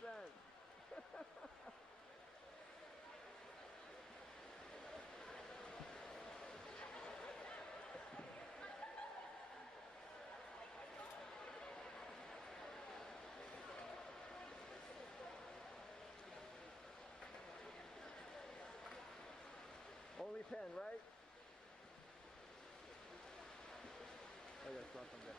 sense. Only 10, right? Oh, yeah, it's not from there.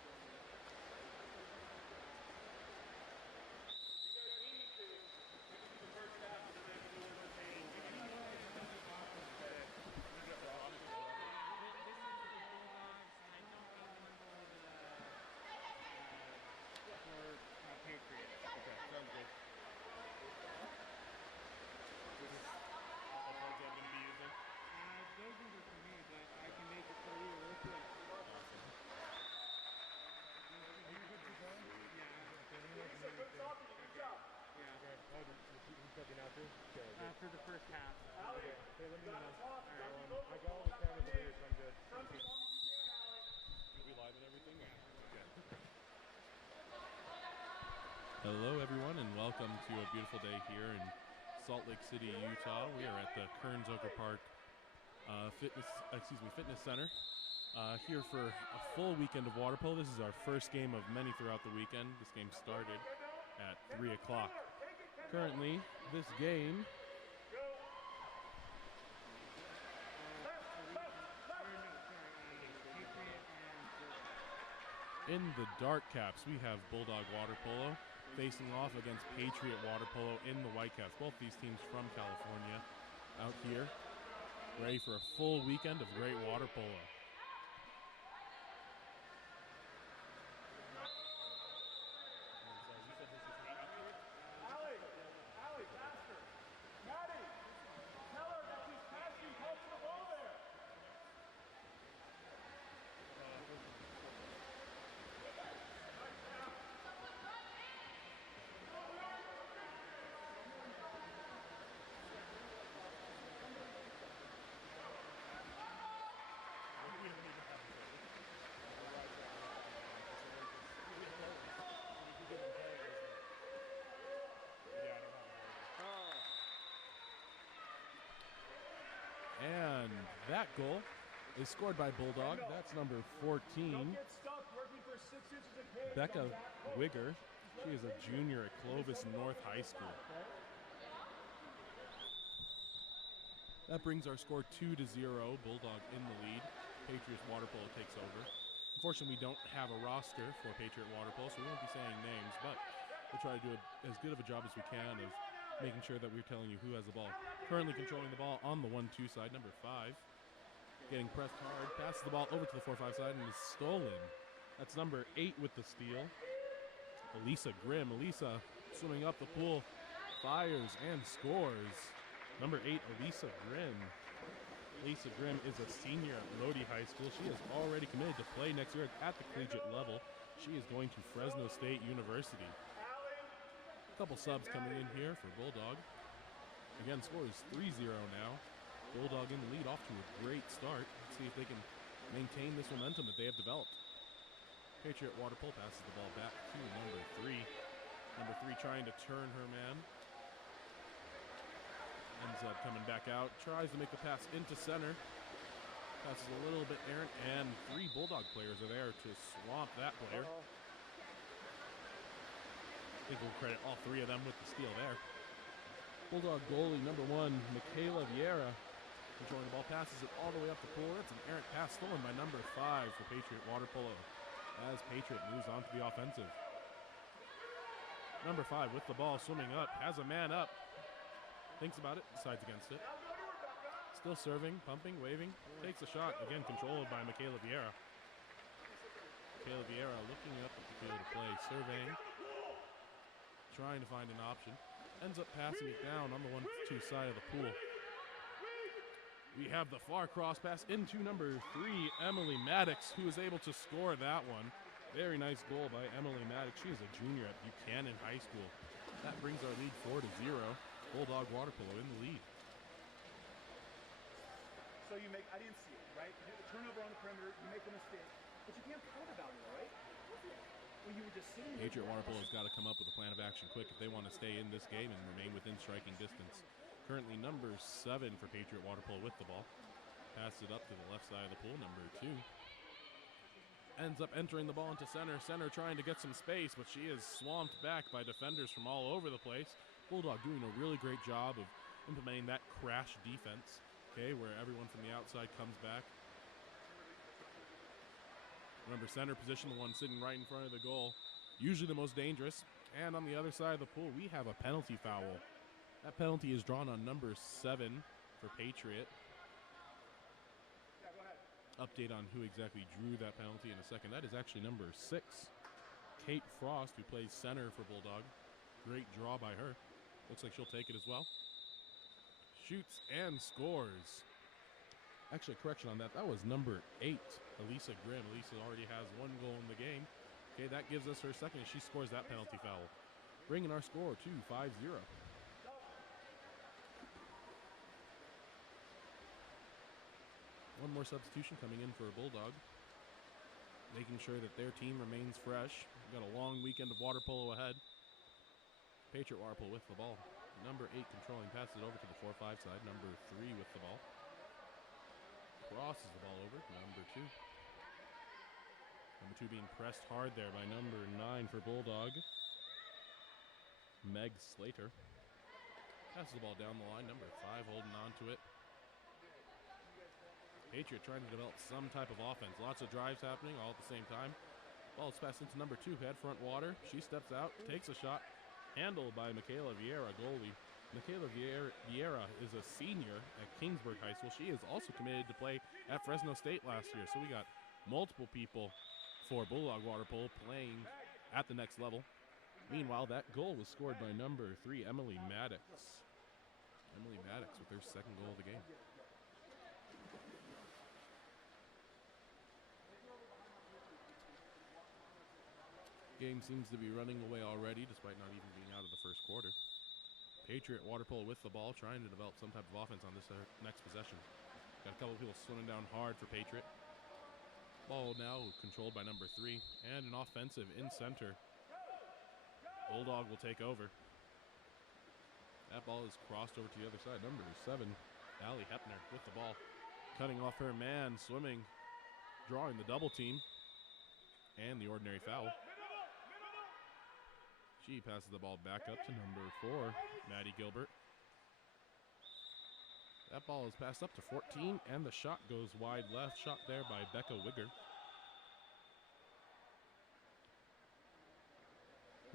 Patriots. Okay, sounds good. This is the cards I'm going to be using. Those ones are for me, but I can make it for you real quick. Awesome. Are you good to go? Yeah. It's a good job. Good job. Yeah. Okay. Oh, he's talking now too? Okay. For the first half. Okay. Hey, let me know. Alright. I got all the cameras over here, so I'm good. Are we live and everything? Yeah. Okay. Hello, everyone, and welcome to a beautiful day here in Salt Lake City, Utah. We are at the Kearns Oak Park Fitness Center here for a full weekend of water polo. This is our first game of many throughout the weekend. This game started at 3 o'clock. Currently, this game in the dark caps, we have Bulldog water polo facing off against Patriot water polo in the white caps. Both these teams from California out here, ready for a full weekend of great water polo. Allie, faster. Maddie, tell her that she's passing close to the ball there. And that goal is scored by Bulldog. That's number 14, Becca Wigger. She is a junior at Clovis North High School. That brings our score 2-0. Bulldog in the lead. Patriots water polo takes over. Unfortunately, we don't have a roster for Patriot water polo, so we won't be saying names, but we'll try to do as good of a job as we can of making sure that we're telling you who has the ball. Currently controlling the ball on the 1-2 side, number 5. Getting pressed hard, passes the ball over to the 4-5 side and is stolen. That's number 8 with the steal. Elisa Grimm. Elisa swimming up the pool, fires and scores. Number 8, Elisa Grimm. Elisa Grimm is a senior at Lodi High School. She is already committed to play next year at the collegiate level. She is going to Fresno State University. A couple subs coming in here for Bulldog. Again, score is 3-0 now. Bulldog in the lead, off to a great start. Let's see if they can maintain this momentum that they have developed. Patriot water polo passes the ball back to number 3. Number 3 trying to turn her man. Ends up coming back out, tries to make the pass into center. Passes a little bit errant, and 3 Bulldog players are there to swamp that player. I think we'll credit all 3 of them with the steal there. Bulldog goalie number 1, Michaela Vieira, controlling the ball, passes it all the way up the pool. That's an errant pass stolen by number 5 for Patriot water polo as Patriot moves on to the offensive. Number 5 with the ball, swimming up, has a man up. Thinks about it, decides against it. Still serving, pumping, waving, takes a shot. Again, controlled by Michaela Vieira. Michaela Vieira looking up at the field of play, surveying, trying to find an option. Ends up passing it down on the 1-2 side of the pool. We have the far cross pass into number 3, Emily Maddox, who is able to score that one. Very nice goal by Emily Maddox. She is a junior at Buchanan High School. That brings our lead 4-0. Bulldog water polo in the lead. So you make, I didn't see it, right? You do the turnover on the perimeter, you make a mistake, but you can't throw the value, right? Patriot water polo's got to come up with a plan of action quick if they want to stay in this game and remain within striking distance. Currently number 7 for Patriot water polo with the ball. Passes it up to the left side of the pool, number 2. Ends up entering the ball into center. Center trying to get some space, but she is swamped back by defenders from all over the place. Bulldog doing a really great job of implementing that crash defense, okay, where everyone from the outside comes back. Remember, center position, the one sitting right in front of the goal, usually the most dangerous. And on the other side of the pool, we have a penalty foul. That penalty is drawn on number 7 for Patriot. Update on who exactly drew that penalty in a second. That is actually number 6, Kate Frost, who plays center for Bulldog. Great draw by her. Looks like she'll take it as well. Shoots and scores. Actually, a correction on that. That was number 8, Elisa Grimm. Elisa already has 1 goal in the game. Okay, that gives us her second as she scores that penalty foul, bringing our score to 5-0. One more substitution coming in for a Bulldog, making sure that their team remains fresh. We've got a long weekend of water polo ahead. Patriot water polo with the ball. Number 8 controlling, passes it over to the 4-5 side. Number 3 with the ball. Crosses the ball over to number 2. Number 2 being pressed hard there by number 9 for Bulldog, Meg Slater. Passes the ball down the line, number 5 holding on to it. Patriot trying to develop some type of offense. Lots of drives happening all at the same time. Ball is passed into number 2, head front water. She steps out, takes a shot. Handled by Michaela Vieira, goalie. Michaela Vieira is a senior at Kingsburg High School. She is also committed to play at Fresno State last year. So we got multiple people for Bulldog water polo playing at the next level. Meanwhile, that goal was scored by number 3, Emily Maddox. Emily Maddox with her second goal of the game. Game seems to be running away already, despite not even being out of the first quarter. Patriot water polo with the ball, trying to develop some type of offense on this next possession. Got a couple of people swimming down hard for Patriot. Ball now controlled by number 3, and an offensive in center. Bulldog will take over. That ball is crossed over to the other side. Number 7, Allie Hepner with the ball. Cutting off her man, swimming, drawing the double team, and the ordinary foul. She passes the ball back up to number 4, Maddie Gilbert. That ball is passed up to 14, and the shot goes wide left. Shot there by Becca Wigger.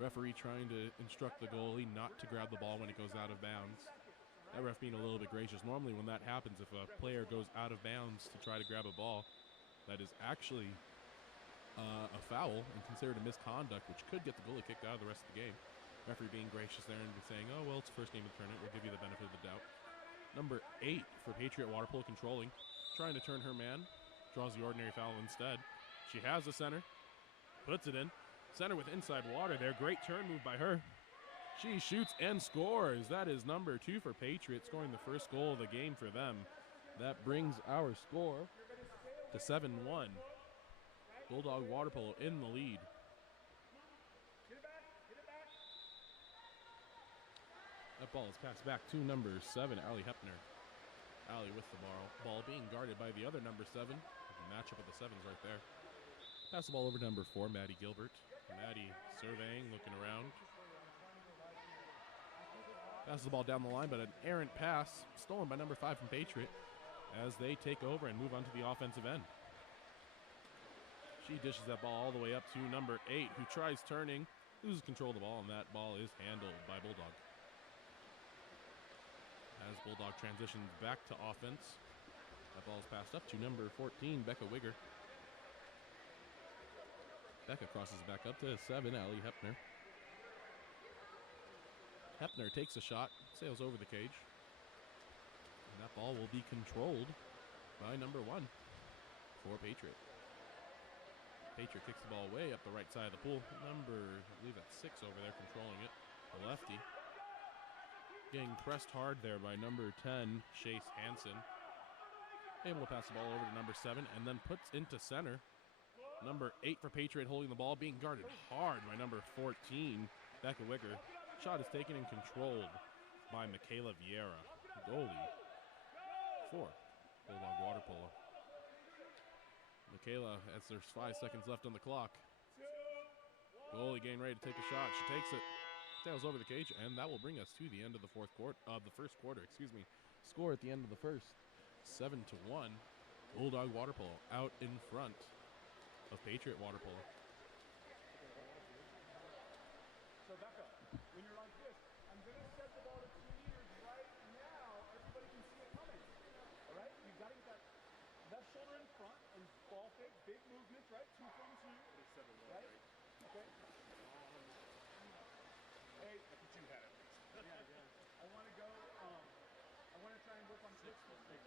Referee trying to instruct the goalie not to grab the ball when it goes out of bounds. That ref being a little bit gracious. Normally when that happens, if a player goes out of bounds to try to grab a ball, that is actually a foul and considered a misconduct, which could get the goalie kicked out of the rest of the game. Referee being gracious there and saying, oh, well, it's the first game of the tournament. We'll give you the benefit of the doubt. Number 8 for Patriot water polo controlling. Trying to turn her man. Draws the ordinary foul instead. She has the center. Puts it in. Center with inside water there. Great turn move by her. She shoots and scores. That is number 2 for Patriot, scoring the first goal of the game for them. That brings our score to 7-1. Bulldog water polo in the lead. That ball is passed back to number 7, Allie Hepner. Allie with the ball being guarded by the other number 7. The matchup of the 7s right there. Pass the ball over to number 4, Maddie Gilbert. Maddie surveying, looking around. Passes the ball down the line, but an errant pass stolen by number 5 from Patriot as they take over and move on to the offensive end. She dishes that ball all the way up to number 8, who tries turning, loses control of the ball, and that ball is handled by Bulldog. As Bulldog transitions back to offense, that ball is passed up to number 14, Becca Wigger. Becca crosses back up to 7, Allie Hepner. Hepner takes a shot, sails over the cage. And that ball will be controlled by number 1 for Patriot. Patriot kicks the ball way up the right side of the pool. Number, I believe that's 6 over there controlling it. The lefty. Getting pressed hard there by number 10, Chase Hansen. Able to pass the ball over to number 7 and then puts into center. Number 8 for Patriot holding the ball, being guarded hard by number 14, Becca Wicker. Shot is taken and controlled by Michaela Vieira, goalie for Bulldog Water Polo. Michaela, as there's 5 seconds left on the clock. Goalie getting ready to take a shot. She takes it, sails over the cage, and that will bring us to the end of the first quarter. Score at the end of the first, 7-1. Bulldog Water Polo out in front of Patriot Water Polo. So Becca, when you're like this, I'm going to set the ball to 2 meters right now. Everybody can see it coming. All right? You've got to get that left shoulder in front and ball fake. Big movements, right? 2 from 2. Right? Okay. Hey, I think you had it. I want to go, I want to try and work on kicks. Okay?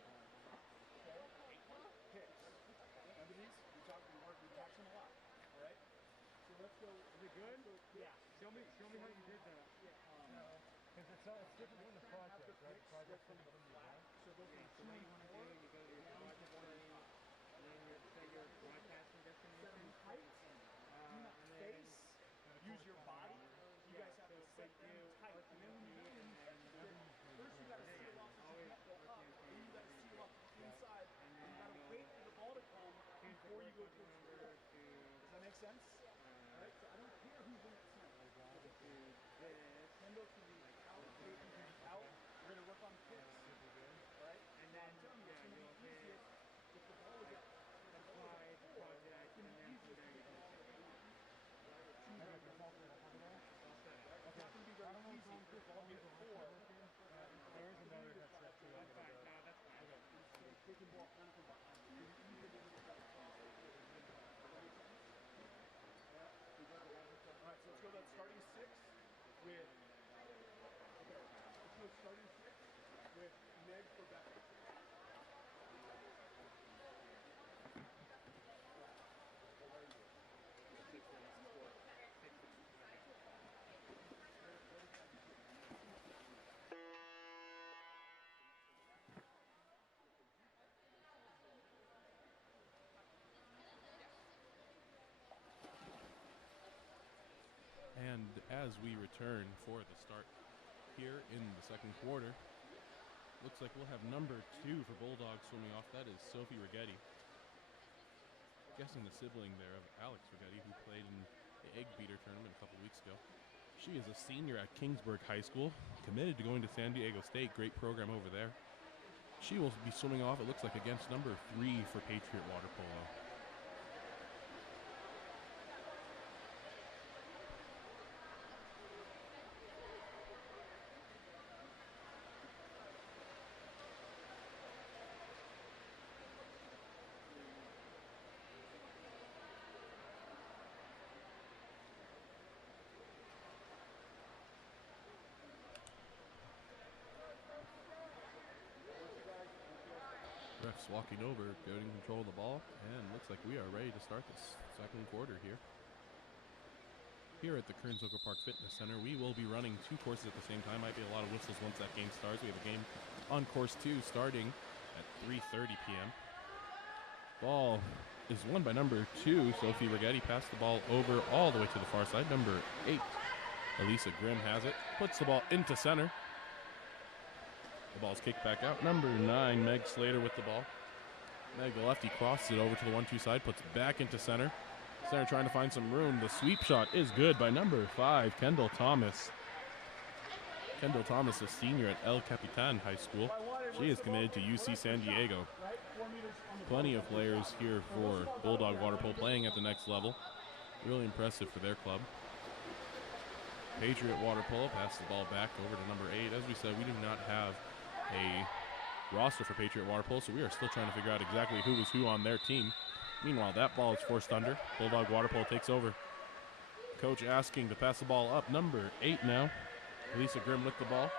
Kicks. Remember these? We practice them a lot. All right? So let's go. Is it good? Yeah. Show me how you did that. Because it's different from the process, right? The process from the flat. So go from So what you want to do, you go to your project plane, and then you set your broadcasting destination. height. Do not And then face. Use your body. You guys have to set them tight. And then when you get in, first you got to seal off the tempo up. Then you got to seal up inside. And you got to wait for the ball to come before you go towards the goal. Does that make sense? All right. So I don't care who's in it center. Kendall can be out. Peyton can be out. We're going to work on kicks. All right. And then it's going to be easiest if the ball is apply the project, and then from there you can It's not going to be very easy if the ball gets 4. There is another headset too. That's fine. No, that's fine. So taking ball kind of from behind. All right, so let's go that starting 6 with. Okay, let's go starting 6 with Meg for Becca. And as we return for the start here in the second quarter, looks like we'll have number 2 for Bulldog swimming off. That is Sophie Righetti. Guessing the sibling there of Alex Righetti, who played in the Egg Beater tournament a couple weeks ago. She is a senior at Kingsburg High School, committed to going to San Diego State. Great program over there. She will be swimming off, it looks like, against number 3 for Patriot Water Polo. Refs walking over, getting control of the ball, and looks like we are ready to start this second quarter here. Here at the Kearns Park Fitness Center, we will be running 2 courses at the same time. Might be a lot of whistles once that game starts. We have a game on course 2 starting at 3:30 p.m. Ball is won by number 2, Sophie Righetti. Passed the ball over all the way to the far side. Number 8, Elisa Grimm has it. Puts the ball into center. The ball's kicked back out. Number 9, Meg Slater with the ball. Meg, the lefty, crosses it over to the 1-2 side, puts it back into center. Center trying to find some room. The sweep shot is good by number 5, Kendall Thomas. Kendall Thomas, a senior at El Capitan High School. She is committed to UC San Diego. Plenty of players here for Bulldog Water Polo playing at the next level. Really impressive for their club. Patriot Water Polo passes the ball back over to number 8. As we said, we do not have a roster for Patriot Water Polo, so we are still trying to figure out exactly who is who on their team. Meanwhile, that ball is forced under. Bulldog Water Polo takes over. Coach asking to pass the ball up. Number 8 now. Lisa Grimm with the ball.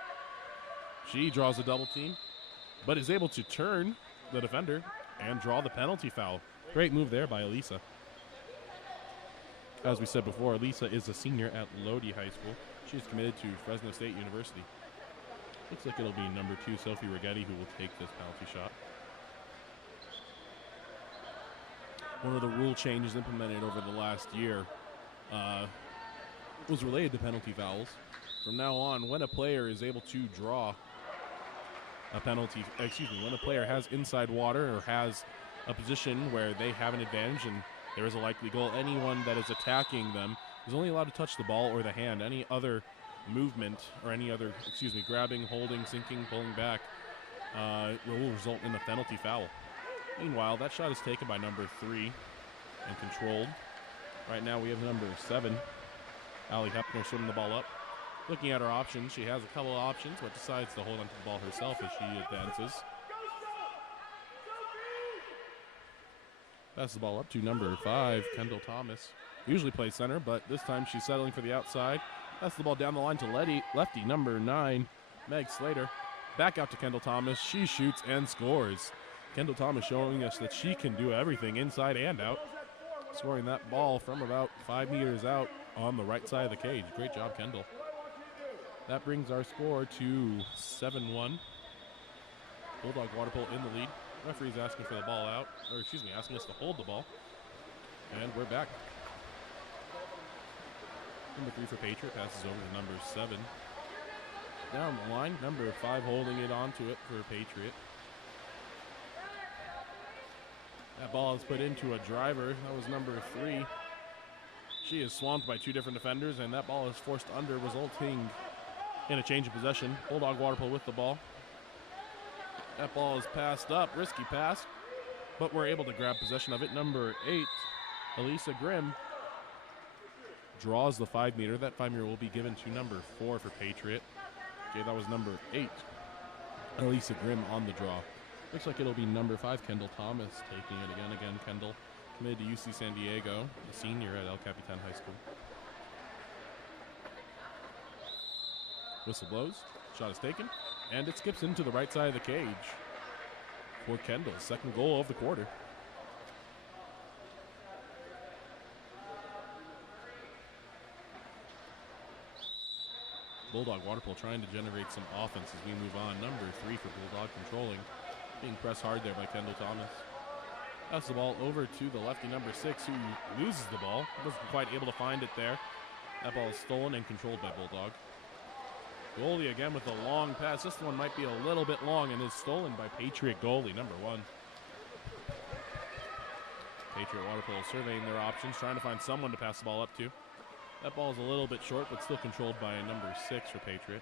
She draws a double team, but is able to turn the defender and draw the penalty foul. Great move there by Elisa. As we said before, Elisa is a senior at Lodi High School. She is committed to Fresno State University. Looks like it'll be number 2, Sophie Righetti, who will take this penalty shot. one of the rule changes implemented over the last year was related to penalty fouls. From now on, when a player is able to draw a penalty, when a player has inside water or has a position where they have an advantage and there is a likely goal, anyone that is attacking them is only allowed to touch the ball or the hand. Any other movement or any other, grabbing, holding, sinking, pulling back will result in a penalty foul. Meanwhile, that shot is taken by number 3 and controlled. Right now we have number 7, Allie Hepner, swimming the ball up. Looking at her options, she has a couple of options, but decides to hold onto the ball herself as she advances. Passes the ball up to number 5, Kendall Thomas. Usually plays center, but this time she's settling for the outside. Passes the ball down the line to lefty, number 9, Meg Slater. Back out to Kendall Thomas. She shoots and scores. Kendall Thomas showing us that she can do everything inside and out. Scoring that ball from about 5 meters out on the right side of the cage. Great job, Kendall. That brings our score to 7-1. Bulldog water polo in the lead. Referee's asking for the ball out, or asking us to hold the ball. And we're back. Number 3 for Patriot passes over to number 7. Down the line, number 5 holding it onto it for Patriot. That ball is put into a driver. That was number 3. She is swamped by 2 different defenders, and that ball is forced under, resulting in a change of possession. Bulldog water polo with the ball. That ball is passed up, risky pass, but we're able to grab possession of it. Number 8, Elisa Grimm, draws the 5 meter. That 5 meter will be given to number 4 for Patriot. Okay, that was number 8, Elisa Grimm on the draw. Looks like it'll be number 5, Kendall Thomas, taking it again. Kendall, committed to UC San Diego, a senior at El Capitan High School. Whistle blows, shot is taken, and it skips into the right side of the cage for Kendall's second goal of the quarter. Bulldog water polo trying to generate some offense as we move on. Number 3 for Bulldog controlling. Being pressed hard there by Kendall Thomas. Passes the ball over to the lefty, number 6, who loses the ball. Wasn't quite able to find it there. That ball is stolen and controlled by Bulldog. Goalie again with a long pass. This one might be a little bit long and is stolen by Patriot goalie, number 1. Patriot water polo surveying their options, trying to find someone to pass the ball up to. That ball is a little bit short, but still controlled by number 6 for Patriot.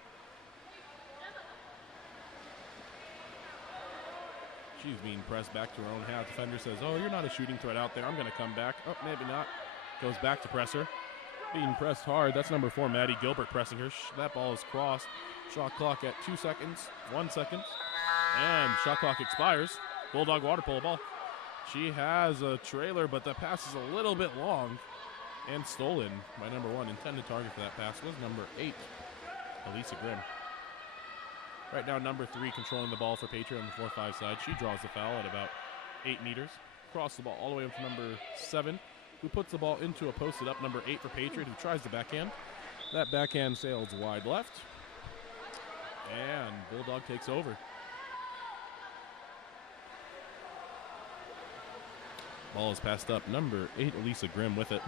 She's being pressed back to her own half. Defender says, oh, you're not a shooting threat out there. I'm going to come back. Oh, maybe not. Goes back to press her. Being pressed hard. That's number 4, Maddie Gilbert, pressing her. That ball is crossed. Shot clock at 2 seconds, 1 second. And shot clock expires. Bulldog water polo ball. She has a trailer, but the pass is a little bit long and stolen by number 1. Intended target for that pass was number 8, Elisa Grimm. Right now, number 3 controlling the ball for Patriot on the 4-5 side. She draws the foul at about 8 meters. Cross the ball all the way up to number 7, who puts the ball into a posted up number 8 for Patriot, who tries the backhand. That backhand sails wide left. And Bulldog takes over. Ball is passed up. Number 8, Elisa Grimm with it.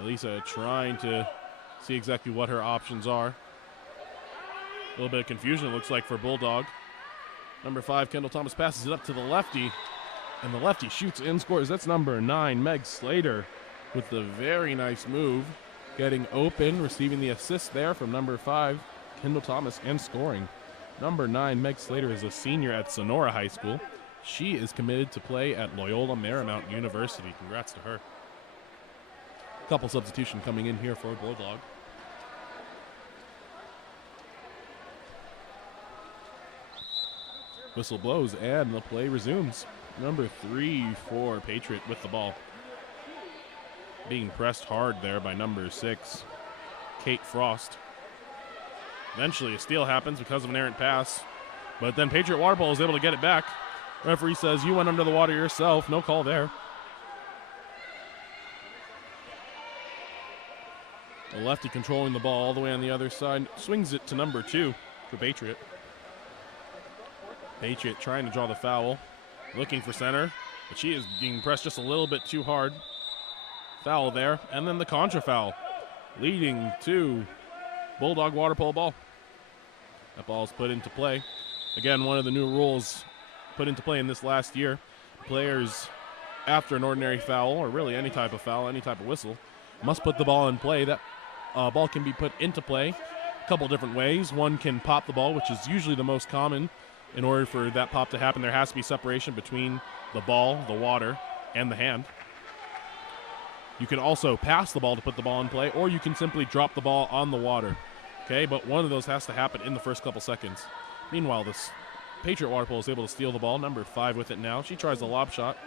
Elisa trying to see exactly what her options are. A little bit of confusion, it looks like, for Bulldog. Number 5, Kendall Thomas passes it up to the lefty, and the lefty shoots and scores. That's number 9, Meg Slater, with the very nice move, getting open, receiving the assist there from number 5, Kendall Thomas, and scoring. Number 9, Meg Slater, is a senior at Sonora High School. She is committed to play at Loyola Marymount University. Congrats to her. Couple substitution coming in here for Bulldog. Whistle blows and the play resumes. Number 3 for Patriot with the ball. Being pressed hard there by number 6, Kate Frost. Eventually a steal happens because of an errant pass, but then Patriot water polo is able to get it back. Referee says, you went under the water yourself. No call there. The lefty controlling the ball all the way on the other side. Swings it to number 2 for Patriot. Patriot trying to draw the foul. Looking for center. but she is being pressed just a little bit too hard. Foul there, and then the contra foul, leading to Bulldog water polo ball. That ball is put into play. Again, one of the new rules put into play in this last year. Players, after an ordinary foul, or really any type of foul, any type of whistle, must put the ball in play. That ball can be put into play a couple different ways. One can pop the ball, which is usually the most common. In order for that pop to happen, there has to be separation between the ball, the water, and the hand. You can also pass the ball to put the ball in play, or you can simply drop the ball on the water. Okay, but one of those has to happen in the first couple seconds. Meanwhile, this Patriot water polo is able to steal the ball. Number 5 with it now. She tries a lob shot,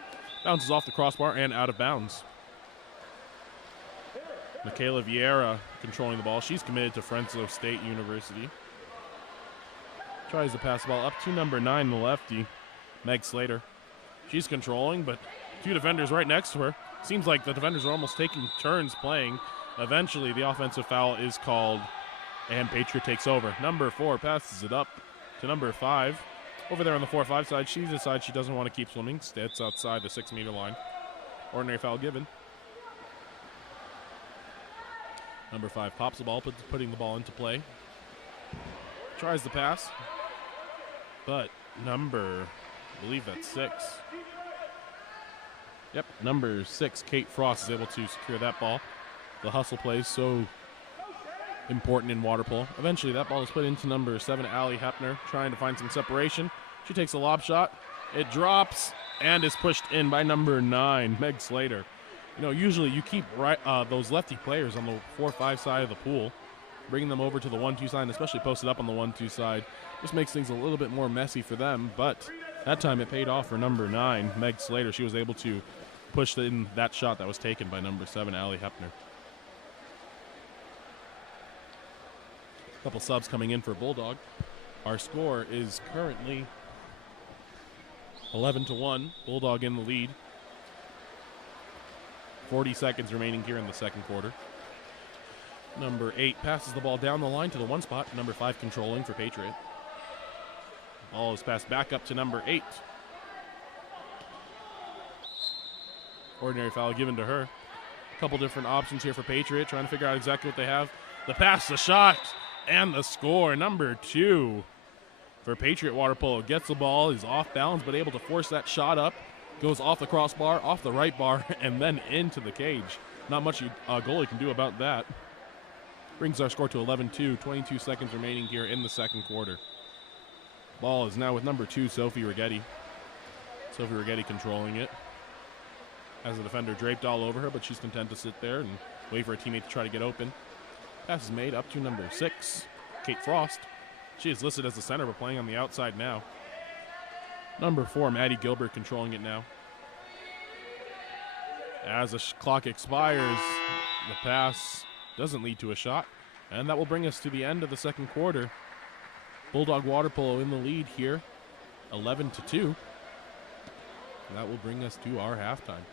bounces off the crossbar and out of bounds. Michaela Vieira controlling the ball. She's committed to Fresno State University. Tries to pass the ball up to number 9, the lefty, Meg Slater. She's controlling, but 2 defenders right next to her. Seems like the defenders are almost taking turns playing. Eventually, the offensive foul is called, and Patriot takes over. Number 4 passes it up to number 5. Over there on the 4-5 side, she decides she doesn't want to keep swimming. It's outside the 6-meter line. Ordinary foul given. Number 5 pops the ball, putting the ball into play. Tries the pass, but number, I believe that's 6. Yep, number 6, Kate Frost, is able to secure that ball. The hustle play is so important in water polo. Eventually, that ball is put into number 7, Allie Hepner, trying to find some separation. She takes a lob shot. It drops and is pushed in by number 9, Meg Slater. You know, usually you keep those lefty players on the 4-5 side of the pool, bringing them over to the 1-2 side, and especially posted up on the 1-2 side. Just makes things a little bit more messy for them, but that time it paid off for number 9, Meg Slater. She was able to push in that shot that was taken by number 7, Allie Hepner. A couple subs coming in for Bulldog. Our score is currently 11-1. Bulldog in the lead. 40 seconds remaining here in the second quarter. Number 8 passes the ball down the line to the 1 spot. Number 5 controlling for Patriot. Ball is passed back up to number 8. Ordinary foul given to her. A couple different options here for Patriot, trying to figure out exactly what they have. The pass, the shot, and the score. Number 2 for Patriot water polo gets the ball, is off balance, but able to force that shot up. Goes off the crossbar, off the right bar, and then into the cage. Not much a goalie can do about that. Brings our score to 11-2, 22 seconds remaining here in the second quarter. Ball is now with number 2, Sophie Rigetti. Sophie Rigetti controlling it. Has the defender draped all over her, but she's content to sit there and wait for a teammate to try to get open. Pass is made up to number 6, Kate Frost. She is listed as the center, but playing on the outside now. Number 4, Maddie Gilbert controlling it now. As the clock expires, the pass doesn't lead to a shot, and that will bring us to the end of the second quarter. Bulldog water polo in the lead here, 11-2. And that will bring us to our halftime.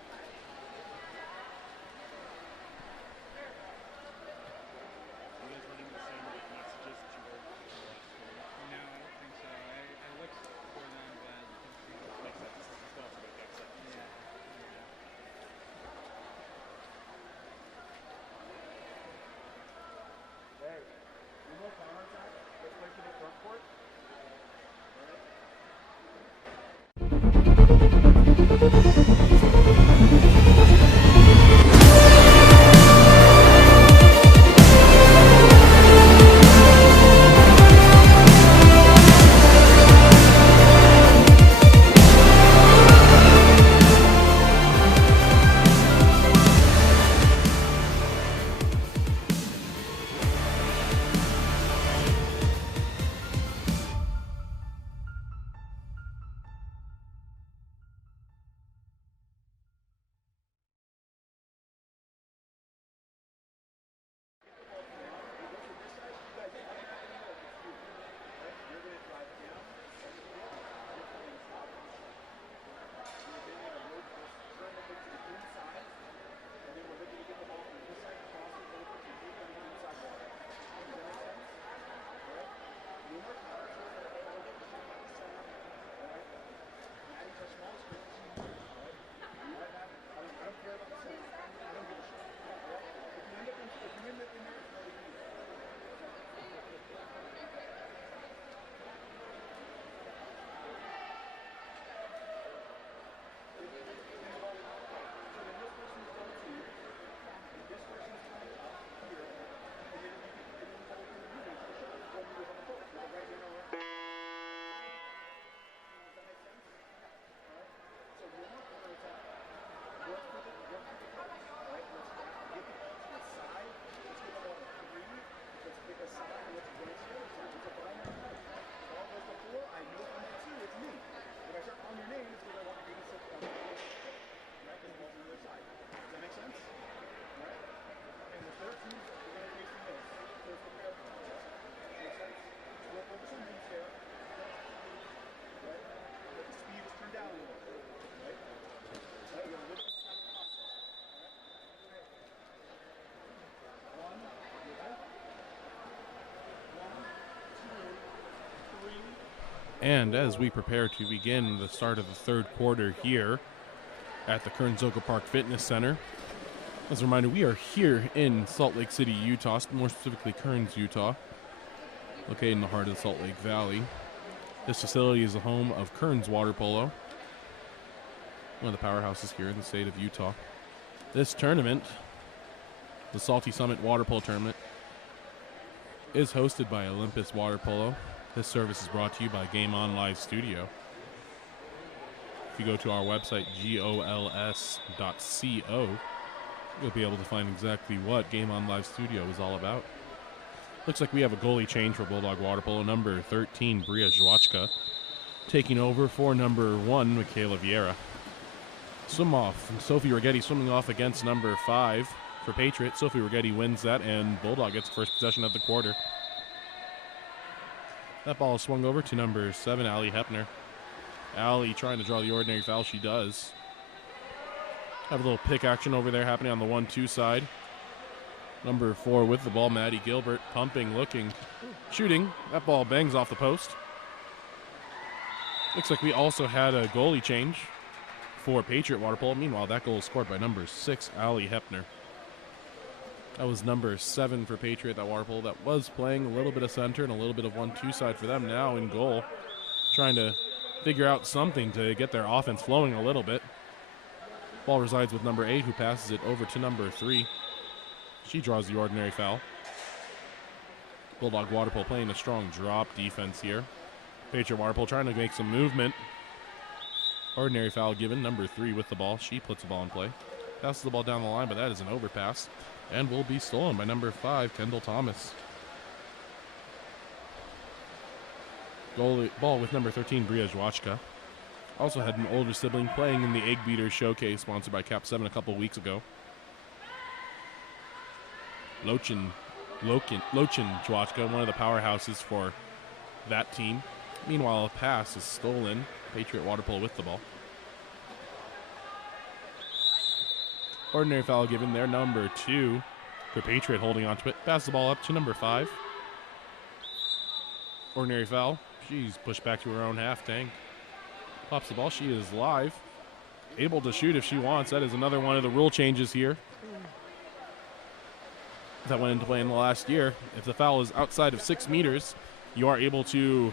And as we prepare to begin the start of the third quarter here at the Kearns Park Fitness Center, as a reminder, we are here in Salt Lake City, Utah, more specifically Kearns, Utah, located in the heart of the Salt Lake Valley. This facility is the home of Kearns Water Polo, one of the powerhouses here in the state of Utah. This tournament, the Salty Summit Water Polo Tournament, is hosted by Olympus Water Polo. This service is brought to you by Game On Live Studio. If you go to our website, gols.co, you'll be able to find exactly what Game On Live Studio is all about. Looks like we have a goalie change for Bulldog Water Polo. Number 13, Bria Zwachka, taking over for number 1, Michaela Vieira. Swim off, Sophie Rigetti swimming off against number 5 for Patriot. Sophie Rigetti wins that, and Bulldog gets the first possession of the quarter. That ball is swung over to number 7, Allie Hepner. Allie trying to draw the ordinary foul. She does. Have a little pick action over there happening on the 1-2 side. Number 4 with the ball, Maddie Gilbert, pumping, looking, shooting. That ball bangs off the post. Looks like we also had a goalie change for Patriot Water Polo. Meanwhile, that goal is scored by number 6, Allie Hepner. That was number 7 for Patriot, that water polo that was playing a little bit of center and a little bit of 1-2 side for them now in goal. Trying to figure out something to get their offense flowing a little bit. Ball resides with number 8, who passes it over to number 3. She draws the ordinary foul. Bulldog Water Polo playing a strong drop defense here. Patriot Water Polo trying to make some movement. Ordinary foul given, number 3 with the ball. She puts the ball in play. Passes the ball down the line, but that is an overpass. And will be stolen by number 5, Kendall Thomas. Ball with number 13, Bria Zwachka. Also had an older sibling playing in the Egg Beater Showcase sponsored by Cap 7 a couple weeks ago. Lochin Zwachka, one of the powerhouses for that team. Meanwhile, a pass is stolen. Patriot Water Polo with the ball. Ordinary foul given there, number 2 for Patriot holding on to it. Pass the ball up to number 5. Ordinary foul. She's pushed back to her own half tank. Pops the ball. She is live. Able to shoot if she wants. That is another one of the rule changes here that went into play in the last year. If the foul is outside of 6 meters, you are able to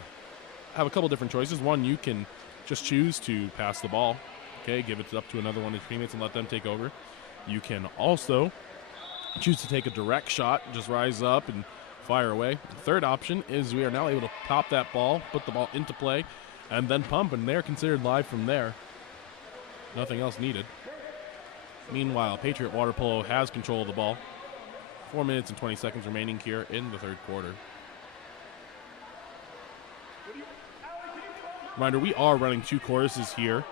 have a couple different choices. One, you can just choose to pass the ball. Okay, give it up to another one of your teammates and let them take over. You can also choose to take a direct shot, just rise up and fire away. The third option is we are now able to pop that ball, put the ball into play, and then pump, and they're considered live from there. Nothing else needed. Meanwhile, Patriot Water Polo has control of the ball. 4 minutes and 20 seconds remaining here in the third quarter. Reminder, we are running 2 courses here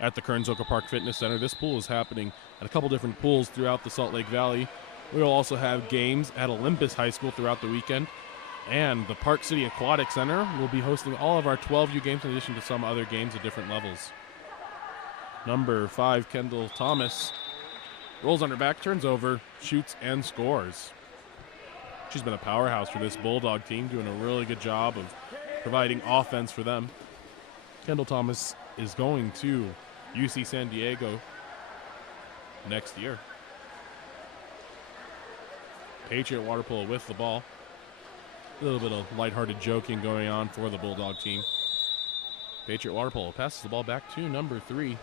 at the Kearns Park Fitness Center. This pool is happening at a couple different pools throughout the Salt Lake Valley. We will also have games at Olympus High School throughout the weekend. And the Park City Aquatic Center will be hosting all of our 12U games in addition to some other games at different levels. Number 5, Kendall Thomas, rolls on her back, turns over, shoots, and scores. She's been a powerhouse for this Bulldog team, doing a really good job of providing offense for them. Kendall Thomas is going to UC San Diego next year. Patriot Water Polo with the ball. A little bit of lighthearted joking going on for the Bulldog team. Patriot Water Polo passes the ball back to number 3.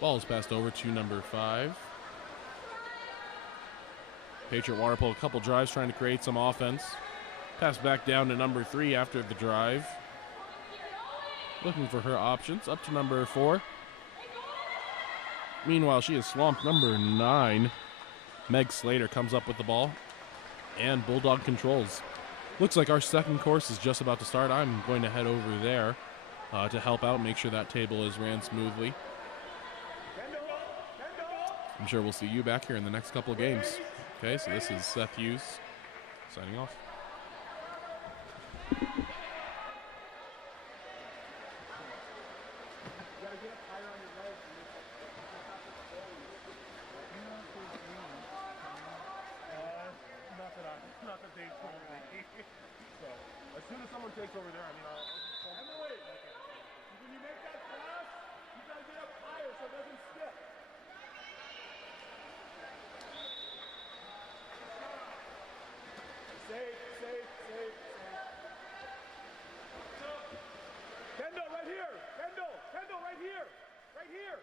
Ball is passed over to number 5. Patriot Water Polo, a couple drives trying to create some offense. Pass back down to number 3 after the drive. Looking for her options. Up to number 4. Meanwhile, she is swamped. Number 9, Meg Slater, comes up with the ball. And Bulldog controls. Looks like our second course is just about to start. I'm going to head over there to help out, make sure that table is ran smoothly. I'm sure we'll see you back here in the next couple of games. Okay, so this is Seth Hughes signing off. Not that takes over there, I mean, Emily, when you make that pass, you got to get up higher so it doesn't skip. Safe. Kendall, right here. Kendall, right here. Right here.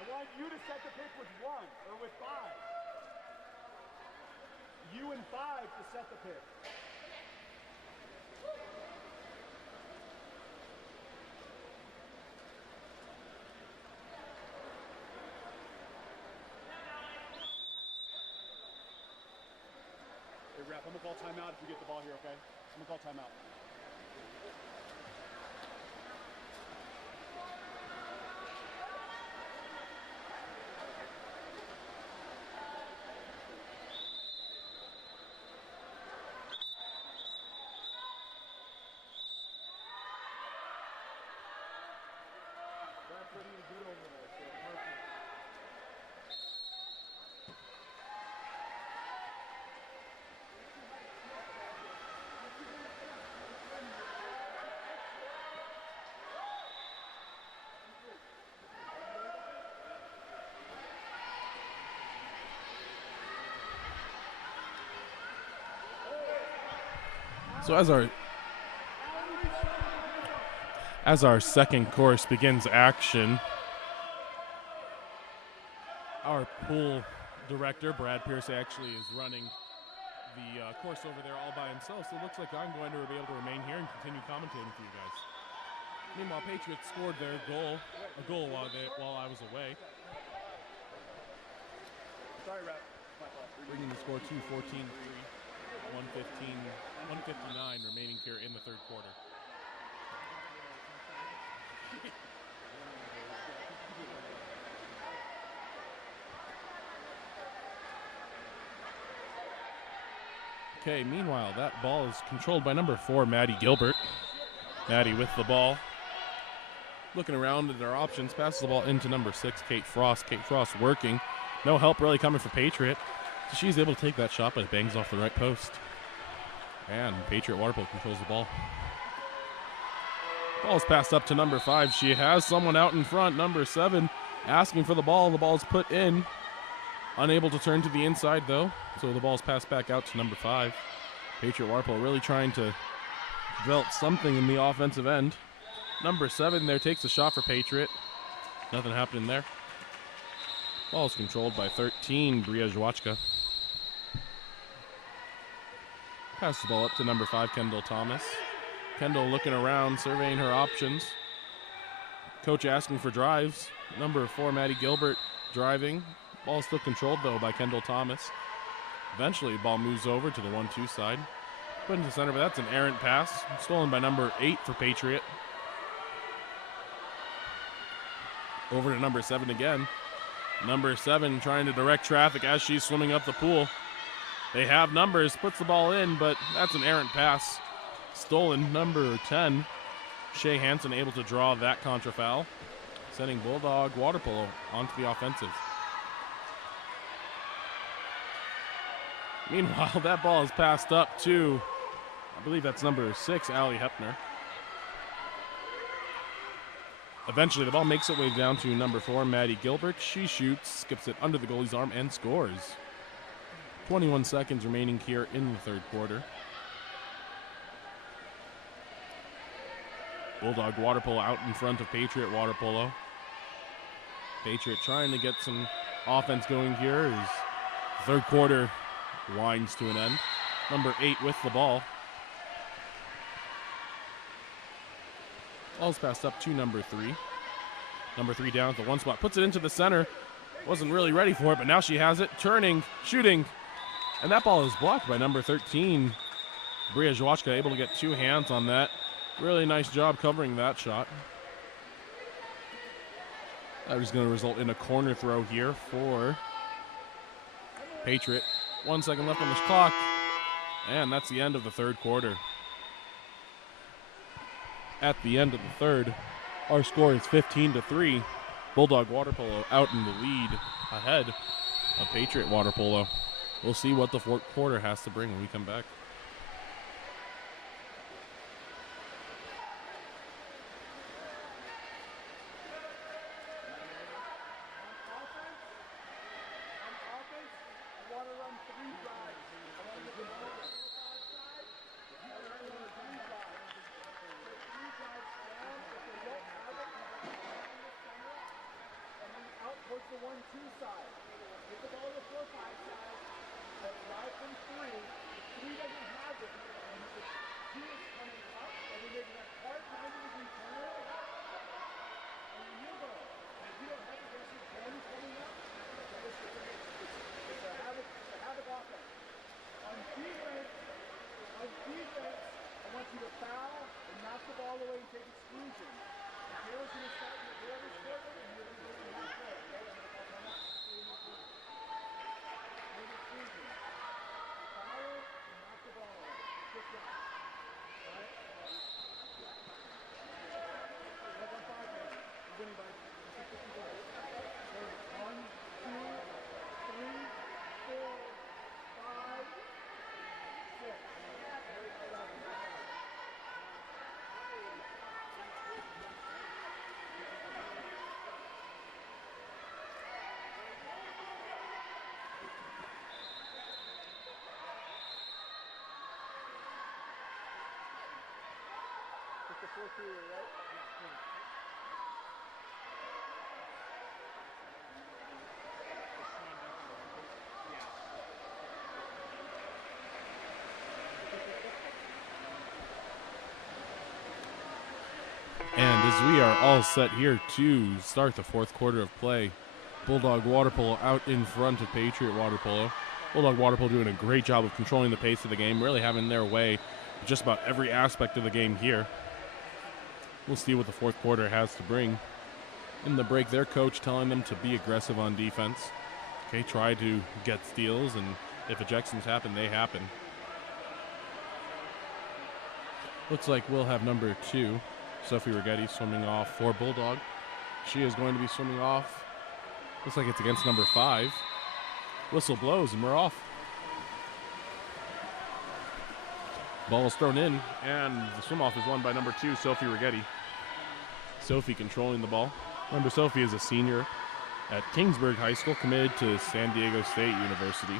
I want you to set the pick with 1 or with 5. You and 5 to set the pick. Hey, ref, I'm going to call timeout if we get the ball here, okay? I'm going to call timeout. That's what he was good over there, so perfect. So as our second course begins action, our pool director, Brad Pierce, actually is running the course over there all by himself, so it looks like I'm going to be able to remain here and continue commentating for you guys. Meanwhile, Patriots scored their goal while I was away. Sorry, ref. Bringing the score to 14-3, 1:59 remaining here in the third quarter. Okay, meanwhile, that ball is controlled by number 4, Maddie Gilbert. Maddie with the ball. Looking around at their options, passes the ball into number 6, Kate Frost. Kate Frost working. No help really coming for Patriot. So she's able to take that shot, but it bangs off the right post. And Patriot Waterpolo controls the ball. Ball's passed up to number 5. She has someone out in front, number 7, asking for the ball. The ball's put in. Unable to turn to the inside, though. So the ball's passed back out to number 5. Patriot Waterpolo really trying to develop something in the offensive end. Number 7 there takes a shot for Patriot. Nothing happening there. Ball's controlled by 13, Bria Zwachka. Pass the ball up to number 5, Kendall Thomas. Kendall looking around, surveying her options. Coach asking for drives. Number 4, Maddie Gilbert driving. Ball still controlled, though, by Kendall Thomas. Eventually, the ball moves over to the 1-2 side. Put into center, but that's an errant pass. Stolen by number 8 for Patriot. Over to number 7 again. Number 7 trying to direct traffic as she's swimming up the pool. They have numbers, puts the ball in, but that's an errant pass. Stolen, number 10. Shea Hansen able to draw that contra foul, sending Bulldog Waterpolo onto the offensive. Meanwhile, that ball is passed up to, I believe that's number 6, Allie Hepner. Eventually, the ball makes its way down to number 4, Maddie Gilbert. She shoots, skips it under the goalie's arm, and scores. 21 seconds remaining here in the third quarter. Bulldog Waterpolo out in front of Patriot Waterpolo. Patriot trying to get some offense going here as the third quarter winds to an end. Number 8 with the ball. Ball's passed up to number 3. Number 3 down at the 1 spot. Puts it into the center. Wasn't really ready for it, but now she has it. Turning, shooting. And that ball is blocked by number 13. Bria Zwachka able to get 2 hands on that. Really nice job covering that shot. That is going to result in a corner throw here for Patriot. 1 second left on the clock. And that's the end of the third quarter. At the end of the third, our score is 15-3. Bulldog Water Polo out in the lead ahead of Patriot Water Polo. We'll see what the fourth quarter has to bring when we come back. Towards the 1-2 side. Get the ball to the 4-5 side. But right from 3. If 3 doesn't have it, and if 2 is coming up, and then there's that hard 90-degree turn, and then you go. And if you don't have the rest of the ball coming up, it's a havoc offense. On defense, I want you to foul and knock the ball away and take exclusion. If Taylor's going to start with whoever's short, and you're going to go to that play. And as we are all set here to start the fourth quarter of play, Bulldog Water Polo out in front of Patriot Water Polo. Bulldog Water Polo doing a great job of controlling the pace of the game, really having their way with just about every aspect of the game here. We'll see what the fourth quarter has to bring. In the break, their coach telling them to be aggressive on defense. Okay, try to get steals, and if ejections happen, they happen. Looks like we'll have number 2, Sophie Rigetti, swimming off for Bulldog. She is going to be swimming off. Looks like it's against number 5. Whistle blows, and we're off. Ball is thrown in, and the swim-off is won by number 2, Sophie Rigetti. Sophie controlling the ball. Remember, Sophie is a senior at Kingsburg High School, committed to San Diego State University.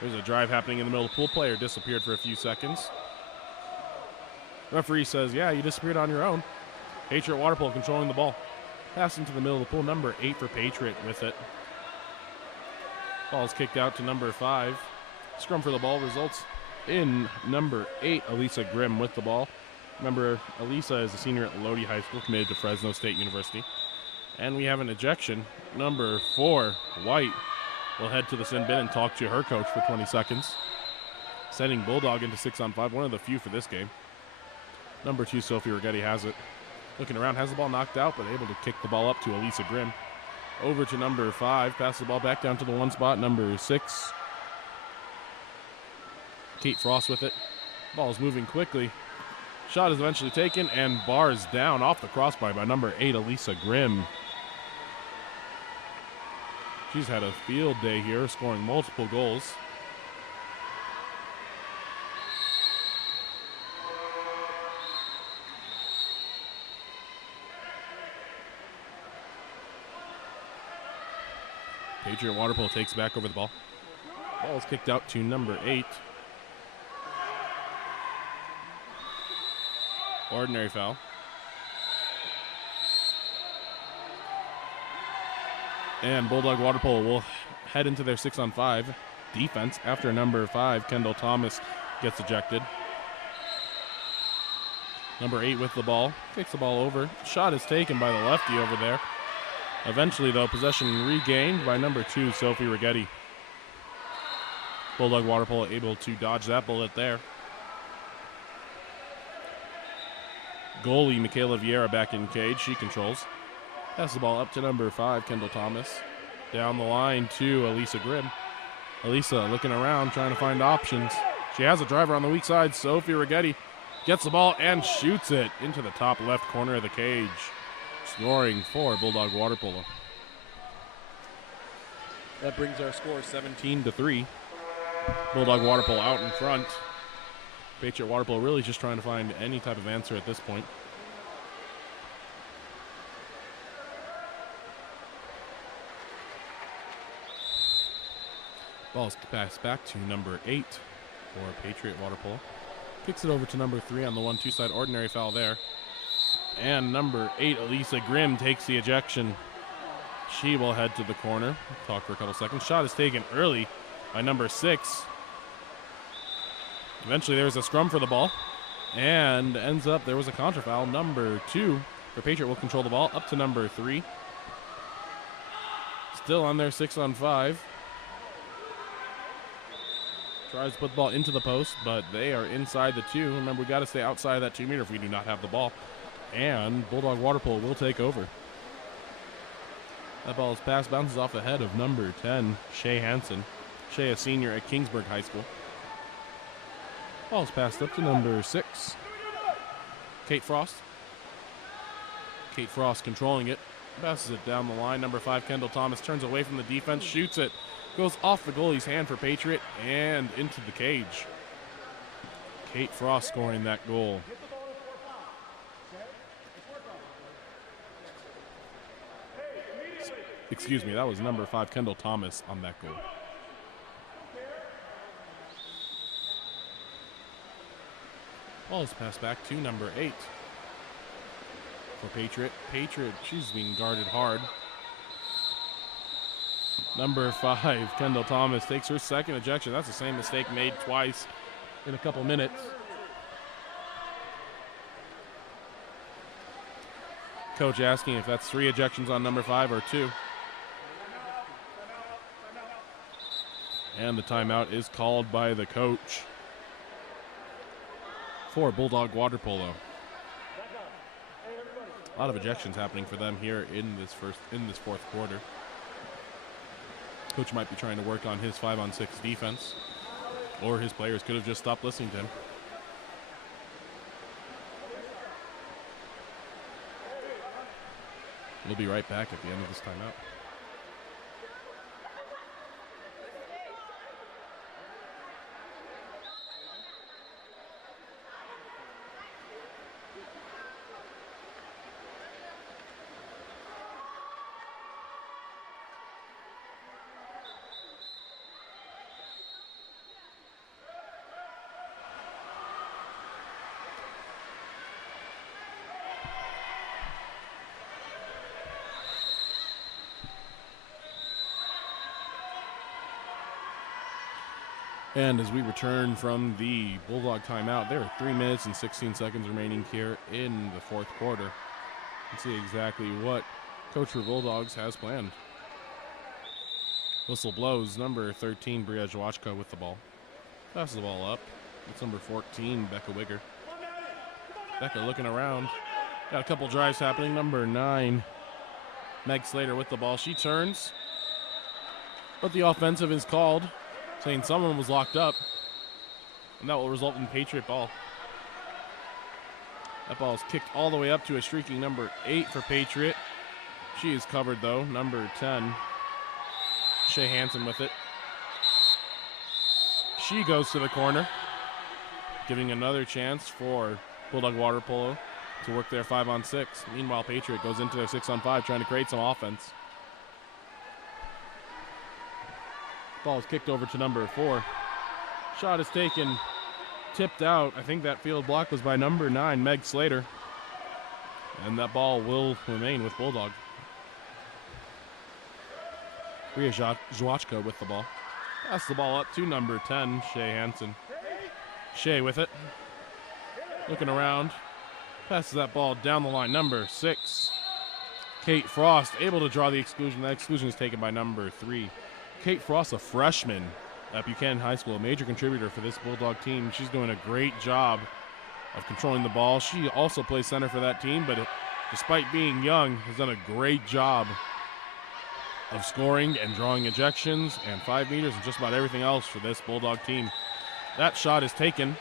There's a drive happening in the middle of the pool. Player disappeared for a few seconds. Referee says, yeah, you disappeared on your own. Patriot Water Polo controlling the ball. Pass into the middle of the pool. Number 8 for Patriot with it. Ball is kicked out to number 5. Scrum for the ball results in number 8, Elisa Grimm with the ball. Remember, Elisa is a senior at Lodi High School, committed to Fresno State University. And we have an ejection. Number 4, White, will head to the sin bin and talk to her coach for 20 seconds. Sending Bulldog into 6-on-5, one of the few for this game. Number 2, Sophie Rigetti has it. Looking around, has the ball knocked out, but able to kick the ball up to Elisa Grimm. Over to number 5, pass the ball back down to the 1 spot, number 6. Kate Frost with it. Ball is moving quickly. Shot is eventually taken, and bars down off the crossbar by number 8, Elisa Grimm. She's had a field day here, scoring multiple goals. Patriot Water Polo takes back over the ball. Ball is kicked out to number 8. Ordinary foul. And Bulldog Water Polo will head into their 6-on-5 defense after number 5, Kendall Thomas, gets ejected. Number 8 with the ball. Kicks the ball over. Shot is taken by the lefty over there. Eventually, though, possession regained by number 2, Sophie Rigetti. Bulldog Water Polo able to dodge that bullet there. Goalie Michaela Vieira back in cage. She controls. Pass the ball up to number 5, Kendall Thomas. Down the line to Elisa Grimm. Elisa looking around, trying to find options. She has a driver on the weak side. Sophie Rigetti gets the ball and shoots it into the top left corner of the cage. Scoring for Bulldog Water Polo. That brings our score 17-3. Bulldog Water Polo out in front. Patriot Water Polo really just trying to find any type of answer at this point. Ball's passed back to number 8 for Patriot Water Polo. Kicks it over to number 3 on the 1-2 side. Ordinary foul there. And number 8, Elisa Grimm, takes the ejection. She will head to the corner. Talk for a couple seconds. Shot is taken early by number 6. Eventually there's a scrum for the ball. And ends up, there was a contra foul. Number 2 for Patriot will control the ball up to number 3. Still on their 6-on-5. Tries to put the ball into the post, but they are inside the 2. Remember, we got to stay outside of that 2 meter if we do not have the ball. And Bulldog Water Polo will take over. That ball's pass bounces off the head of number 10, Shay Hansen. Shay, a senior at Kingsburg High School. Ball's passed up to number 6, Kate Frost. Kate Frost controlling it. Passes it down the line. Number 5, Kendall Thomas, turns away from the defense, shoots it. Goes off the goalie's hand for Patriot and into the cage. Kate Frost scoring that goal. Excuse me, that was number 5, Kendall Thomas, on that goal. Ball is passed back to number 8 for Patriot. Patriot, she's being guarded hard. Number 5, Kendall Thomas, takes her second ejection. That's the same mistake made twice in a couple minutes. Coach asking if that's 3 ejections on number 5 or 2. And the timeout is called by the coach for Bulldog Water Polo. A lot of ejections happening for them here in this fourth quarter. Coach might be trying to work on his 5-on-6 defense, or his players could have just stopped listening to him. We'll be right back at the end of this timeout. And as we return from the Bulldog timeout, there are 3 minutes and 16 seconds remaining here in the fourth quarter. Let's see exactly what Coach for Bulldogs has planned. Whistle blows. Number 13, Bria Zwachka with the ball. Passes the ball up. It's number 14, Becca Wigger. Becca looking around. Got a couple drives happening. Number 9, Meg Slater with the ball. She turns, but the offensive is called, saying someone was locked up, and that will result in Patriot ball. That ball is kicked all the way up to a streaking number 8 for Patriot. She is covered, though. Number 10, Shay Hansen with it. She goes to the corner, giving another chance for Bulldog Water Polo to work their 5-on-6. Meanwhile, Patriot goes into their 6-on-5, trying to create some offense. Ball is kicked over to number 4. Shot is taken, tipped out. I think that field block was by number 9, Meg Slater. And that ball will remain with Bulldog. Bria Zwachka with the ball. Pass the ball up to number 10, Shay Hansen. Shay with it. Looking around. Passes that ball down the line. Number 6, Kate Frost, able to draw the exclusion. That exclusion is taken by number 3. Kate Frost, a freshman at Buchanan High School, a major contributor for this Bulldog team. She's doing a great job of controlling the ball. She also plays center for that team, but despite being young, has done a great job of scoring and drawing ejections and 5 meters and just about everything else for this Bulldog team. That shot is taken.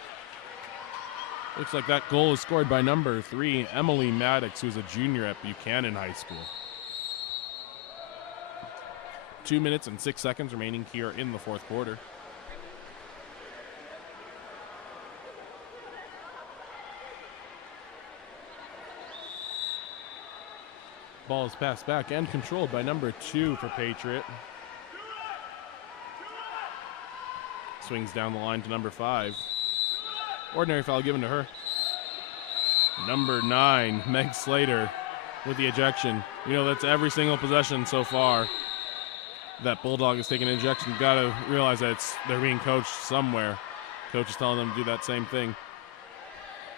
Looks like that goal is scored by number 3, Emily Maddox, who's a junior at Buchanan High School. 2 minutes and 6 seconds remaining here in the fourth quarter. Ball is passed back and controlled by number 2 for Patriot. Swings down the line to number 5. Ordinary foul given to her. Number 9, Meg Slater with the ejection. You know, that's every single possession so far that Bulldog is taking an ejection. You've got to realize that they're being coached somewhere. Coach is telling them to do that same thing.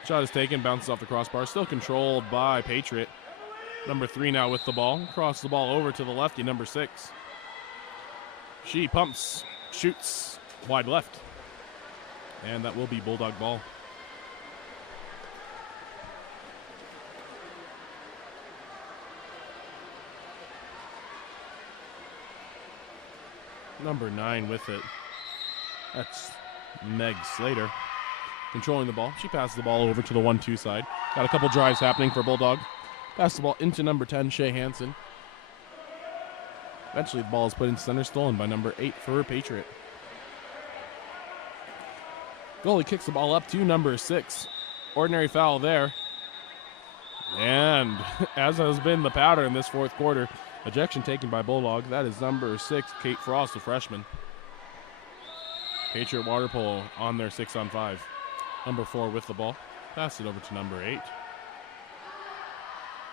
Shot is taken, bounces off the crossbar, still controlled by Patriot. Number 3 now with the ball. Crosses the ball over to the lefty, number 6. She pumps, shoots wide left. And that will be Bulldog ball. Number 9 with it. That's Meg Slater controlling the ball. She passes the ball over to the 1-2 side. Got a couple drives happening for Bulldog. Pass the ball into number 10, Shea Hansen. Eventually the ball is put into center, stolen by number 8 for Patriot. Goalie kicks the ball up to number 6. Ordinary foul there. And as has been the pattern this fourth quarter, ejection taken by Bulldog. That is number 6, Kate Frost, a freshman. Patriot water polo on their 6-on-5. Number 4 with the ball. Pass it over to number 8.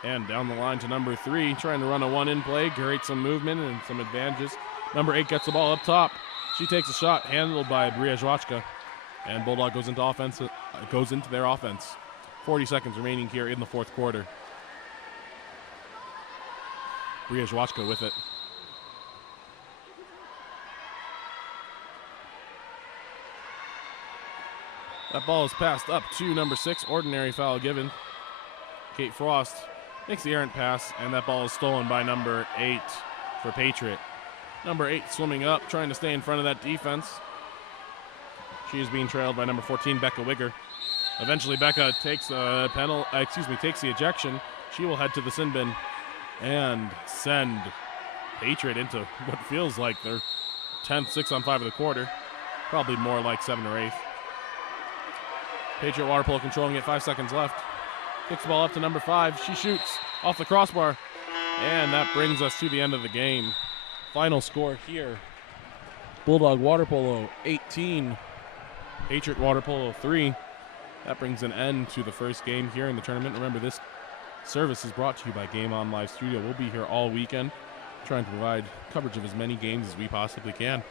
And down the line to number 3, trying to run a 1-in play, create some movement and some advantages. Number 8 gets the ball up top. She takes a shot, handled by Bria Zwachka. And Bulldog goes into their offense. 40 seconds remaining here in the fourth quarter. Bria Zwachka with it. That ball is passed up to number 6. Ordinary foul given. Kate Frost makes the errant pass, and that ball is stolen by number 8 for Patriot. Number 8 swimming up, trying to stay in front of that defense. She is being trailed by number 14, Becca Wigger. Eventually, Becca takes the ejection. She will head to the sin bin and send Patriot into what feels like their 10th 6-on-5 of the quarter. Probably more like 7 or 8. Patriot water polo controlling it, 5 seconds left. Kicks the ball up to number 5. She shoots off the crossbar. And that brings us to the end of the game. Final score here. Bulldog water polo 18. Patriot water polo 3. That brings an end to the first game here in the tournament. Remember, this service is brought to you by Game On Live Studio. We'll be here all weekend trying to provide coverage of as many games as we possibly can.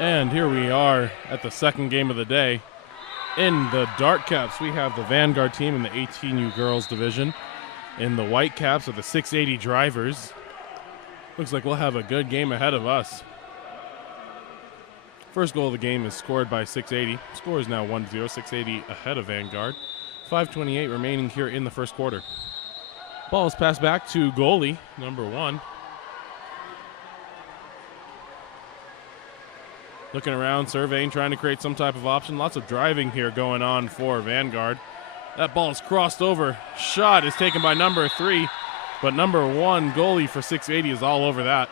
And here we are at the second game of the day. In the dark caps, we have the Vanguard team in the 18U girls division. In the white caps are the 680 drivers. Looks like we'll have a good game ahead of us. First goal of the game is scored by 680. Score is now 1-0, 680 ahead of Vanguard. 5:28 remaining here in the first quarter. Ball is passed back to goalie, number 1. Looking around, surveying, trying to create some type of option. Lots of driving here going on for Vanguard. That ball is crossed over. Shot is taken by number 3, but number 1, goalie for 680, is all over that.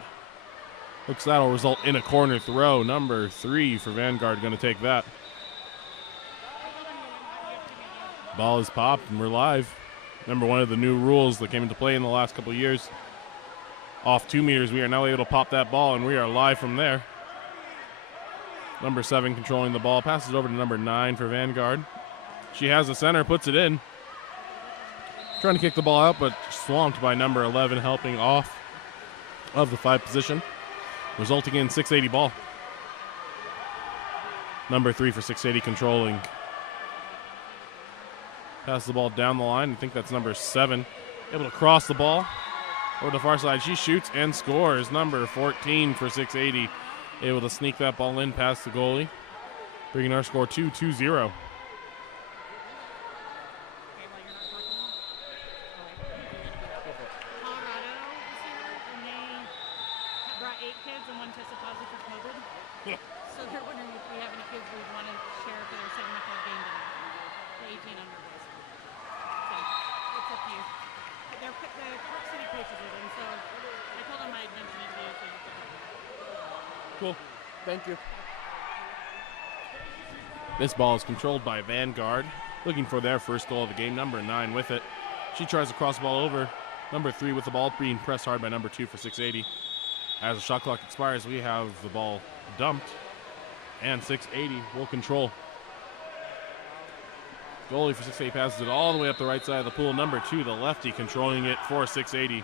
Looks that'll result in a corner throw. Number 3 for Vanguard going to take that. Ball is popped and we're live. Remember, one of the new rules that came into play in the last couple of years. Off 2 meters, we are now able to pop that ball and we are live from there. Number 7 controlling the ball, passes over to number 9 for Vanguard. She has the center, puts it in. Trying to kick the ball out, but swamped by number 11, helping off of the 5 position, resulting in 680 ball. Number 3 for 680 controlling. Pass the ball down the line. I think that's number 7. Able to cross the ball over the far side. She shoots and scores. Number 14 for 680. Able to sneak that ball in past the goalie, bringing our score to 2-0. So they're wondering if we have any kids we want to share for their 7 o'clock game tonight. The 18 under boys. So it's up to you. The Park City coaches it, and so I told them I'd mention it to you. So you could. Cool. Thank you. This ball is controlled by Vanguard, looking for their first goal of the game. Number 9 with it. She tries to cross the ball over. Number 3 with the ball, being pressed hard by number 2 for 680. As the shot clock expires, we have the ball dumped, and 680 will control. Goalie for 680 passes it all the way up the right side of the pool. Number 2, the lefty, controlling it for 680.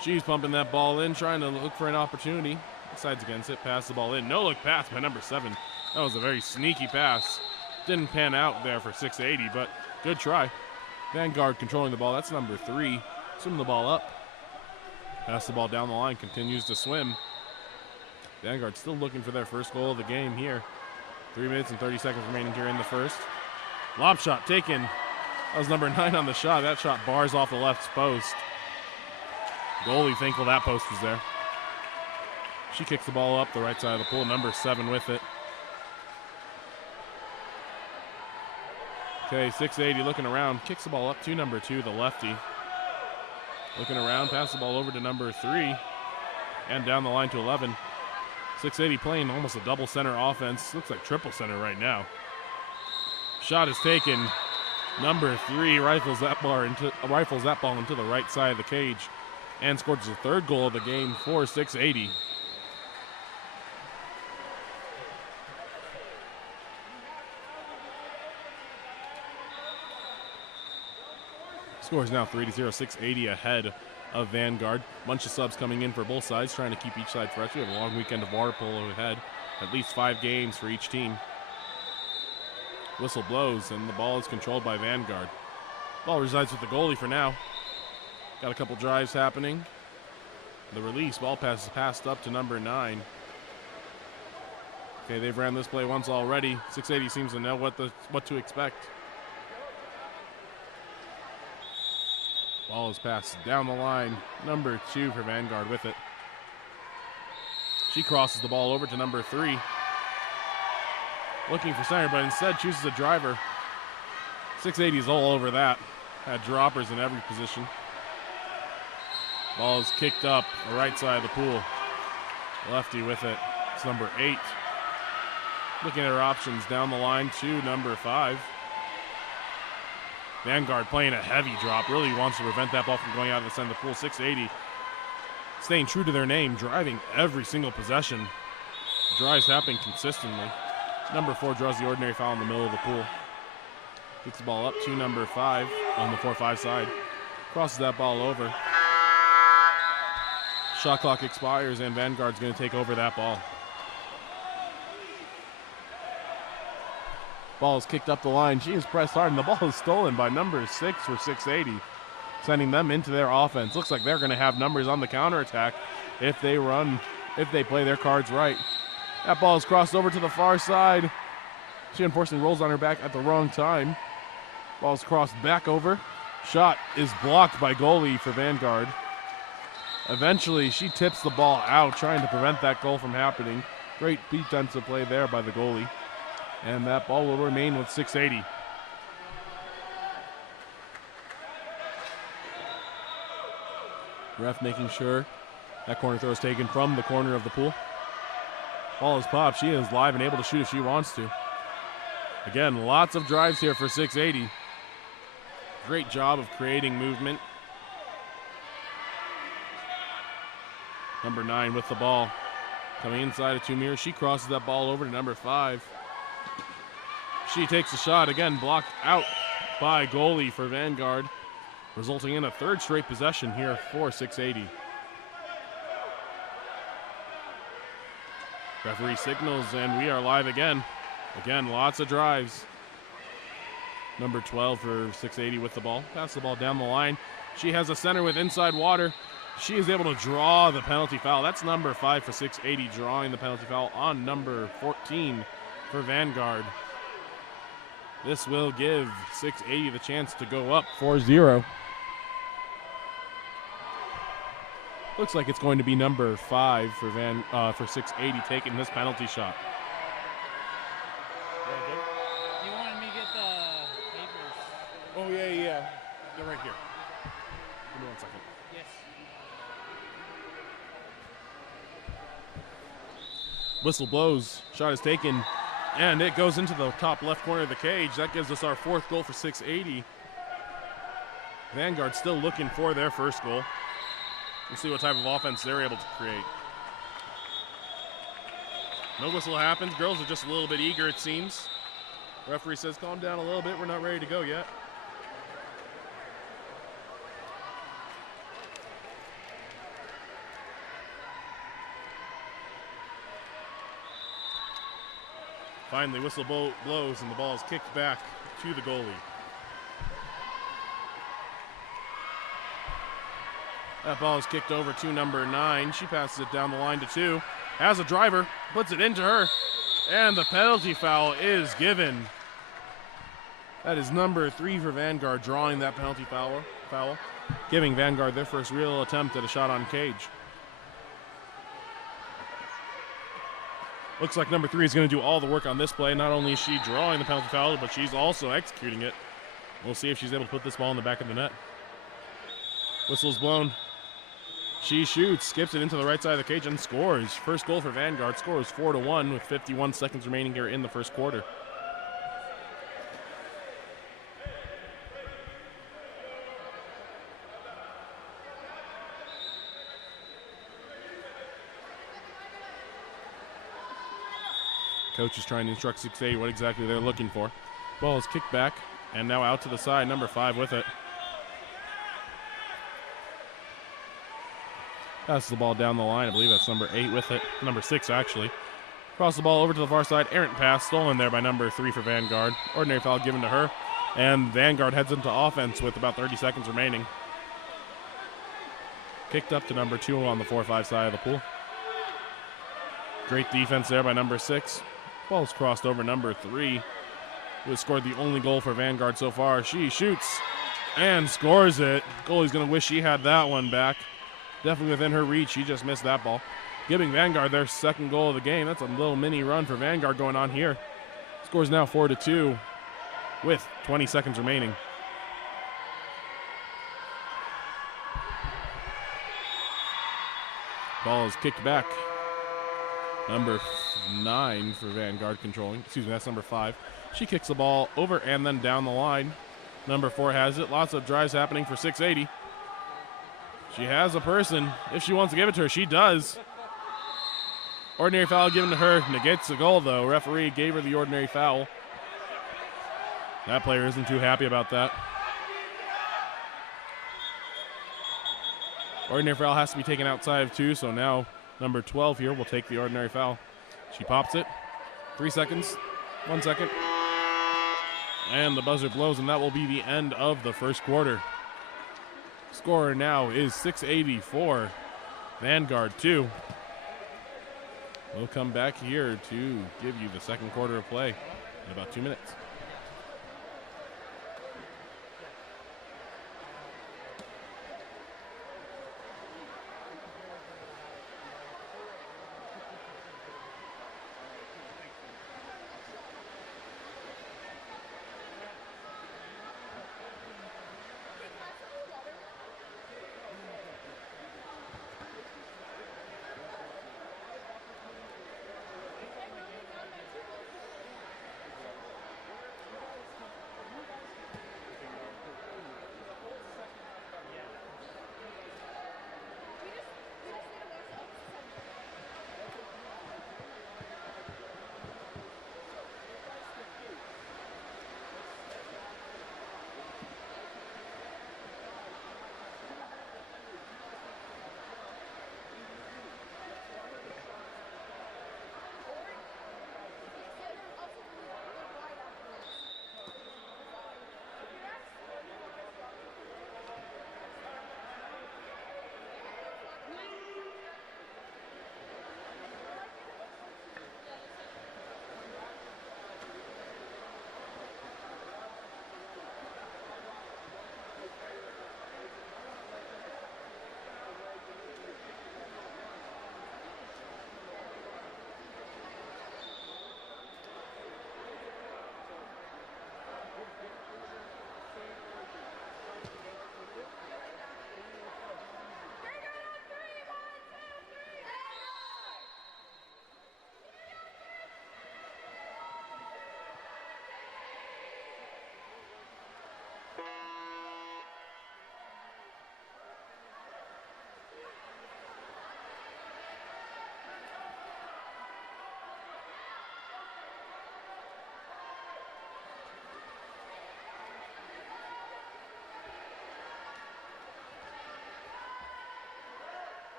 She's pumping that ball in, trying to look for an opportunity. Sides against it, pass the ball in. No look pass by number 7. That was a very sneaky pass. Didn't pan out there for 680, but good try. Vanguard controlling the ball. That's number 3. Swim the ball up. Pass the ball down the line, continues to swim. Vanguard still looking for their first goal of the game here. 3 minutes and 30 seconds remaining here in the first. Lob shot taken. That was number 9 on the shot. That shot bars off the left post. Goalie thankful that post was there. She kicks the ball up the right side of the pool. Number 7 with it. Okay, 680 looking around. Kicks the ball up to number 2, the lefty. Looking around, pass the ball over to number 3. And down the line to 11. 680 playing almost a double center offense. Looks like triple center right now. Shot is taken. Number 3 rifles that ball into the right side of the cage. And scores the 3rd goal of the game for 680. Score is now 3-0, 680 ahead of Vanguard. Bunch of subs coming in for both sides, trying to keep each side fresh. We have a long weekend of water polo ahead. At least 5 games for each team. Whistle blows, and the ball is controlled by Vanguard. Ball resides with the goalie for now. Got a couple drives happening. The release, ball pass is passed up to number 9. Okay, they've ran this play once already. 680 seems to know what to expect. Ball is passed down the line. Number 2 for Vanguard with it. She crosses the ball over to number 3. Looking for center, but instead chooses a driver. 680 is all over that. Had droppers in every position. Ball is kicked up the right side of the pool. Lefty with it. It's number 8. Looking at her options down the line to number 5. Vanguard playing a heavy drop. Really wants to prevent that ball from going out of the center of the pool. 680 staying true to their name, driving every single possession. Drives happening consistently. Number 4 draws the ordinary foul in the middle of the pool. Gets the ball up to number 5 on the 4-5 side. Crosses that ball over. Shot clock expires, and Vanguard's going to take over that ball. Ball is kicked up the line. She is pressed hard, and the ball is stolen by number 6 for 680, sending them into their offense. Looks like they're going to have numbers on the counterattack if they play their cards right. That ball is crossed over to the far side. She unfortunately rolls on her back at the wrong time. Ball's crossed back over. Shot is blocked by goalie for Vanguard. Eventually, she tips the ball out, trying to prevent that goal from happening. Great defensive play there by the goalie. And that ball will remain with 680. Ref making sure that corner throw is taken from the corner of the pool. Ball is popped. She is live and able to shoot if she wants to. Again, lots of drives here for 680. Great job of creating movement. Number 9 with the ball. Coming inside of Tumir, she crosses that ball over to number 5. She takes a shot, again blocked out by goalie for Vanguard, resulting in a third straight possession here for 680. Referee signals, and we are live again. Again, lots of drives. Number 12 for 680 with the ball. Pass the ball down the line. She has a center with inside water. She is able to draw the penalty foul. That's number 5 for 680, drawing the penalty foul on number 14 for Vanguard. This will give 680 the chance to go up 4-0. Looks like it's going to be number 5 for 680 taking this penalty shot. You wanted me to get the papers? Oh, yeah. They're right here. Give me 1 second. Yes. Whistle blows. Shot is taken. And it goes into the top left corner of the cage. That gives us our 4th goal for 680. Vanguard still looking for their first goal. We'll see what type of offense they're able to create. No whistle happens. Girls are just a little bit eager, it seems. Referee says, calm down a little bit. We're not ready to go yet. Finally, whistle blows, and the ball is kicked back to the goalie. That ball is kicked over to number 9. She passes it down the line to 2. Has a driver, puts it into her, and the penalty foul is given. That is number 3 for Vanguard, drawing that penalty foul, giving Vanguard their first real attempt at a shot on cage. Looks like number 3 is going to do all the work on this play. Not only is she drawing the penalty foul, but she's also executing it. We'll see if she's able to put this ball in the back of the net. Whistle's blown. She shoots, skips it into the right side of the cage, and scores. First goal for Vanguard. Scores 4-1 with 51 seconds remaining here in the first quarter. Coach is trying to instruct 680 what exactly they're looking for. Ball is kicked back, and now out to the side, number 5 with it. Passes the ball down the line. I believe that's number 8 with it. Number 6, actually. Cross the ball over to the far side. Errant pass stolen there by number 3 for Vanguard. Ordinary foul given to her. And Vanguard heads into offense with about 30 seconds remaining. Kicked up to number 2 on the 4-5 side of the pool. Great defense there by number 6. Ball's crossed over number 3, who has scored the only goal for Vanguard so far. She shoots and scores it. Goalie's going to wish she had that one back. Definitely within her reach. She just missed that ball, giving Vanguard their second goal of the game. That's a little mini run for Vanguard going on here. Scores now 4-2 with 20 seconds remaining. Ball is kicked back. Number 9 for Vanguard controlling. Excuse me, that's number 5. She kicks the ball over and then down the line. Number 4 has it. Lots of drives happening for 680. She has a person. If she wants to give it to her, she does. Ordinary foul given to her. Negates the goal, though. Referee gave her the ordinary foul. That player isn't too happy about that. Ordinary foul has to be taken outside of 2, so now number 12 here will take the ordinary foul. She pops it. 3 seconds. 1 second. And the buzzer blows, and that will be the end of the first quarter. Score now is 684, Vanguard 2. We'll come back here to give you the second quarter of play in about 2 minutes.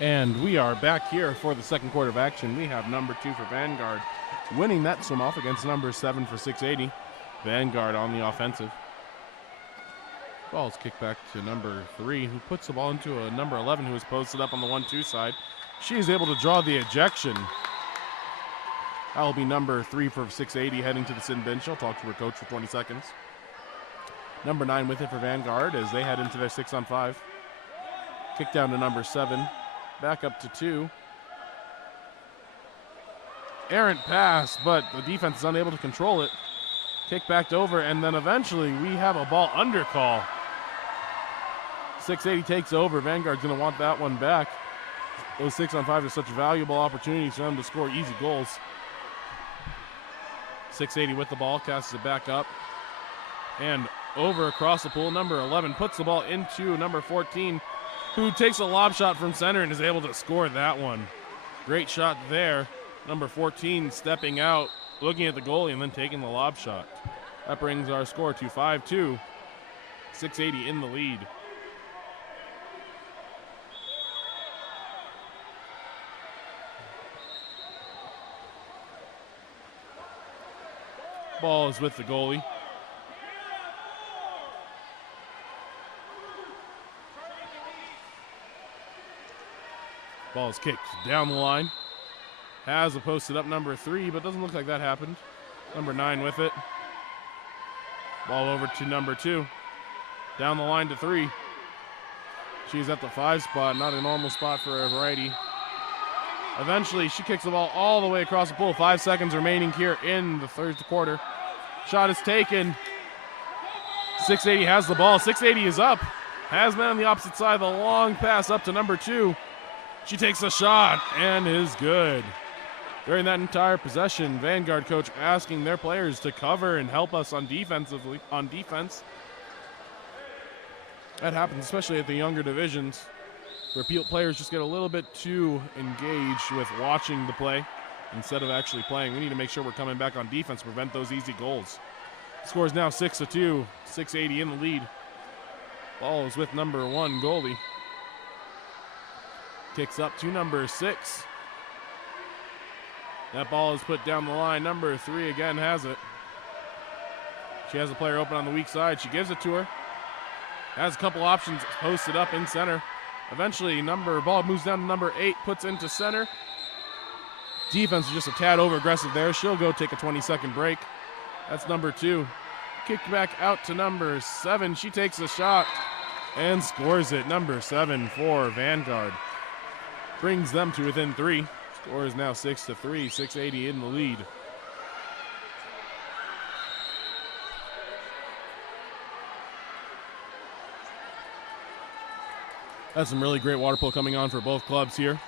And we are back here for the second quarter of action. We have number 2 for Vanguard winning that swim off against number 7 for 680. Vanguard on the offensive. Ball's kicked back to number 3, who puts the ball into a number 11 who is posted up on the 1-2 side. She is able to draw the ejection. That will be number 3 for 680 heading to the sin bin. She'll talk to her coach for 20 seconds. Number 9 with it for Vanguard as they head into their 6-on-5. Kick down to number 7. Back up to 2. Errant pass, but the defense is unable to control it. Kick backed over, and then eventually we have a ball under call. 680 takes over. Vanguard's going to want that one back. Those 6-on-5 are such valuable opportunities for them to score easy goals. 680 with the ball, casts it back up. And over across the pool, number 11 puts the ball into number 14, who takes a lob shot from center and is able to score that one. Great shot there. Number 14 stepping out, looking at the goalie, and then taking the lob shot. That brings our score to 5-2. 680 in the lead. Ball is with the goalie. Ball is kicked down the line. Has a posted up number 3, but doesn't look like that happened. Number 9 with it. Ball over to number 2. Down the line to 3. She's at the 5 spot, not a normal spot for a variety. Eventually, she kicks the ball all the way across the pool. 5 seconds remaining here in the third quarter. Shot is taken. 680 has the ball. 680 is up. Has been on the opposite side. The long pass up to number 2. She takes a shot and is good. During that entire possession, Vanguard coach asking their players to cover and help us on defense. That happens especially at the younger divisions, where players just get a little bit too engaged with watching the play instead of actually playing. We need to make sure we're coming back on defense to prevent those easy goals. The score is now 6-2, 680 in the lead. Ball is with number 1 goalie. Kicks up to number 6. That ball is put down the line. Number 3 again has it. She has a player open on the weak side. She gives it to her. Has a couple options posted up in center. Eventually, ball moves down to number 8, puts into center. Defense is just a tad over aggressive there. She'll go take a 20-second break. That's number 2. Kicked back out to number 7. She takes a shot and scores it. Number 7 for Vanguard. Brings them to within 3. Score is now 6-3, 680 in the lead. That's some really great water polo coming on for both clubs here.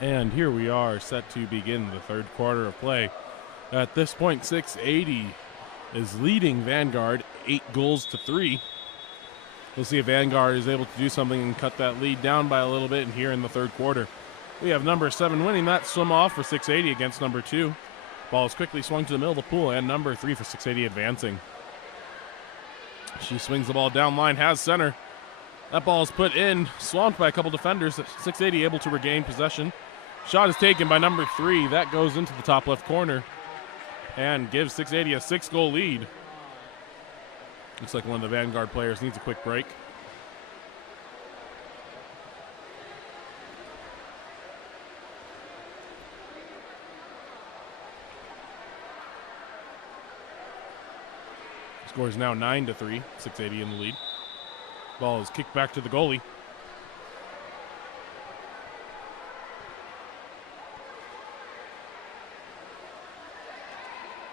And here we are set to begin the third quarter of play. At this point, 680 is leading Vanguard 8 goals to 3. We'll see if Vanguard is able to do something and cut that lead down by a little bit here in the third quarter. We have number 7 winning that swim off for 680 against number 2. Ball is quickly swung to the middle of the pool, and number 3 for 680 advancing. She swings the ball down line, has center. That ball is put in, swamped by a couple defenders. 680 able to regain possession. Shot is taken by number 3. That goes into the top left corner and gives 680 a 6-goal lead. Looks like one of the Vanguard players needs a quick break. Score is now 9-3, 680 in the lead. Ball is kicked back to the goalie.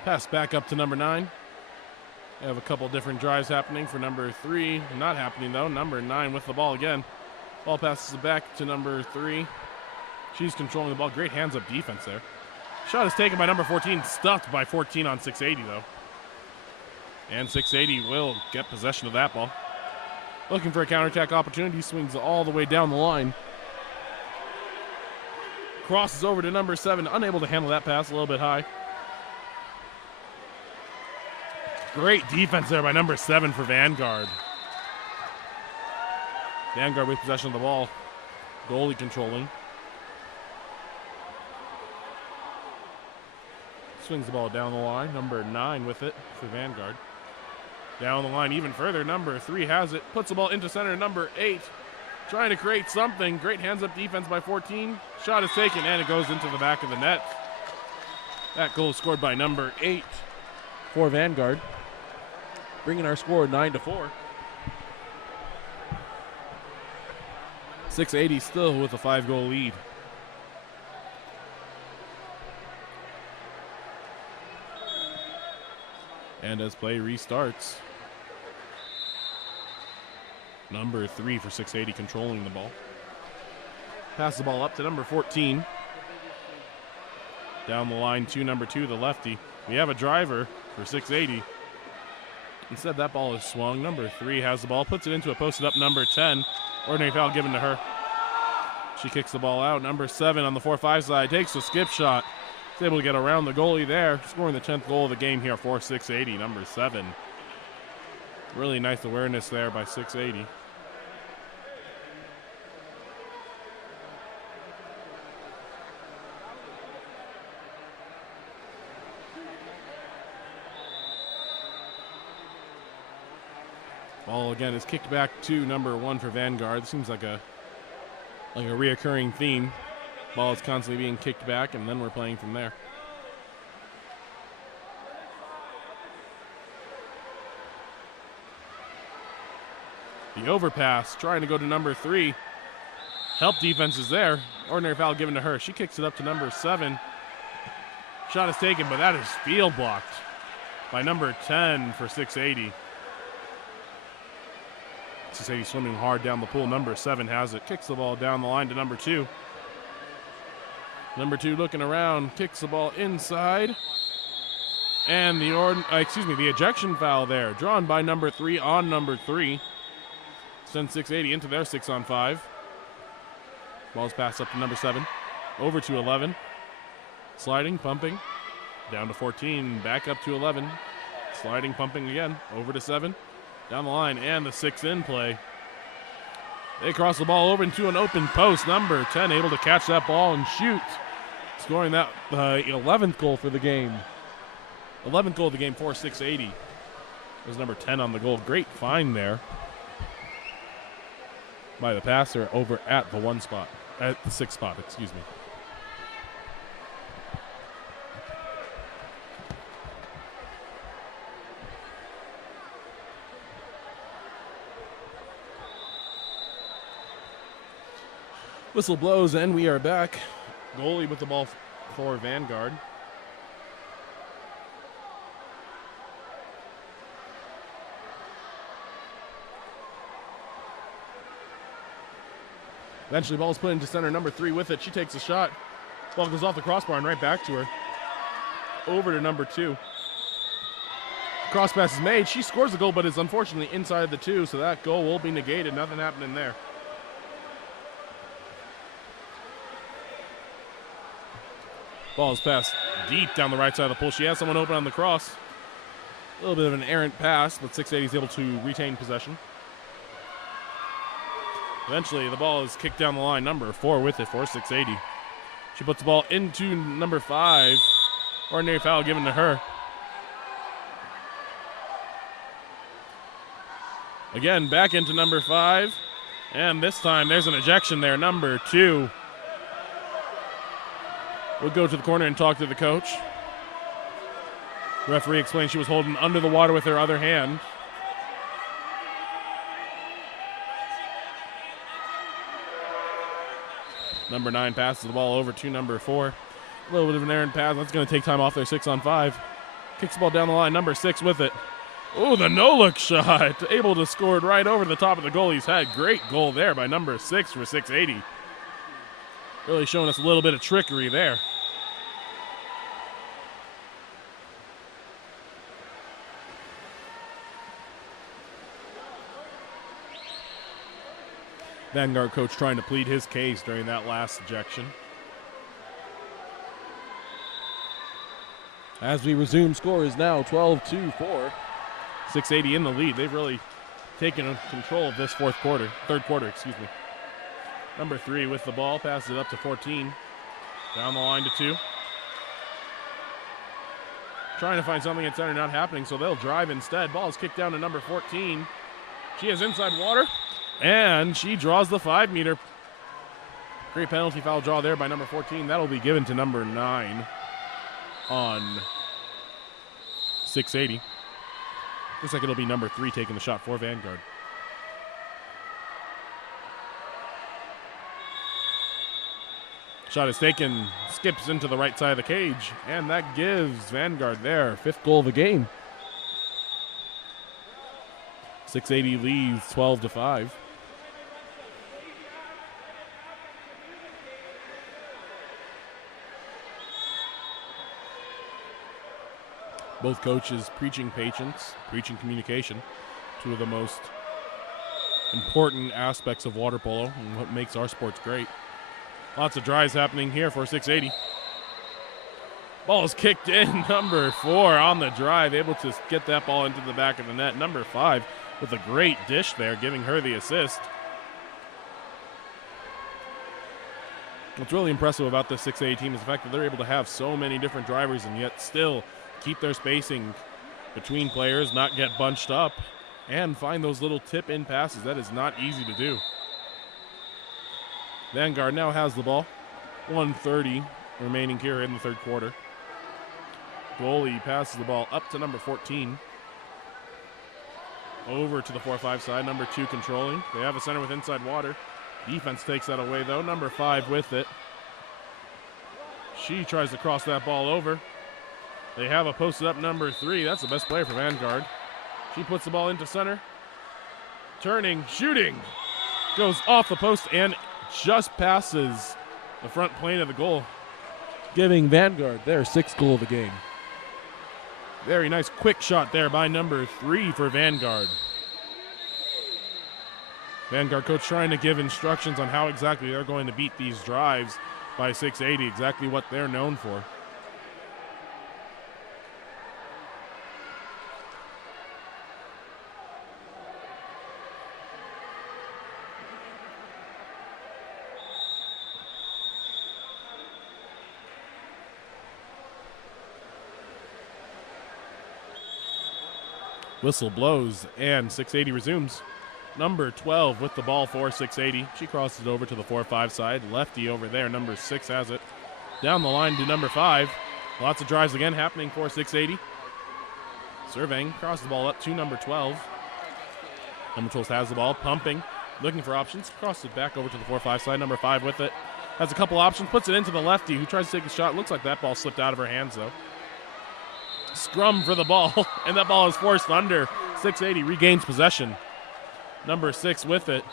Pass back up to number 9. We have a couple different drives happening for number 3. Not happening though. Number 9 with the ball again. Ball passes it back to number 3. She's controlling the ball. Great hands-up defense there. Shot is taken by number 14. Stuffed by 14 on 680 though. And 680 will get possession of that ball. Looking for a counterattack opportunity. Swings all the way down the line. Crosses over to number 7. Unable to handle that pass, a little bit high. Great defense there by number 7 for Vanguard. Vanguard with possession of the ball. Goalie controlling. Swings the ball down the line. Number 9 with it for Vanguard. Down the line even further. Number 3 has it. Puts the ball into center. Number 8 trying to create something. Great hands-up defense by 14. Shot is taken, and it goes into the back of the net. That goal is scored by number 8 for Vanguard, bringing our score 9-4. 680 still with a 5-goal lead. And as play restarts, number 3 for 680 controlling the ball. Pass the ball up to number 14. Down the line to number 2, the lefty. We have a driver for 680. Instead, that ball is swung. Number 3 has the ball, puts it into a posted up number 10. Ordinary foul given to her. She kicks the ball out. Number 7 on the 4-5 side takes a skip shot. Is able to get around the goalie there, scoring the 10th goal of the game here for 680, number 7. Really nice awareness there by 680. Ball again is kicked back to number 1 for Vanguard. Seems like a reoccurring theme. Ball is constantly being kicked back, and then we're playing from there. The overpass, trying to go to number 3. Help defense is there. Ordinary foul given to her. She kicks it up to number 7. Shot is taken, but that is field blocked by number 10 for 680. 680 swimming hard down the pool. Number 7 has it. Kicks the ball down the line to number 2. Number 2 looking around, kicks the ball inside. And the ejection foul there, drawn by number 3 on number 3. Sends 680 into their 6-on-5. Ball's passed up to number 7. Over to 11. Sliding, pumping. Down to 14, back up to 11. Sliding, pumping again. Over to 7. Down the line, and the 6 in play. They cross the ball over into an open post. Number 10 able to catch that ball and shoot. Scoring that 11th goal for the game. 11th goal of the game for 680. Was number 10 on the goal. Great find there by the passer over at the 1 spot. At the 6 spot, excuse me. Whistle blows, and we are back. Goalie with the ball for Vanguard. Eventually, ball is put into center. Number 3 with it. She takes a shot. Ball goes off the crossbar and right back to her. Over to number 2. Cross pass is made. She scores a goal, but is unfortunately inside the 2, so that goal will be negated. Nothing happening there. Ball is passed deep down the right side of the pool. She has someone open on the cross. A little bit of an errant pass, but 680 is able to retain possession. Eventually, the ball is kicked down the line. Number 4 with it for 680. She puts the ball into number 5. Ordinary foul given to her. Again, back into number 5. And this time, there's an ejection there. Number 2 would go to the corner and talk to the coach. The referee explained she was holding under the water with her other hand. Number 9 passes the ball over to number 4. A little bit of an errant pass. That's going to take time off their 6-on-5. Kicks the ball down the line. Number 6 with it. Oh, the no-look shot. Able to score it right over the top of the goalie's head. Great goal there by number 6 for 680. Really showing us a little bit of trickery there. Vanguard coach trying to plead his case during that last ejection. As we resume, score is now 12-4. 680 in the lead. They've really taken control of this third quarter, excuse me. Number 3 with the ball, passes it up to 14. Down the line to 2. Trying to find something in center, not happening, so they'll drive instead. Ball is kicked down to number 14. She is inside water, and she draws the 5-meter. Great penalty foul draw there by number 14. That'll be given to number 9 on 680. Looks like it'll be number 3 taking the shot for Vanguard. Shot is taken, skips into the right side of the cage, and that gives Vanguard their 5th goal of the game. 680 leads 12-5. Both coaches preaching patience, preaching communication, two of the most important aspects of water polo and what makes our sports great. Lots of drives happening here for 680. Ball is kicked in. Number 4 on the drive, able to get that ball into the back of the net. Number 5 with a great dish there, giving her the assist. What's really impressive about this 680 team is the fact that they're able to have so many different drivers and yet still keep their spacing between players, not get bunched up, and find those little tip-in passes. That is not easy to do. Vanguard now has the ball. 1:30 remaining here in the third quarter. Goalie passes the ball up to number 14. Over to the 4-5 side. Number 2 controlling. They have a center with inside water. Defense takes that away, though. Number 5 with it. She tries to cross that ball over. They have a posted up number 3. That's the best player for Vanguard. She puts the ball into center. Turning, shooting. Goes off the post and just passes the front plane of the goal, giving Vanguard their 6th goal of the game. Very nice quick shot there by number 3 for Vanguard. Vanguard coach trying to give instructions on how exactly they're going to beat these drives by 680, exactly what they're known for. Whistle blows and 680 resumes. Number 12 with the ball for 680. She crosses it over to the 4-5 side. Lefty over there. Number 6 has it. Down the line to number 5. Lots of drives again happening for 680. Surveying. Crosses the ball up to number 12. Number 12 has the ball. Pumping. Looking for options. Crosses it back over to the 4-5 side. Number 5 with it. Has a couple options. Puts it into the lefty who tries to take a shot. Looks like that ball slipped out of her hands though. Scrum for the ball, and that ball is forced under. 680 regains possession. Number 6 with it.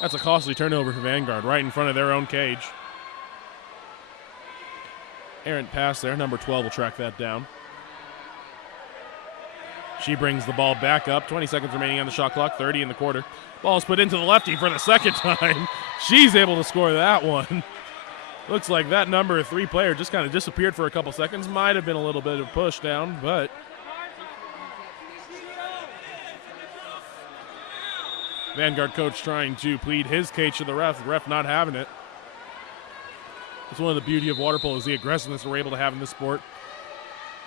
That's a costly turnover for Vanguard, right in front of their own cage. Errant pass there. Number 12 will track that down. She brings the ball back up. 20 seconds remaining on the shot clock. 30 in the quarter. Ball's put into the lefty for the second time. She's able to score that one. Looks like that number 3 player just kind of disappeared for a couple seconds. Might have been a little bit of push down, but Vanguard coach trying to plead his case to the ref. The ref not having it. It's one of the beauty of water polo is the aggressiveness we're able to have in this sport.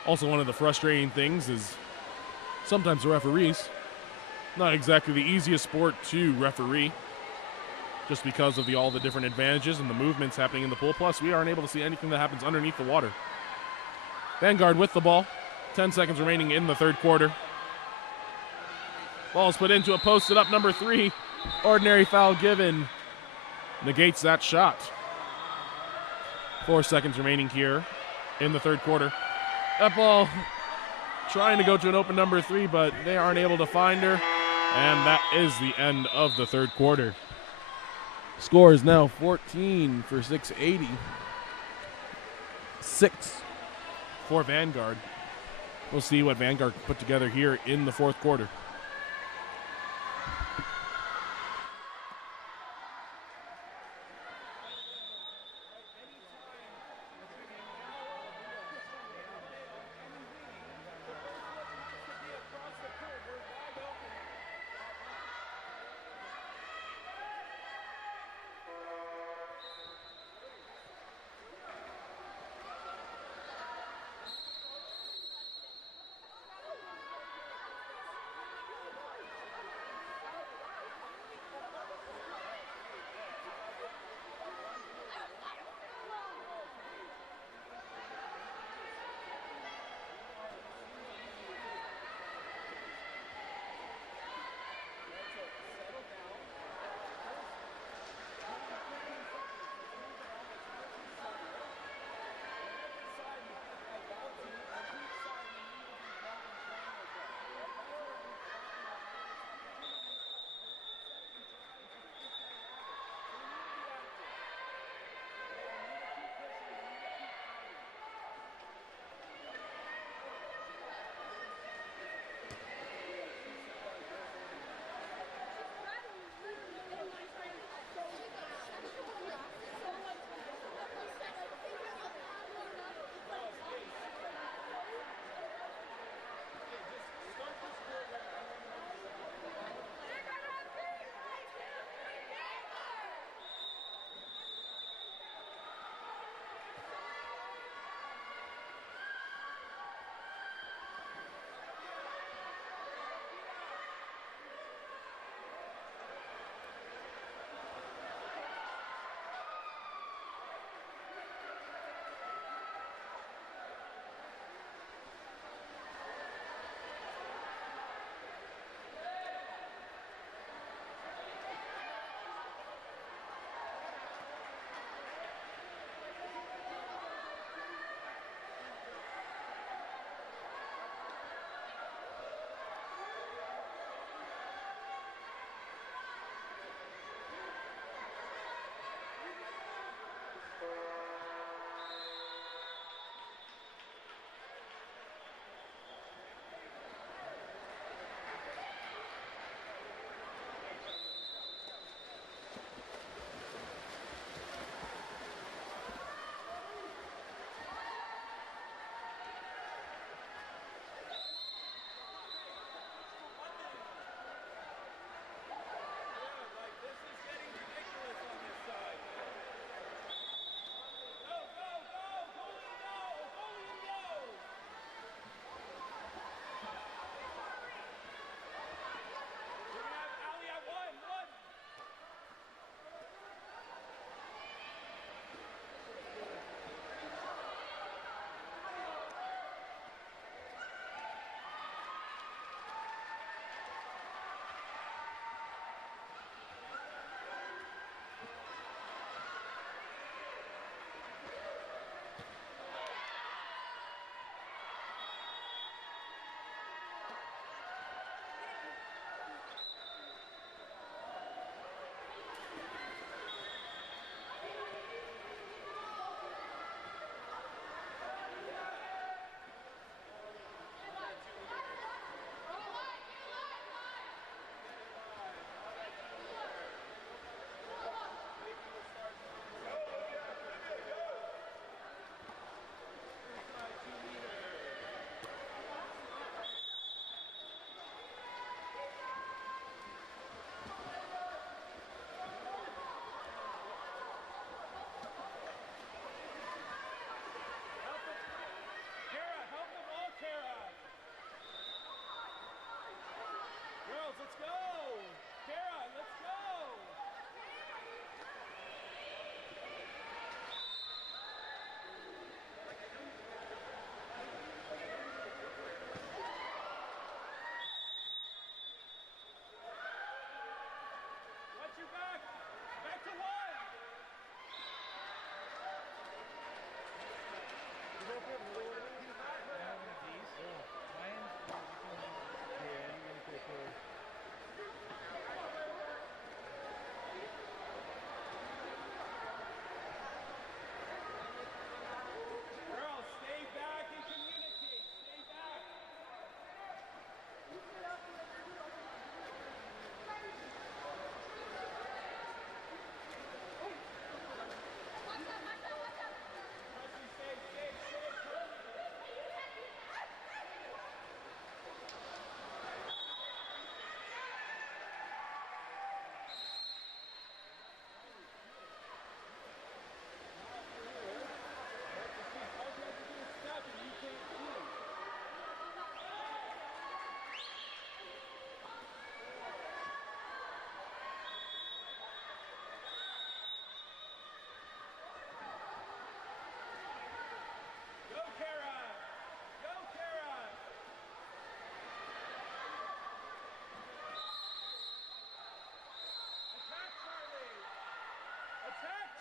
Also, one of the frustrating things is sometimes the referees, not exactly the easiest sport to referee, just because of all the different advantages and the movements happening in the pool. Plus, we aren't able to see anything that happens underneath the water. Vanguard with the ball. 10 seconds remaining in the third quarter. Ball's put into a posted up number 3. Ordinary foul given. Negates that shot. 4 seconds remaining here in the third quarter. That ball trying to go to an open number 3, but they aren't able to find her. And that is the end of the third quarter. Score is now 14 for 680. 6 for Vanguard. We'll see what Vanguard put together here in the fourth quarter.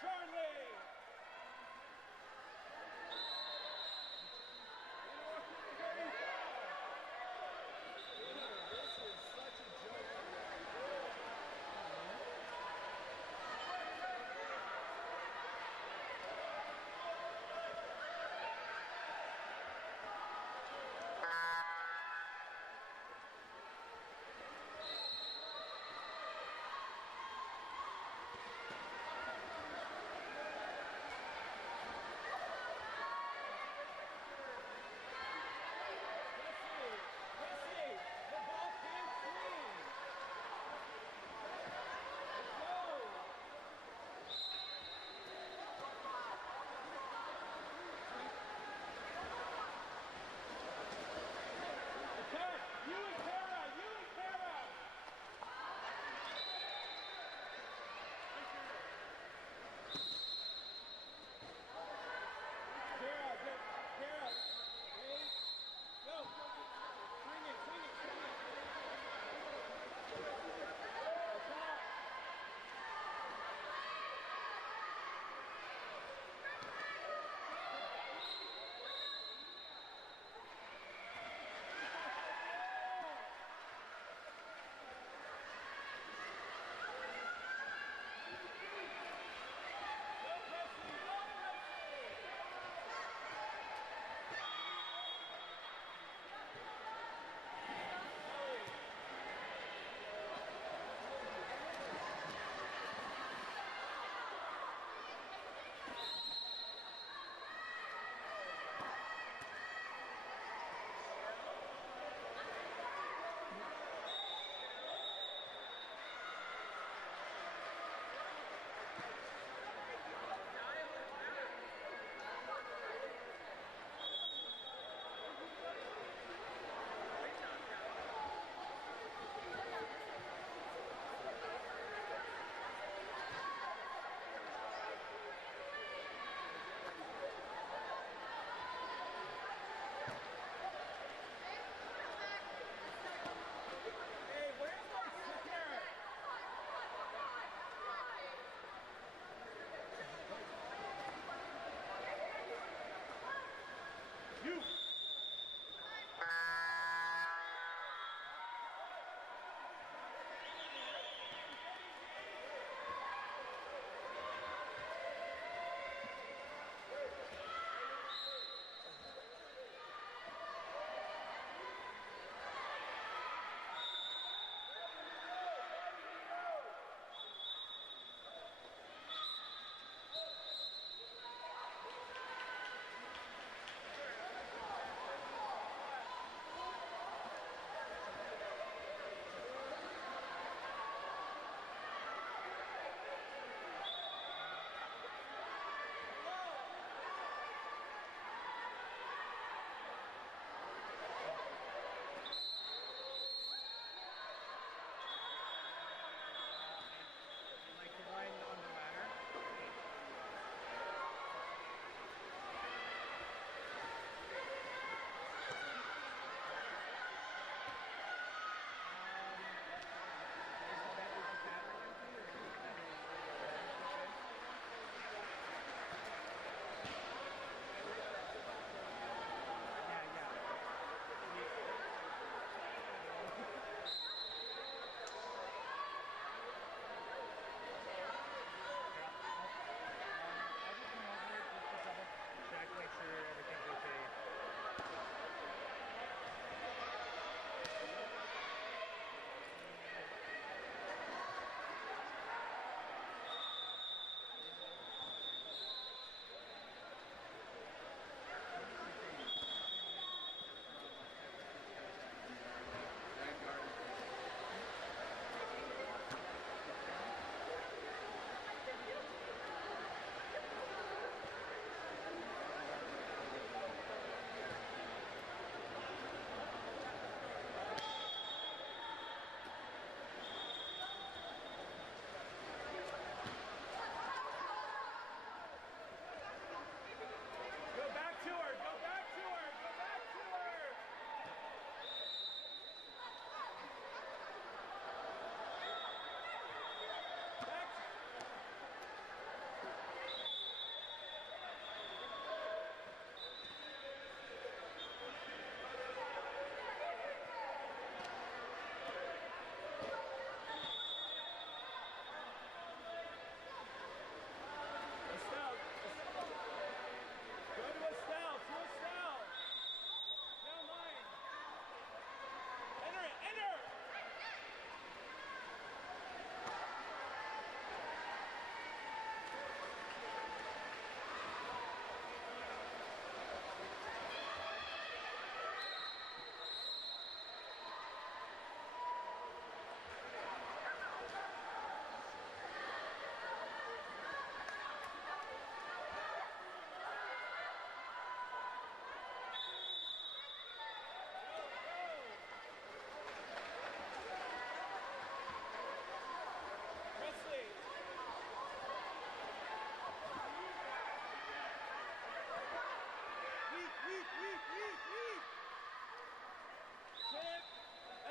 Charlie. This is such a joke.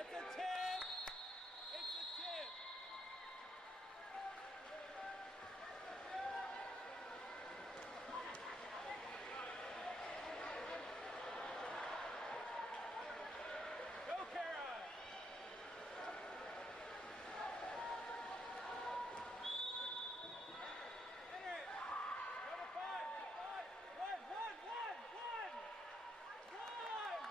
It's a tip! It's a tip! Go, Kara! Enter it! Go to 5! 5! 1! 1! 1! 1! 1!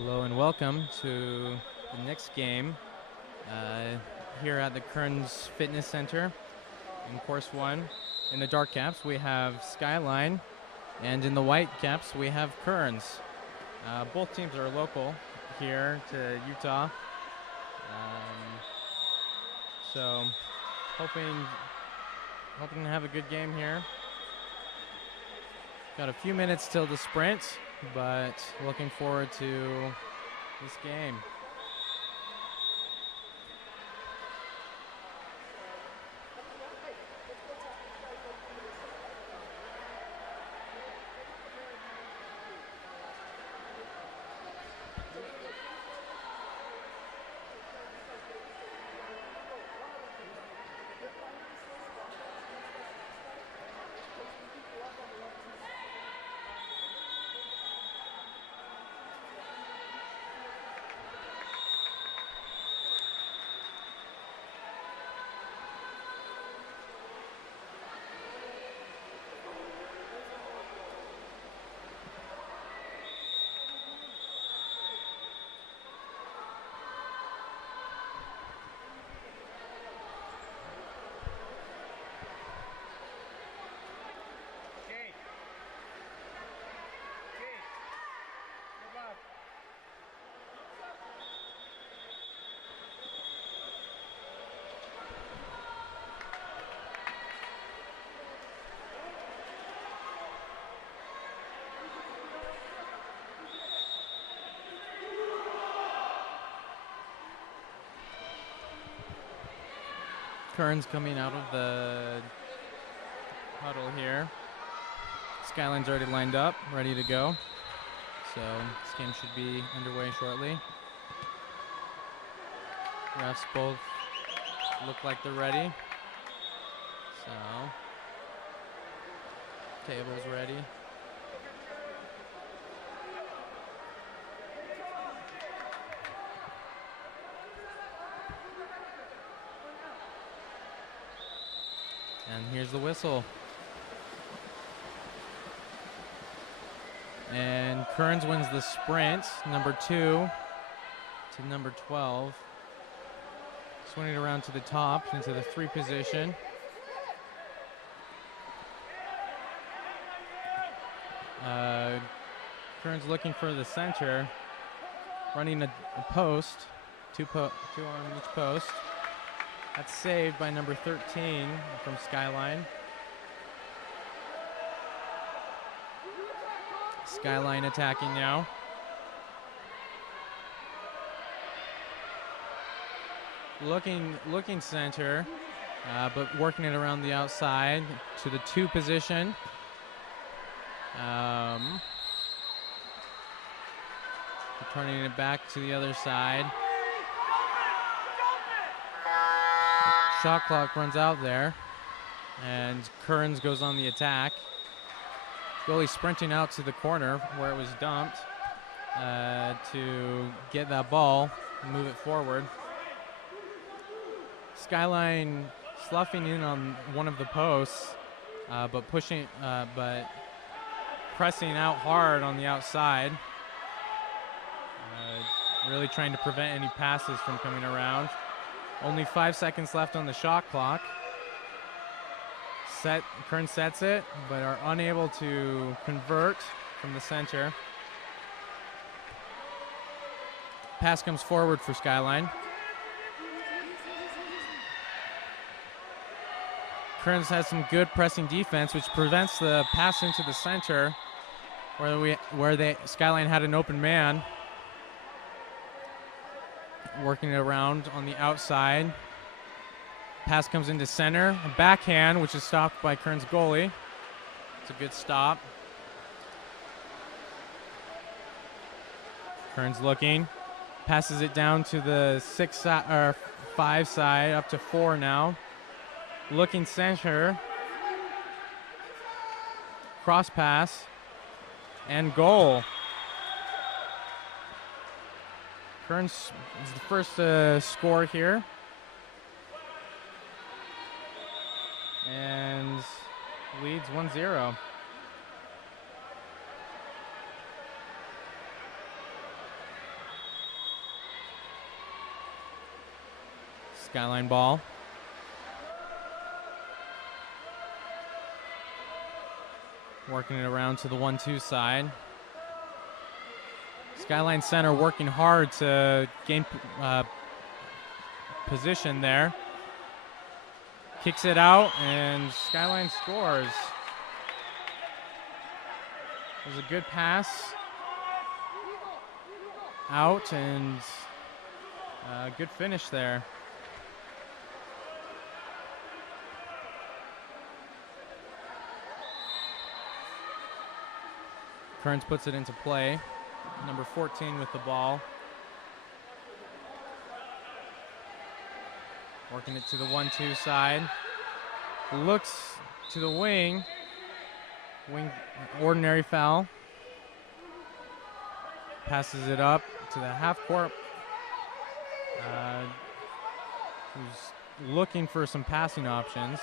Hello and welcome to the next game here at the Kearns Fitness Center in Course 1. In the dark caps we have Skyline, and in the white caps we have Kearns. Both teams are local here to Utah, so hoping to have a good game here. Got a few minutes till the sprint, but looking forward to this game. Kearns coming out of the huddle here. Skyline's already lined up, ready to go. So this game should be underway shortly. Refs both look like they're ready. So, table's ready. And here's the whistle. And Kearns wins the sprint, number 2 to number 12. Swinging around to the top into the 3 position. Kearns looking for the center, running a post, two on each post. That's saved by number 13 from Skyline. Skyline attacking now. Looking center, but working it around the outside to the 2 position. Turning it back to the other side. Shot clock runs out there, and Kearns goes on the attack. Goalie sprinting out to the corner where it was dumped to get that ball and move it forward. Skyline sloughing in on one of the posts, but pressing out hard on the outside. Really trying to prevent any passes from coming around. Only 5 seconds left on the shot clock. Kearns sets it, but are unable to convert from the center. Pass comes forward for Skyline. Kearns has some good pressing defense, which prevents the pass into the center, where Skyline had an open man. Working it around on the outside. Pass comes into center. A backhand, which is stopped by Kearns goalie. It's a good stop. Kearns looking. Passes it down to the 5 side, up to 4 now. Looking center. Cross pass. And goal. Kearns is the first score here. And leads 1-0. Skyline ball. Working it around to the 1-2 side. Skyline center working hard to gain position there. Kicks it out, and Skyline scores. It was a good pass out, and good finish there. Kearns puts it into play. Number 14 with the ball. Working it to the 1-2 side. Looks to the wing. Wing ordinary foul. Passes it up to the half court. Who's looking for some passing options.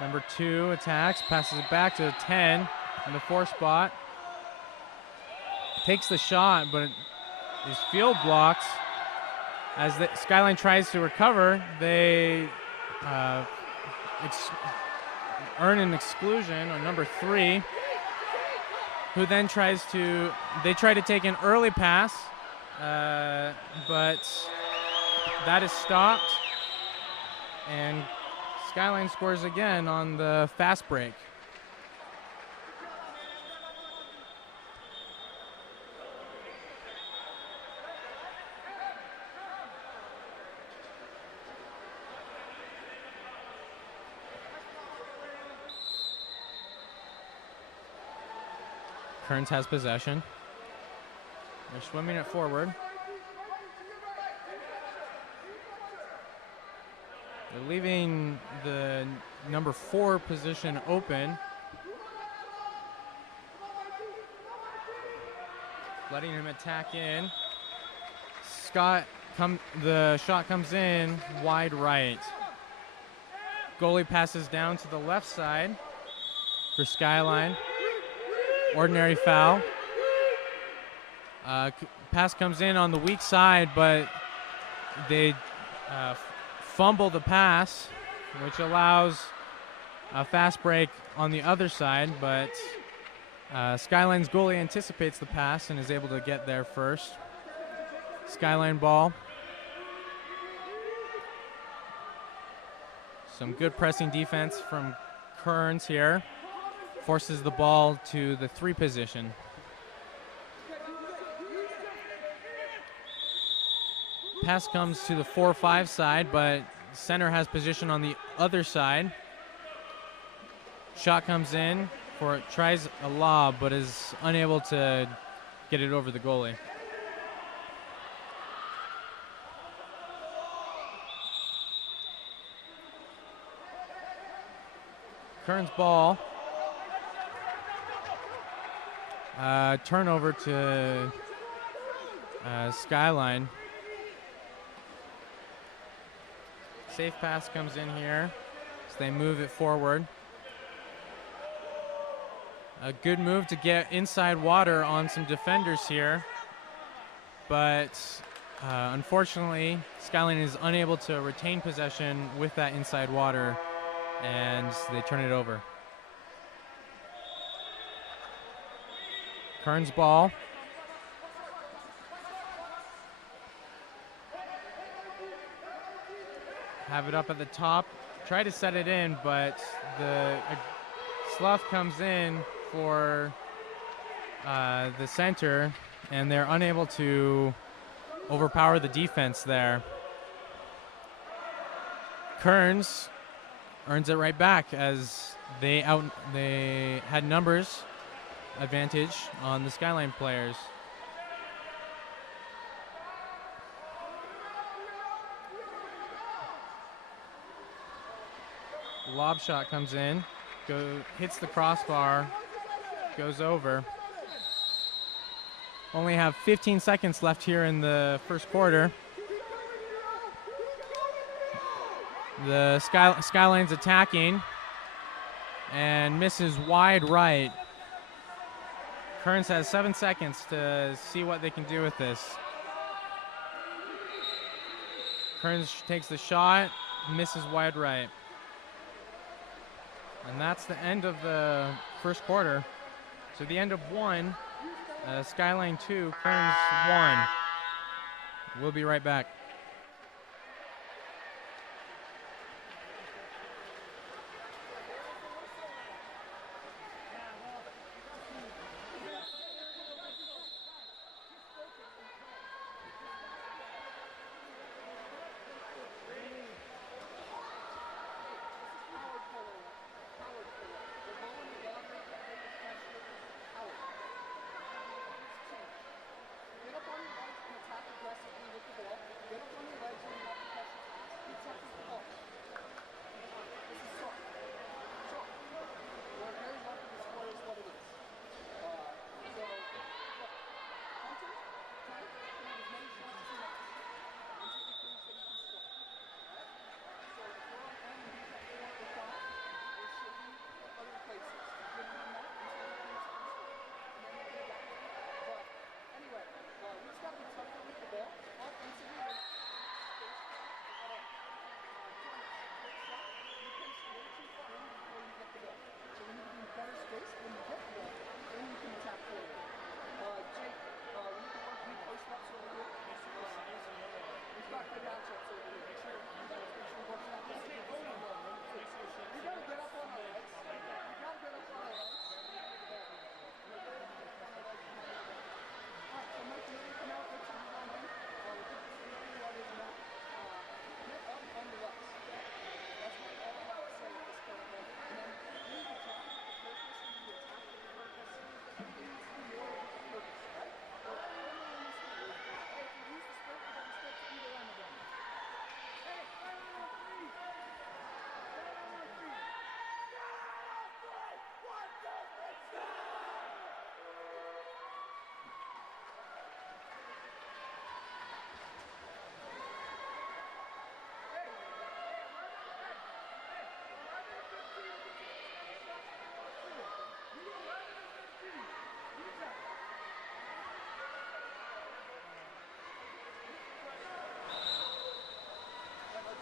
Number 2 attacks, passes it back to the 10 in the 4 spot. Takes the shot, but is field blocked. As the Skyline tries to recover, they earn an exclusion on number 3, who then try to take an early pass, but that is stopped, and Skyline scores again on the fast break. Kearns has possession. They're swimming it forward. They're leaving the number 4 position open. Letting him attack in. The shot comes in wide right. Goalie passes down to the left side for Skyline. Ordinary foul. Pass comes in on the weak side, but they fumble the pass, which allows a fast break on the other side, but Skyline's goalie anticipates the pass and is able to get there first. Skyline ball. Some good pressing defense from Kearns here. Forces the ball to the 3 position. Pass comes to the 4-5 side, but center has position on the other side. Shot comes in tries a lob, but is unable to get it over the goalie. Kearns ball. Turnover to Skyline. Safe pass comes in here, so they move it forward. A good move to get inside water on some defenders here, but unfortunately, Skyline is unable to retain possession with that inside water, and they turn it over. Kearns ball. Have it up at the top. Try to set it in, but the slough comes in for the center, and they're unable to overpower the defense there. Kearns earns it right back as they had numbers advantage on the Skyline players. Lob shot comes in, hits the crossbar, goes over. Only have 15 seconds left here in the first quarter. The Skyline's attacking and misses wide right. Kearns has 7 seconds to see what they can do with this. Kearns takes the shot, misses wide right. And that's the end of the first quarter. So the end of 1, Skyline 2, Kearns 1. We'll be right back.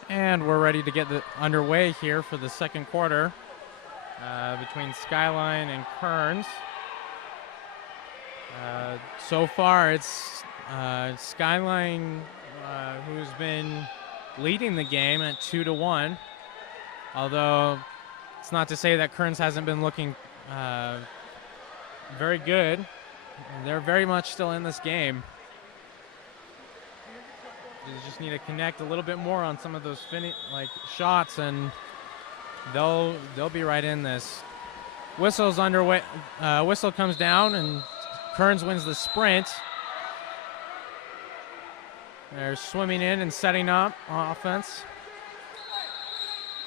And we're ready to get underway here for the second quarter between Skyline and Kearns. So far, it's Skyline who's been leading the game at 2-1. Although it's not to say that Kearns hasn't been looking very good. They're very much still in this game. You just need to connect a little bit more on some of those shots, and they'll be right in this. Whistle's underway. Whistle comes down, and Kearns wins the sprint. They're swimming in and setting up on offense.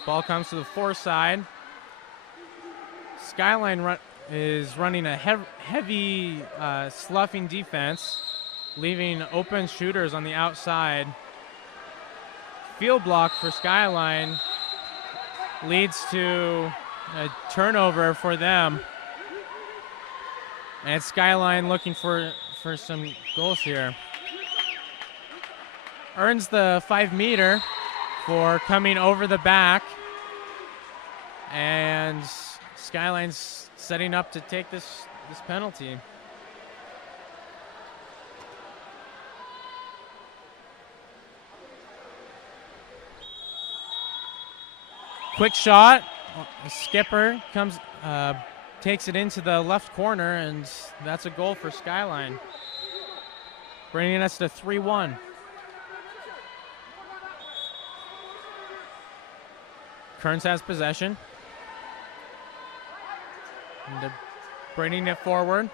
Ball comes to the fore side. Skyline is running a heavy sloughing defense, leaving open shooters on the outside. Field block for Skyline leads to a turnover for them. And Skyline looking for some goals here. Earns the 5-meter for coming over the back. And Skyline's setting up to take this penalty. Quick shot. The skipper comes, takes it into the left corner, and that's a goal for Skyline, bringing us to 3-1. Kearns has possession. And they're bringing it forward,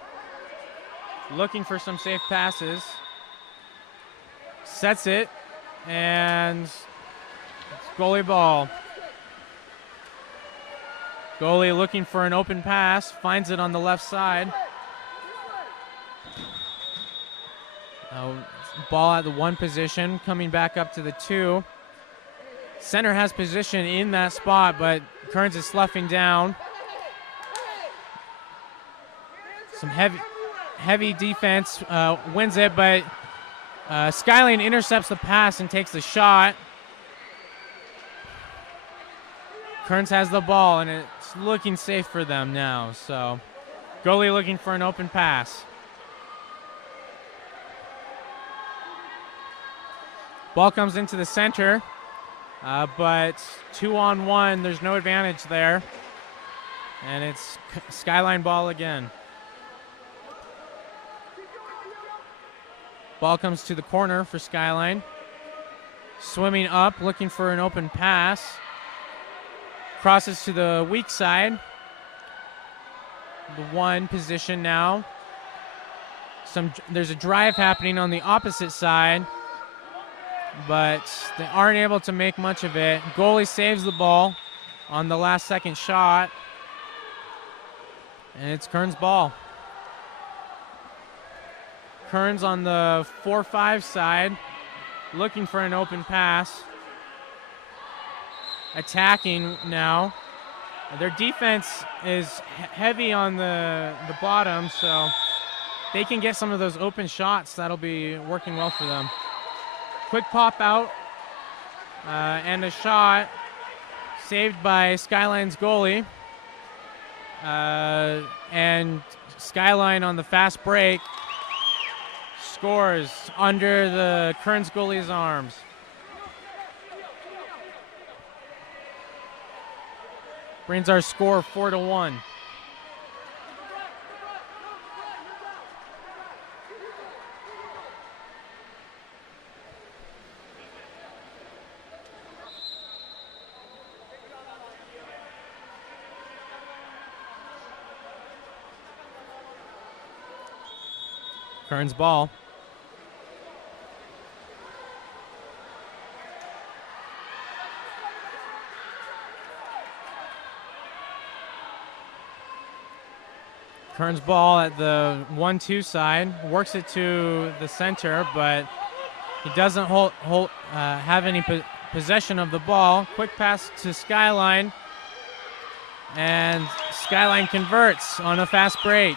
looking for some safe passes. Sets it, and it's goalie ball. Goalie looking for an open pass, finds it on the left side. Ball at the 1 position, coming back up to the 2. Center has position in that spot, but Kearns is sloughing down. Some heavy defense wins it, but Skyline intercepts the pass and takes the shot. Kearns has the ball, and it's looking safe for them now. So goalie looking for an open pass. Ball comes into the center, but 2-on-1, there's no advantage there. And it's Skyline ball again. Ball comes to the corner for Skyline. Swimming up, looking for an open pass. Crosses to the weak side. The 1 position now. There's a drive happening on the opposite side, but they aren't able to make much of it. Goalie saves the ball on the last second shot, and it's Kearns ball. Kearns on the 4-5 side, looking for an open pass. Attacking now. Their defense is heavy on the bottom, so they can get some of those open shots. That'll be working well for them. Quick pop out and a shot saved by Skyline's goalie. And Skyline on the fast break scores under the Kearns goalie's arms. Brings our score 4-1. Kearns ball. Kearns ball at the 1-2 side, works it to the center, but he doesn't have any possession of the ball. Quick pass to Skyline, and Skyline converts on a fast break.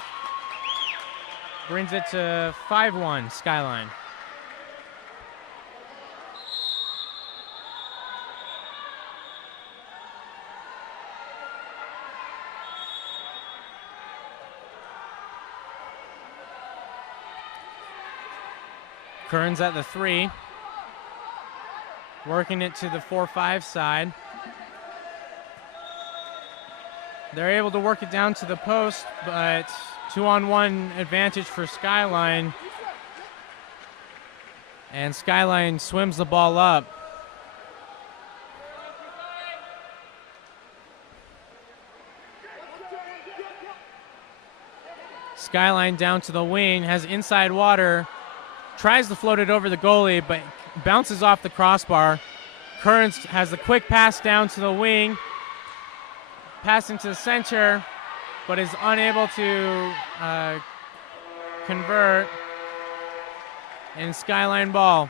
Brings it to 5-1, Skyline. Kearns at the 3. Working it to the 4-5 side. They're able to work it down to the post, but 2-on-1 advantage for Skyline. And Skyline swims the ball up. Skyline down to the wing, has inside water. Tries to float it over the goalie, but bounces off the crossbar. Kearns has the quick pass down to the wing. Pass into the center, but is unable to convert. And Skyline ball.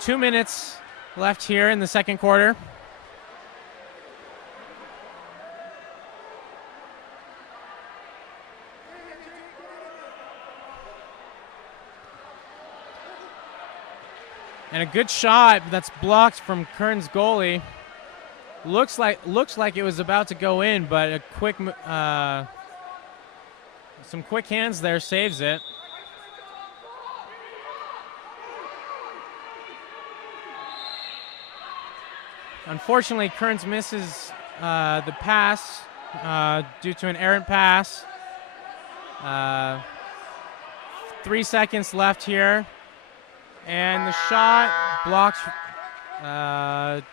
2 minutes left here in the second quarter. And a good shot that's blocked from Kearns goalie. Looks like it was about to go in, but a quick, some quick hands there saves it. Unfortunately, Kearns misses the pass due to an errant pass. 3 seconds left here. And the shot blocks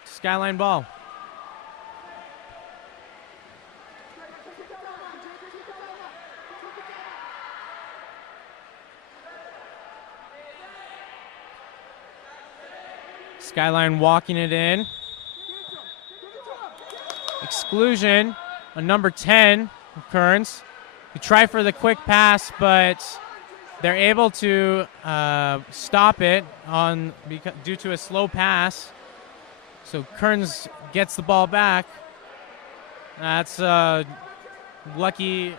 Skyline ball. Skyline walking it in. Exclusion on number 10, Kearns. We try for the quick pass, but they're able to stop it due to a slow pass. So Kearns gets the ball back. That's a lucky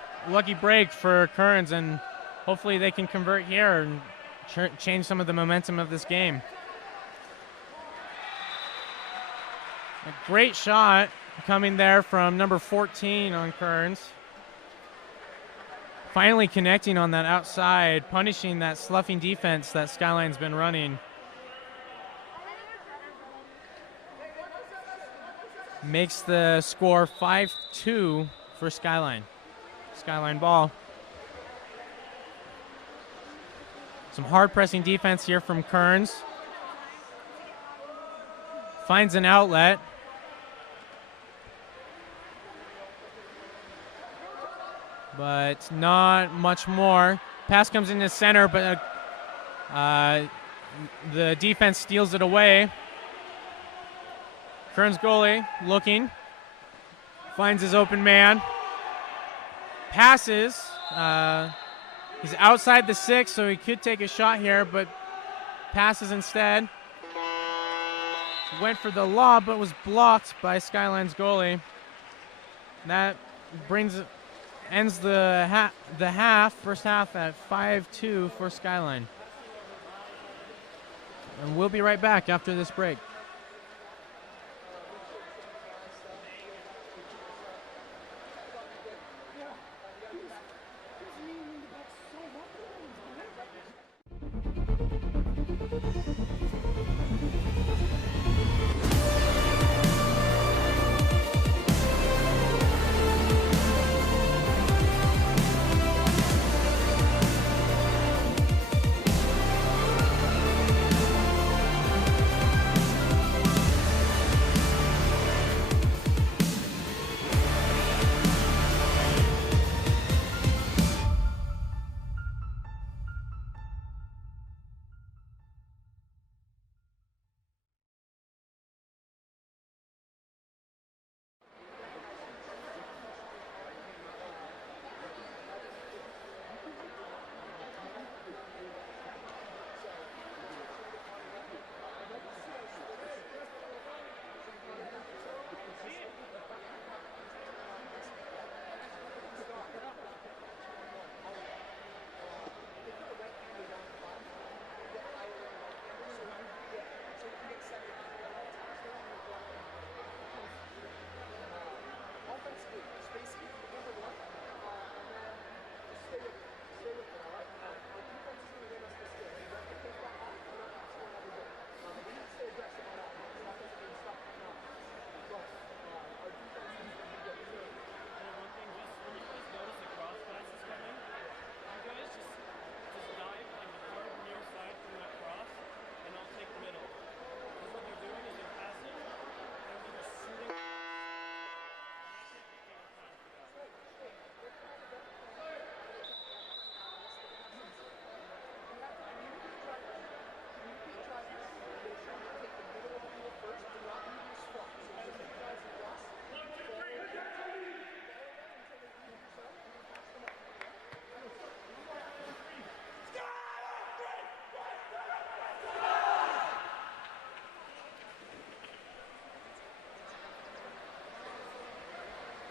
break for Kearns, and hopefully they can convert here and change some of the momentum of this game. A great shot coming there from number 14 on Kearns. Finally connecting on that outside, punishing that sloughing defense that Skyline's been running. Makes the score 5-2 for Skyline. Skyline ball. Some hard pressing defense here from Kearns. Finds an outlet. But not much more. Pass comes into center, but the defense steals it away. Kearns goalie looking. Finds his open man. Passes. He's outside the 6, so he could take a shot here, but passes instead. Went for the lob, but was blocked by Skyline's goalie. That ends the first half at 5-2 for Skyline. And we'll be right back after this break.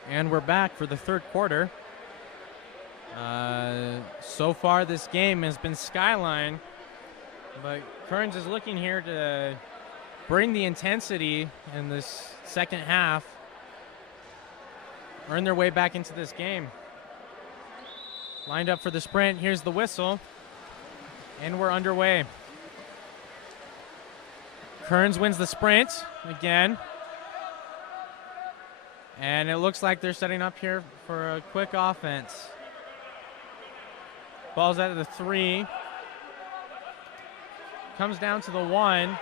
And we're back for the third quarter. So far this game has been Skyline, but Kearns is looking here to bring the intensity in this second half, earn their way back into this game. Lined up for the sprint, here's the whistle, and we're underway. Kearns wins the sprint again. And it looks like they're setting up here for a quick offense. Ball's out of the 3. Comes down to the 1.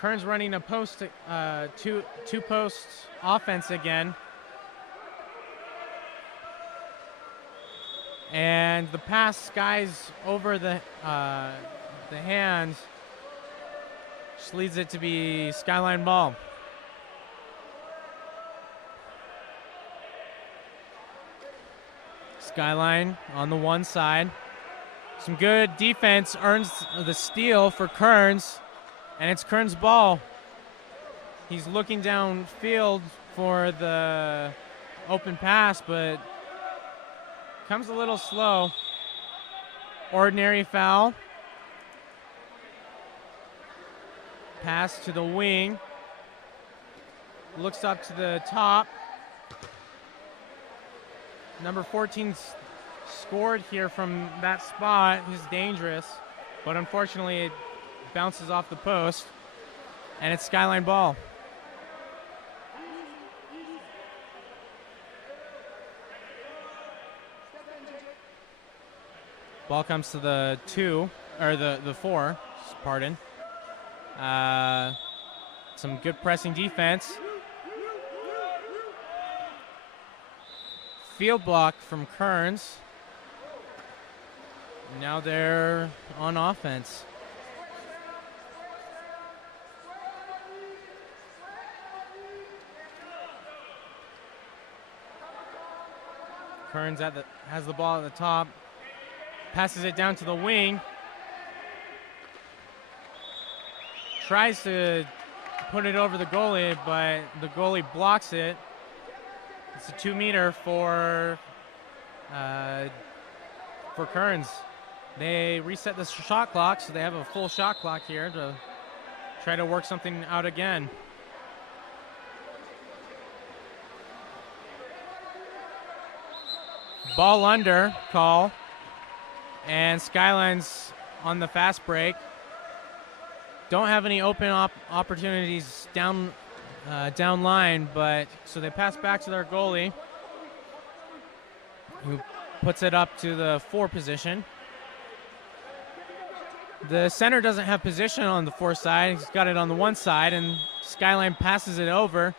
Kearns running a post, two post offense again. And the pass skies over the hands. Just leads it to be Skyline ball. Skyline on the one side. Some good defense earns the steal for Kearns, and it's Kearns' ball. He's looking downfield for the open pass, but comes a little slow. Ordinary foul. Pass to the wing. looks up to the top. Number 14's scored here from that spot. He's dangerous, but unfortunately it bounces off the post, and it's Skyline ball. Ball comes to the 2, or the 4, pardon. Some good pressing defense. Field block from Kearns. Now they're on offense. Kearns has the ball at the top. Passes it down to the wing. Tries to put it over the goalie, but the goalie blocks it. It's a 2-meter for Kearns. They reset the shot clock, so they have a full shot clock here to try to work something out again. Ball under call. And Skyline's on the fast break. Don't have any open opportunities down line, but so they pass back to their goalie, who puts it up to the 4 position. The center doesn't have position on the 4 side. He's got it on the 1 side, and Skyline passes it over.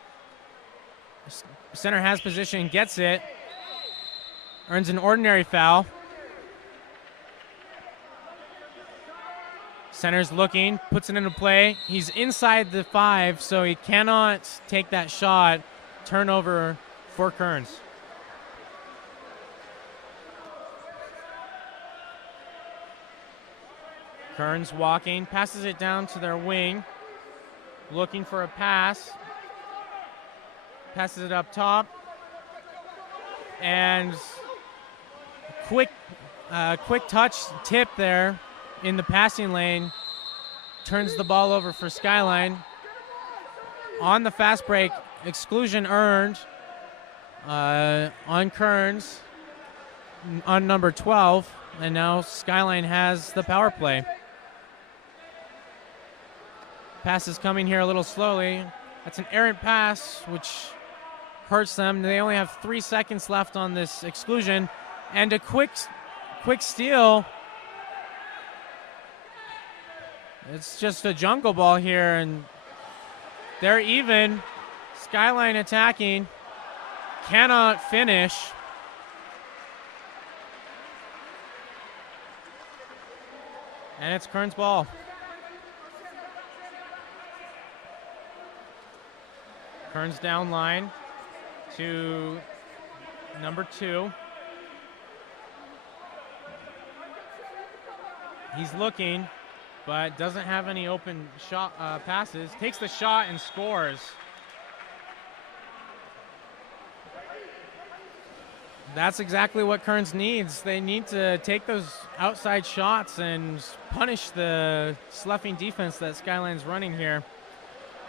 Center has position, gets it, earns an ordinary foul. Center's looking, puts it into play. He's inside the 5, so he cannot take that shot. Turnover for Kearns. Kearns walking, passes it down to their wing, looking for a pass. Passes it up top. And quick touch tip there in the passing lane, turns the ball over for Skyline. On the fast break, exclusion earned on Kearns on number 12, and now Skyline has the power play. Pass is coming here a little slowly. That's an errant pass, which hurts them. They only have 3 seconds left on this exclusion, and a quick steal. It's just a jungle ball here, and they're even. Skyline attacking, cannot finish. And it's Kearns ball. Kearns down line to number 2. He's looking, but doesn't have any open shot passes. Takes the shot and scores. That's exactly what Kearns needs. They need to take those outside shots and punish the sloughing defense that Skyline's running here.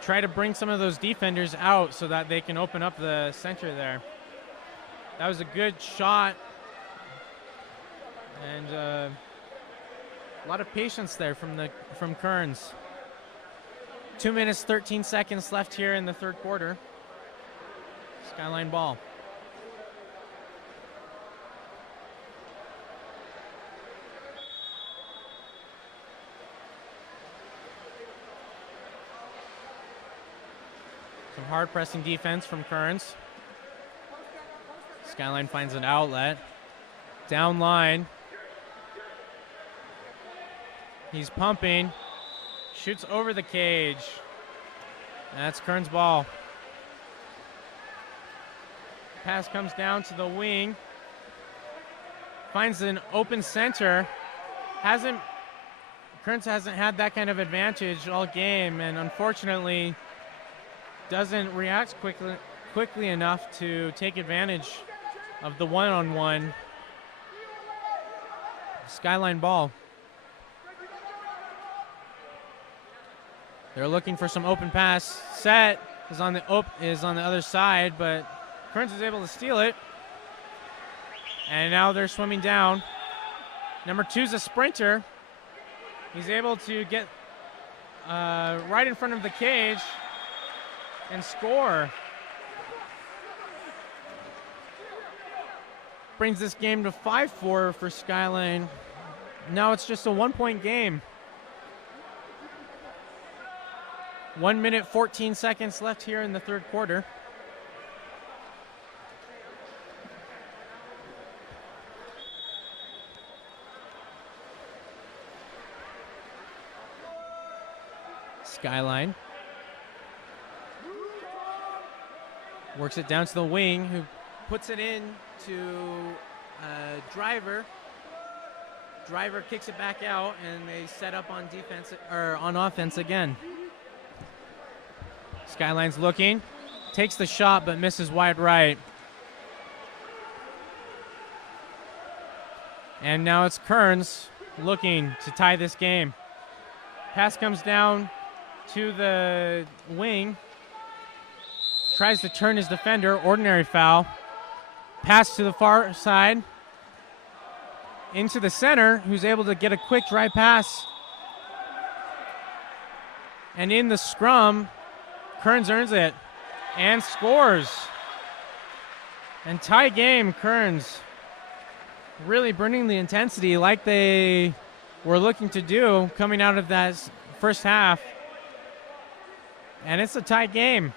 Try to bring some of those defenders out so that they can open up the center there. That was a good shot. And a lot of patience there from Kearns. 2 minutes, 13 seconds left here in the third quarter. Skyline ball. Some hard pressing defense from Kearns. Skyline finds an outlet. Down line. He's pumping. Shoots over the cage. That's Kearns ball. Pass comes down to the wing. Finds an open center. Kearns hasn't had that kind of advantage all game, and unfortunately doesn't react quickly enough to take advantage of the one-on-one. Skyline ball. They're looking for some open pass. Set. is on the other side, but Kearns is able to steal it. And now they're swimming down. Number 2's a sprinter. He's able to get right in front of the cage and score. Brings this game to 5-4 for Skyline. Now it's just a 1-point game. 1 minute, 14 seconds left here in the third quarter. Skyline works it down to the wing, who puts it in to Driver. Driver kicks it back out, and they set up on defense or on offense again. Skyline's looking, takes the shot but misses wide right. And now it's Kearns looking to tie this game. Pass comes down to the wing. Tries to turn his defender, ordinary foul. Pass to the far side. Into the center, who's able to get a quick drive pass. And in the scrum, Kearns earns it and scores. And tie game, Kearns really bringing the intensity like they were looking to do coming out of that first half. And it's a tight game.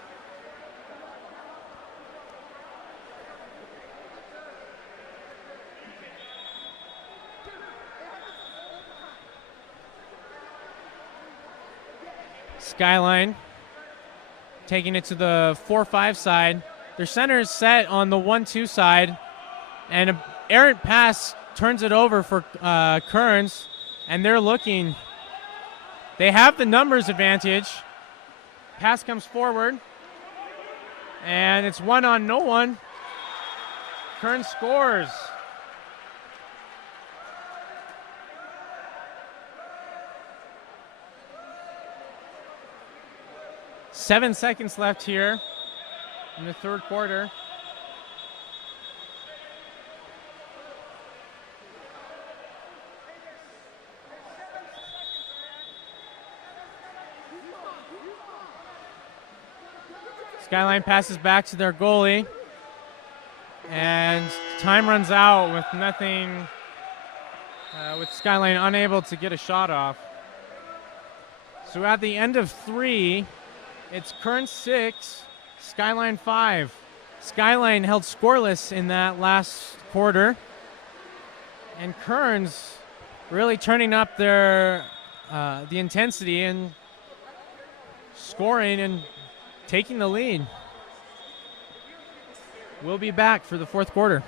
Skyline taking it to the 4-5 side. Their center is set on the 1-2 side, and an errant pass turns it over for Kearns, and they're looking. They have the numbers advantage. Pass comes forward, and it's one on no one. Kearns scores. Seven seconds left here in the third quarter. Skyline passes back to their goalie, and time runs out with nothing, with Skyline unable to get a shot off. So at the end of 3, it's Kearns 6, Skyline 5. Skyline held scoreless in that last quarter, and Kearns really turning up their the intensity and scoring and taking the lead. We'll be back for the fourth quarter.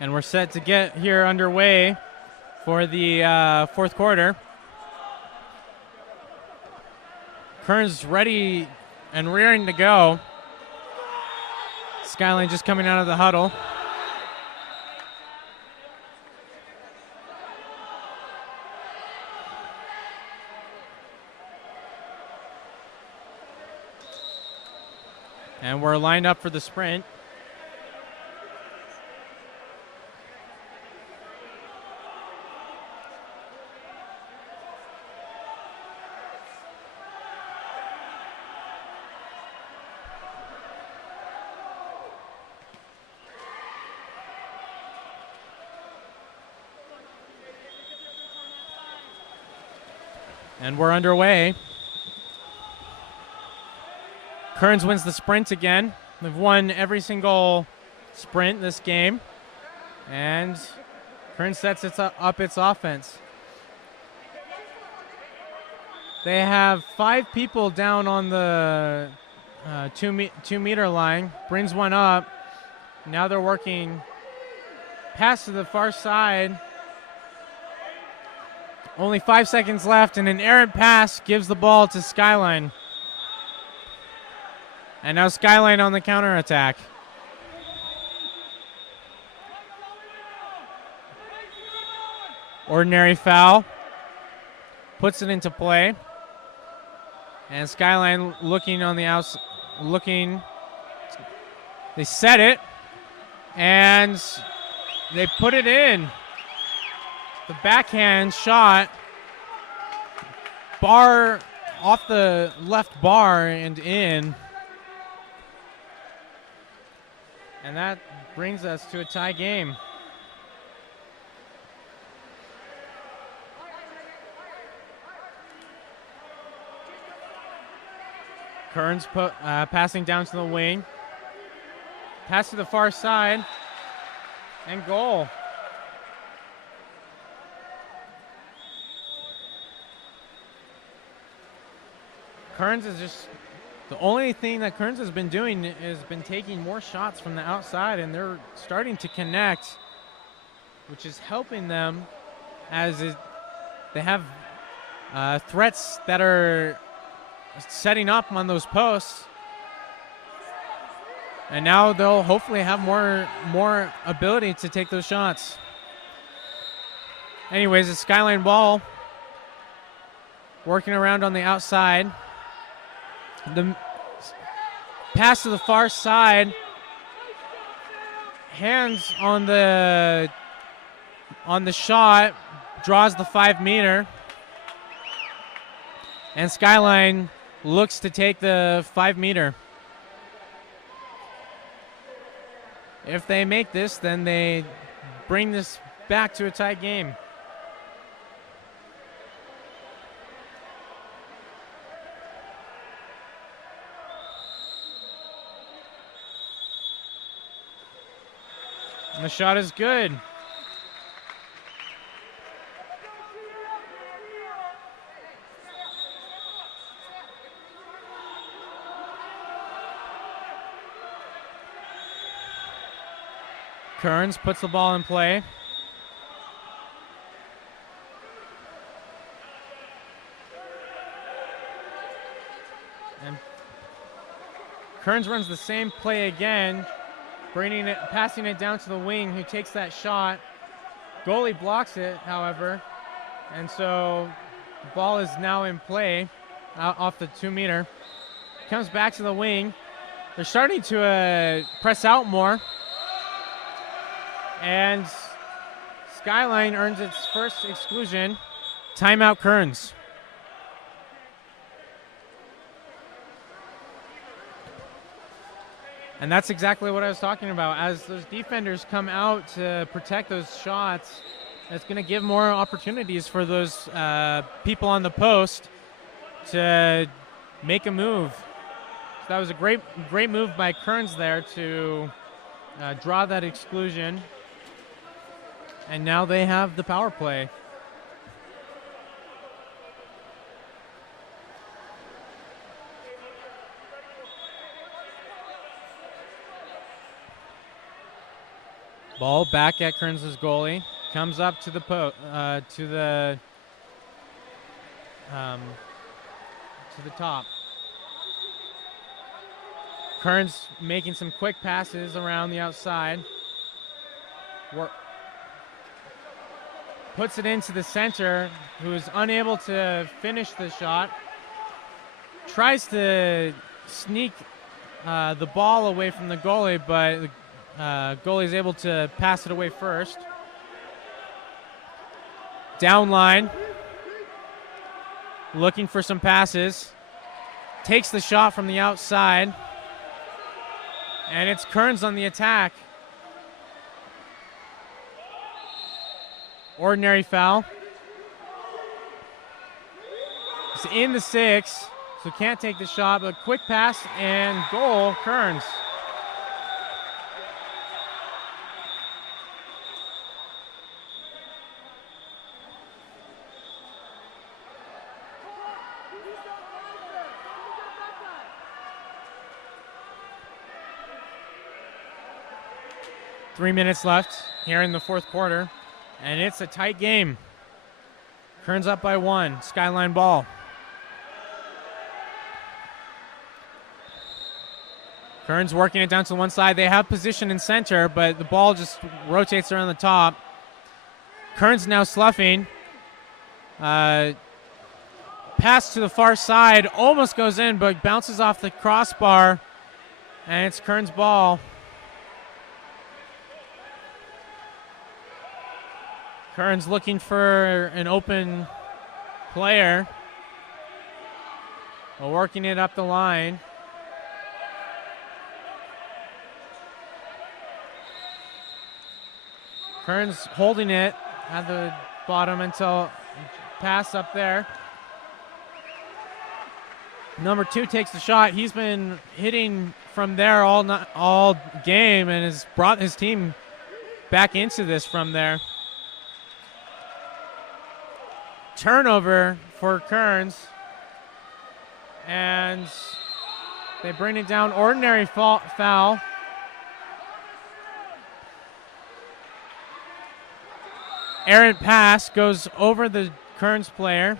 And we're set to get here underway for the fourth quarter. Kearns ready and rearing to go. Skyline just coming out of the huddle. And we're lined up for the sprint. And we're underway. Kearns wins the sprint again. They've won every single sprint this game. And Kearns sets up its offense. They have 5 people down on the 2 meter line. Brings one up. Now they're working pass to the far side. Only 5 seconds left, and an errant pass gives the ball to Skyline. And now Skyline on the counterattack. Ordinary foul. Puts it into play. And Skyline looking on the outside. They set it. And they put it in. The backhand shot, bar off the left bar and in. And that brings us to a tie game. Kearns passing down to the wing. Pass to the far side. And goal. Kearns is just the only thing that Kearns has been doing is been taking more shots from the outside, and they're starting to connect, which is helping them as they have threats that are setting up on those posts, and now they'll hopefully have more ability to take those shots. Anyways, the Skyline ball working around on the outside. The pass to the far side. Hands on the shot. Draws the 5 meter. And Skyline looks to take the 5 meter. If they make this, then they bring this back to a tie game. And the shot is good. Kearns puts the ball in play. And Kearns runs the same play again. Passing it down to the wing, who takes that shot. Goalie blocks it, however, and so the ball is now in play off the 2 meter. Comes back to the wing. They're starting to press out more, and Skyline earns its first exclusion. Timeout, Kearns. And that's exactly what I was talking about. As those defenders come out to protect those shots, it's going to give more opportunities for those people on the post to make a move. So that was a great move by Kearns there to draw that exclusion. And now they have the power play. Ball back at Kearns' goalie. Comes up to the top. Kearns making some quick passes around the outside. Puts it into the center, who is unable to finish the shot. Tries to sneak the ball away from the goalie, but the goalie is able to pass it away first. Down line. Looking for some passes. Takes the shot from the outside. And it's Kearns on the attack. Ordinary foul. It's in the 6, so can't take the shot, but quick pass and goal, Kearns. Three minutes left here in the fourth quarter, and it's a tight game. Kearns up by 1, Skyline ball. Kearns working it down to one side. They have position in center, but the ball just rotates around the top. Kearns now sloughing. Pass to the far side, almost goes in, but bounces off the crossbar, and it's Kearns ball. Kearns looking for an open player. Working it up the line. Kearns holding it at the bottom until pass up there. Number 2 takes the shot. He's been hitting from there all game and has brought his team back into this from there. Turnover for Kearns. And they bring it down. Ordinary foul. Errant pass goes over the Kearns player,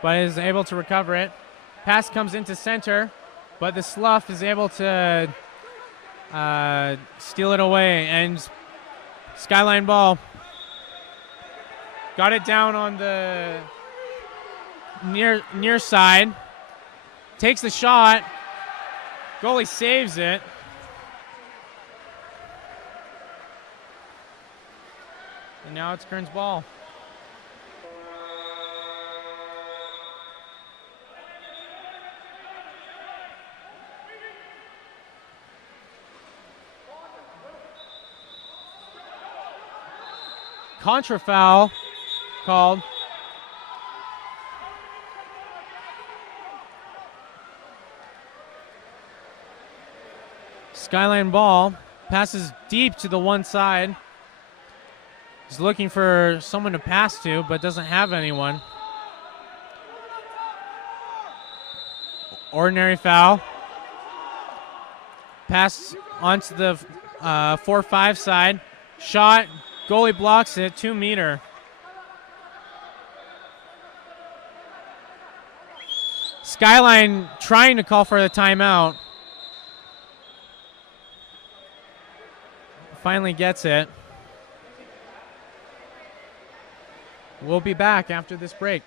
but is able to recover it. Pass comes into center, but the slough is able to steal it away. And Skyline ball. Got it down on the near side. Takes the shot. Goalie saves it. And now it's Kearns ball. Contra foul called. Skyline ball passes deep to the one side. He's looking for someone to pass to, but doesn't have anyone. Ordinary foul. Pass onto the 4-5 side. Shot. Goalie blocks it. 2 meter. Skyline trying to call for the timeout. Finally gets it. We'll be back after this break.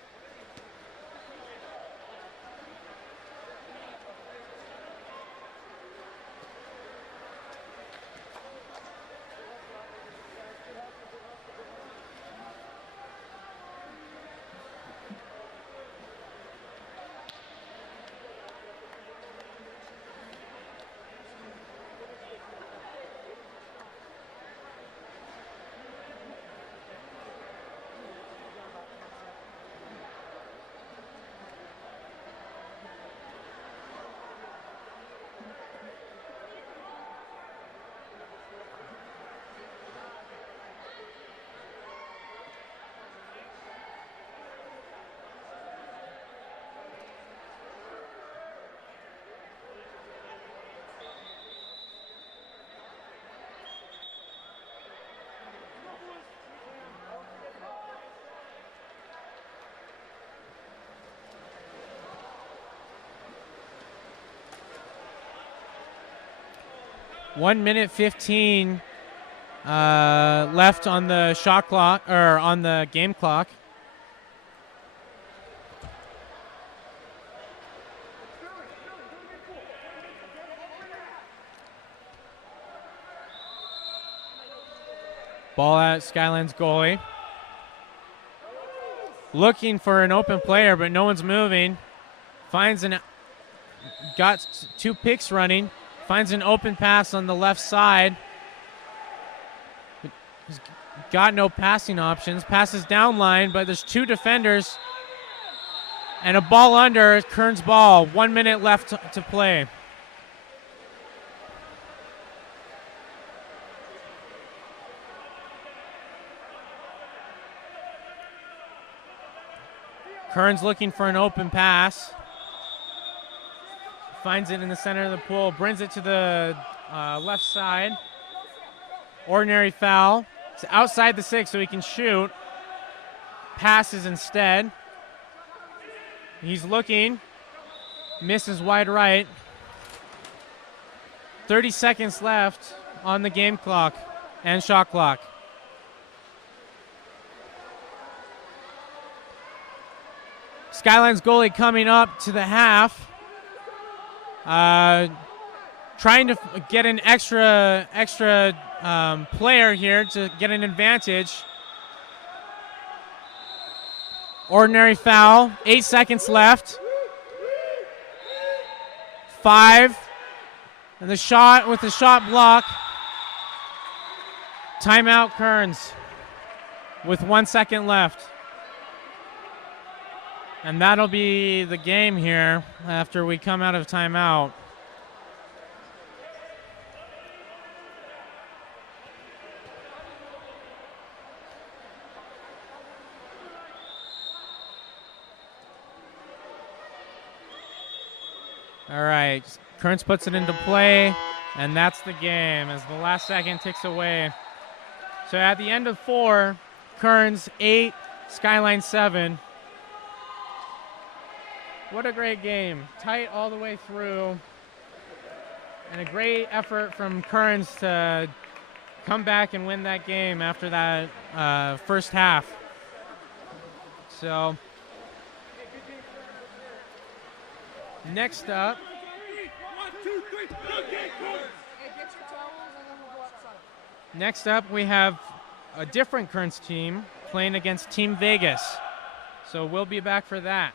One minute 15 left on the shot clock, or on the game clock. Ball at Skyline's goalie. Looking for an open player, but no one's moving. Got 2 picks running. Finds an open pass on the left side. He's got no passing options. Passes down line, but there's 2 defenders. And a ball under, Kearns ball. 1 minute left to play. Kearns looking for an open pass. Finds it in the center of the pool. Brings it to the left side. Ordinary foul. It's outside the 6 so he can shoot. Passes instead. He's looking. Misses wide right. 30 seconds left on the game clock and shot clock. Skyline's goalie coming up to the half. Trying to get an extra player here to get an advantage. Ordinary foul. 8 seconds left. 5. And the shot with the shot block. Timeout Kearns with 1 second left. And that'll be the game here after we come out of timeout. All right, Kearns puts it into play, and that's the game as the last second ticks away. So at the end of 4, Kearns 8, Skyline 7. What a great game. Tight all the way through. And a great effort from Kearns to come back and win that game after that first half. So, next up. Next up, we have a different Kearns team playing against Team Vegas. So we'll be back for that.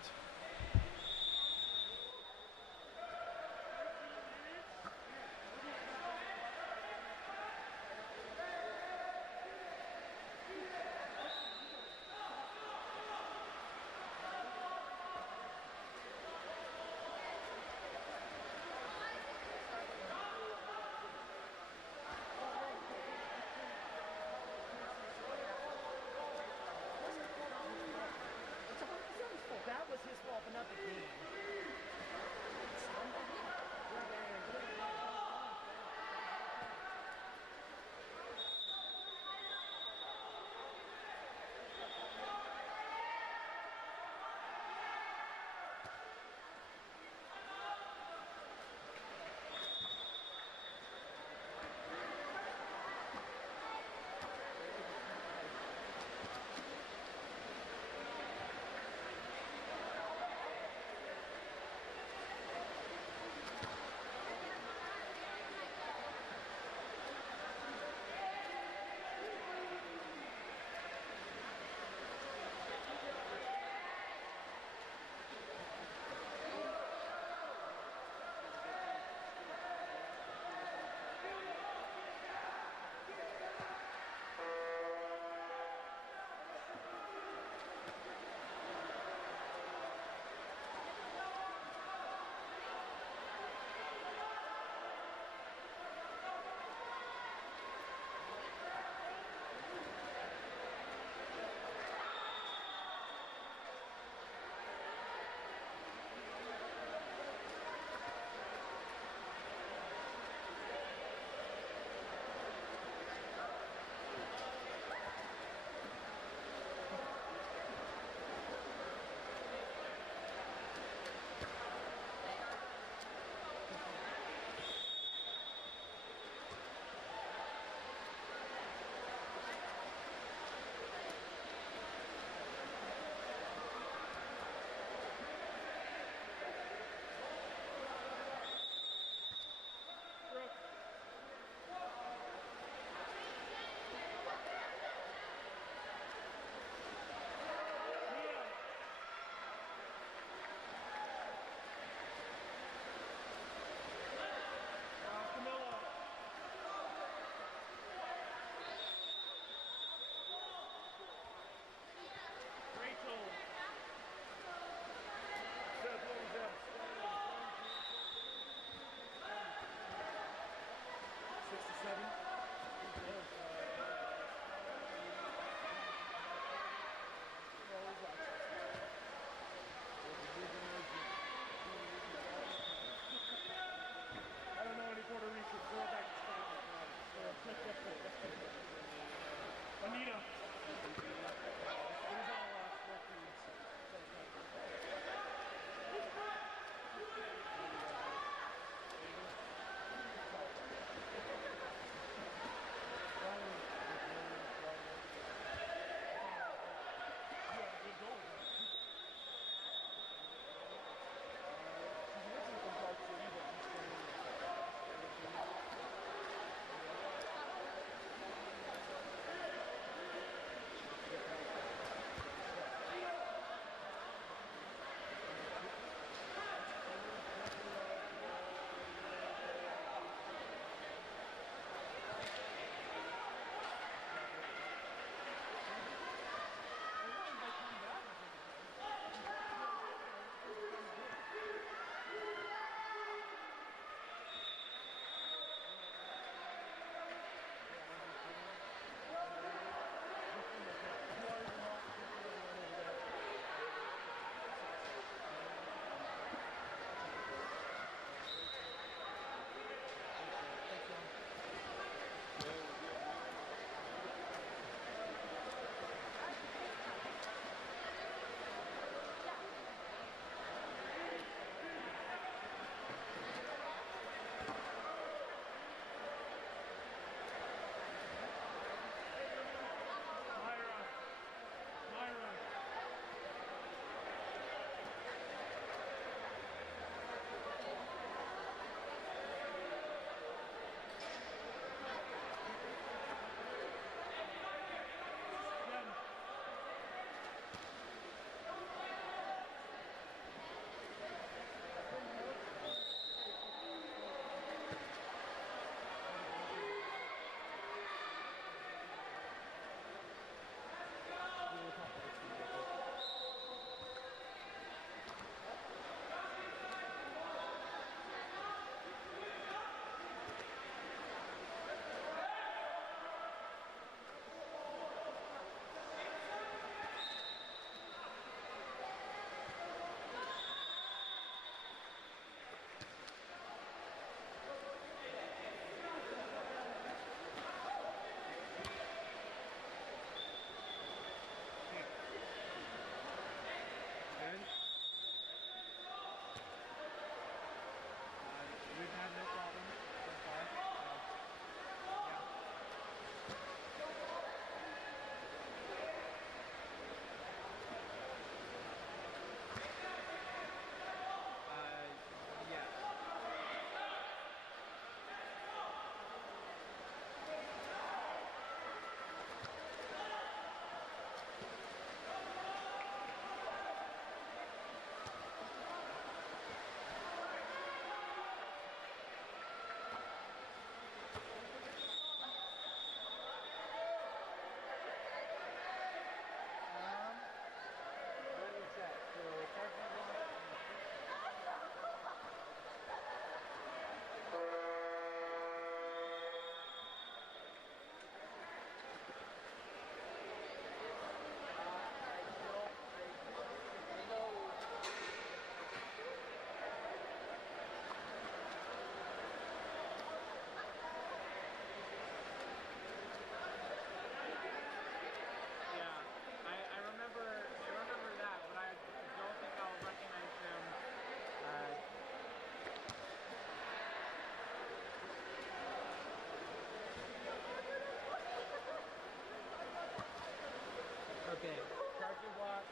Okay. Charge your block.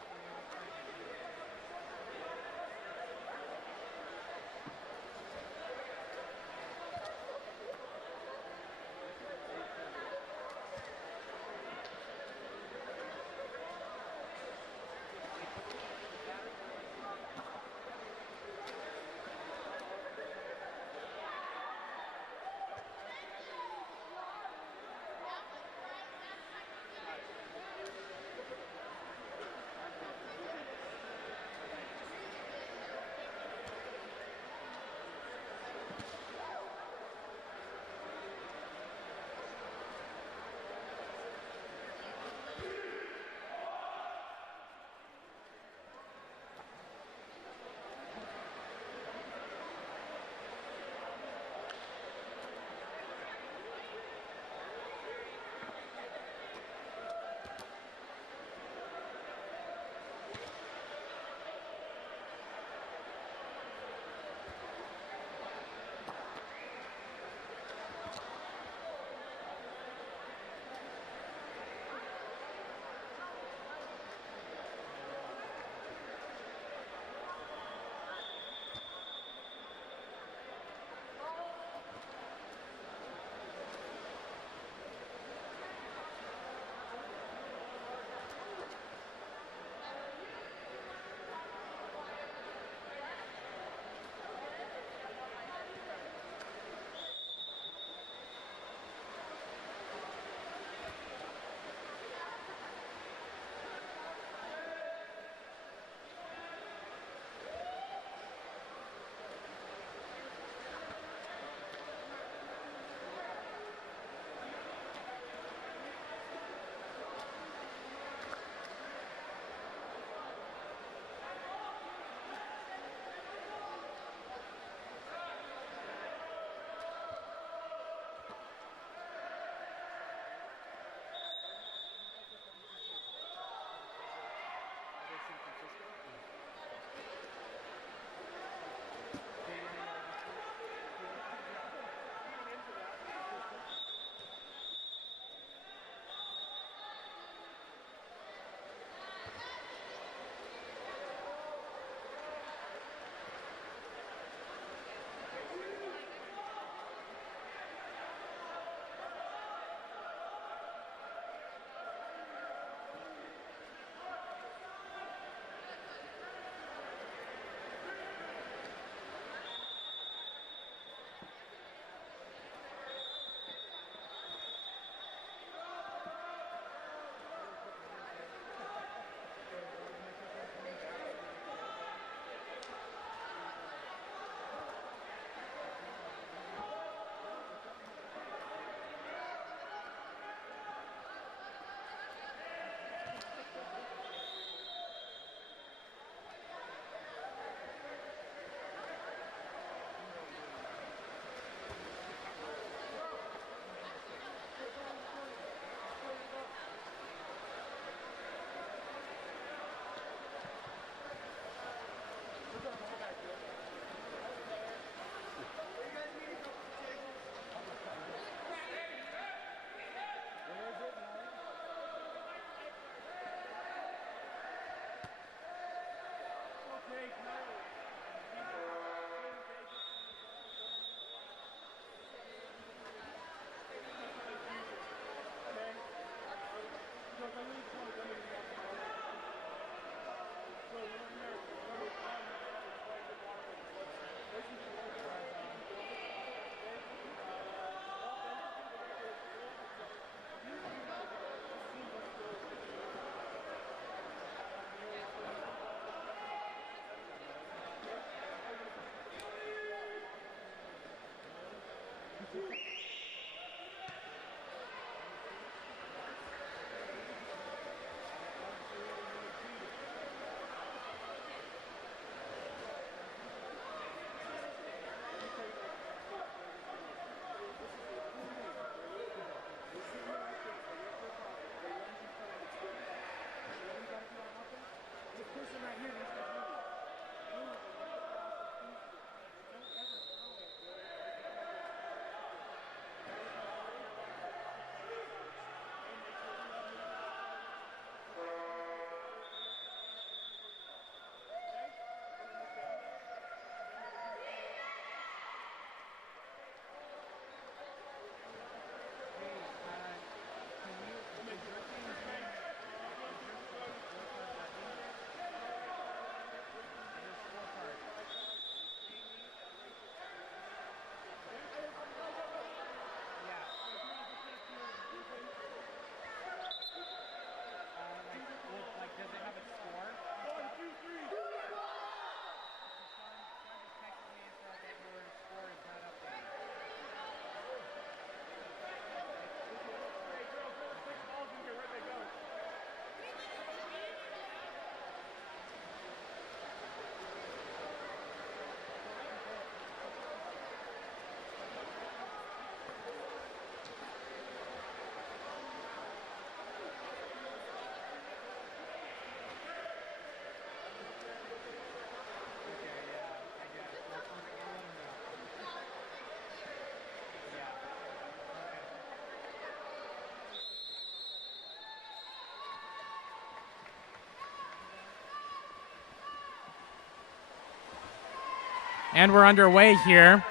And we're underway here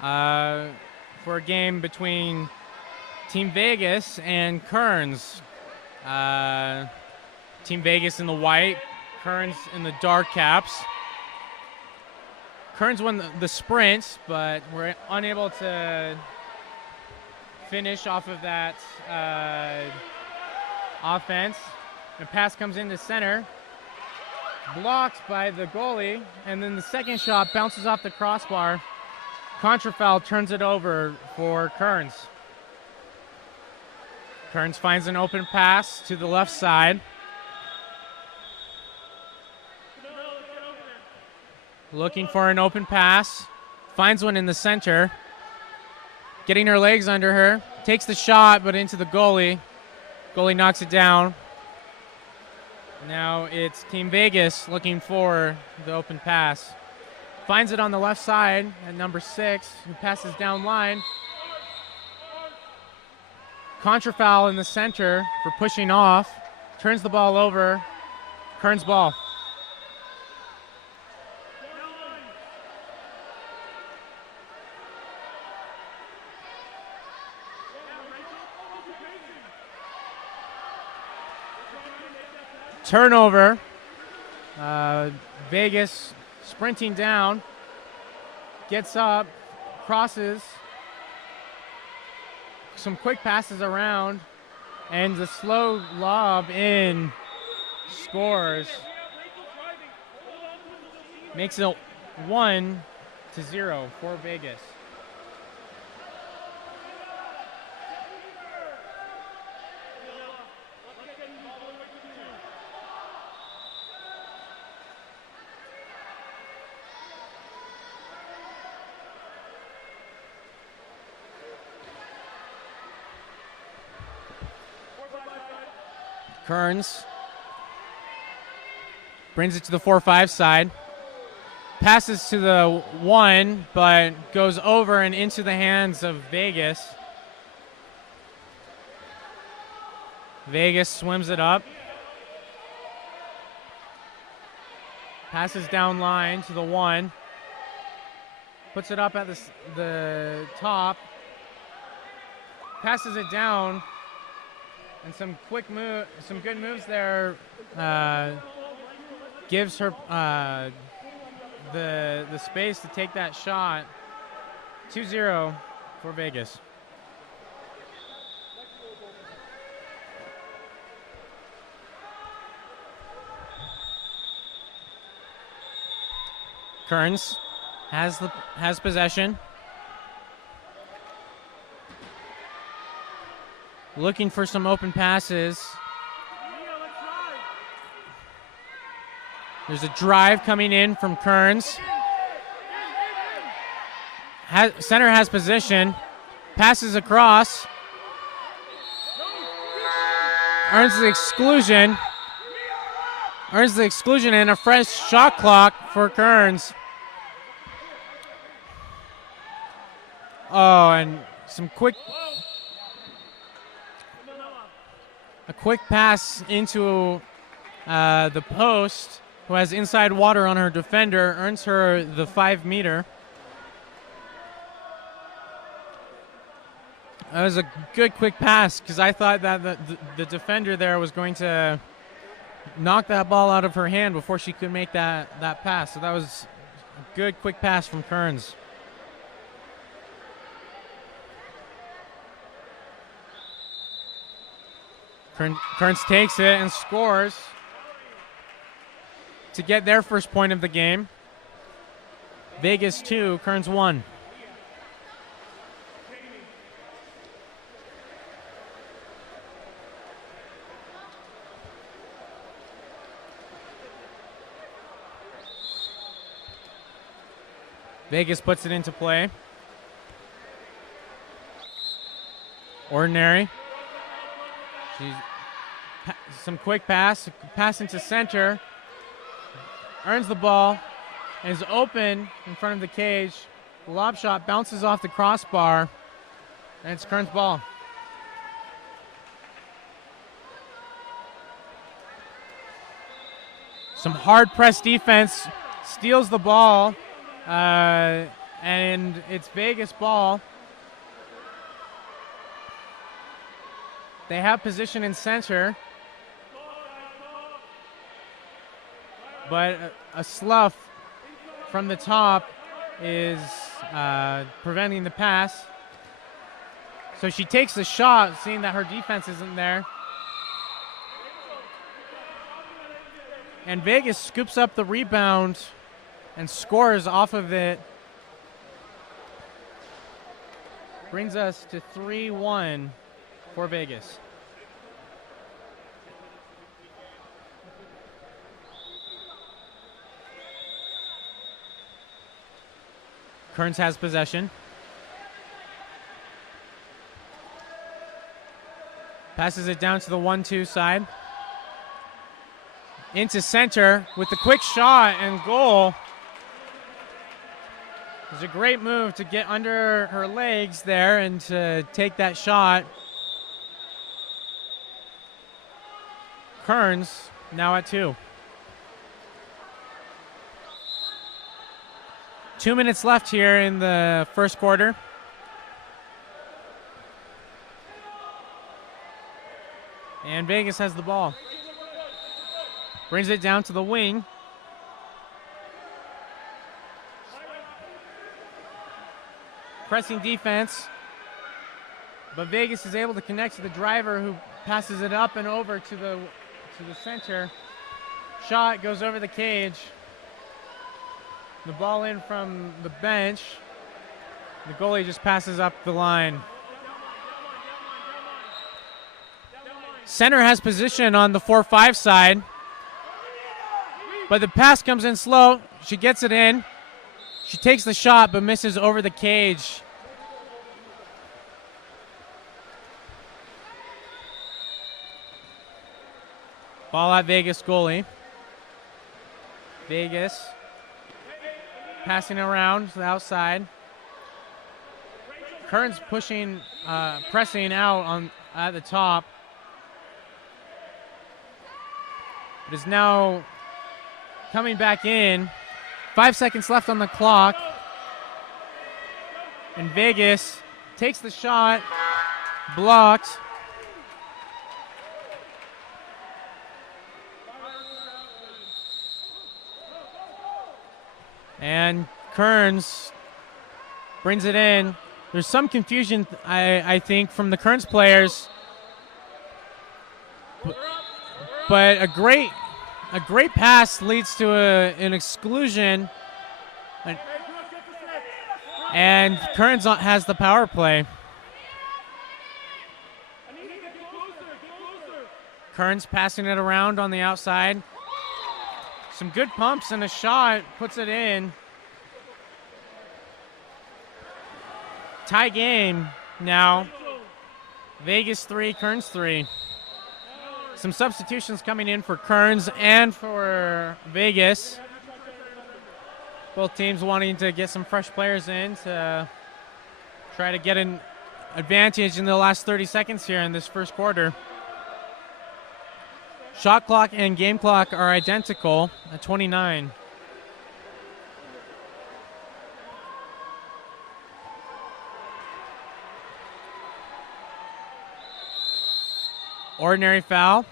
for a game between Team Vegas and Kearns. Team Vegas in the white, Kearns in the dark caps. Kearns won the sprint, but we're unable to finish off of that offense. The pass comes into center, blocked by the goalie, and then the second shot bounces off the crossbar. Contrafoul turns it over for Kearns. Kearns finds an open pass to the left side. Looking for an open pass. Finds one in the center. Getting her legs under her. Takes the shot, but into the goalie. Goalie knocks it down. Now it's Team Vegas looking for the open pass. Finds it on the left side at number 6, who passes down line. Contrafoul in the center for pushing off. Turns the ball over. Kearns ball. Turnover. Vegas sprinting down. Gets up. Crosses. Some quick passes around. And the slow lob in. Scores. Makes it 1-0 for Vegas. Kearns brings it to the 4-5 side. Passes to the 1, but goes over and into the hands of Vegas. Vegas swims it up. Passes down line to the 1. Puts it up at the top. Passes it down. And some good moves there. Gives her the space to take that shot. 2-0 for Vegas. Kearns has possession. Looking for some open passes. There's a drive coming in from Kearns. Center has position. Passes across. Earns the exclusion. And a fresh shot clock for Kearns. Oh, and some a quick pass into the post, who has inside water on her defender, earns her the 5-meter. That was a good quick pass, because I thought that the defender there was going to knock that ball out of her hand before she could make that pass. So that was a good quick pass from Kearns. Kearns takes it and scores to get their first point of the game. Vegas 2, Kearns 1. Vegas puts it into play. Ordinary. Some quick pass into center. Earns the ball. Is open in front of the cage. The lob shot bounces off the crossbar. And it's Kearns' ball. Some hard press defense. Steals the ball and it's Vegas ball. They have position in center, but a slough from the top is preventing the pass. So she takes the shot, seeing that her defense isn't there. And Vegas scoops up the rebound and scores off of it. Brings us to 3-1 for Vegas. Kearns has possession. Passes it down to the 1-2 side. Into center with the quick shot and goal. It was a great move to get under her legs there and to take that shot. Kearns now at 2. 2 minutes left here in the first quarter. And Vegas has the ball. Brings it down to the wing. Pressing defense. But Vegas is able to connect to the driver who passes it up and over to the center. Shot goes over the cage. The ball in from the bench. The goalie just passes up the line. Center has position on the 4-5 side. But the pass comes in slow. She gets it in. She takes the shot but misses over the cage. Ball at Vegas goalie. Vegas passing around to the outside. Kearns pushing, pressing out at the top. It is now coming back in. 5 seconds left on the clock. And Vegas takes the shot. Blocked. And Kearns brings it in. There's some confusion, I think, from the Kearns players. But a great pass leads to an exclusion. And Kearns has the power play. Kearns passing it around on the outside. Some good pumps and a shot, puts it in. Tie game now. Vegas 3, Kearns 3. Some substitutions coming in for Kearns and for Vegas. Both teams wanting to get some fresh players in to try to get an advantage in the last 30 seconds here in this first quarter. Shot clock and game clock are identical at 29. Ordinary foul.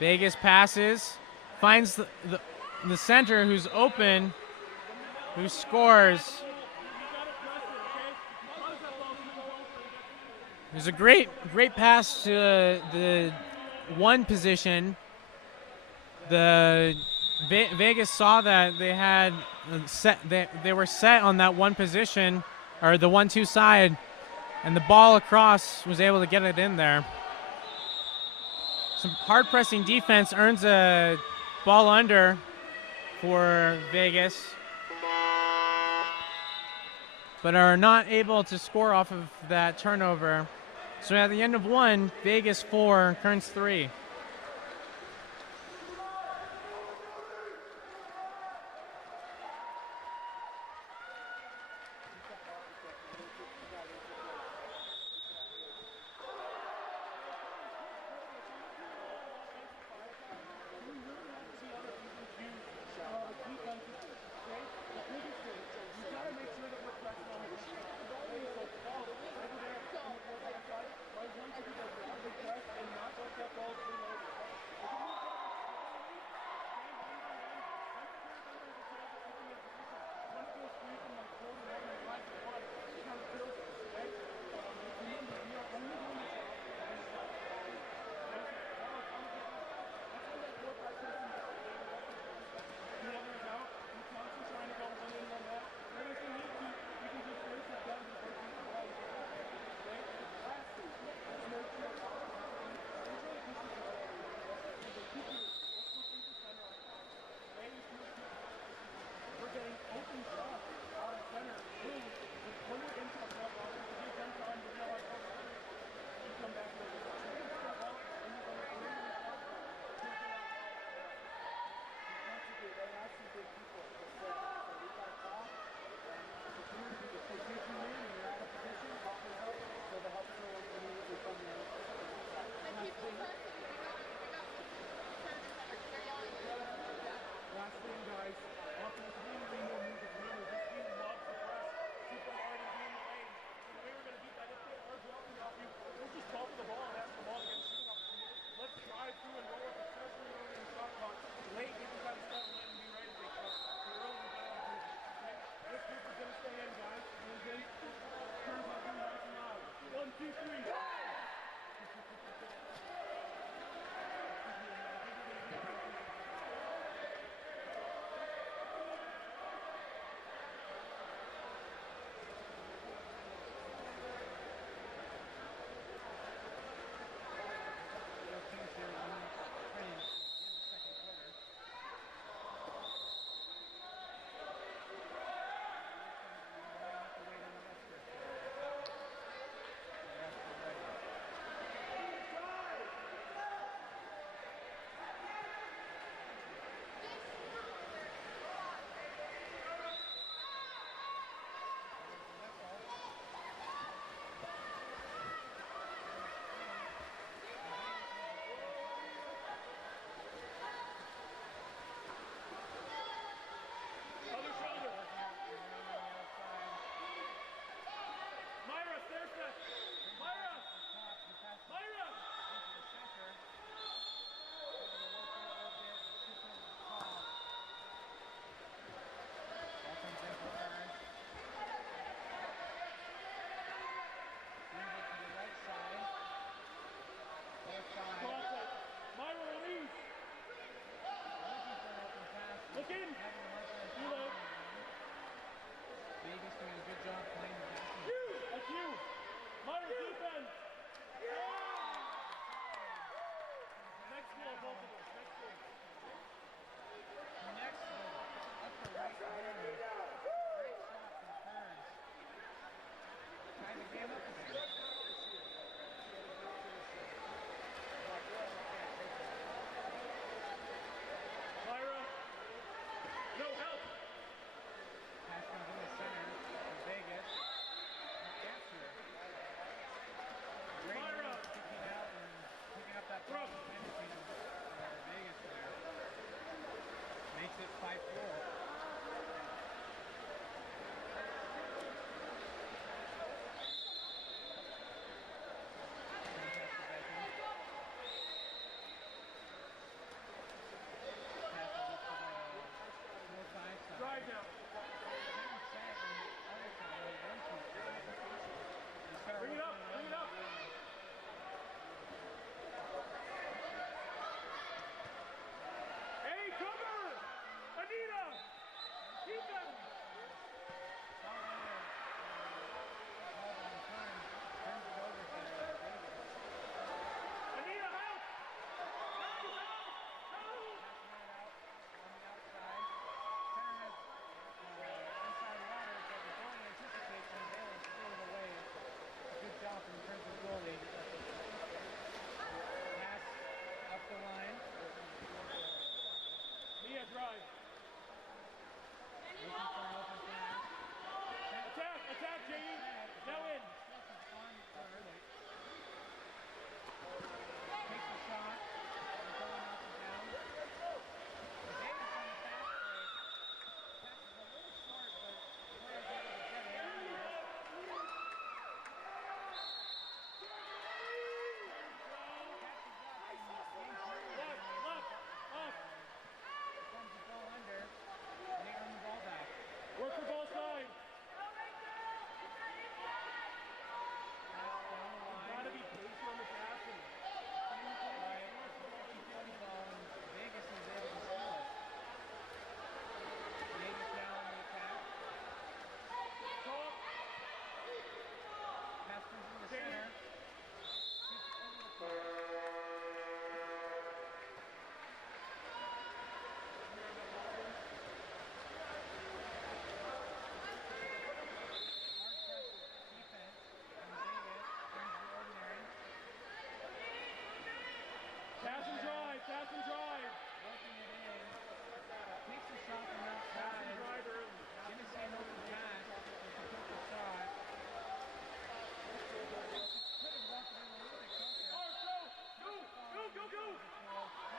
Vegas passes, finds the center who's open, who scores. There's a great pass to the one position. The Vegas saw that they had they were set on that one position, or the 1-2 side, and the ball across was able to get it in there. Some hard pressing defense earns a ball under for Vegas, but are not able to score off of that turnover. So at the end of one, Vegas 4, Kearns 3. skin. Reload. Vegas doing a good job playing the passing. That's you. Modern defense. Next goal, both of us. Next goal. Next goal, up the right corner. Great shot from Kearns. Trying to game up again. Myra. No help. Pass comes in the center for Vegas. Answer. Great Myra. move kicking out and picking up that ball and finishing Vegas there. Makes it 5-4. Drive now. Bring it up. Bring it up. Hey, cover! Anita! Keep them! Anita, help! Help! Help! Mia, drive. Attack! Attack, Jamie! Now in! Takes the shot. Nicole knocks it down. Davis on the fast break. Passes a little short, but players able to get it out here. Comes the ball under. And they earn the ball back. Work for ball side. Pass down the line. Gotta be patient on the passing. Right. Keep the ball, and Vegas is able to steal it. Davis now on the attack. Talk. Pass comes in the center. Shoots over the court. Hard press defense from Vegas. Brings the ordinary. Pass and drive. Pass and drive. Working it in. Takes the shot from Pass and outside. drive early. Gonna see an open pass. So she took the shot. Could have walked it in a little bit closer. Mark, go. Go. Go. Go. Go.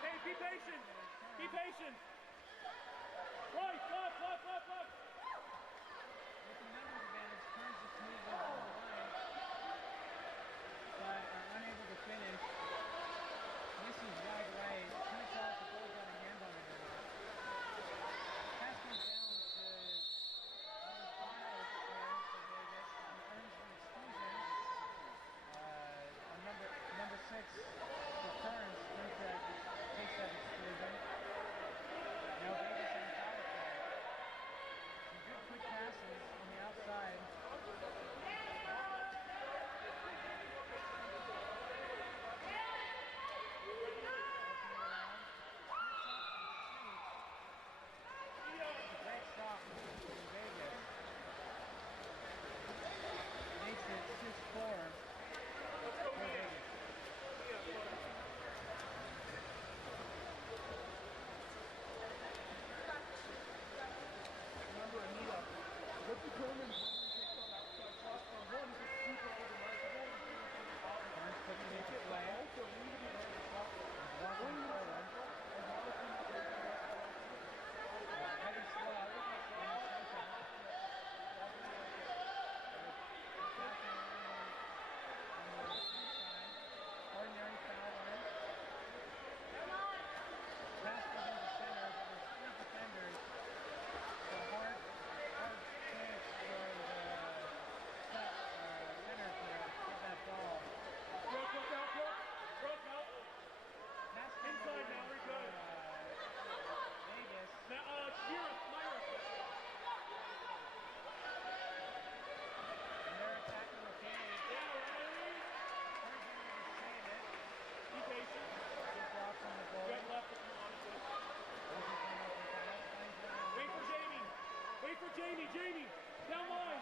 Hey, be patient. Be patient. Right. Left. Left. Left. Left. With the numbers advantage, Kearns just moved over the line, but are unable to finish. This is wide right. Can't tell if the goal's got a hand on it or not. Pass comes down to number 5 there for Vegas and earns an exclusion. Number 6 for Kearns takes that exclusion. Now Vegas on power play. Some good quick passes on the outside. for Jamie. Jamie, down line.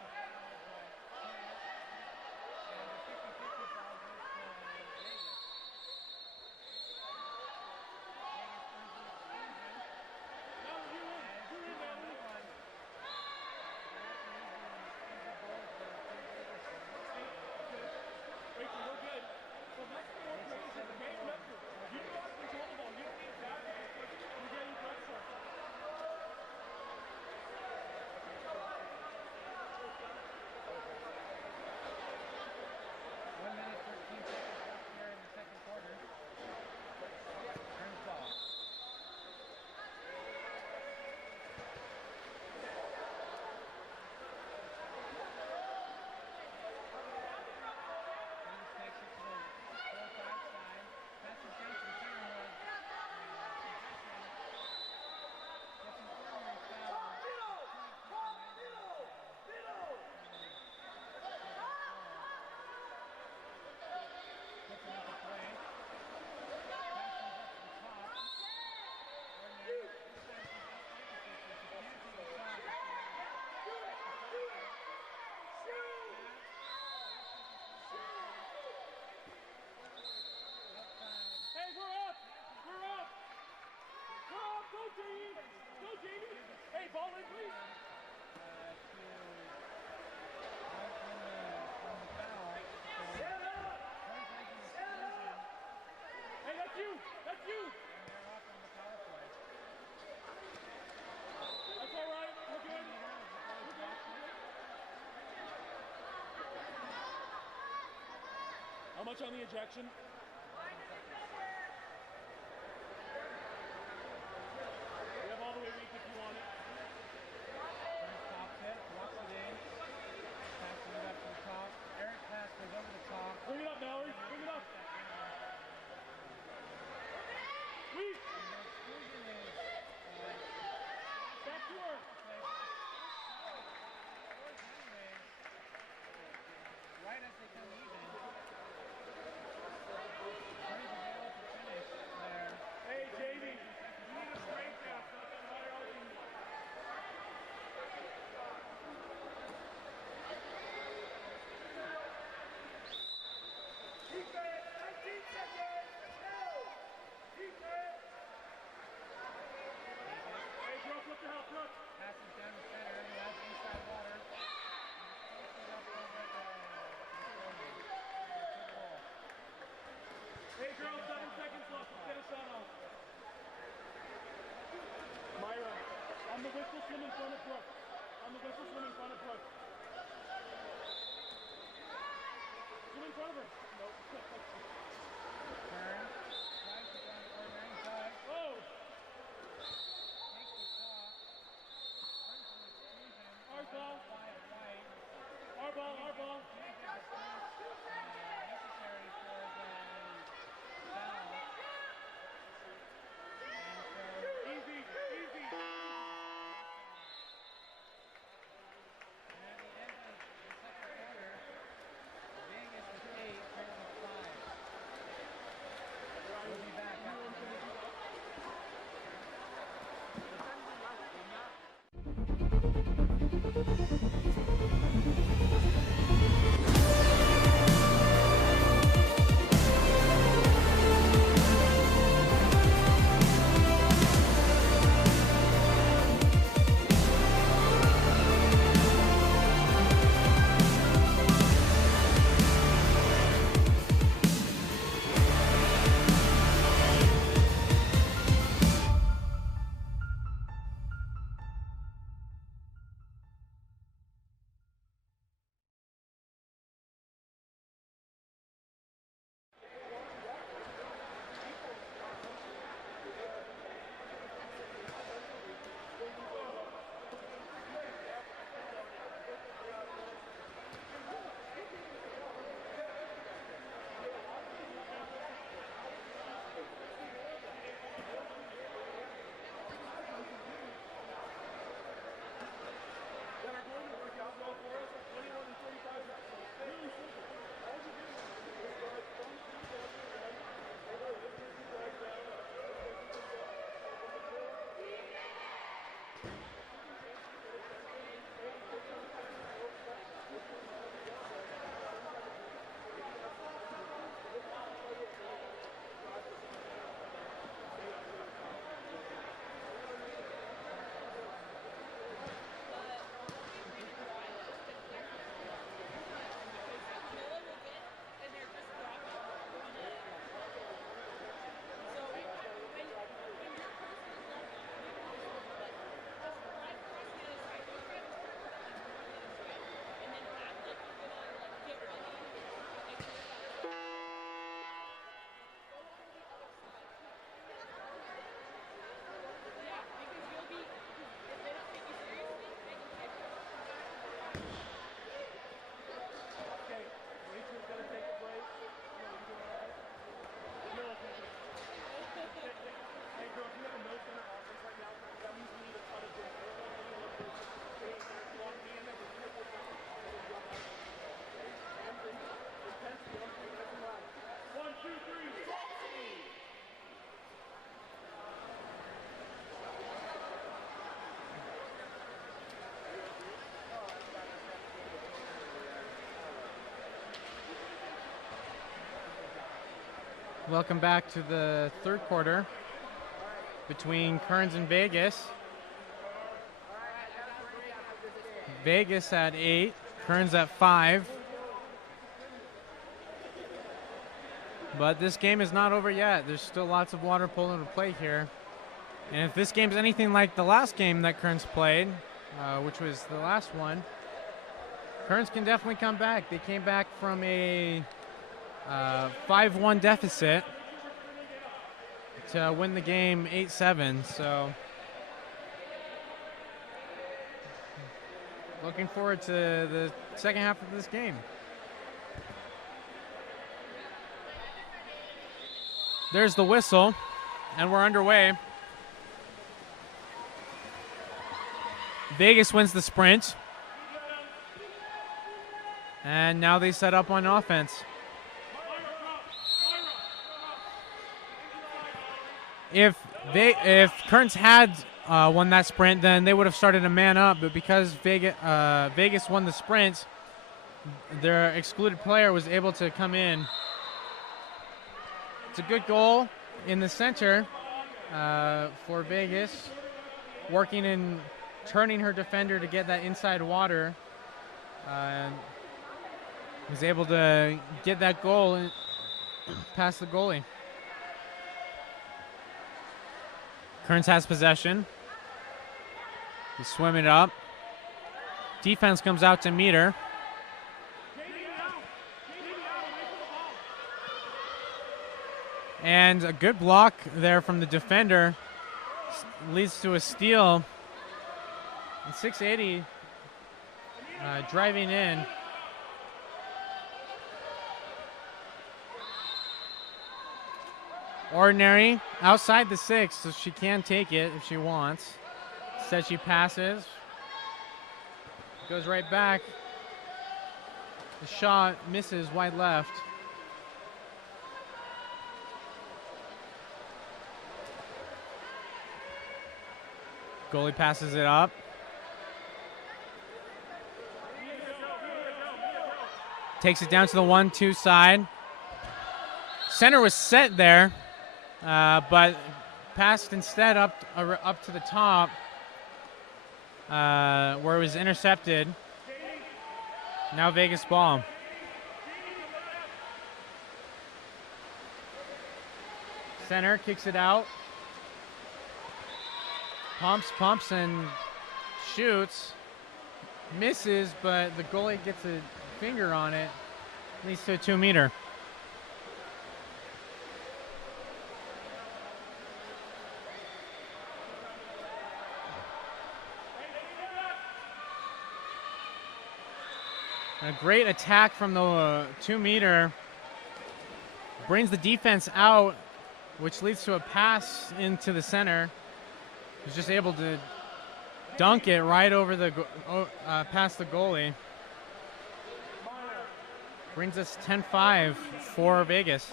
How much on the ejection? We have all the way weak if you want it. Top tip, walks it in. Passes it up to the top. Eric pass goes over the top. Bring it up, Mallory. Bring it up. Weak. Back to her. Right as they come even. There. Hey, Jamie, you need a strength gap, not that hierarchy. Defense, 19 seconds. Go. Defense. Hey, Brooke, what the hell, Brooke? Passes down the center, and that's inside water. Hey, girls, 7 seconds left. Let's get a shot off. Myra, on the whistle, swim in front of Brooke. On the whistle, swim in front of Brooke. Swim in front of her. Nope. Turn. Tries to go on the corner inside. Oh! Takes the shot. Turns to the exclusion. Our ball. White. Our ball, our ball. Necessary for the foul. Easy, easy. And at the end of the second quarter, Vegas is 8, Kearns is 5. We'll be back after this. Welcome back to the third quarter between Kearns and Vegas. Vegas at 8, Kearns at 5. But this game is not over yet. There's still lots of water polo to play here. And if this game's anything like the last game that Kearns played, which was the last one, Kearns can definitely come back. They came back from a 5-1 deficit to win the game 8-7. So looking forward to the second half of this game. There's the whistle, and we're underway. Vegas wins the sprint. And now they set up on offense. If Kearns had won that sprint, then they would have started a man up. But because Vegas won the sprint, their excluded player was able to come in. It's a good goal in the center for Vegas, working and turning her defender to get that inside water. Was able to get that goal past the goalie. Kearns has possession. He's swimming up. Defense comes out to meet her. And a good block there from the defender leads to a steal. And 680 driving in. Ordinary outside the 6, so she can take it if she wants. Instead she passes. Goes right back. The shot misses wide left. Goalie passes it up. Takes it down to the 1-2 side. Center was set there, but passed instead up to the top, where it was intercepted. Now Vegas ball. Center kicks it out. Pumps, and shoots. Misses, but the goalie gets a finger on it. Leads to a 2-meter. A great attack from the 2-meter. Brings the defense out, which leads to a pass into the center. He's just able to dunk it right over the past the goalie. Brings us 10-5 for Vegas.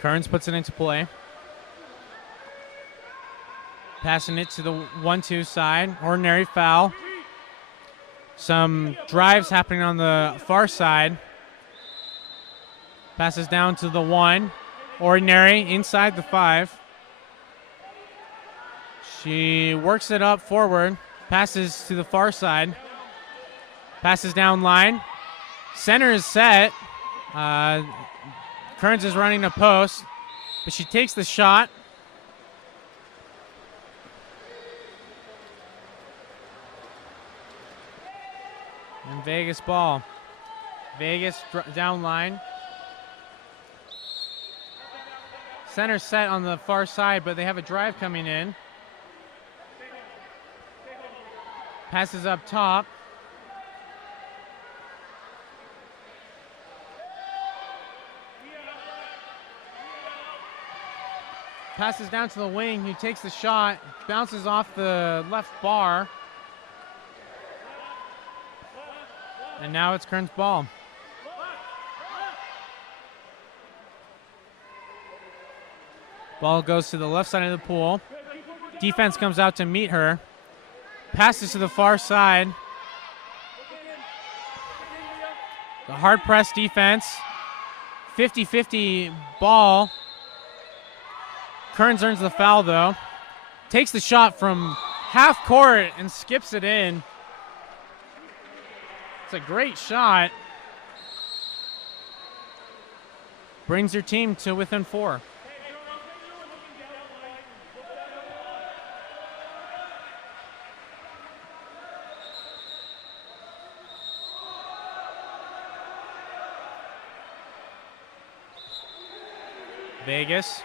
Kearns puts it into play. Passing it to the 1-2 side. Ordinary foul. Some drives happening on the far side. Passes down to the 1. Ordinary inside the 5. She works it up forward. Passes to the far side. Passes down line. Center is set. Kearns is running a post, but she takes the shot. And Vegas ball. Vegas down line. Center set on the far side, but they have a drive coming in. Passes up top. Passes down to the wing. He takes the shot. Bounces off the left bar. And now it's Kearns ball. Ball goes to the left side of the pool. defense comes out to meet her. Passes to the far side. The hard press defense. 50-50 ball. Kearns earns the foul though. Takes the shot from half court and skips it in. It's a great shot. Brings your team to within 4. Vegas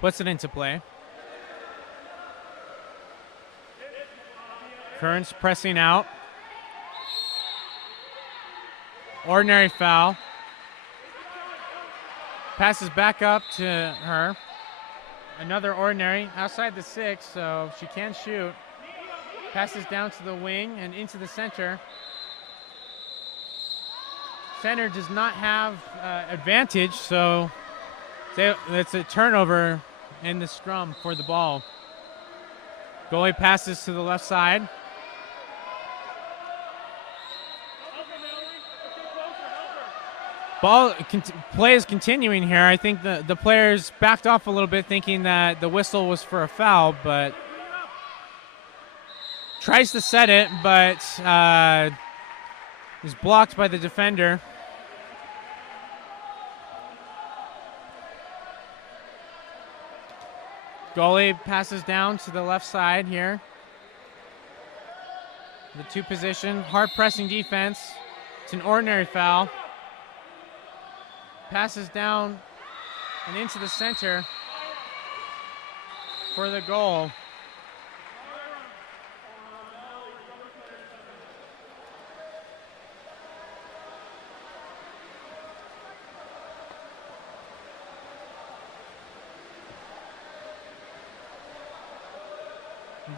puts it into play. Kearns pressing out. Ordinary foul. Passes back up to her. Another ordinary outside the 6, so she can shoot. Passes down to the wing and into the center. Center does not have advantage, so it's a turnover in the scrum for the ball. Goalie passes to the left side. Play is continuing here. I think the players backed off a little bit thinking that the whistle was for a foul, but tries to set it, but is blocked by the defender. Goalie passes down to the left side here. The 2 position, hard pressing defense. It's an ordinary foul. Passes down and into the center for the goal.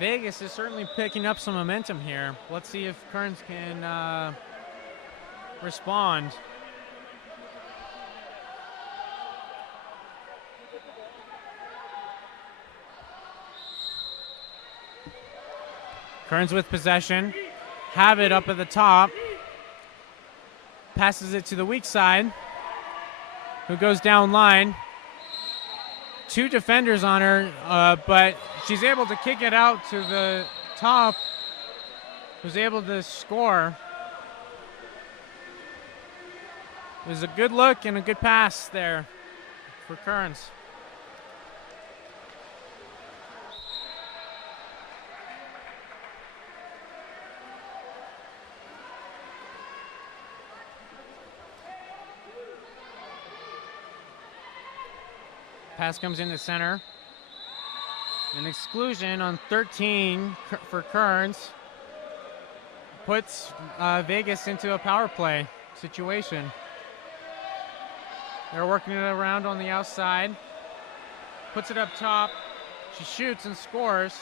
Vegas is certainly picking up some momentum here. Let's see if Kearns can respond. Kearns with possession. Have it up at the top. Passes it to the weak side, who goes down line. 2 defenders on her, but she's able to kick it out to the top, who's able to score. It was a good look and a good pass there for Kearns. Pass comes in the center. An exclusion on 13 for Kearns. Puts Vegas into a power play situation. They're working it around on the outside. Puts it up top. She shoots and scores.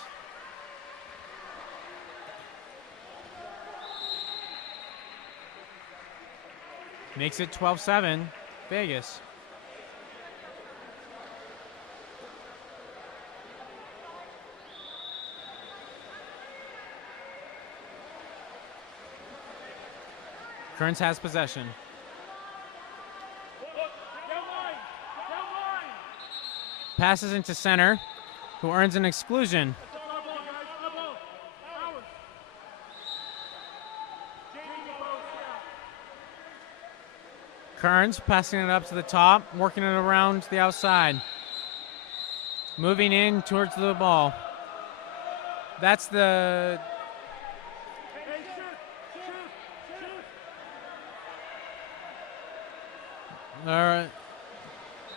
Makes it 12-7, Vegas. Kearns has possession. Passes into center, who earns an exclusion. Kearns passing it up to the top, working it around the outside. Moving in towards the ball. That's the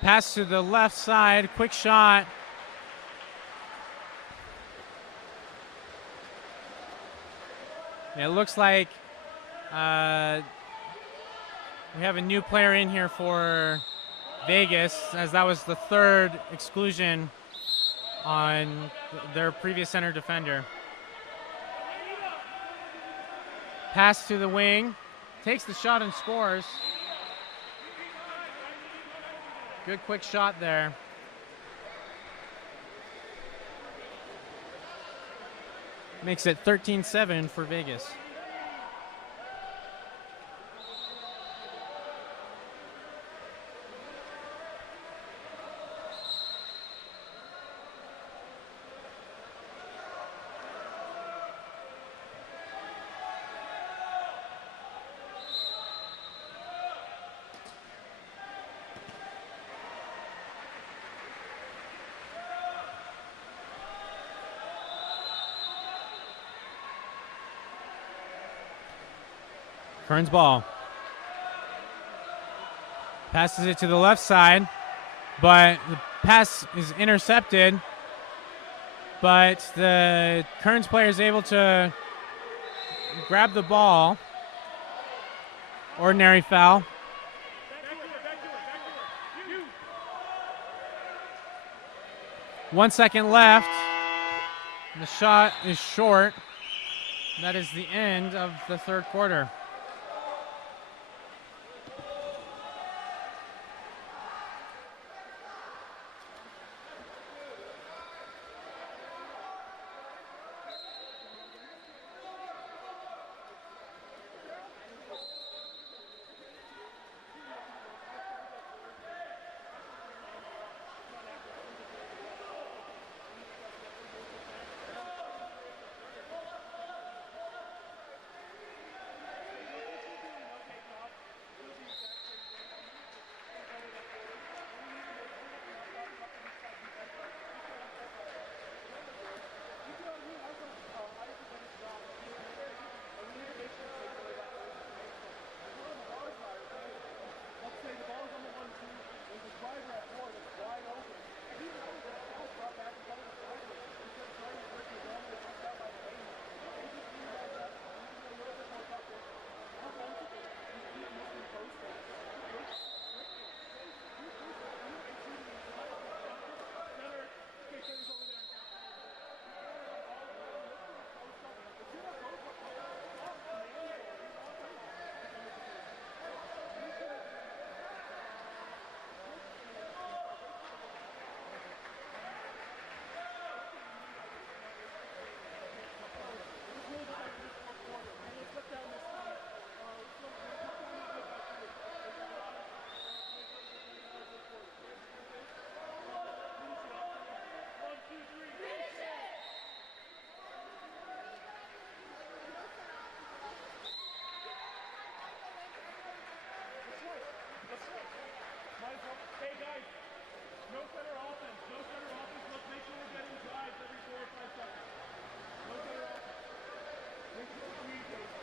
pass to the left side, quick shot. It looks like we have a new player in here for Vegas, as that was the 3rd exclusion on their previous center defender. Pass to the wing, takes the shot and scores. Good quick shot there. Makes it 13-7 for Vegas. Kearns ball. Passes it to the left side, but the pass is intercepted. But the Kearns player is able to grab the ball. Ordinary foul. 1 second left. The shot is short. That is the end of the third quarter. Hey guys, no center offense. No center offense. Let's make sure we're getting drives every 4 or 5 seconds. No center offense. Make sure we're communicating.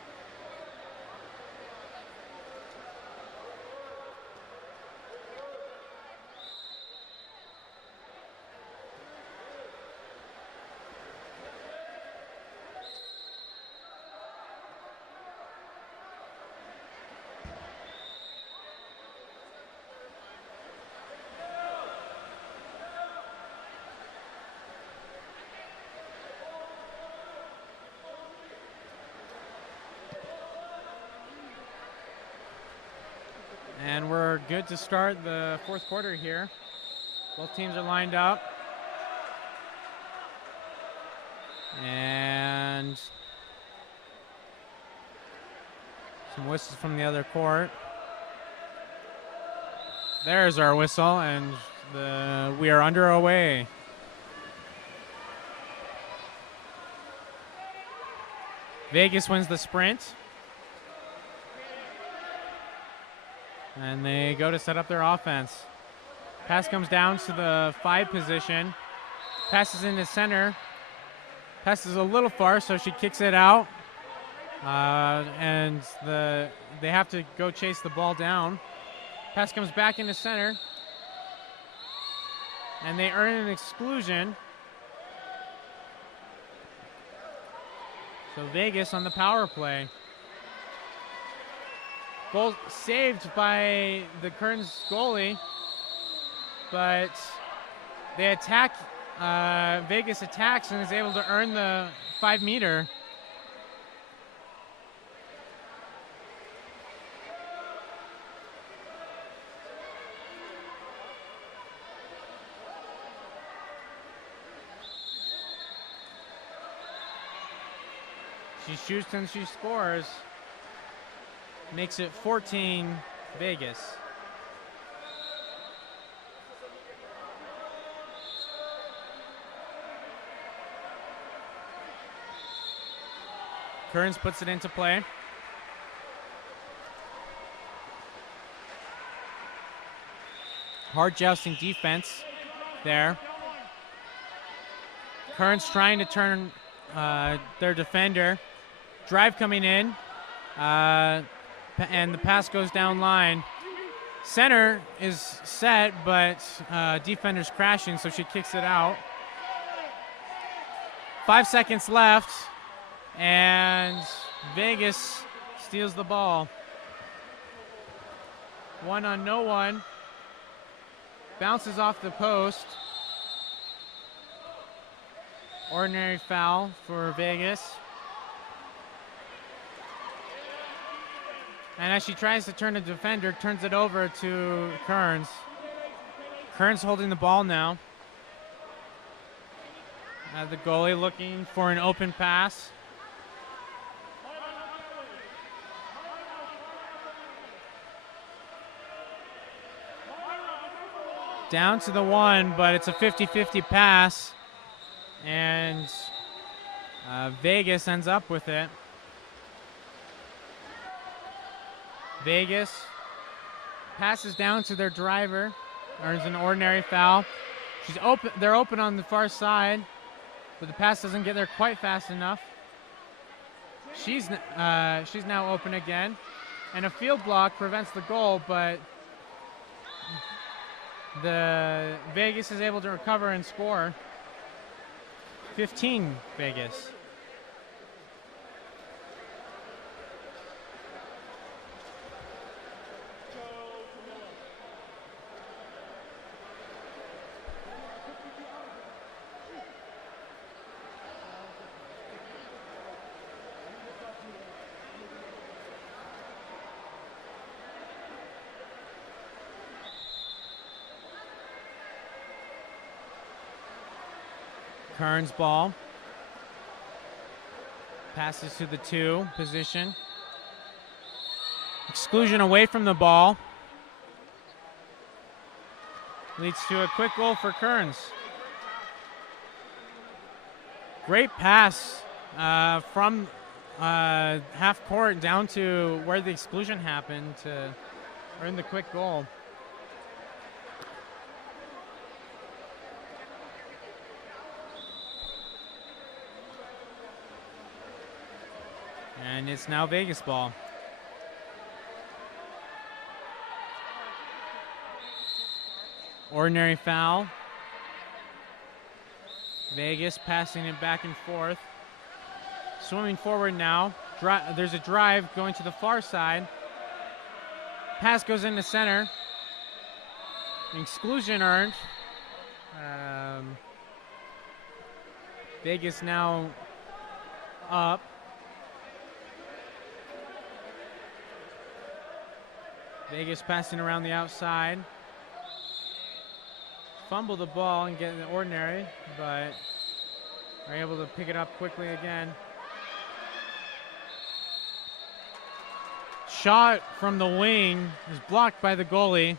And we're good to start the fourth quarter here. Both teams are lined up. And some whistles from the other court. There's our whistle, and we are underway. Vegas wins the sprint. And they go to set up their offense. Pass comes down to the 5 position. Passes into center. Passes a little far, so she kicks it out. And they have to go chase the ball down. Pass comes back into center. And they earn an exclusion. So Vegas on the power play. Goal saved by the Kearns goalie, but they attack. Vegas attacks and is able to earn the 5-meter. She shoots and she scores. Makes it 14 Vegas. Kearns puts it into play. Hard jousting defense there. Kearns trying to turn their defender. Drive coming in. And the pass goes down line. Center is set, but defender's crashing, so she kicks it out. 5 seconds left, and Vegas steals the ball. 1 on no one. Bounces off the post. Ordinary foul for Vegas. And as she tries to turn the defender, turns it over to Kearns. Kearns holding the ball now. The goalie looking for an open pass. Down to the 1, but it's a 50-50 pass. And Vegas ends up with it. Vegas passes down to their driver, earns an ordinary foul. She's open. They're open on the far side, but the pass doesn't get there quite fast enough. She's now open again, and a field block prevents the goal, but the Vegas is able to recover and score. 15 Vegas. Kearns ball. Passes to the 2 position. Exclusion away from the ball. Leads to a quick goal for Kearns. Great pass from half court down to where the exclusion happened to earn the quick goal. And it's now Vegas ball. Ordinary foul. Vegas passing it back and forth. Swimming forward now. There's a drive going to the far side. Pass goes into center. Exclusion earned. Vegas now up. Vegas passing around the outside. Fumble the ball and get an ordinary, but are able to pick it up quickly again. Shot from the wing is blocked by the goalie.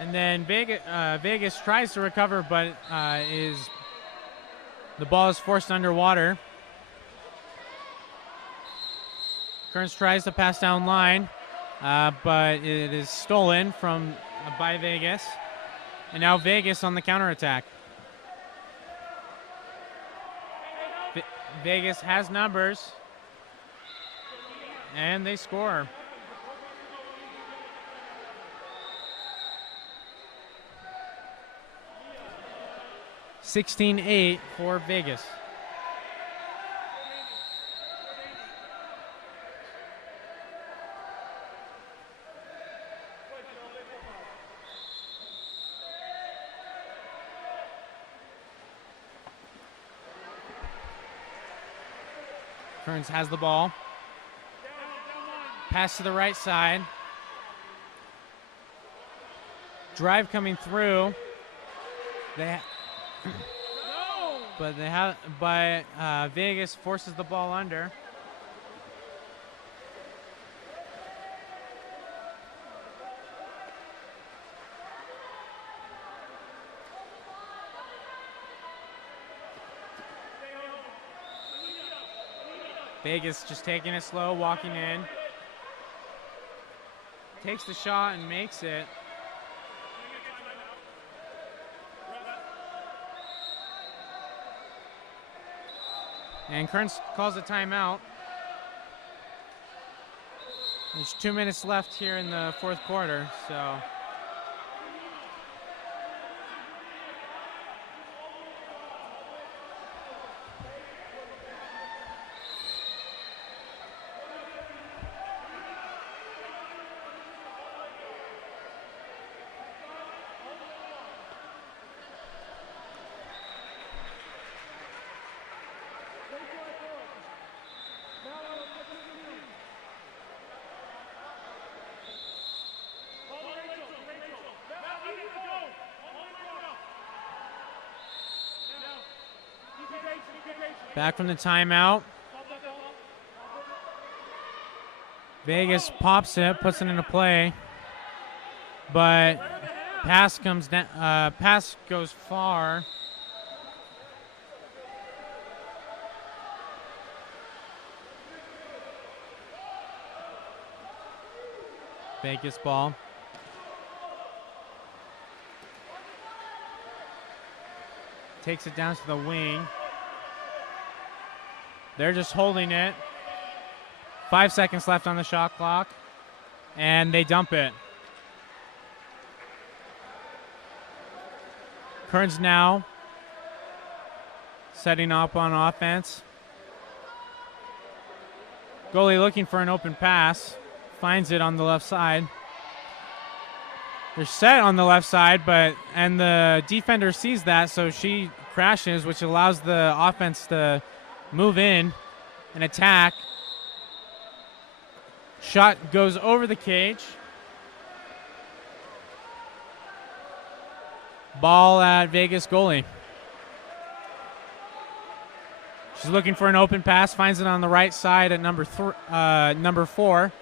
And then Vegas tries to recover, but the ball is forced underwater. Kearns tries to pass down line. But it is stolen by Vegas. And now Vegas on the counterattack. Vegas has numbers. And they score. (16-8) for Vegas. Kearns has the ball. Pass to the right side. Drive coming through. but Vegas forces the ball under. Vegas just taking it slow, walking in. Takes the shot and makes it. And Kearns calls a timeout. There's 2 minutes left here in the fourth quarter, so. Back from the timeout. Vegas pops it, puts it into play, but pass comes down. Pass goes far. Vegas ball. Takes it down to the wing. They're just holding it. 5 seconds left on the shot clock, and they dump it. Kearns now setting up on offense. Goalie looking for an open pass. Finds it on the left side. They're set on the left side, and the defender sees that, so she crashes, which allows the offense to move in and attack. Shot goes over the cage. Ball at Vegas goalie. She's looking for an open pass, finds it on the right side at number 4,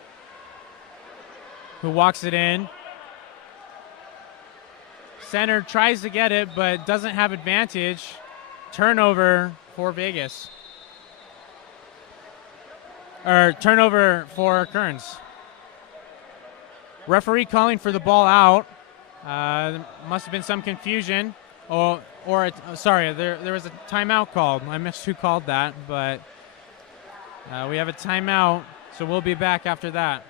who walks it in. Center tries to get it, but doesn't have advantage. Turnover for Vegas. Or turnover for Kearns. Referee calling for the ball out. There must have been some confusion. There was a timeout called. I missed who called that, but we have a timeout, so we'll be back after that.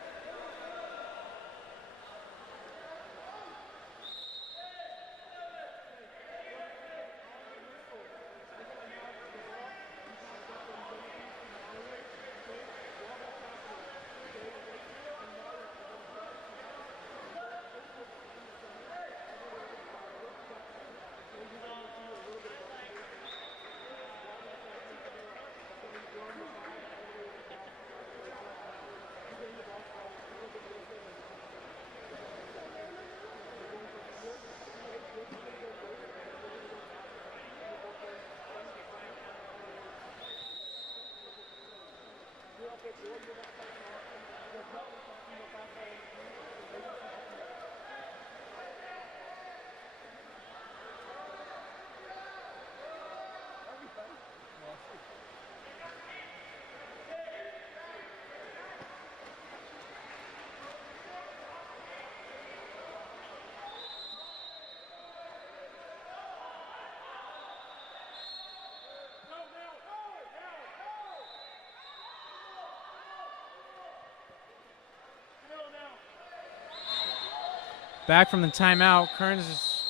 Back from the timeout, Kearns is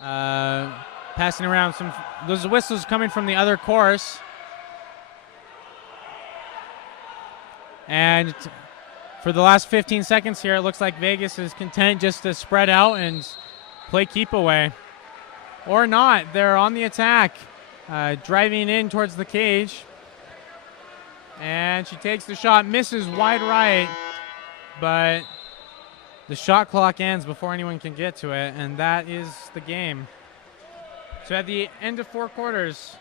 passing around those whistles coming from the other course. And for the last 15 seconds here, it looks like Vegas is content just to spread out and play keep away. Or not, they're on the attack, driving in towards the cage. And she takes the shot, misses wide right, but the shot clock ends before anyone can get to it, and that is the game. So at the end of 4 quarters,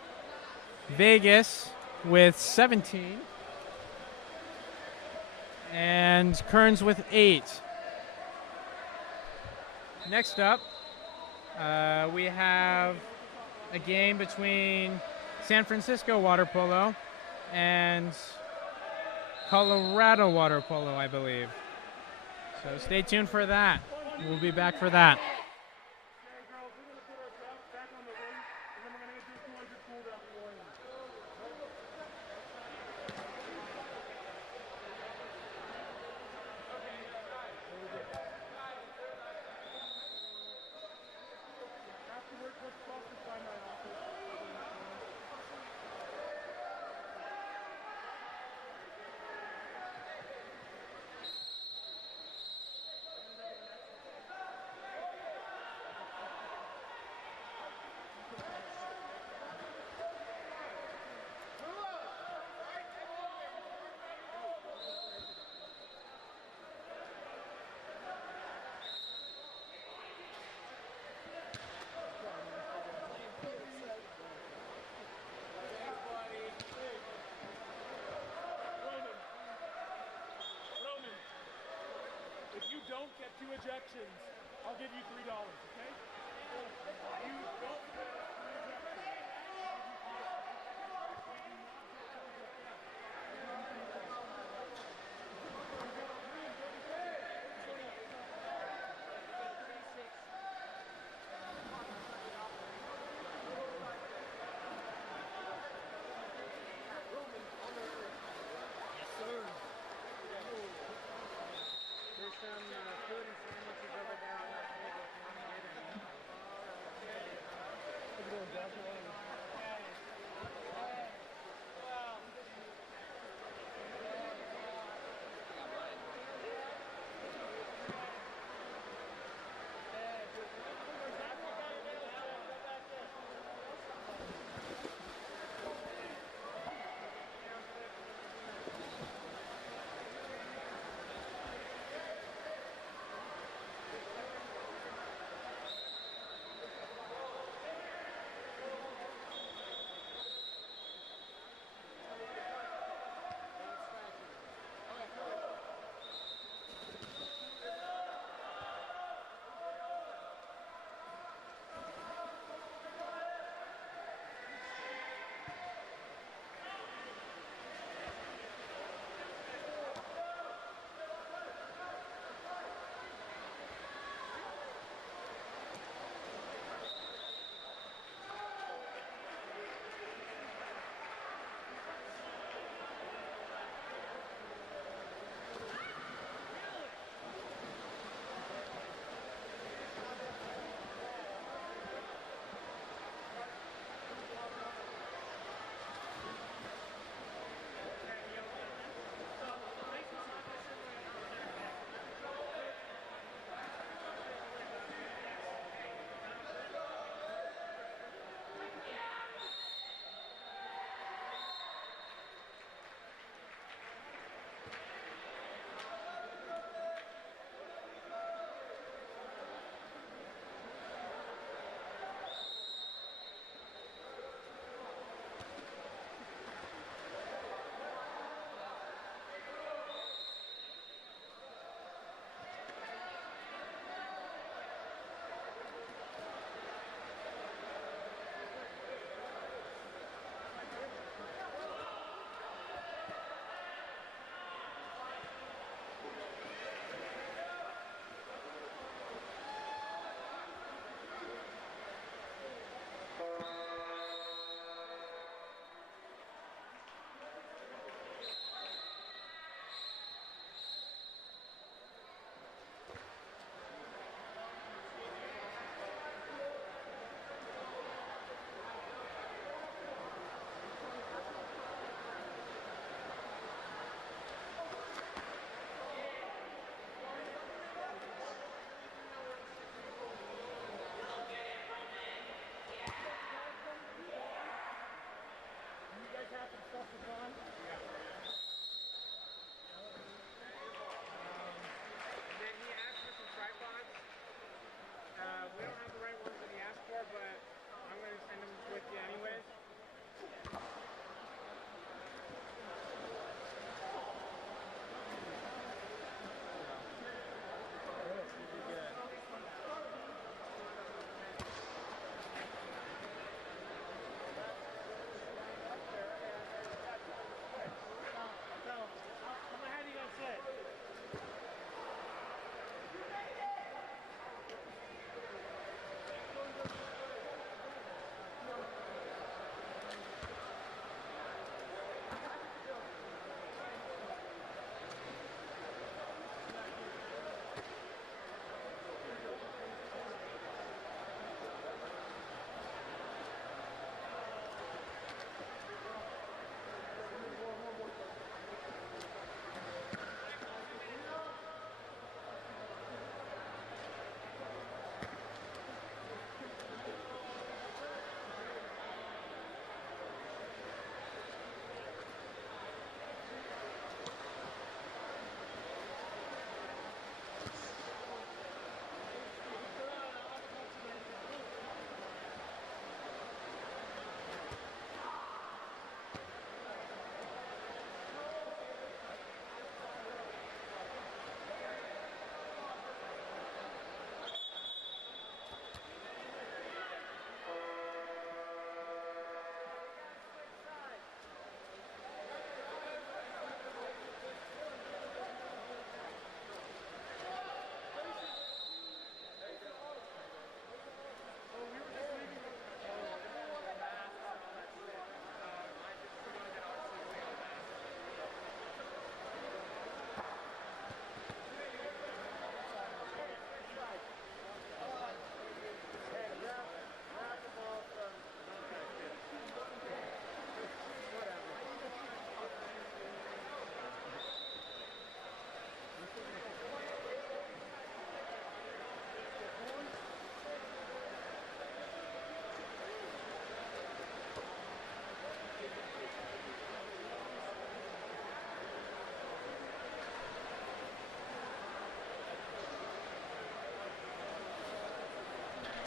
Vegas with 17. And Kearns with 8. Next up, we have a game between San Francisco Water Polo and Colorado Water Polo, I believe. So stay tuned for that. We'll be back for that. If you don't get 2 ejections, I'll give you $3, okay? You don't get 3 ejections.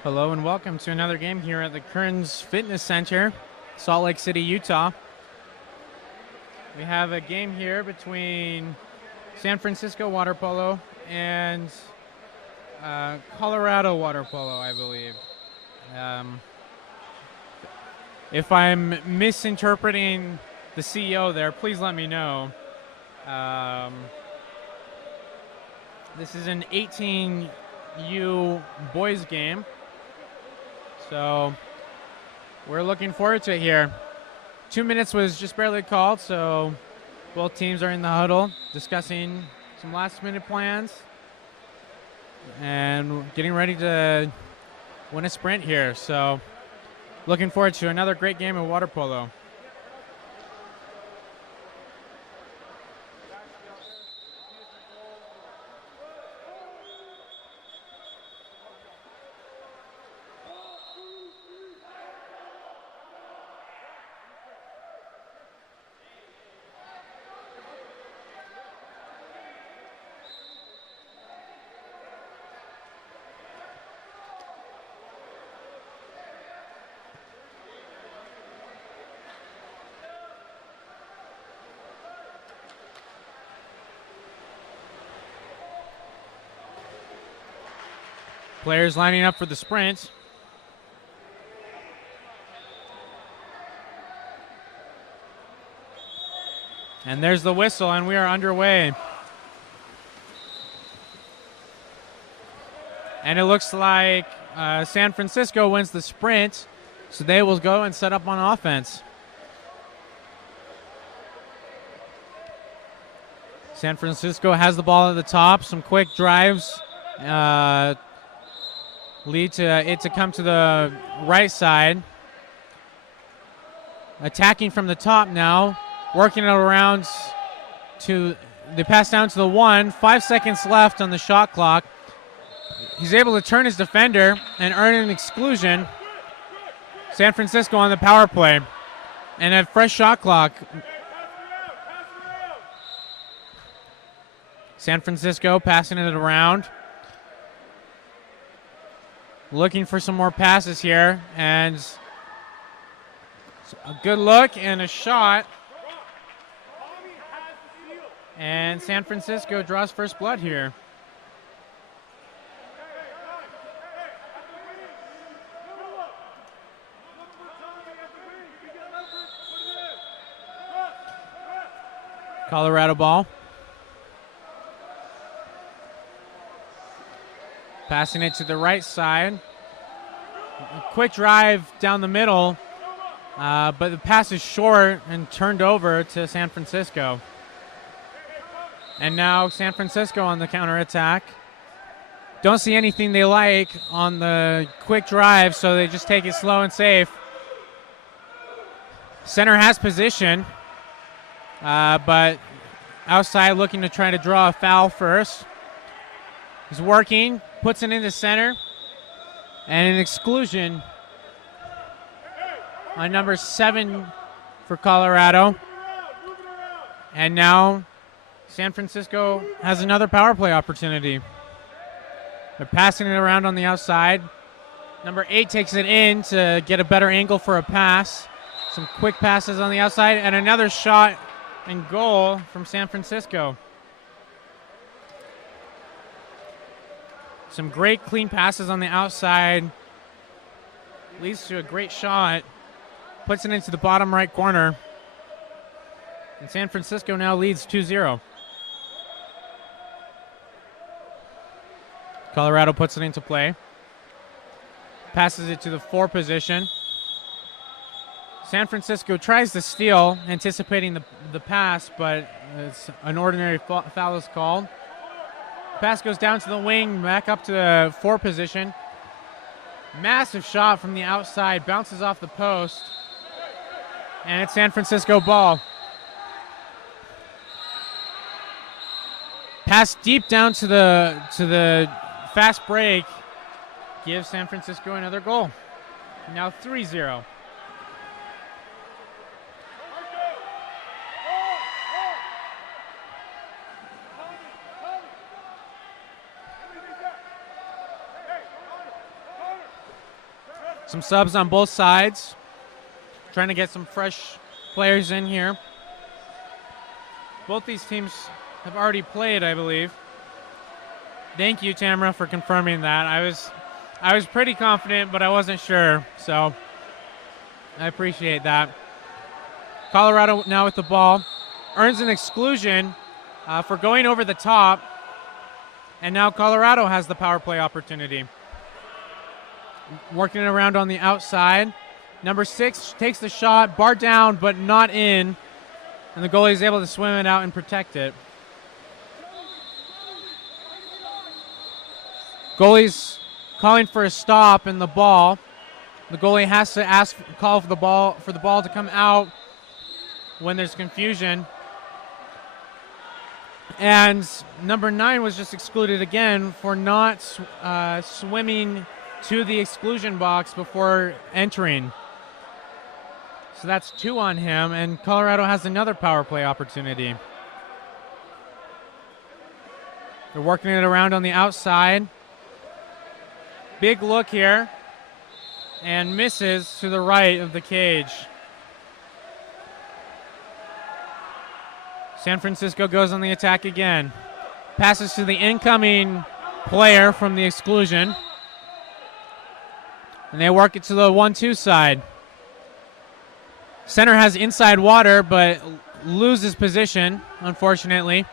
Hello and welcome to another game here at the Kearns Fitness Center, Salt Lake City, Utah. We have a game here between San Francisco Water Polo and Colorado Water Polo, I believe. If I'm misinterpreting the CEO there, please let me know. This is an 18U boys game. So we're looking forward to it here. 2 minutes was just barely called, so both teams are in the huddle discussing some last-minute plans and getting ready to win a sprint here. So looking forward to another great game of water polo. Players lining up for the sprint. And there's the whistle, and we are underway. And it looks like San Francisco wins the sprint, so they will go and set up on offense. San Francisco has the ball at the top. Some quick drives lead to it to come to the right side. Attacking from the top now. Working it around to the pass down to the 1. 5 seconds left on the shot clock. He's able to turn his defender and earn an exclusion. San Francisco on the power play. And a fresh shot clock. San Francisco passing it around. Looking for some more passes here. And a good look and a shot. And San Francisco draws first blood here. Colorado ball. Passing it to the right side. A quick drive down the middle, but the pass is short and turned over to San Francisco. And now San Francisco on the counterattack. Don't see anything they like on the quick drive, so they just take it slow and safe. Center has position, but outside looking to try to draw a foul first. He's working, puts it into center, and an exclusion on number 7 for Colorado. And now San Francisco has another power play opportunity. They're passing it around on the outside. Number 8 takes it in to get a better angle for a pass. Some quick passes on the outside, and another shot and goal from San Francisco. Some great clean passes on the outside. Leads to a great shot. Puts it into the bottom right corner. And San Francisco now leads 2-0. Colorado puts it into play. Passes it to the 4 position. San Francisco tries to steal, anticipating the pass, but it's an ordinary foul is called. Pass goes down to the wing, back up to the 4 position. Massive shot from the outside, bounces off the post. And it's San Francisco ball. Pass deep down to the fast break gives San Francisco another goal. Now 3-0. Some subs on both sides. Trying to get some fresh players in here. Both these teams have already played, I believe. Thank you, Tamara, for confirming that. I was pretty confident, but I wasn't sure, so I appreciate that. Colorado now with the ball. Earns an exclusion for going over the top, and now Colorado has the power play opportunity. Working it around on the outside. Number 6 takes the shot, bar down, but not in, and the goalie is able to swim it out and protect it. Goalie's calling for a stop in the ball. The goalie has to call for the ball to come out when there's confusion. And number 9 was just excluded again for not swimming to the exclusion box before entering. So that's 2 on him, and Colorado has another power play opportunity. They're working it around on the outside. Big look here, and misses to the right of the cage. San Francisco goes on the attack again. Passes to the incoming player from the exclusion. And they work it to the 1-2 side. Center has inside water, but loses position, unfortunately.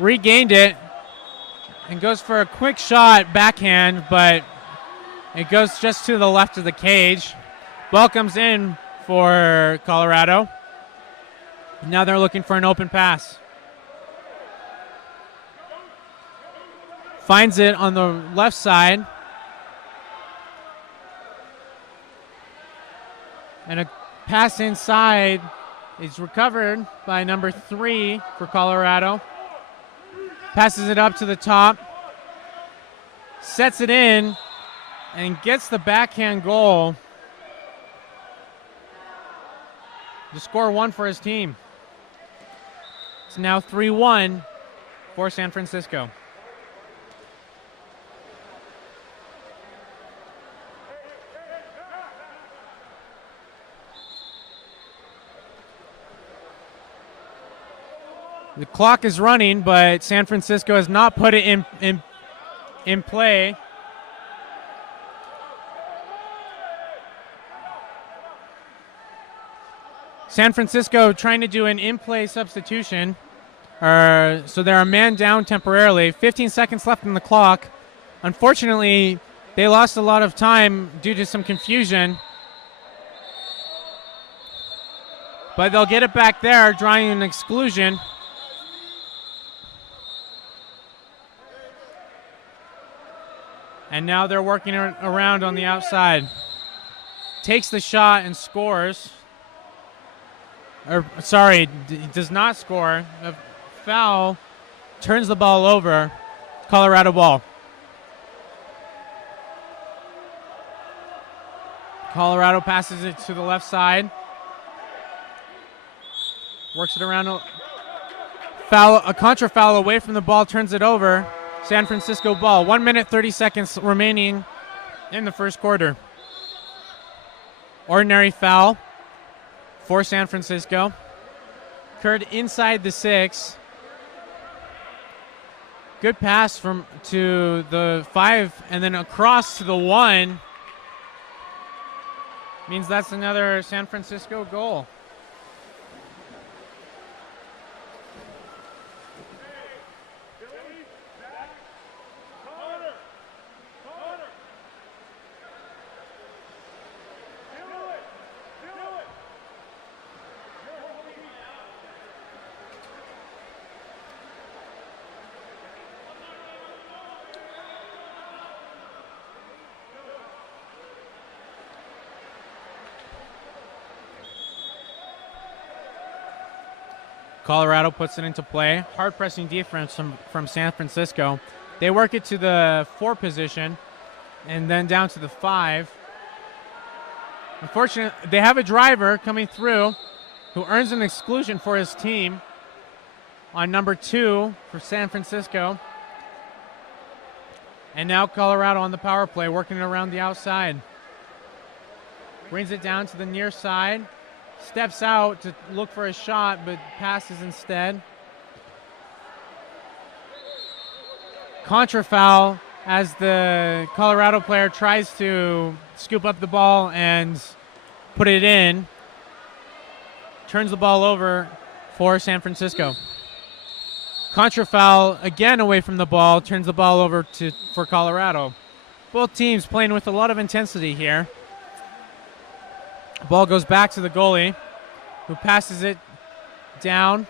Regained it and goes for a quick shot backhand, but it goes just to the left of the cage. Ball comes in for Colorado. Now they're looking for an open pass. Finds it on the left side. And a pass inside is recovered by number 3 for Colorado. Passes it up to the top. Sets it in and gets the backhand goal to score 1 for his team. It's now 3-1 for San Francisco. The clock is running, but San Francisco has not put it in play. San Francisco trying to do an in-play substitution. So they're a man down temporarily. 15 seconds left in the clock. Unfortunately, they lost a lot of time due to some confusion. But they'll get it back there, drawing an exclusion. And now they're working around on the outside. Takes the shot and scores. Does not score. A foul. Turns the ball over. Colorado ball. Colorado passes it to the left side. Works it around. A contra foul away from the ball. Turns it over. San Francisco ball. 1 minute, 30 seconds remaining in the first quarter. Ordinary foul for San Francisco. Occurred inside the 6. Good pass to the 5 and then across to the 1. Means that's another San Francisco goal. Colorado puts it into play. Hard pressing defense from San Francisco. They work it to the 4 position and then down to the 5. Unfortunately, they have a driver coming through who earns an exclusion for his team on number 2 for San Francisco. And now Colorado on the power play, working it around the outside. Brings it down to the near side. Steps out to look for a shot, but passes instead. Contra foul as the Colorado player tries to scoop up the ball and put it in. Turns the ball over for San Francisco. Contra foul again away from the ball, turns the ball over for Colorado. Both teams playing with a lot of intensity here. Ball goes back to the goalie, who passes it down.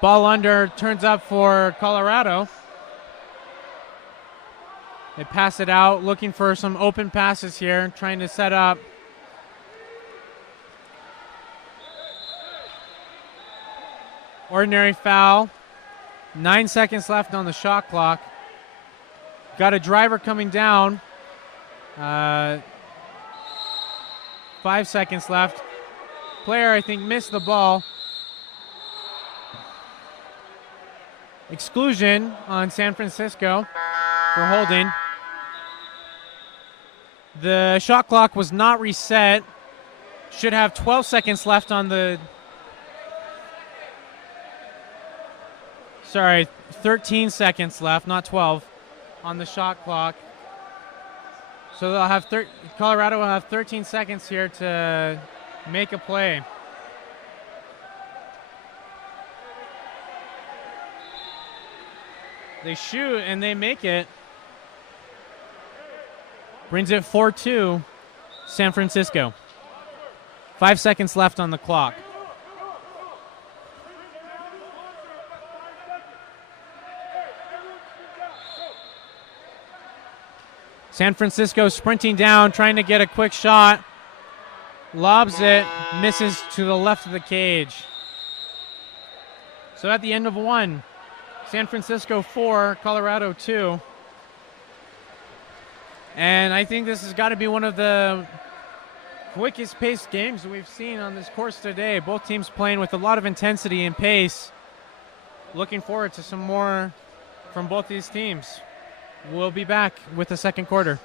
Ball under, turns up for Colorado. They pass it out, looking for some open passes here, trying to set up. Ordinary foul. 9 seconds left on the shot clock. Got a driver coming down. 5 seconds left. Player, I think, missed the ball. Exclusion on San Francisco for holding. The shot clock was not reset. Should have 12 seconds left on the... Sorry, 13 seconds left, not 12, on the shot clock. So they'll have Colorado will have 13 seconds here to make a play. They shoot and they make it. Brings it 4-2, San Francisco. 5 seconds left on the clock. San Francisco sprinting down, trying to get a quick shot. Lobs it, misses to the left of the cage. So at the end of one, San Francisco 4, Colorado 2. And I think this has got to be one of the quickest paced games we've seen on this course today. Both teams playing with a lot of intensity and pace. Looking forward to some more from both these teams. We'll be back with the second quarter.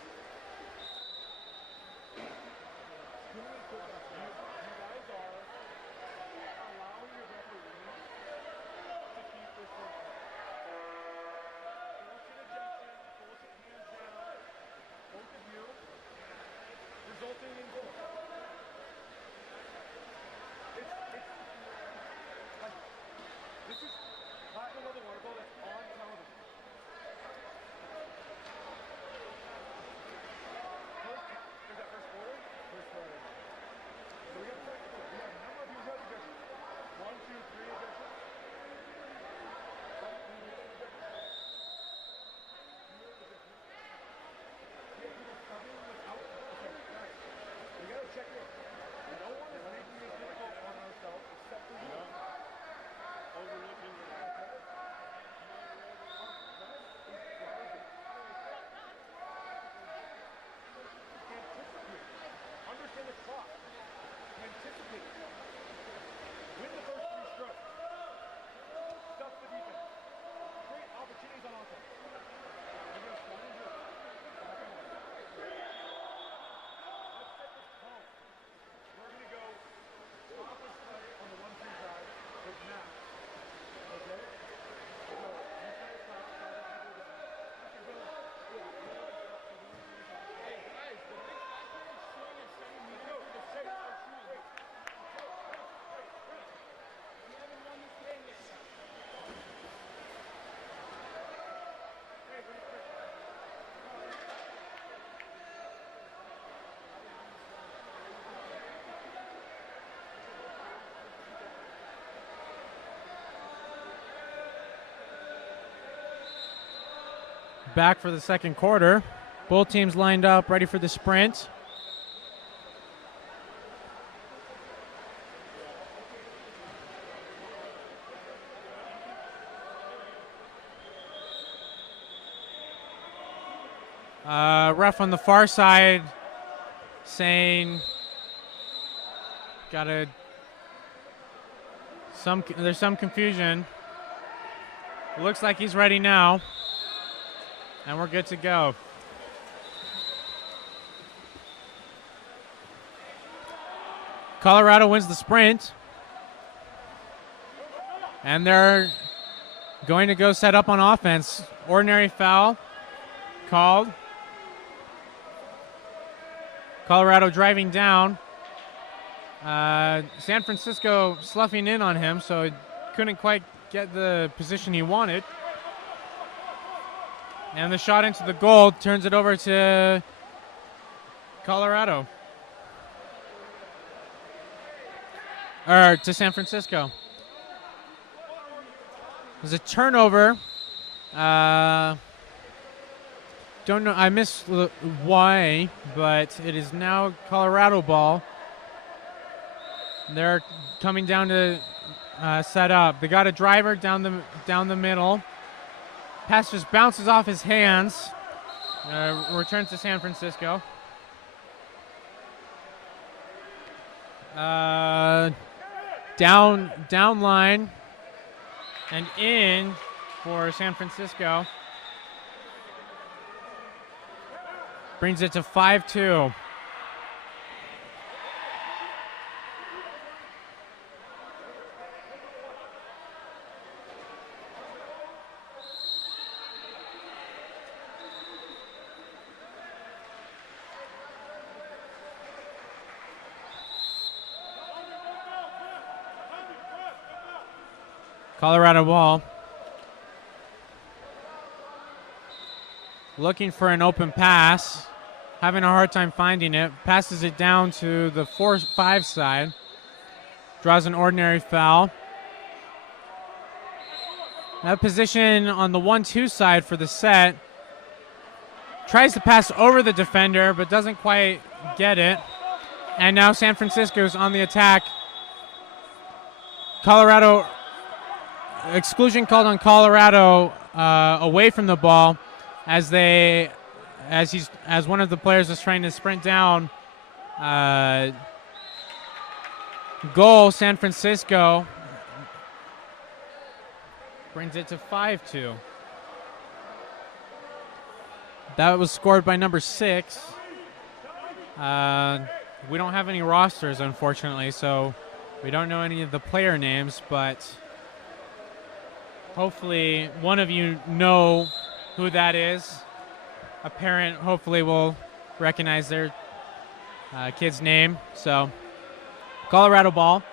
Back for the second quarter. Both teams lined up, ready for the sprint. Ref on the far side saying there's some confusion. Looks like he's ready now. And we're good to go. Colorado wins the sprint. And they're going to go set up on offense. Ordinary foul called. Colorado driving down. San Francisco sloughing in on him, so he couldn't quite get the position he wanted. And the shot into the goal turns it over to Colorado. Or to San Francisco. There's a turnover. Don't know, I missed why, but it is now Colorado ball. They're coming down to set up. They got a driver down the middle. Pass just bounces off his hands. Returns to San Francisco. Down line and in for San Francisco. Brings it to 5-2. Colorado ball. Looking for an open pass. Having a hard time finding it. Passes it down to the 4-5 side. Draws an ordinary foul. That position on the 1-2 side for the set. Tries to pass over the defender, but doesn't quite get it. And now San Francisco's on the attack. Colorado, exclusion called on Colorado away from the ball as one of the players was trying to sprint down. Goal, San Francisco. Brings it to 5-2. That was scored by number 6. We don't have any rosters, unfortunately, so we don't know any of the player names, but hopefully one of you know who that is. A parent hopefully will recognize their kid's name. So, Colorado ball.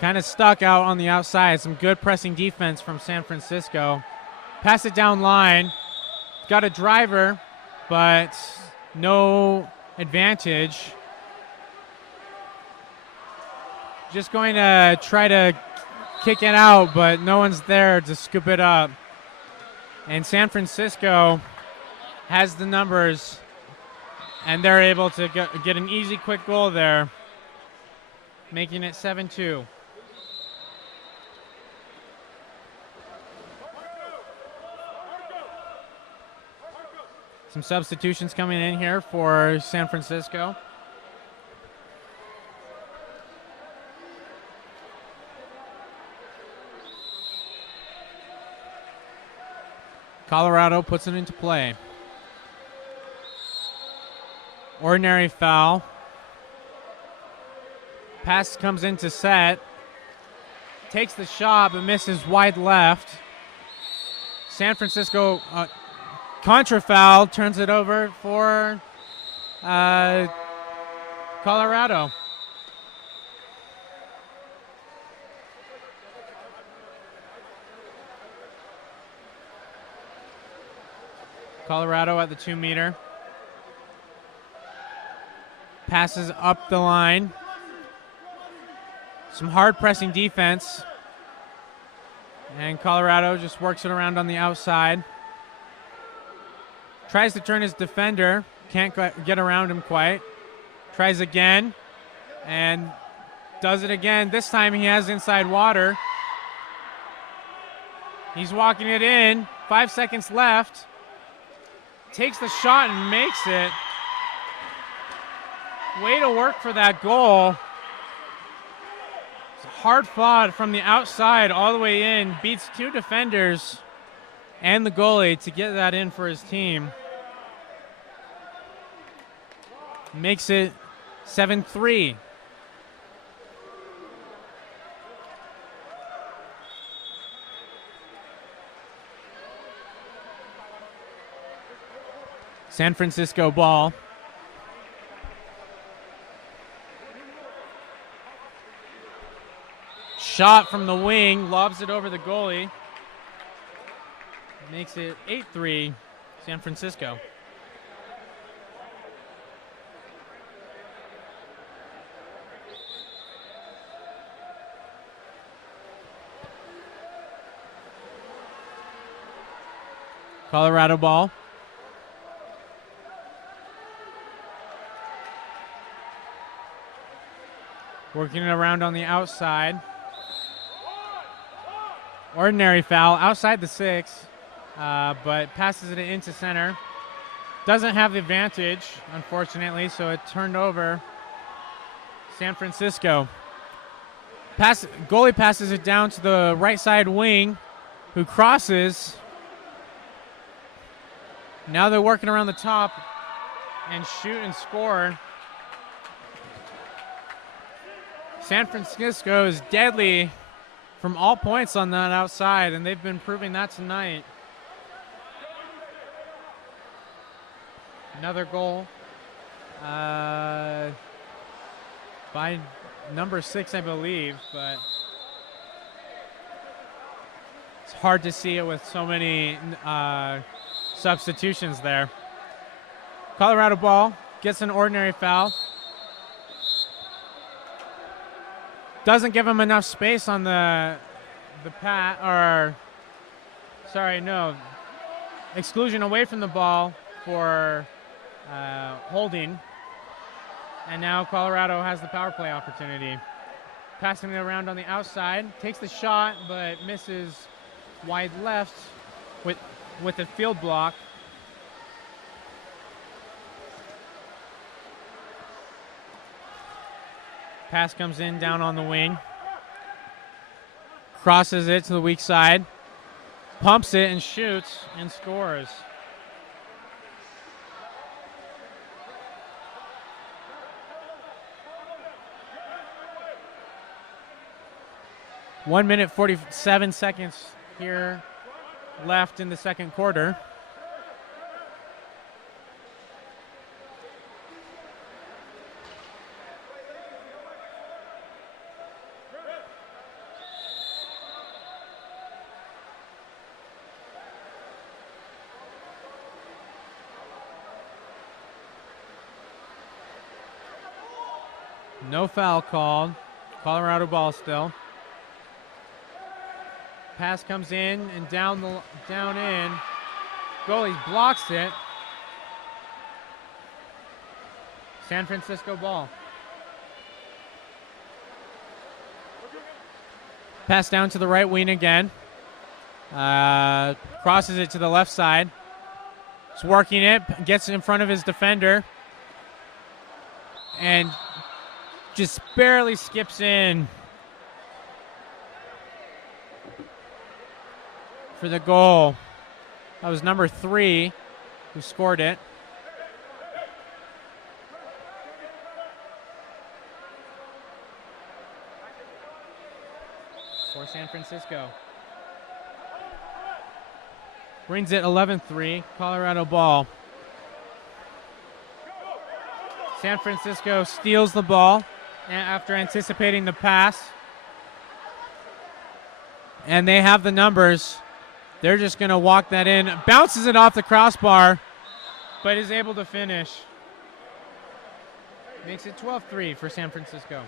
Kind of stuck out on the outside. Some good pressing defense from San Francisco. Pass it down line. Got a driver, but no advantage. Just going to try to kick it out, but no one's there to scoop it up. And San Francisco has the numbers, and they're able to get an easy, quick goal there, making it 7-2. Some substitutions coming in here for San Francisco. Colorado puts it into play. Ordinary foul. Pass comes into set. Takes the shot but misses wide left. San Francisco contra foul, turns it over for Colorado. Colorado at the 2-meter. Passes up the line. Some hard pressing defense. And Colorado just works it around on the outside. Tries to turn his defender. Can't get around him quite. Tries again. And does it again. This time he has inside water. He's walking it in. 5 seconds left. Takes the shot and makes it. Way to work for that goal. hard fought from the outside all the way in, beats 2 defenders and the goalie to get that in for his team. Makes it 7-3. San Francisco ball. Shot from the wing, lobs it over the goalie. Makes it 8-3, San Francisco. Colorado ball. Working it around on the outside. Ordinary foul outside the 6, but passes it into center. Doesn't have the advantage, unfortunately, so it turned over San Francisco. Goalie passes it down to the right side wing, who crosses. Now they're working around the top and shoot and score. San Francisco is deadly from all points on that outside, and they've been proving that tonight. Another goal by number 6, I believe, but it's hard to see it with so many substitutions there. Colorado ball gets an ordinary foul. Doesn't give him enough space on the exclusion away from the ball for holding. And now Colorado has the power play opportunity. Passing it around on the outside, takes the shot, but misses wide left with a field block. Pass comes in down on the wing. Crosses it to the weak side. Pumps it and shoots and scores. One minute, 47 seconds here left in the second quarter. No foul called. Colorado ball still. Pass comes in and down in. Goalie blocks it. San Francisco ball. Pass down to the right wing again. Crosses it to the left side. It's working it. Gets in front of his defender. And just barely skips in for the goal. That was number 3 who scored it. For San Francisco. Brings it 11-3, Colorado ball. San Francisco steals the ball after anticipating the pass. And they have the numbers. They're just going to walk that in. Bounces it off the crossbar, but is able to finish. Makes it 12-3 for San Francisco.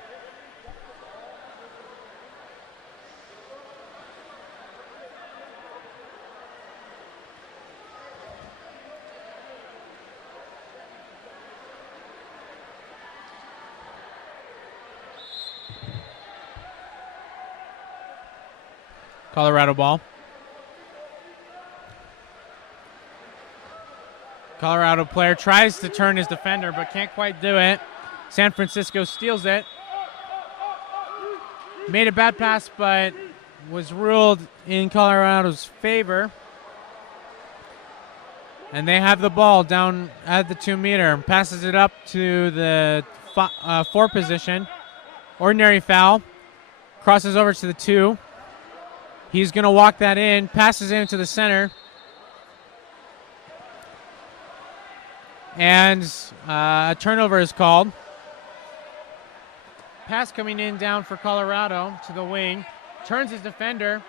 Colorado ball. Colorado player tries to turn his defender, but can't quite do it. San Francisco steals it. made a bad pass, but was ruled in Colorado's favor. And they have the ball down at the 2-meter. Passes it up to the 4 position. Ordinary foul. Crosses over to the 2. He's going to walk that in. Passes it into the center. And a turnover is called. Pass coming in down for Colorado to the wing. Turns his defender.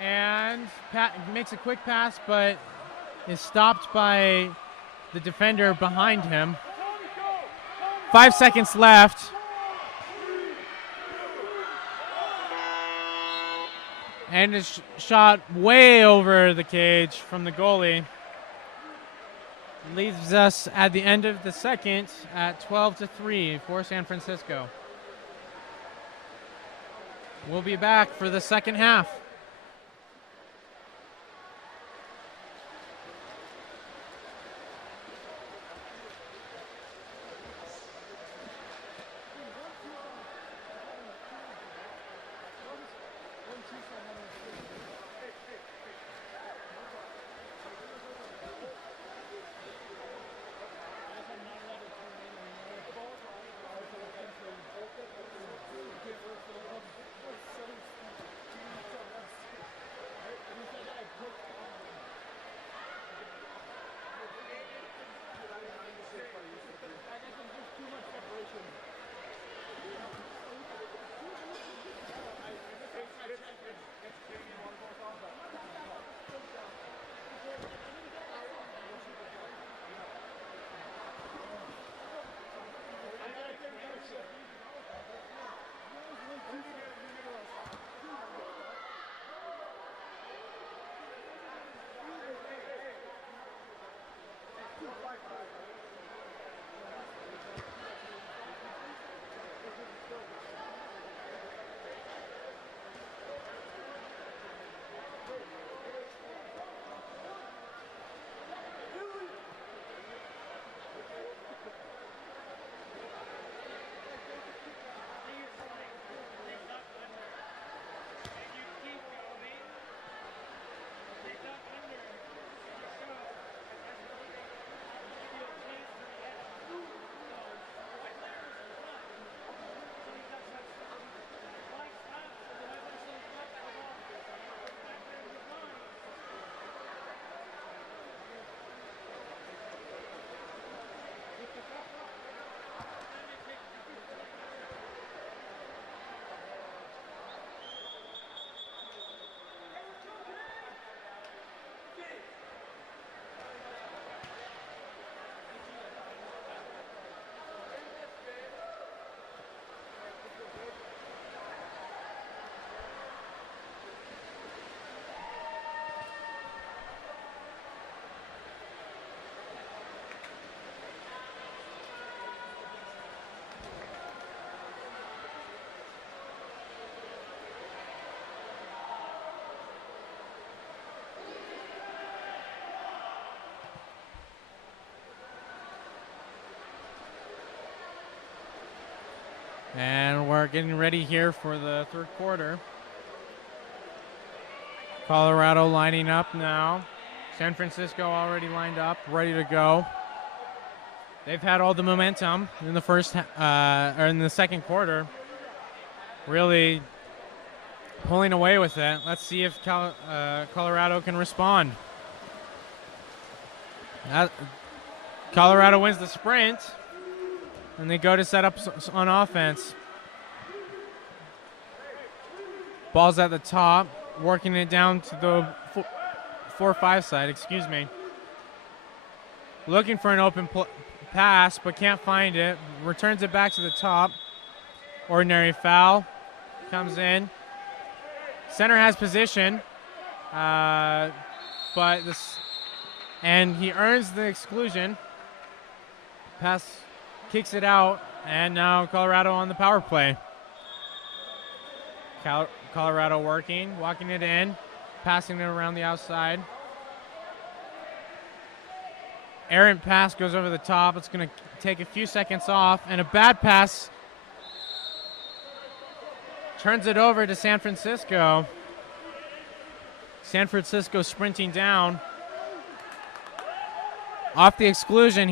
And makes a quick pass, but is stopped by the defender behind him. 5 seconds left. And a shot way over the cage from the goalie. Leaves us at the end of the second at 12-3 for San Francisco. We'll be back for the second half. And we're getting ready here for the third quarter. Colorado lining up now. San Francisco already lined up, ready to go. They've had all the momentum in the in the second quarter. Really pulling away with it. Let's see if Colorado can respond. Colorado wins the sprint, and they go to set up on offense. Ball's at the top, working it down to the 4-5 side, excuse me. Looking for an open pass, but can't find it. Returns it back to the top. Ordinary foul comes in. Center has position, and he earns the exclusion. Pass kicks it out, and now Colorado on the power play. Colorado walking it in, passing it around the outside. Errant pass goes over the top. It's going to take a few seconds off, and a bad pass turns it over to San Francisco. San Francisco sprinting down. Off the exclusion,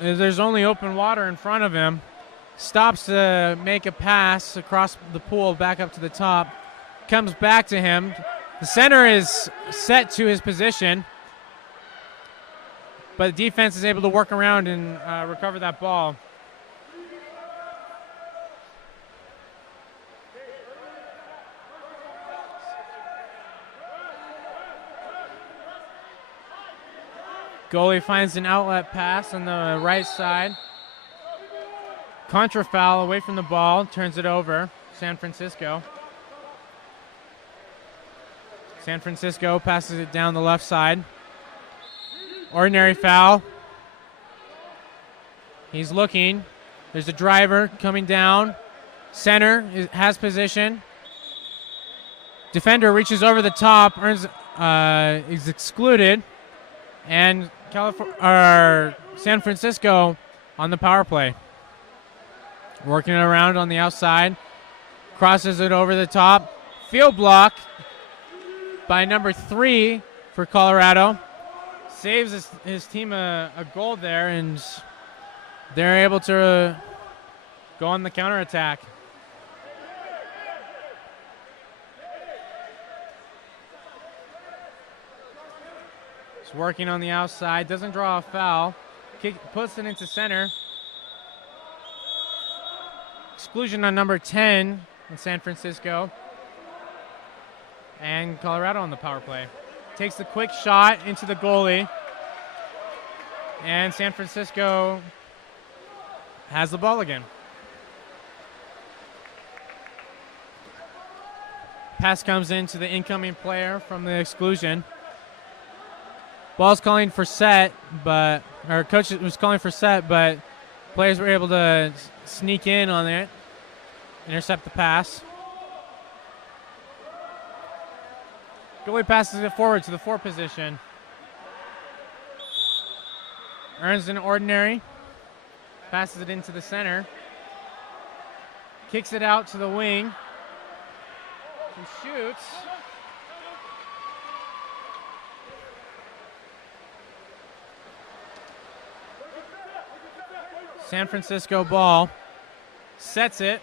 there's only open water in front of him. Stops to make a pass across the pool back up to the top. Comes back to him. The center is set to his position, but the defense is able to work around and recover that ball. Goalie finds an outlet pass on the right side. Contra foul away from the ball, turns it over. San Francisco. San Francisco passes it down the left side. Ordinary foul. He's looking. There's a driver coming down. Center has position. Defender reaches over the top, is excluded, and San Francisco on the power play. Working it around on the outside. Crosses it over the top. Field block by number 3 for Colorado. Saves his team a goal there, and they're able to go on the counterattack. He's working on the outside. Doesn't draw a foul. Puts it into center. Exclusion on number 10 in San Francisco. And Colorado on the power play. Takes the quick shot into the goalie. And San Francisco has the ball again. Pass comes into the incoming player from the exclusion. Ball's calling for set, coach was calling for set, but players were able to sneak in on it, intercept the pass. Goalie passes it forward to the 4 position. Earns an ordinary. Passes it into the center. Kicks it out to the wing. He shoots. San Francisco ball. Sets it.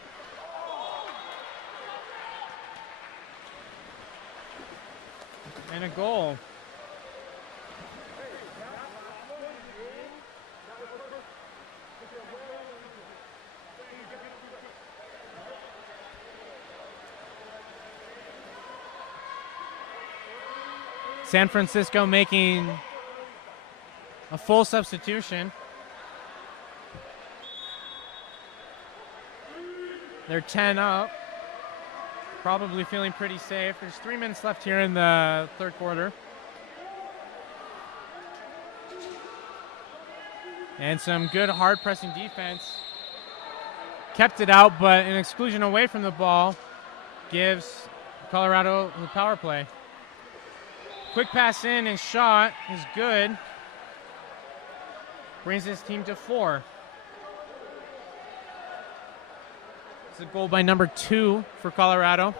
And a goal. San Francisco making a full substitution. They're 10 up. Probably feeling pretty safe. There's 3 minutes left here in the third quarter. And some good hard pressing defense. Kept it out, but an exclusion away from the ball gives Colorado the power play. Quick pass in and shot is good. Brings his team to 4. It's a goal by number 2 for Colorado.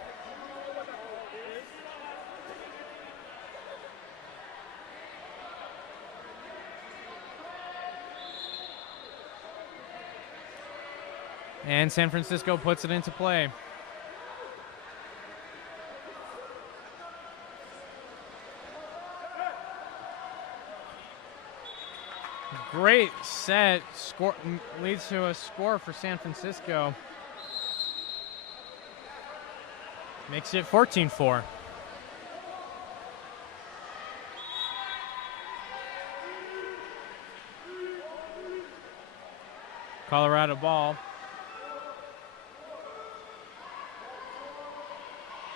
And San Francisco puts it into play. Great set, score leads to a score for San Francisco. Makes it 14-4. Colorado ball.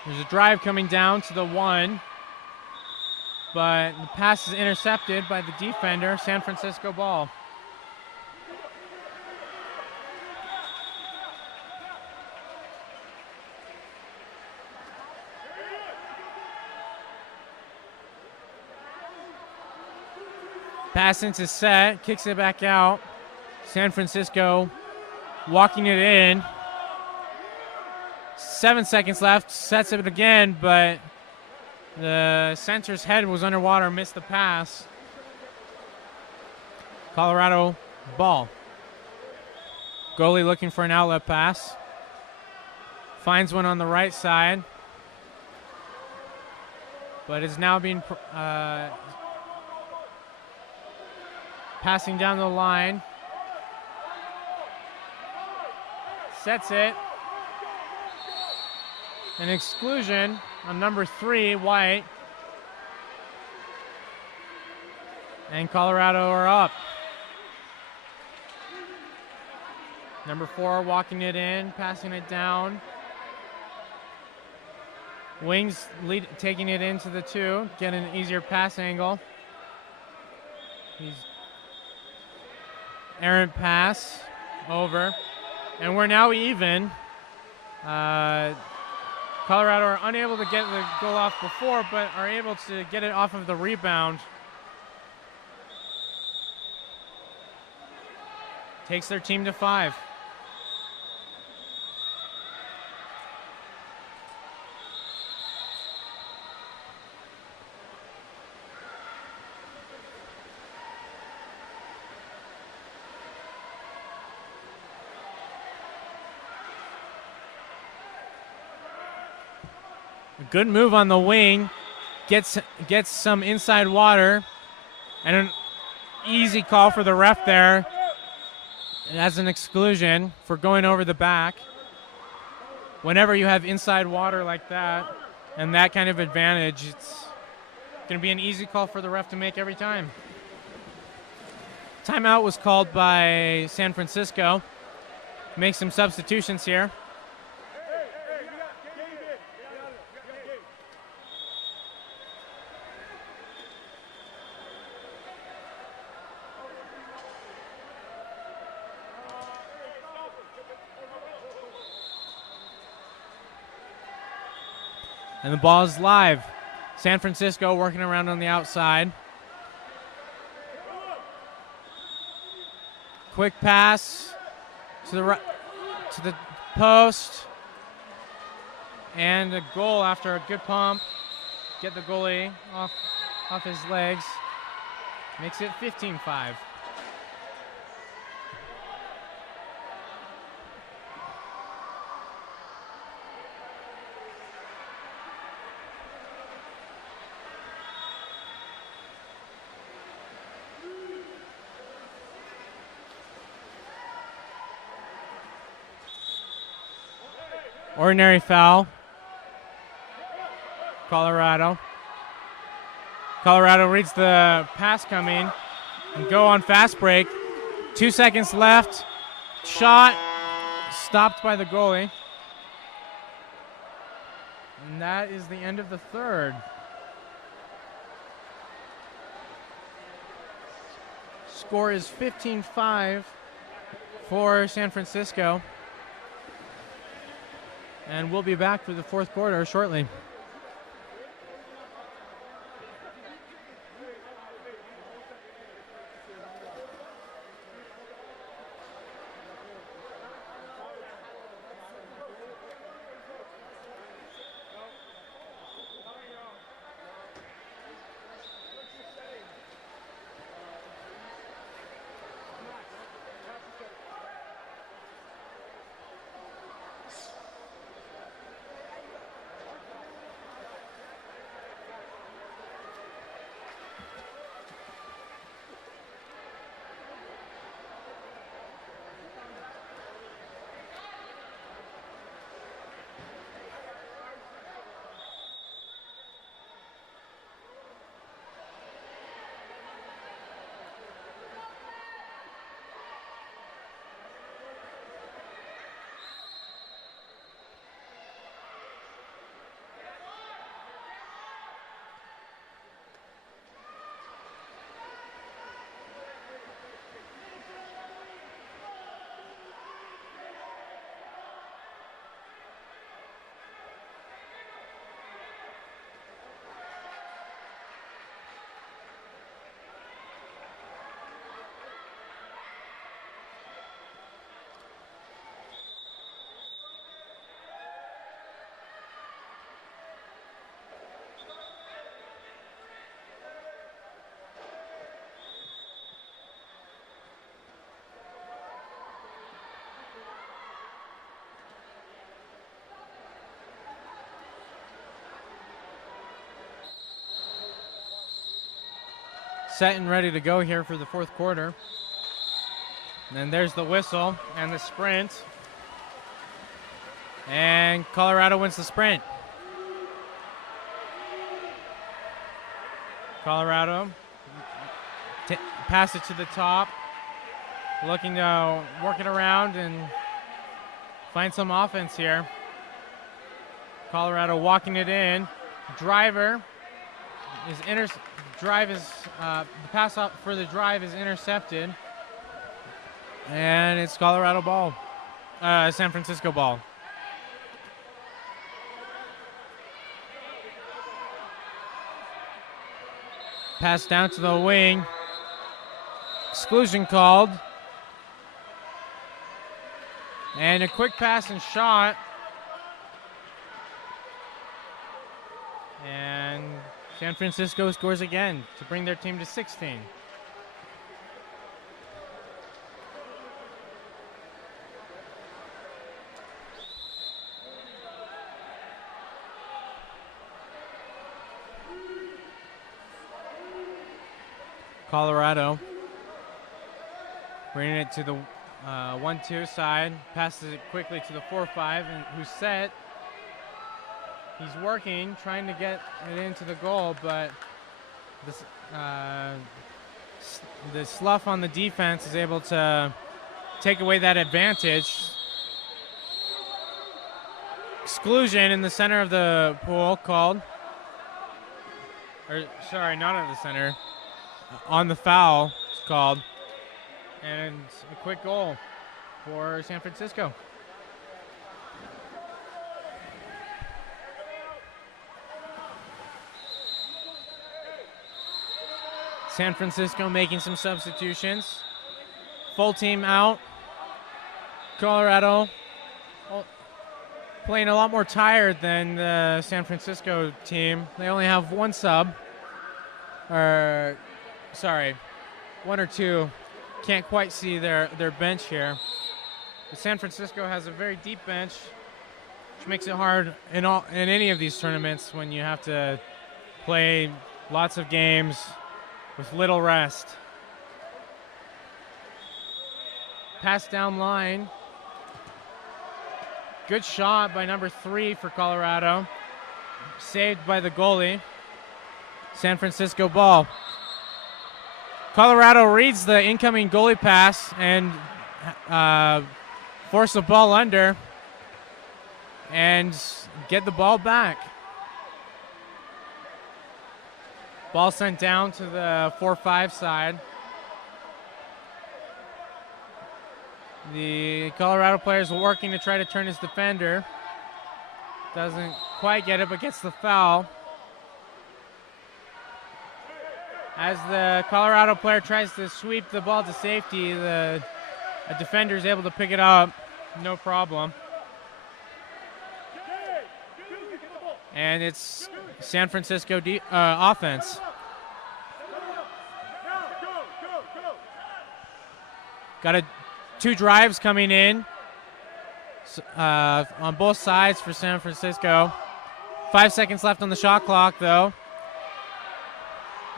There's a drive coming down to the 1. But the pass is intercepted by the defender. San Francisco ball. Pass into set, kicks it back out. San Francisco walking it in. 7 seconds left. Sets it again, but the center's head was underwater, missed the pass. Colorado ball. Goalie looking for an outlet pass. Finds one on the right side, but is now being passing down the line. Sets it. An exclusion on number 3, White. And Colorado are up. Number 4 walking it in, passing it down. Wings taking it into the 2, getting an easier pass angle. Errant pass over. And we're now even. Colorado are unable to get the goal off before, but are able to get it off of the rebound. Takes their team to 5. Good move on the wing, gets some inside water, and an easy call for the ref there as an exclusion for going over the back. Whenever you have inside water like that and that kind of advantage, it's going to be an easy call for the ref to make every time. Timeout was called by San Francisco. Make some substitutions here. And the ball is live. San Francisco working around on the outside. Quick pass to the post. And a goal after a good pump. Get the goalie off his legs. Makes it 15-5. Ordinary foul. Colorado. Colorado reads the pass coming and go on fast break. 2 seconds left. Shot stopped by the goalie. And that is the end of the third. Score is 15-5 for San Francisco. And we'll be back for the fourth quarter shortly. set and ready to go here for the fourth quarter. And then there's the whistle and the sprint. And Colorado wins the sprint. Colorado pass it to the top, looking to work it around and find some offense here. Colorado walking it in. The pass up for the drive is intercepted, and it's Colorado ball, San Francisco ball. Pass down to the wing. Exclusion called. And a quick pass and shot. And San Francisco scores again to bring their team to 16. Colorado bringing it to the 1-2 side, passes it quickly to the 4-5, and who's set. He's working, trying to get it into the goal, but this, the slough on the defense is able to take away that advantage. Exclusion in the center of the pool called. Or, sorry, not at the center. On the foul, it's called. And a quick goal for San Francisco. San Francisco making some substitutions. Full team out. Colorado playing a lot more tired than the San Francisco team. They only have one sub. One or two. Can't quite see their bench here. But San Francisco has a very deep bench, which makes it hard in any of these tournaments when you have to play lots of games with little rest. Pass down line. Good shot by number 3 for Colorado. Saved by the goalie. San Francisco ball. Colorado reads the incoming goalie pass and force the ball under and get the ball back. Ball sent down to the 4-5 side. The Colorado players working to try to turn his defender. Doesn't quite get it, but gets the foul. As the Colorado player tries to sweep the ball to safety, a defender is able to pick it up, no problem. And it's San Francisco offense. Got 2 drives coming in on both sides for San Francisco. 5 seconds left on the shot clock, though.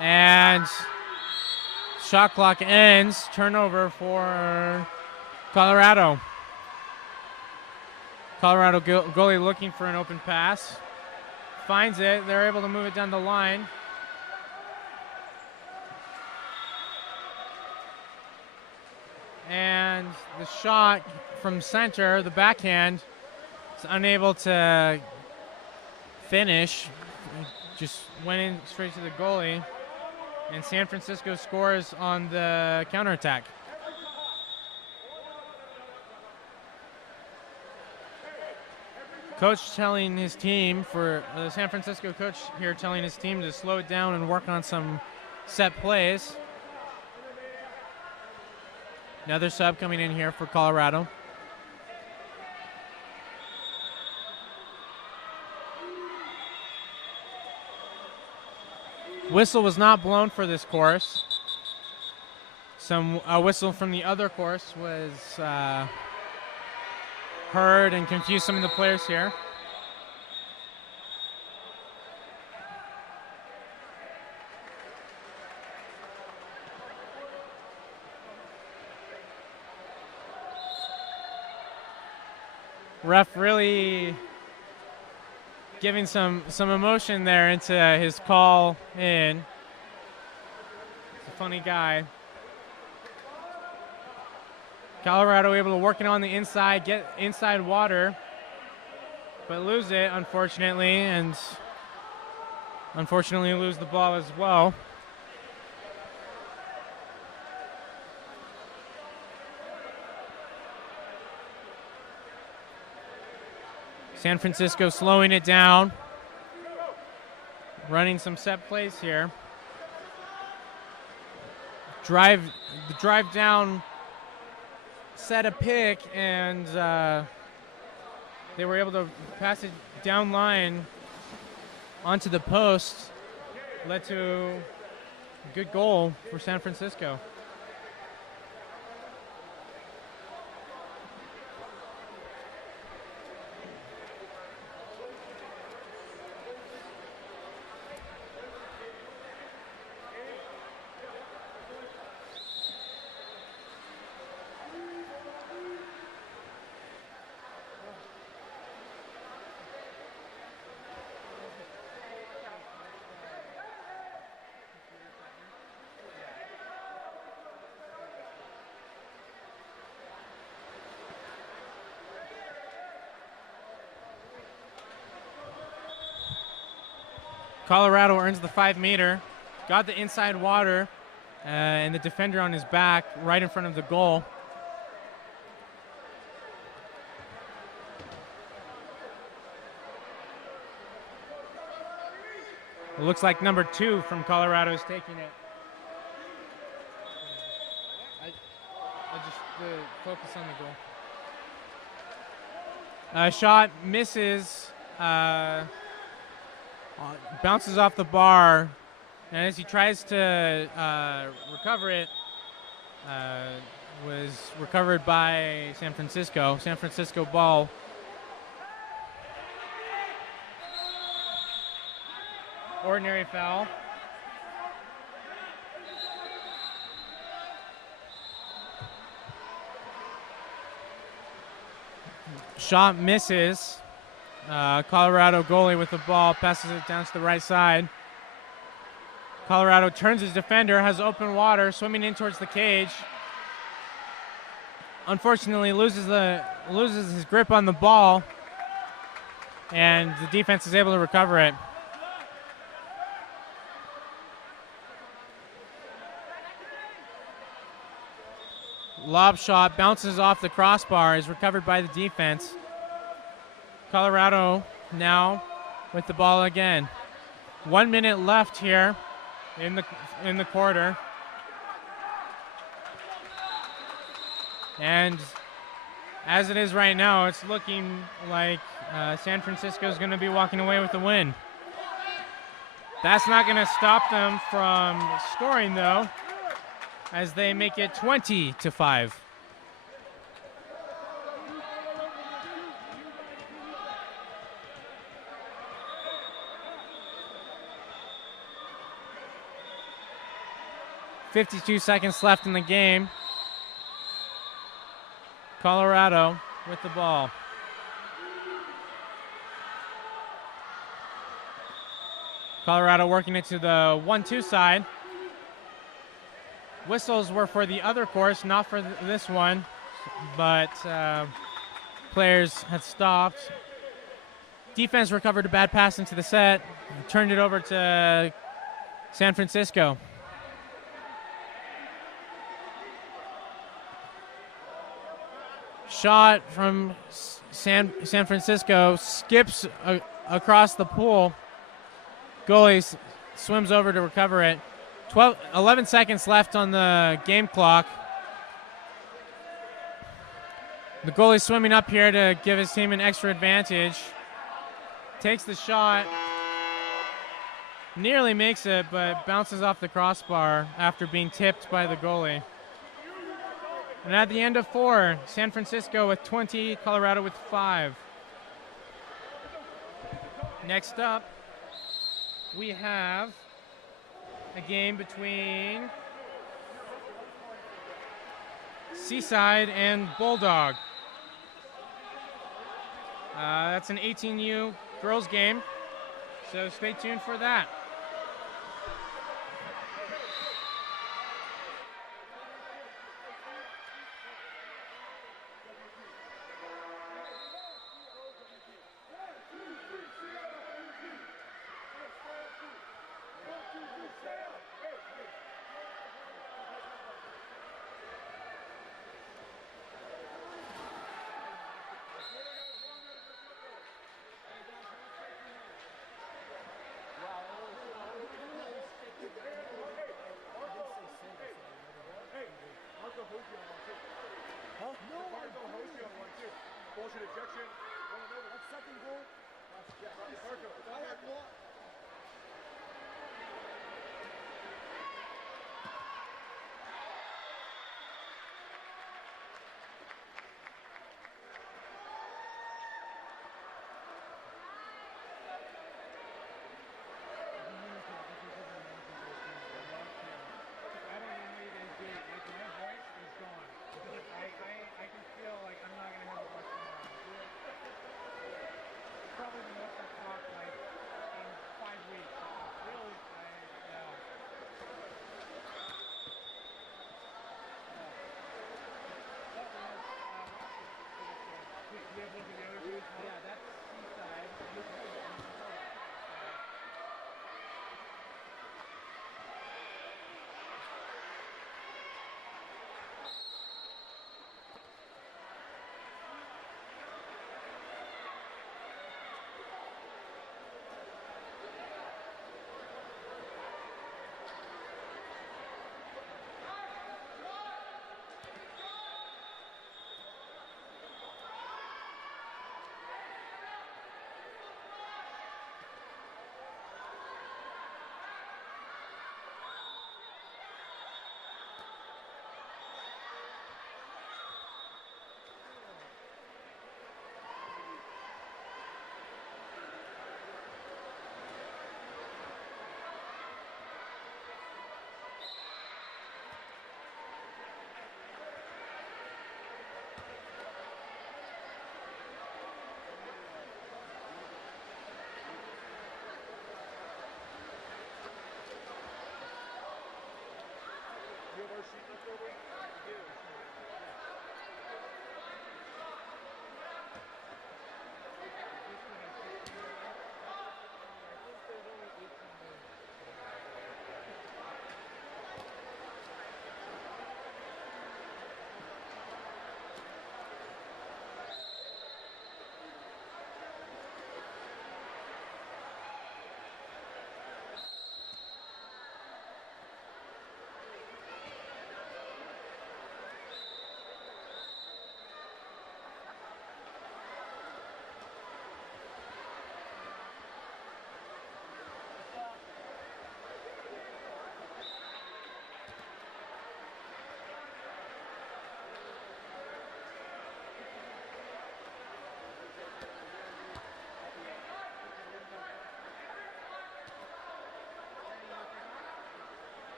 And shot clock ends. Turnover for Colorado. Colorado goalie looking for an open pass. Finds it. They're able to move it down the line. And the shot from center, the backhand, is unable to finish. Just went in straight to the goalie. And San Francisco scores on the counterattack. Coach telling his team, for the San Francisco coach here telling his team to slow it down and work on some set plays. Another sub coming in here for Colorado. Whistle was not blown for this course. A whistle from the other course was heard and confused some of the players here. Ref really giving some emotion there into his call in. He's a funny guy. Colorado able to work it on the inside, get inside water, but lose it, unfortunately, and unfortunately lose the ball as well. San Francisco slowing it down, running some set plays here. The drive down set a pick, and they were able to pass it down line onto the post. Led to a good goal for San Francisco. Colorado earns the 5-meter, got the inside water, and the defender on his back right in front of the goal. It looks like number 2 from Colorado is taking it. I just focus on the goal. Shot misses. Bounces off the bar, and as he tries to recover it, was recovered by San Francisco. San Francisco ball. Ordinary foul. Shot misses. Colorado goalie with the ball, passes it down to the right side. Colorado turns his defender, has open water, swimming in towards the cage. Unfortunately, loses his grip on the ball, and the defense is able to recover it. Lob shot bounces off the crossbar, is recovered by the defense. Colorado now with the ball again. 1 minute left here in the quarter. And as it is right now, it's looking like San Francisco is going to be walking away with the win. That's not going to stop them from scoring, though, as they make it 20-5. .52 seconds left in the game. Colorado with the ball. Colorado working it to the 1-2 side. Whistles were for the other course, not for this one, but players had stopped. Defense recovered a bad pass into the set, turned it over to San Francisco. Shot from San Francisco, skips across the pool. Goalie swims over to recover it. 11 seconds left on the game clock. The goalie swimming up here to give his team an extra advantage. Takes the shot. Nearly makes it, but bounces off the crossbar after being tipped by the goalie. And at the end of 4, San Francisco with 20, Colorado with 5. Next up, we have a game between Seaside and Bulldog. That's an 18U girls game, so stay tuned for that. Bullshit ejection. That's second goal. I don't know how you guys do it. Like, my voice is gone. I can feel like I'm not going to have a voice tomorrow. It's probably the most I've talked, like, in 5 weeks. Really? Yeah. We have one of the other dudes. Yeah, that's Seaside.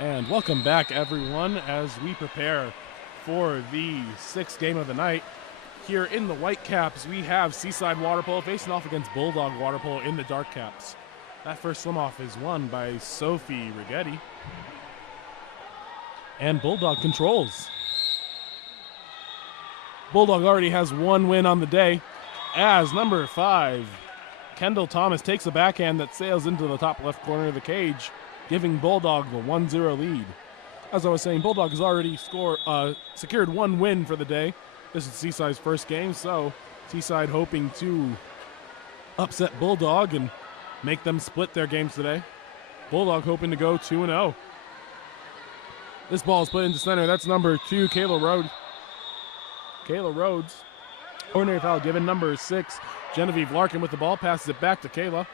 And welcome back, everyone, as we prepare for the 6th game of the night. Here in the Whitecaps, we have Seaside Water Polo facing off against Bulldog Water Polo in the Dark Caps. That first swim-off is won by Sophie Rigetti. And Bulldog controls. Bulldog already has one win on the day, as number 5, Kendall Thomas, takes a backhand that sails into the top left corner of the cage, giving Bulldog the 1-0 lead. As I was saying, Bulldog has already secured one win for the day. This is Seaside's first game, so Seaside hoping to upset Bulldog and make them split their games today. Bulldog hoping to go 2-0. This ball is put into center. That's number 2, Kayla Rhodes. Ordinary foul given. Number 6, Genevieve Larkin with the ball. Passes it back to Kayla.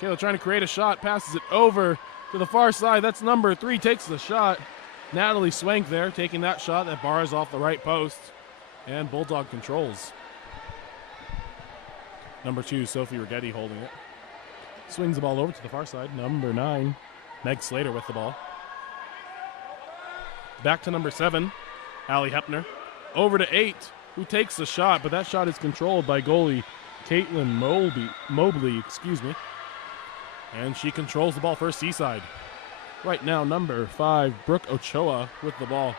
Kayla trying to create a shot. Passes it over to the far side. That's number 3. Takes the shot. Natalie Swank there taking that shot that bars off the right post. And Bulldog controls. Number 2, Sophie Rigetti holding it. Swings the ball over to the far side. Number 9, Meg Slater with the ball. Back to number 7, Allie Hepner. Over to 8, who takes the shot, but that shot is controlled by goalie Caitlin Mobley. And she controls the ball for Seaside. Right now, number 5, Brooke Ochoa with the ball.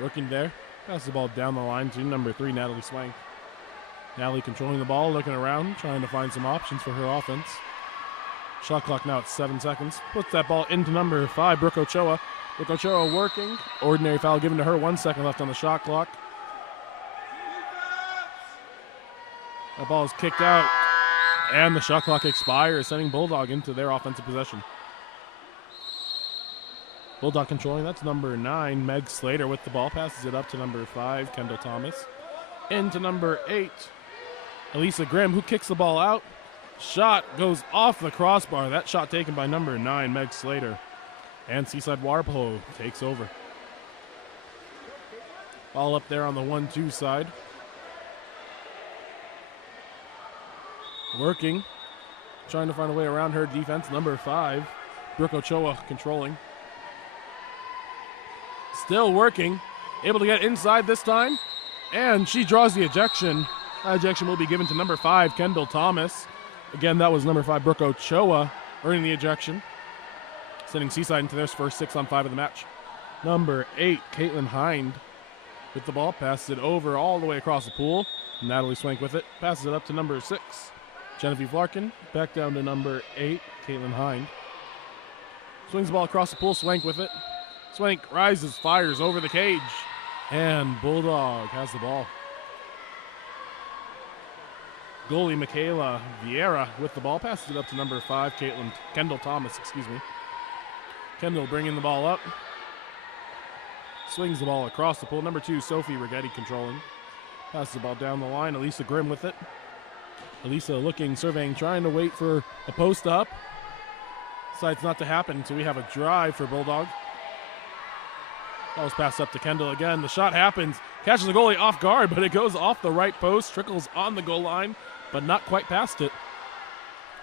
Working there. Passes the ball down the line to number 3, Natalie Swank. Natalie controlling the ball, looking around, trying to find some options for her offense. Shot clock now at 7 seconds. Puts that ball into number 5, Brooke Ochoa. Brooke Ochoa working. Ordinary foul given to her. 1 second left on the shot clock. That ball is kicked out. And the shot clock expires, sending Bulldog into their offensive possession. Bulldog controlling. That's number 9, Meg Slater with the ball. Passes it up to number 5, Kendall Thomas. Into number 8, Elisa Grimm, who kicks the ball out. Shot goes off the crossbar. That shot taken by number 9, Meg Slater. And Seaside Water Polo takes over. Ball up there on the 1-2 side. Working. Trying to find a way around her defense. Number 5, Brooke Ochoa controlling. Still working. Able to get inside this time. And she draws the ejection. That ejection will be given to number 5, Kendall Thomas. Again, that was number 5, Brooke Ochoa, earning the ejection. Sending Seaside into their first 6-on-5 of the match. Number 8, Caitlin Hind with the ball. Passes it over all the way across the pool. Natalie Swank with it. Passes it up to number 6, Genevieve Larkin. Back down to number 8, Caitlin Hind. Swings the ball across the pool. Swank with it. Swank rises, fires over the cage. And Bulldog has the ball. Goalie Michaela Vieira with the ball. Passes it up to number 5, Kendall Thomas. Kendall bringing the ball up. Swings the ball across the pool. Number 2, Sophie Rigetti controlling. Passes the ball down the line. Elisa Grimm with it. Elisa looking, surveying, trying to wait for a post up. Decides not to happen, so we have a drive for Bulldog. That was passed up to Kendall again. The shot happens. Catches the goalie off guard, but it goes off the right post. Trickles on the goal line, but not quite past it.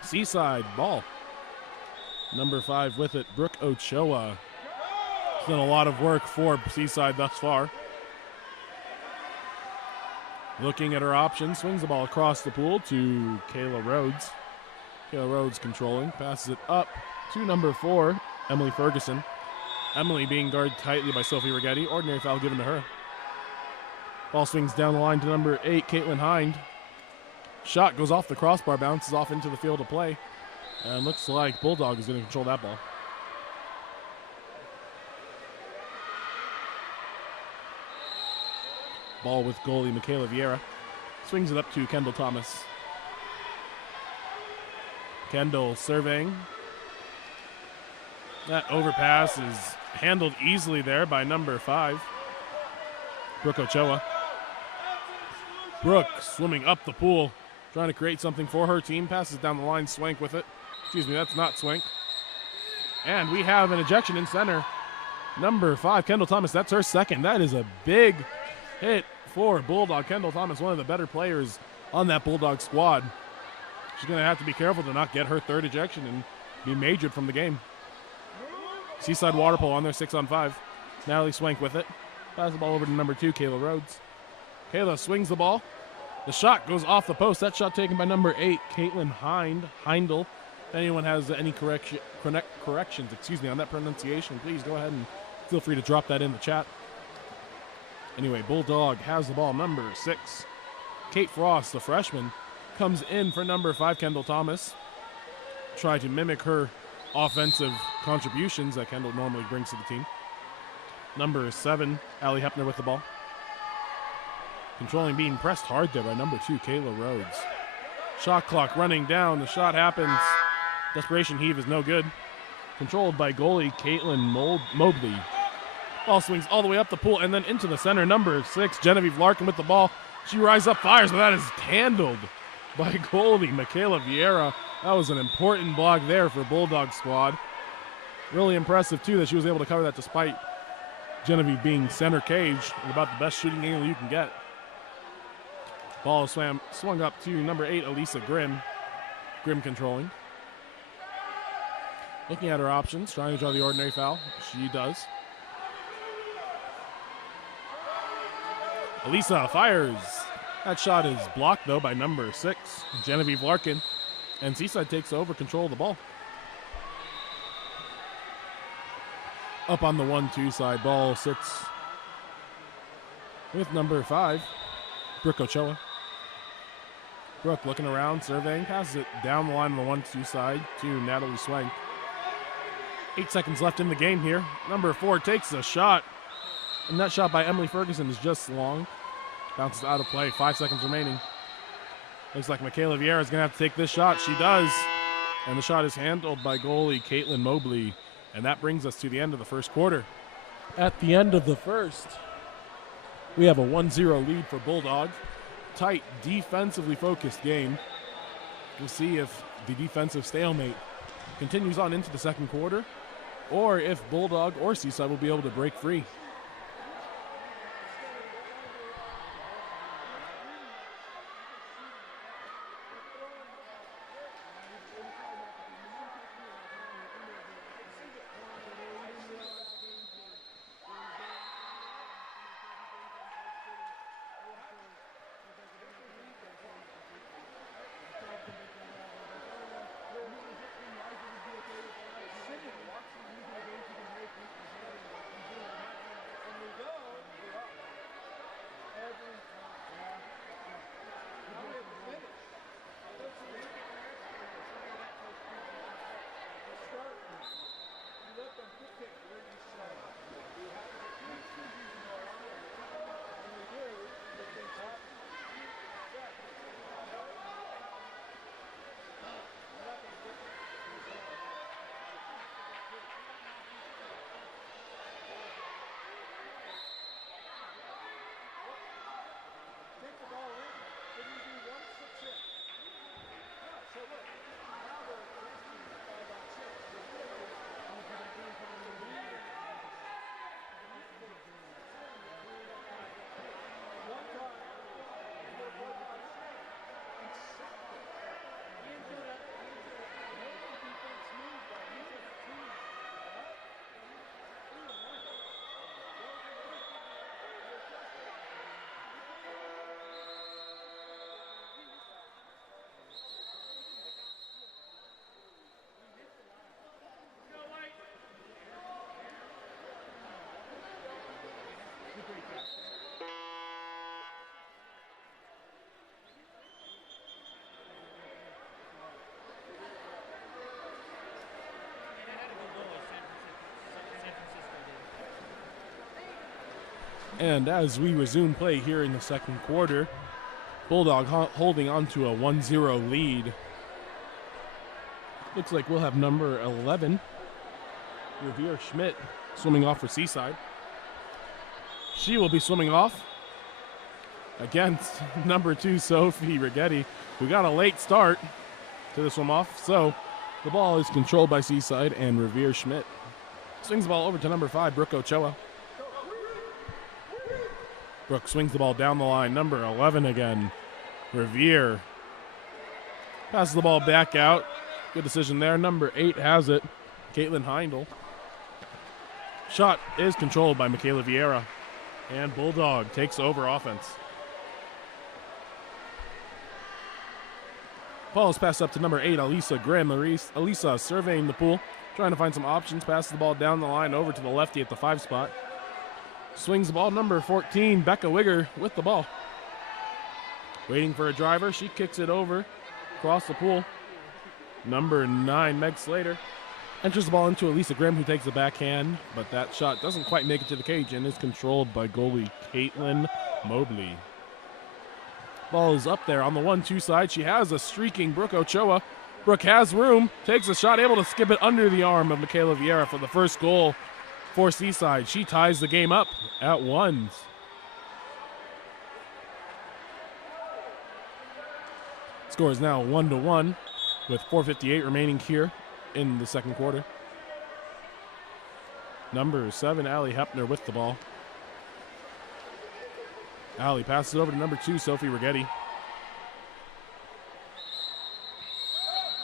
Seaside ball. Number 5 with it, Brooke Ochoa. She's done a lot of work for Seaside thus far. Looking at her options, swings the ball across the pool to Kayla Rhodes. Kayla Rhodes controlling, passes it up to number 4, Emily Ferguson. Emily being guarded tightly by Sophie Rigetti. Ordinary foul given to her. Ball swings down the line to number 8, Caitlin Hind. Shot goes off the crossbar, bounces off into the field of play. And looks like Bulldog is going to control that ball. Ball with goalie Michaela Vieira. Swings it up to Kendall Thomas. Kendall surveying. That overpass is handled easily there by number 5, Brooke Ochoa. Brooke swimming up the pool, trying to create something for her team. Passes down the line, Swank with it. Excuse me, that's not Swank. And we have an ejection in center. Number 5, Kendall Thomas, that's her second. That is a big hit for Bulldog. Kendall Thomas, one of the better players on that Bulldog squad. She's going to have to be careful to not get her third ejection and be majored from the game. Seaside Water Polo on their 6-on-5. Natalie Swank with it. Pass the ball over to number 2, Kayla Rhodes. Kayla swings the ball. The shot goes off the post. That shot taken by number 8, Caitlin Heindel. If anyone has any corrections on that pronunciation, please go ahead and feel free to drop that in the chat. Anyway, Bulldog has the ball. Number 6, Kate Frost, the freshman, comes in for number 5, Kendall Thomas. Try to mimic her offensive contributions that Kendall normally brings to the team. Number 7, Allie Hepner with the ball. Controlling, being pressed hard there by number 2, Kayla Rhodes. Shot clock running down. The shot happens. Desperation heave is no good. Controlled by goalie Caitlin Mobley. Ball swings all the way up the pool and then into the center. Number 6, Genevieve Larkin with the ball. She rises up, fires, but that is handled by goalie Michaela Vieira. That was an important block there for Bulldog squad. Really impressive, too, that she was able to cover that despite Genevieve being center cage with about the best shooting angle you can get. Ball swung up to number 8, Elisa Grimm. Grimm controlling. Looking at her options, trying to draw the ordinary foul. She does. Elisa fires. That shot is blocked, though, by number 6, Genevieve Larkin. And Seaside takes over control of the ball. Up on the 1-2 side, ball sits with number 5, Brooke Ochoa. Brooke looking around, surveying, passes it down the line on the 1-2 side to Natalie Swank. 8 seconds left in the game here. Number 4 takes a shot, and that shot by Emily Ferguson is just long. Bounces out of play, 5 seconds remaining. Looks like Michaela Vieira is going to have to take this shot. She does, and the shot is handled by goalie Caitlin Mobley. And that brings us to the end of the first quarter. At the end of the first, we have a 1-0 lead for Bulldog. Tight, defensively focused game. We'll see if the defensive stalemate continues on into the second quarter, or if Bulldog or Seaside will be able to break free. And as we resume play here in the second quarter, Bulldog holding on to a 1-0 lead. Looks like we'll have number 11, Revere Schmidt, swimming off for Seaside. She will be swimming off against number 2, Sophie Rigetti, who got a late start to the swim off. So the ball is controlled by Seaside, and Revere Schmidt swings the ball over to number 5, Brooke Ochoa. Brooke swings the ball down the line. Number 11 again, Revere. Passes the ball back out. Good decision there. Number 8 has it. Caitlin Heindel. Shot is controlled by Michaela Vieira. And Bulldog takes over offense. Ball is passed up to number 8, Alisa Grimm. Alisa surveying the pool, trying to find some options. Passes the ball down the line over to the lefty at the 5 spot. Swings the ball, number 14, Becca Wigger with the ball. Waiting for a driver. She kicks it over across the pool. Number 9, Meg Slater, enters the ball into Alisa Grimm, who takes the backhand, but that shot doesn't quite make it to the cage and is controlled by goalie Caitlin Mobley. Ball is up there on the 1-2 side. She has a streaking Brooke Ochoa. Brooke has room, takes a shot, able to skip it under the arm of Michaela Vieira for the first goal for Seaside. She ties the game up at 1. Score is now 1-1 with 4:58 remaining here in the second quarter. Number 7, Allie Hepner with the ball. Allie passes it over to number 2, Sophie Rigetti.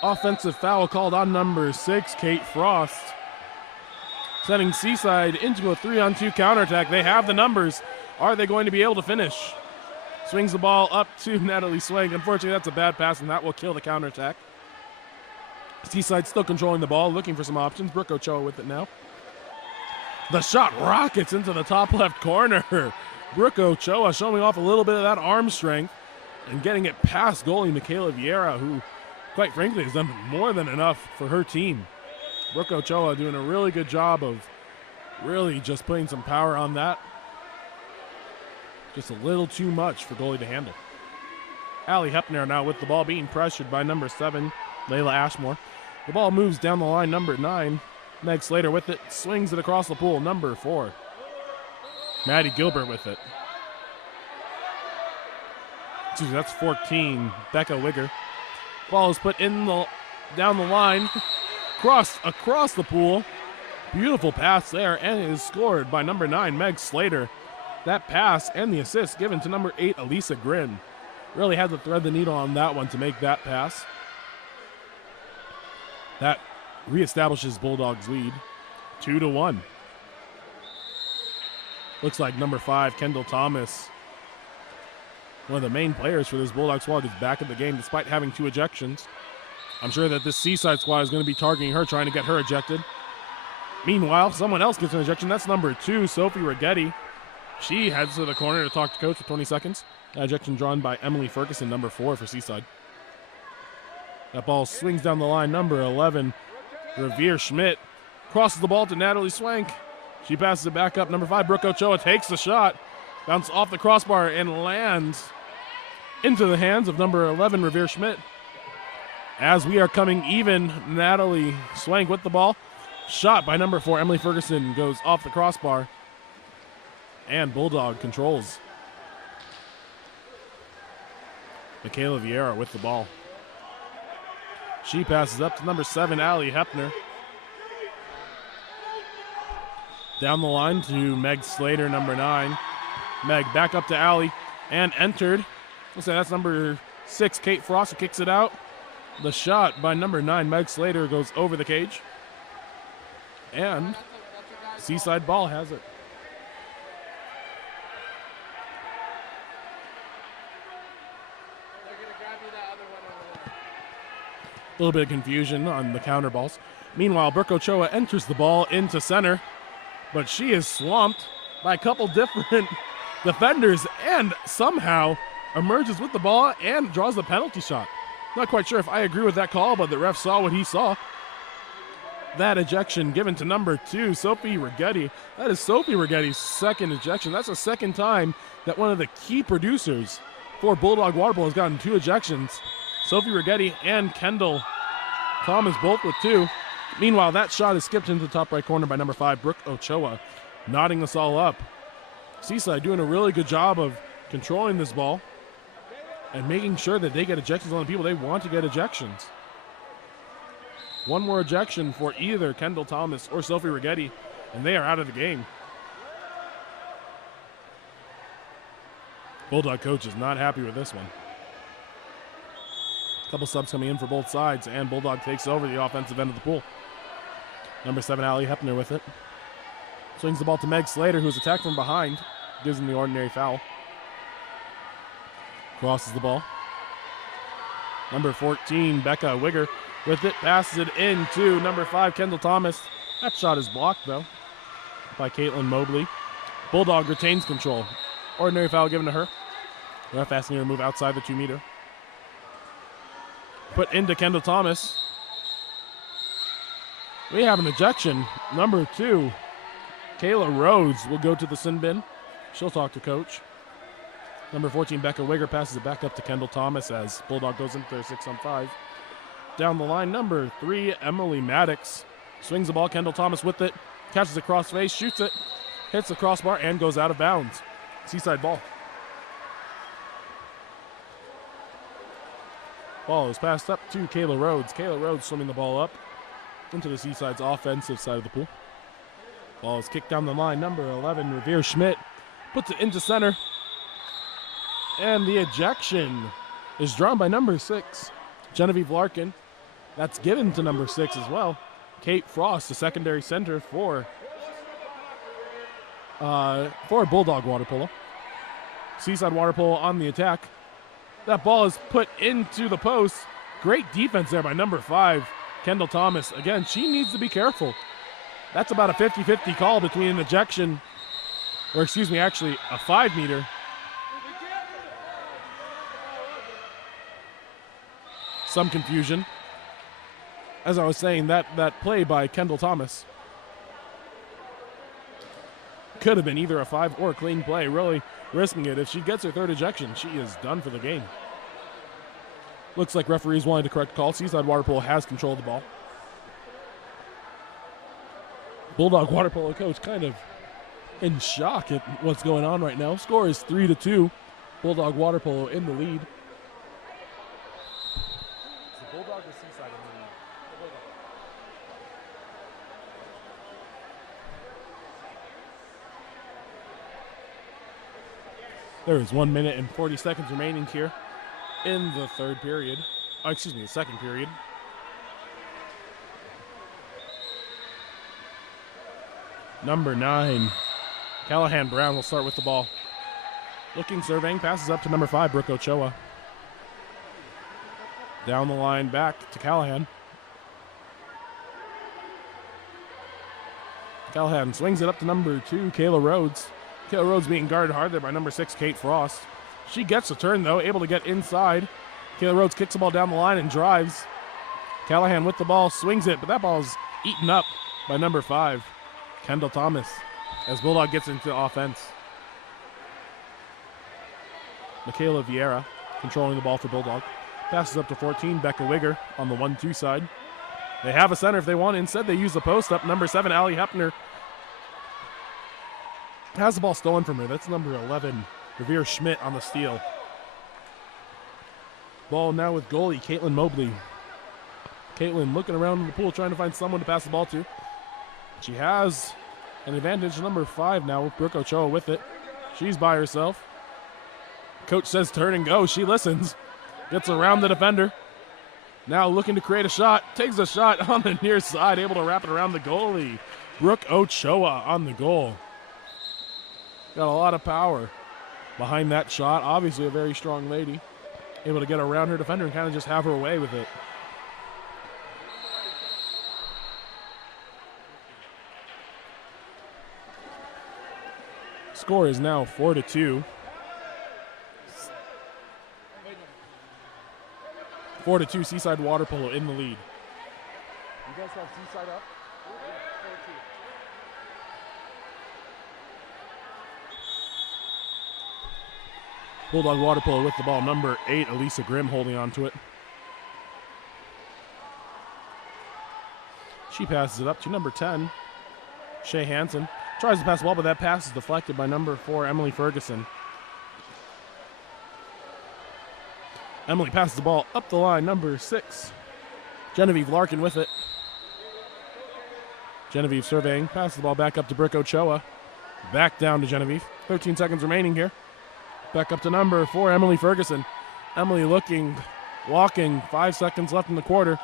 Offensive foul called on number 6, Kate Frost. Sending Seaside into a 3-on-2 counterattack. They have the numbers. Are they going to be able to finish? Swings the ball up to Natalie Swank. Unfortunately, that's a bad pass, and that will kill the counterattack. Seaside still controlling the ball, looking for some options. Brooke Ochoa with it now. The shot rockets into the top left corner. Brooke Ochoa showing off a little bit of that arm strength and getting it past goalie Michaela Vieira, who, quite frankly, has done more than enough for her team. Brooke Ochoa doing a really good job of really just putting some power on that. Just a little too much for goalie to handle. Allie Hepner now with the ball, being pressured by number 7, Layla Ashmore. The ball moves down the line, number 9, Meg Slater with it, swings it across the pool, number 4. Maddie Gilbert with it. Excuse me, that's 14, Becca Wigger. Ball is put in down the line, across the pool. Beautiful pass there, and it is scored by number 9, Meg Slater. That pass and the assist given to number 8, Alisa Grimm. Really had to thread the needle on that one to make that pass. That reestablishes Bulldogs' lead, 2-1. Looks like number 5, Kendall Thomas, one of the main players for this Bulldog squad, is back in the game despite having 2 ejections. I'm sure that this Seaside squad is going to be targeting her, trying to get her ejected. Meanwhile, someone else gets an ejection. That's number 2, Sophie Rigetti. She heads to the corner to talk to coach for 20 seconds. That ejection drawn by Emily Ferguson, number 4 for Seaside. That ball swings down the line, number 11, Revere Schmidt. Crosses the ball to Natalie Swank. She passes it back up. Number 5, Brooke Ochoa takes the shot. Bounces off the crossbar and lands into the hands of number 11, Revere Schmidt. As we are coming even, Natalie Swank with the ball. Shot by number 4, Emily Ferguson, goes off the crossbar. And Bulldog controls. Michaela Vieira with the ball. She passes up to number 7, Allie Hepner. Down the line to Meg Slater, number 9. Meg back up to Allie and entered. Looks like that's number 6, Kate Frost, who kicks it out. The shot by number 9, Meg Slater, goes over the cage. And Seaside ball has it. A little bit of confusion on the counter balls. Meanwhile, Brooke Ochoa enters the ball into center, but she is swamped by a couple different defenders and somehow emerges with the ball and draws the penalty shot. Not quite sure if I agree with that call, but the ref saw what he saw. That ejection given to number 2, Sophie Rigetti. That is Sophie Rigetti's second ejection. That's the second time that one of the key producers for Bulldog Water Polo has gotten 2 ejections. Sophie Rigetti and Kendall Thomas both with 2. Meanwhile, that shot is skipped into the top right corner by number 5, Brooke Ochoa, knotting us all up. Seaside doing a really good job of controlling this ball and making sure that they get ejections on the people they want to get ejections. One more ejection for either Kendall Thomas or Sophie Rigetti, and they are out of the game. Bulldog coach is not happy with this one. Couple subs coming in for both sides, and Bulldog takes over the offensive end of the pool. Number 7, Allie Hepner with it. Swings the ball to Meg Slater, who's attacked from behind. Gives him the ordinary foul. Crosses the ball. Number 14, Becca Wigger with it. Passes it in to number 5, Kendall Thomas. That shot is blocked, though, by Caitlin Mobley. Bulldog retains control. Ordinary foul given to her. Ref asking her to move outside the 2-meter. Put into Kendall Thomas. We have an ejection. Number 2, Kayla Rhodes will go to the sin bin. She'll talk to coach. Number 14, Becca Wigger passes it back up to Kendall Thomas as Bulldog goes into their 6-on-5. Down the line, number 3, Emily Maddox swings the ball. Kendall Thomas with it. Catches it cross face, shoots it, hits the crossbar, and goes out of bounds. Seaside ball. Ball is passed up to Kayla Rhodes. Kayla Rhodes swimming the ball up into the Seaside's offensive side of the pool. Ball is kicked down the line. Number 11, Revere Schmidt puts it into center. And the ejection is drawn by number 6, Genevieve Larkin. That's given to number 6 as well. Kate Frost, the secondary center for Bulldog water polo. Seaside water polo on the attack. That ball is put into the post. Great defense there by number 5, Kendall Thomas. Again, she needs to be careful. That's about a 50-50 call between an ejection, or excuse me, actually a 5-meter. Some confusion. As I was saying, that play by Kendall Thomas could have been either a 5 or a clean play, really risking it. If she gets her 3rd ejection, she is done for the game. Looks like referees wanted to correct call. Seaside Water Polo has control of the ball. Bulldog Water Polo coach kind of in shock at what's going on right now. Score is 3-2. Bulldog Water Polo in the lead. The Bulldog or Seaside in the lead? There is 1 minute and 40 seconds remaining here in the third period. Oh, excuse me, the second period. Number 9, Callahan Brown will start with the ball. Looking, surveying, passes up to number 5, Brooke Ochoa. Down the line, back to Callahan. Callahan swings it up to number 2, Kayla Rhodes. Kayla Rhodes being guarded hard there by number 6, Kate Frost. She gets the turn, though, able to get inside. Kayla Rhodes kicks the ball down the line and drives. Callahan with the ball, swings it, but that ball is eaten up by number 5, Kendall Thomas, as Bulldog gets into offense. Michaela Vieira controlling the ball for Bulldog. Passes up to 14, Becca Wigger on the 1-2 side. They have a center if they want. Instead, they use the post up. Number 7, Allie Hepner has the ball stolen from her. That's number 11, Revere Schmidt on the steal. Ball now with goalie Caitlin Mobley. Caitlin looking around the pool trying to find someone to pass the ball to. She has an advantage. Number 5 now, Brooke Ochoa with it. She's by herself. Coach says turn and go. She listens. Gets around the defender. Now looking to create a shot. Takes a shot on the near side. Able to wrap it around the goalie. Brooke Ochoa on the goal. Got a lot of power behind that shot. Obviously a very strong lady. Able to get around her defender and kind of just have her way with it. Score is now 4-2. 4-2, Seaside Water Polo in the lead. You guys have Seaside up? Bulldog Water Polo with the ball. Number 8, Elisa Grimm holding on to it. She passes it up to number 10, Shay Hansen. Tries to pass the ball, but that pass is deflected by number 4, Emily Ferguson. Emily passes the ball up the line. Number 6, Genevieve Larkin with it. Genevieve surveying. Passes the ball back up to Brooke Ochoa. Back down to Genevieve. 13 seconds remaining here. Back up to number 4, Emily Ferguson. Emily looking walking. 5 seconds left in the quarter.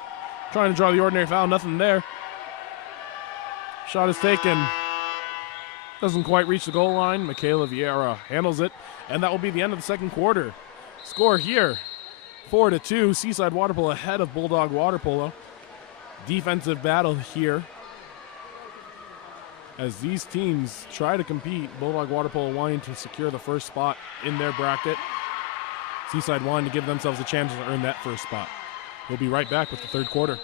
Trying to draw the ordinary foul, nothing there. Shot is taken. Doesn't quite reach the goal line. Michaela Vieira handles it, and that will be the end of the second quarter. Score here, 4-2. Seaside Water Polo ahead of Bulldog Water Polo. Defensive battle here as these teams try to compete. Bulldog Water Polo wanting to secure the first spot in their bracket. Seaside wanting to give themselves a chance to earn that first spot. We'll be right back with the third quarter.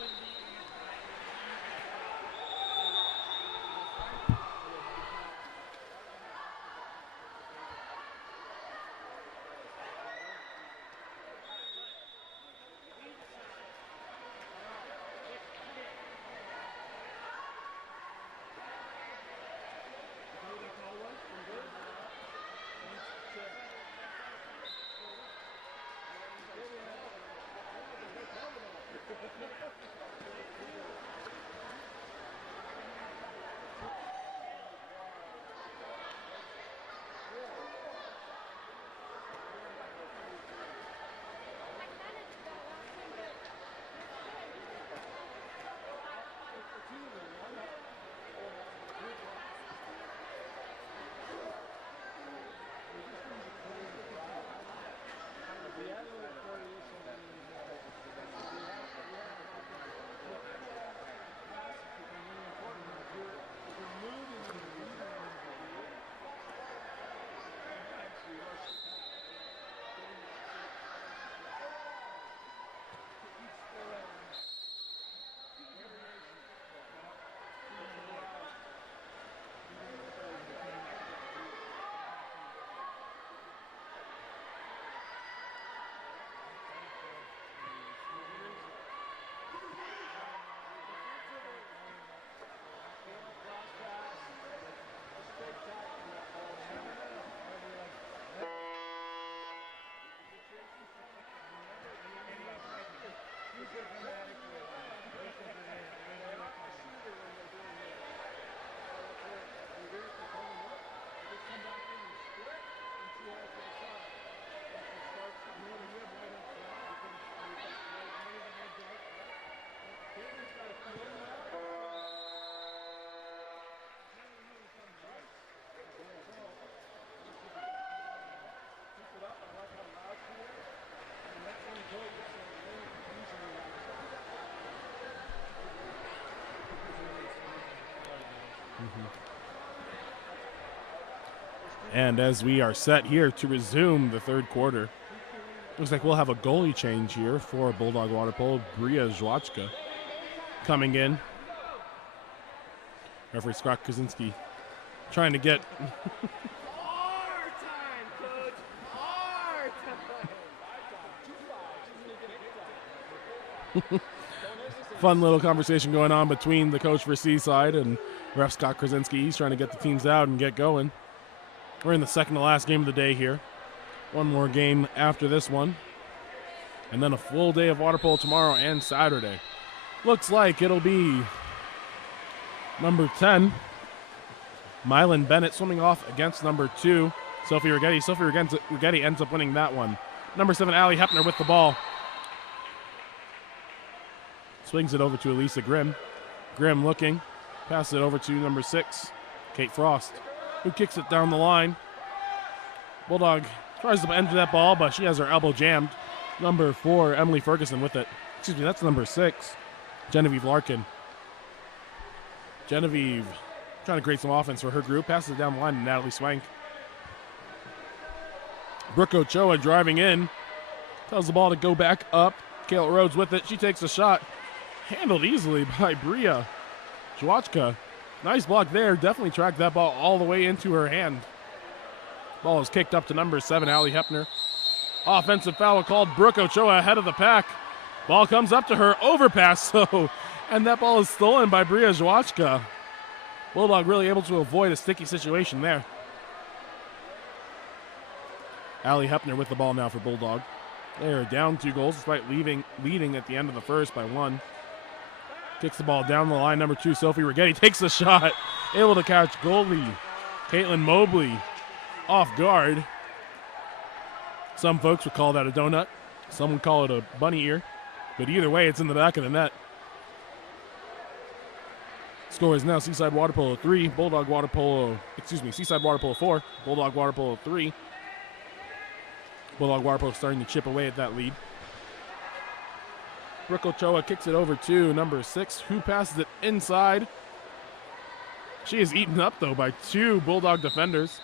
And as we are set here to resume the third quarter, looks like we'll have a goalie change here for Bulldog Water Polo. Bria Złachka coming in. Referee Scott Krasinski trying to get fun little conversation going on between the coach for Seaside and ref Scott Krasinski. He's trying to get the teams out and get going. We're in the second to last game of the day here. One more game after this one. And then a full day of water polo tomorrow and Saturday. Looks like it'll be number 10, Mylan Bennett, swimming off against number 2, Sophie Rigetti. Sophie Rigetti ends up winning that one. Number 7, Allie Hepner with the ball. Swings it over to Elisa Grimm. Grimm looking. Passes it over to number 6, Kate Frost, who kicks it down the line. Bulldog tries to enter that ball, but she has her elbow jammed. Number 4, Emily Ferguson with it. Excuse me, that's number 6, Genevieve Larkin. Genevieve trying to create some offense for her group. Passes it down the line to Natalie Swank. Brooke Ochoa driving in. Tells the ball to go back up. Kayla Rhodes with it. She takes a shot. Handled easily by Bria Złachka. Nice block there. Definitely tracked that ball all the way into her hand. Ball is kicked up to number 7, Allie Hepner. Offensive foul called. Brooke Ochoa ahead of the pack. Ball comes up to her. Overpass, and that ball is stolen by Bria Złachka. Bulldog really able to avoid a sticky situation there. Allie Hepner with the ball now for Bulldog. They are down 2 goals despite leading at the end of the first by 1. Kicks the ball down the line. Number 2, Sophie Rigetti takes the shot. Able to catch goalie Caitlin Mobley off guard. Some folks would call that a donut. Some would call it a bunny ear, but either way, it's in the back of the net. Score is now Seaside Water Polo 3, Seaside Water Polo 4, Bulldog Water Polo 3. Bulldog Water Polo starting to chip away at that lead. Brooke Ochoa kicks it over to number 6, who passes it inside. She is eaten up, though, by 2 Bulldog defenders.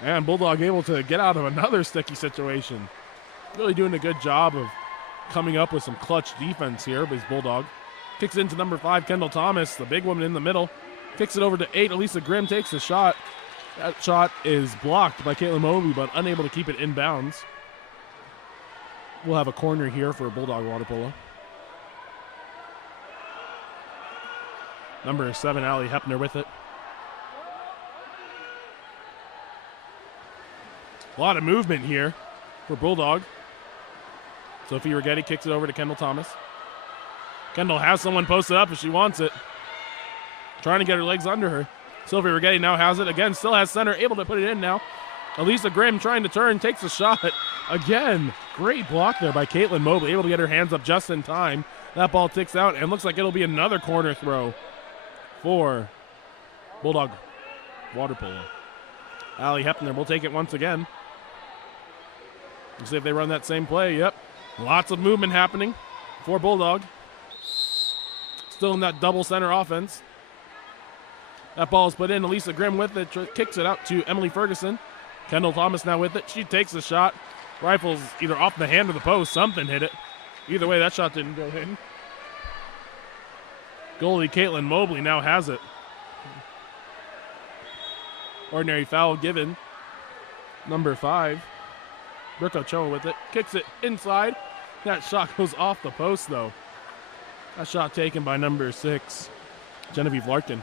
And Bulldog able to get out of another sticky situation. Really doing a good job of coming up with some clutch defense here, but Bulldog kicks it into number 5, Kendall Thomas, the big woman in the middle. Kicks it over to 8, Elisa Grimm takes the shot. That shot is blocked by Caitlin Mobley, but unable to keep it in bounds. We'll have a corner here for Bulldog Water Polo. Number 7, Allie Hepner with it. A lot of movement here for Bulldog. Sophie Rigetti kicks it over to Kendall Thomas. Kendall has someone posted up if she wants it. Trying to get her legs under her. Sophie Rigetti now has it. Again, still has center, able to put it in now. Elisa Grimm trying to turn, takes a shot. Again, great block there by Caitlin Mobley, able to get her hands up just in time. That ball ticks out, and looks like it'll be another corner throw for Bulldog Water Polo. Allie Hepner will take it once again. Let's see if they run that same play. Yep. Lots of movement happening for Bulldog. Still in that double center offense. That ball is put in. Elisa Grimm with it. Kicks it out to Emily Ferguson. Kendall Thomas now with it. She takes the shot. Rifles either off the hand or the post. Something hit it. Either way, that shot didn't go in. Goalie Caitlin Mobley now has it. Ordinary foul given. Number 5. Brooke Ochoa with it. Kicks it inside. That shot goes off the post, though. That shot taken by number 6, Genevieve Larkin.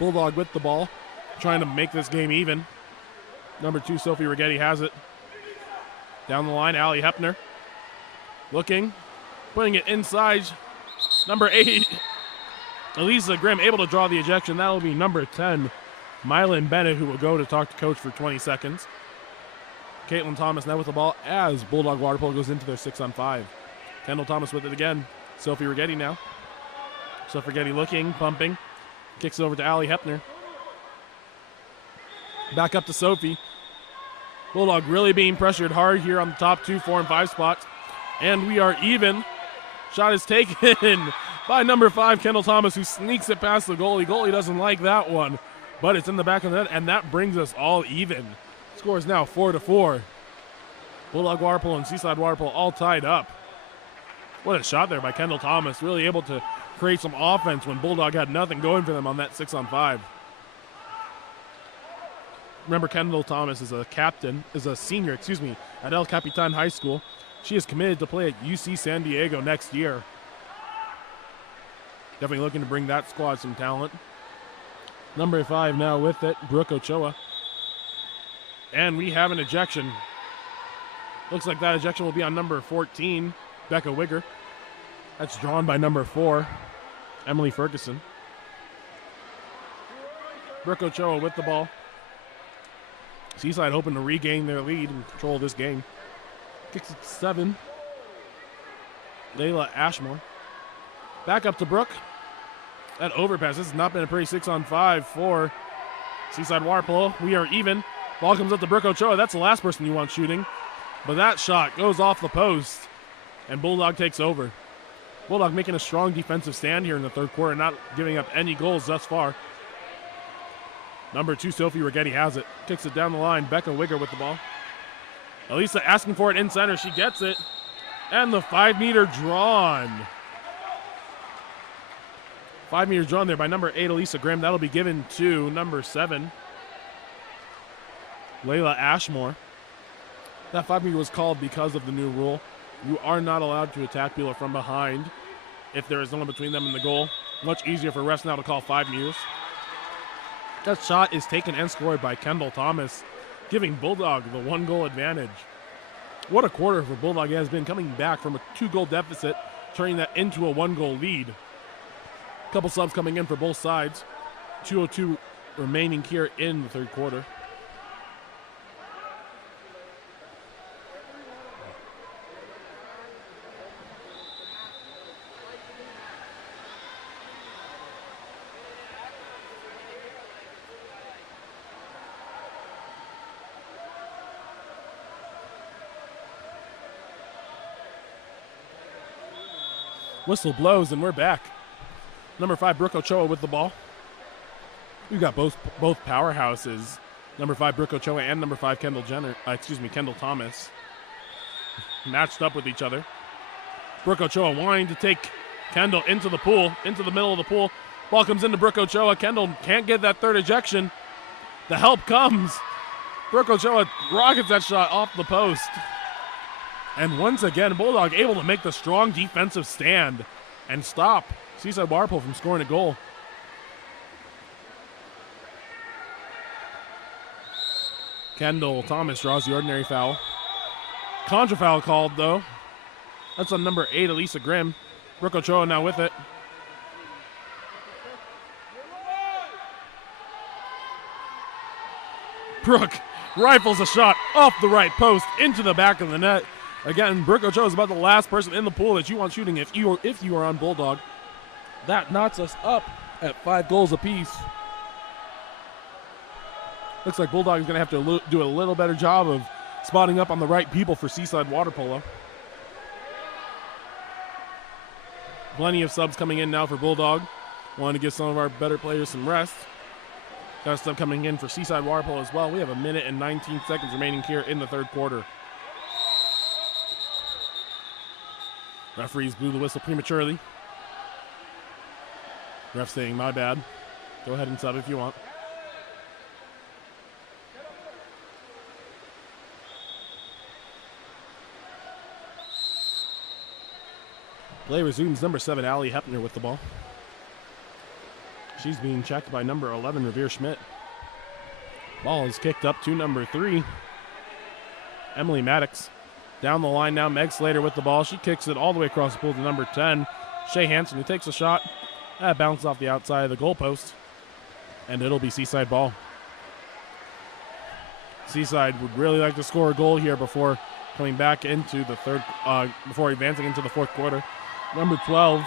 Bulldog with the ball, trying to make this game even. Number 2, Sophie Rigetti has it. Down the line, Allie Hepner. Looking, putting it inside. Number 8, Elisa Grimm able to draw the ejection. That'll be number 10, Mylan Bennett, who will go to talk to coach for 20 seconds. Caitlin Thomas now with the ball as Bulldog Water Polo goes into their 6-on-5. Kendall Thomas with it again. Sophie Rigetti now. Sophie Rigetti looking, pumping. Kicks it over to Allie Hepner. Back up to Sophie. Bulldog really being pressured hard here on the top 2, 4, and 5 spots. And we are even. Shot is taken by number 5, Kendall Thomas, who sneaks it past the goalie. Goalie doesn't like that one, but it's in the back of the net, and that brings us all even. Score is now 4-4. Bulldog Water Polo and Seaside Water Polo all tied up. What a shot there by Kendall Thomas. Really able to create some offense when Bulldog had nothing going for them on that 6-on-5. Remember, Kendall Thomas is a senior at El Capitan High School. She is committed to play at UC San Diego next year. Definitely looking to bring that squad some talent. Number 5 now with it, Brooke Ochoa. And we have an ejection. Looks like that ejection will be on number 14, Becca Wigger. That's drawn by number 4, Emily Ferguson. Brooke Ochoa with the ball. Seaside hoping to regain their lead and control this game. Kicks it to 7. Layla Ashmore. Back up to Brooke. That overpass. This has not been a pretty 6-on-5 for Seaside Water Polo. We are even. Ball comes up to Brooke Ochoa. That's the last person you want shooting. But that shot goes off the post, and Bulldog takes over. Bulldog making a strong defensive stand here in the third quarter, not giving up any goals thus far. Number 2, Sophie Rigetti has it. Kicks it down the line. Becca Wigger with the ball. Elisa asking for it in center. She gets it. And the 5-meter drawn. 5-meter drawn there by number 8, Elisa Grimm. That'll be given to number 7, Layla Ashmore. That 5-meter was called because of the new rule. You are not allowed to attack people from behind if there is no one between them and the goal. Much easier for refs now to call 5 meters. That shot is taken and scored by Kendall Thomas, giving Bulldog the 1-goal advantage. What a quarter for Bulldog has been, coming back from a 2-goal deficit, turning that into a 1-goal lead. A couple subs coming in for both sides. 2:02 remaining here in the third quarter. Whistle blows, and we're back. Number 5, Brooke Ochoa with the ball. We've got both powerhouses, number 5, Brooke Ochoa, and number 5, Kendall Thomas, matched up with each other. Brooke Ochoa wanting to take Kendall into the pool, into the middle of the pool. Ball comes into Brooke Ochoa. Kendall can't get that third ejection. The help comes. Brooke Ochoa rockets that shot off the post. And once again, Bulldog able to make the strong defensive stand and stop Seaside Water Polo from scoring a goal. Kendall Thomas draws the ordinary foul. Contra foul called, though. That's on number 8, Elisa Grimm. Brooke Ochoa now with it. Brooke rifles a shot off the right post into the back of the net. Again, Brooke Ochoa is about the last person in the pool that you want shooting if you are on Bulldog. That knots us up at 5 goals apiece. Looks like Bulldog is going to have to do a little better job of spotting up on the right people for Seaside Water Polo. Plenty of subs coming in now for Bulldog. Want to give some of our better players some rest. Got a sub coming in for Seaside Water Polo as well. We have a minute and 19 seconds remaining here in the third quarter. Referees blew the whistle prematurely. Ref saying, my bad. Go ahead and sub if you want. Play resumes. Number 7, Allie Hepner with the ball. She's being checked by number 11, Revere Schmidt. Ball is kicked up to number 3, Emily Maddox. Down the line now, Meg Slater with the ball. She kicks it all the way across the pool to number 10, Shay Hansen, who takes a shot. That bounces off the outside of the goalpost, and it'll be Seaside ball. Seaside would really like to score a goal here before coming back into the before advancing into the fourth quarter. Number 12,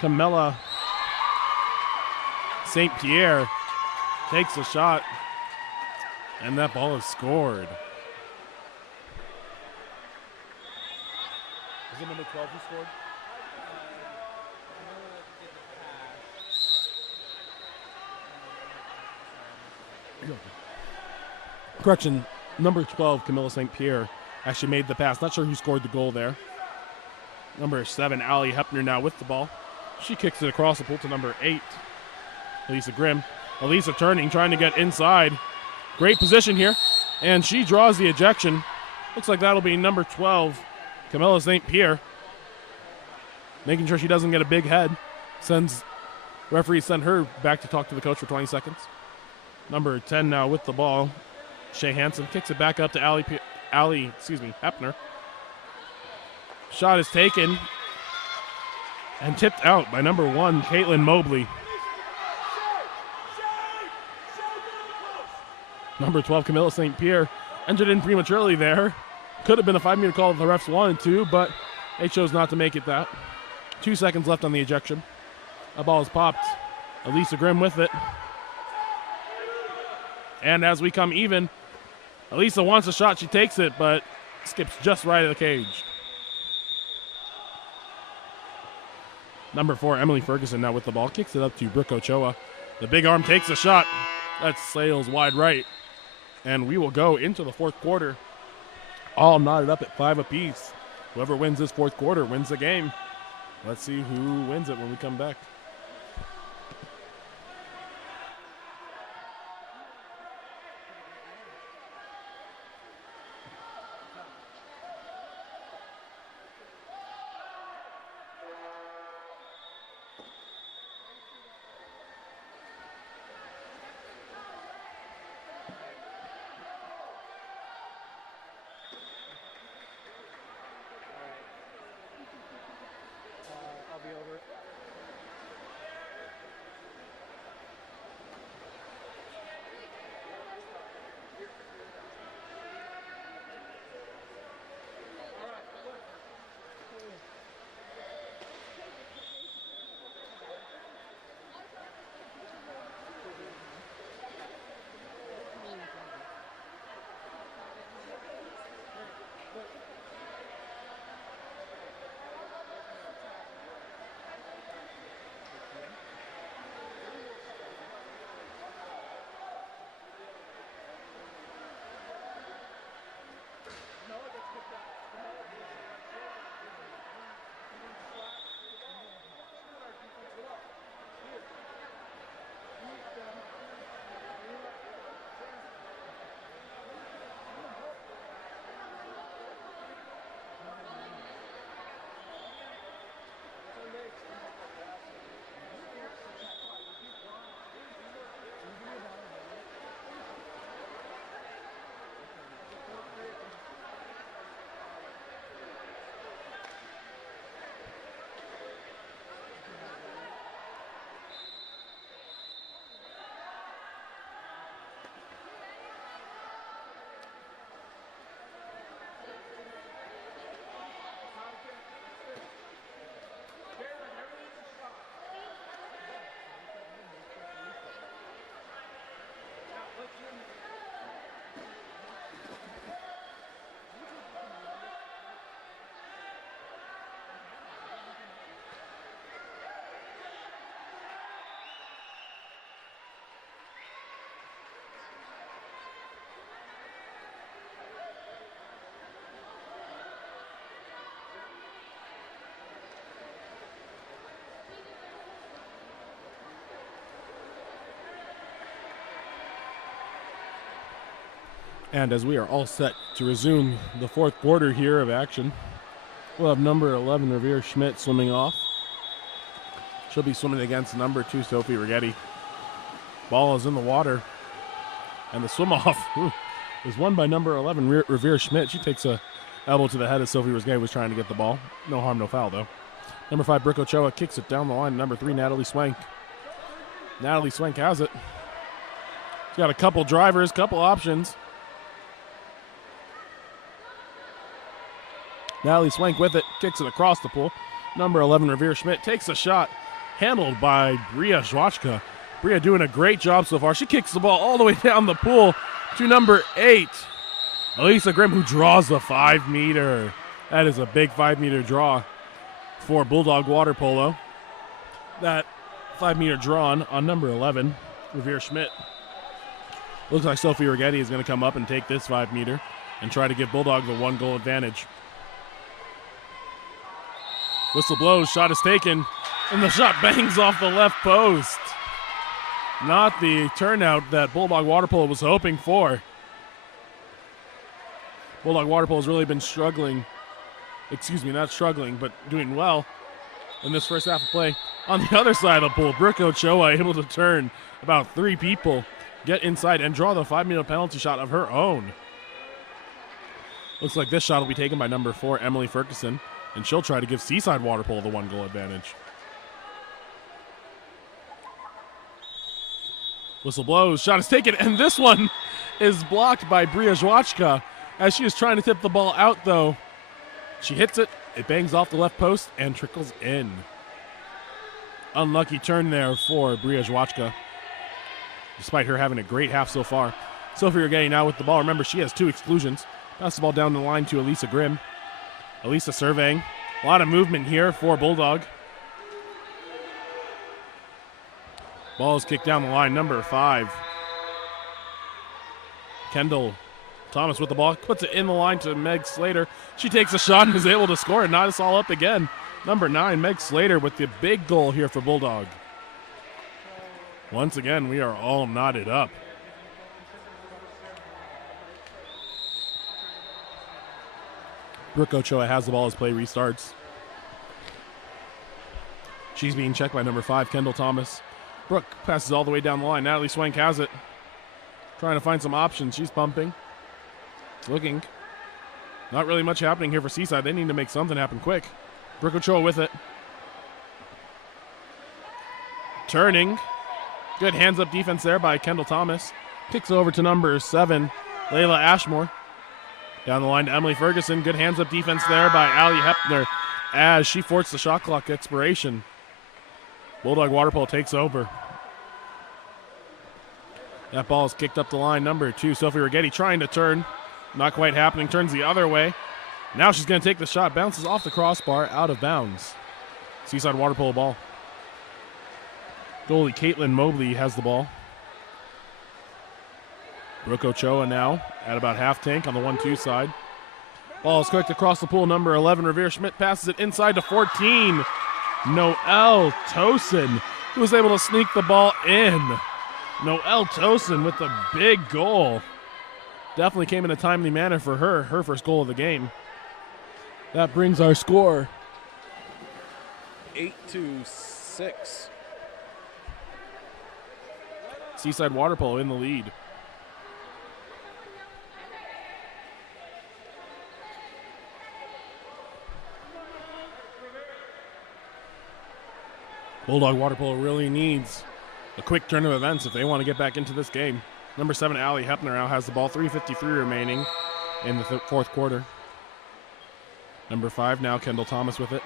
Camilla St. Pierre takes a shot, and that ball is scored. Is it number 12 who scored? Correction, number 12, Camilla St. Pierre, actually made the pass. Not sure who scored the goal there. Number 7, Allie Hepner now with the ball. She kicks it across the pool to number 8, Elisa Grimm. Elisa turning, trying to get inside. Great position here, and she draws the ejection. Looks like that'll be number 12, Camilla St. Pierre. Making sure she doesn't get a big head. Referees send her back to talk to the coach for 20 seconds. Number 10 now with the ball. Shay Hansen kicks it back up to Allie Hepner. Shot is taken and tipped out by number 1, Caitlin Mobley. Number 12, Camilla St. Pierre, entered in prematurely there. Could have been a 5-meter call if the refs wanted to, but they chose not to make it that. 2 seconds left on the ejection. A ball is popped. Elisa Grimm with it. And as we come even, Elisa wants a shot. She takes it, but skips just right of the cage. Number 4, Emily Ferguson now with the ball. Kicks it up to Brooke Ochoa. The big arm takes a shot. That sails wide right. And we will go into the fourth quarter, all knotted up at 5 apiece. Whoever wins this fourth quarter wins the game. Let's see who wins it when we come back. I'll be over it. And as we are all set to resume the fourth quarter here of action, we'll have number 11, Revere Schmidt, swimming off. She'll be swimming against number 2, Sophie Rigetti. Ball is in the water. And the swim off is won by number 11, Revere Schmidt. She takes a elbow to the head as Sophie Rigetti was trying to get the ball. No harm, no foul, though. Number 5, Brooke Ochoa kicks it down the line. Number 3, Natalie Swank. Natalie Swank has it. She's got a couple drivers, couple options. Natalie Swank with it, kicks it across the pool. Number 11, Revere Schmidt, takes a shot, handled by Bria Zwachka. Bria doing a great job so far. She kicks the ball all the way down the pool to number 8, Elisa Grimm, who draws the 5-meter. That is a big 5-meter draw for Bulldog Water Polo. That 5-meter drawn on number 11, Revere Schmidt. Looks like Sophie Rigetti is going to come up and take this 5-meter and try to give Bulldog the 1-goal advantage. Whistle blows, shot is taken, and the shot bangs off the left post. Not the turnout that Bulldog Water Polo was hoping for. Bulldog Water Polo has really been struggling. Not struggling, but doing well in this first half of play. On the other side of the pool, Brooke Ochoa able to turn about 3 people, get inside, and draw the 5-meter penalty shot of her own. Looks like this shot will be taken by number 4, Emily Ferguson, and she'll try to give Seaside Water Polo the 1-goal advantage. Whistle blows, shot is taken, and this one is blocked by Bria Zwachka as she is trying to tip the ball out, though. She hits it, it bangs off the left post, and trickles in. Unlucky turn there for Bria Zwachka, despite her having a great half so far. Sophie Rigetti now with the ball. Remember, she has 2 exclusions. Pass the ball down the line to Elisa Grimm. Elisa surveying. A lot of movement here for Bulldog. Ball is kicked down the line. Number 5, Kendall Thomas with the ball. Puts it in the line to Meg Slater. She takes a shot and is able to score and knot us all up again. Number 9, Meg Slater with the big goal here for Bulldog. Once again, we are all knotted up. Brooke Ochoa has the ball as play restarts. She's being checked by number 5, Kendall Thomas. Brooke passes all the way down the line. Natalie Swank has it. Trying to find some options. She's pumping. Looking. Not really much happening here for Seaside. They need to make something happen quick. Brooke Ochoa with it. Turning. Good hands-up defense there by Kendall Thomas. Kicks over to number 7, Layla Ashmore. Down the line to Emily Ferguson. Good hands-up defense there by Allie Hepner as she forced the shot clock expiration. Bulldog Water Polo takes over. That ball is kicked up the line. Number 2, Sophie Rigetti trying to turn. Not quite happening. Turns the other way. Now she's going to take the shot. Bounces off the crossbar, out of bounds. Seaside Water Polo ball. Goalie Caitlin Mobley has the ball. Brooke Ochoa now at about half tank on the 1-2 side. Ball is kicked across the pool. Number 11, Revere Schmidt passes it inside to 14. Noelle Tosin, who was able to sneak the ball in. Noelle Tosin with a big goal. Definitely came in a timely manner for her first goal of the game. That brings our score 8-6. Seaside Water Polo in the lead. Bulldog Water Polo really needs a quick turn of events if they want to get back into this game. Number 7, Allie Hepner now has the ball. 3:53 remaining in the fourth quarter. Number 5 now, Kendall Thomas with it.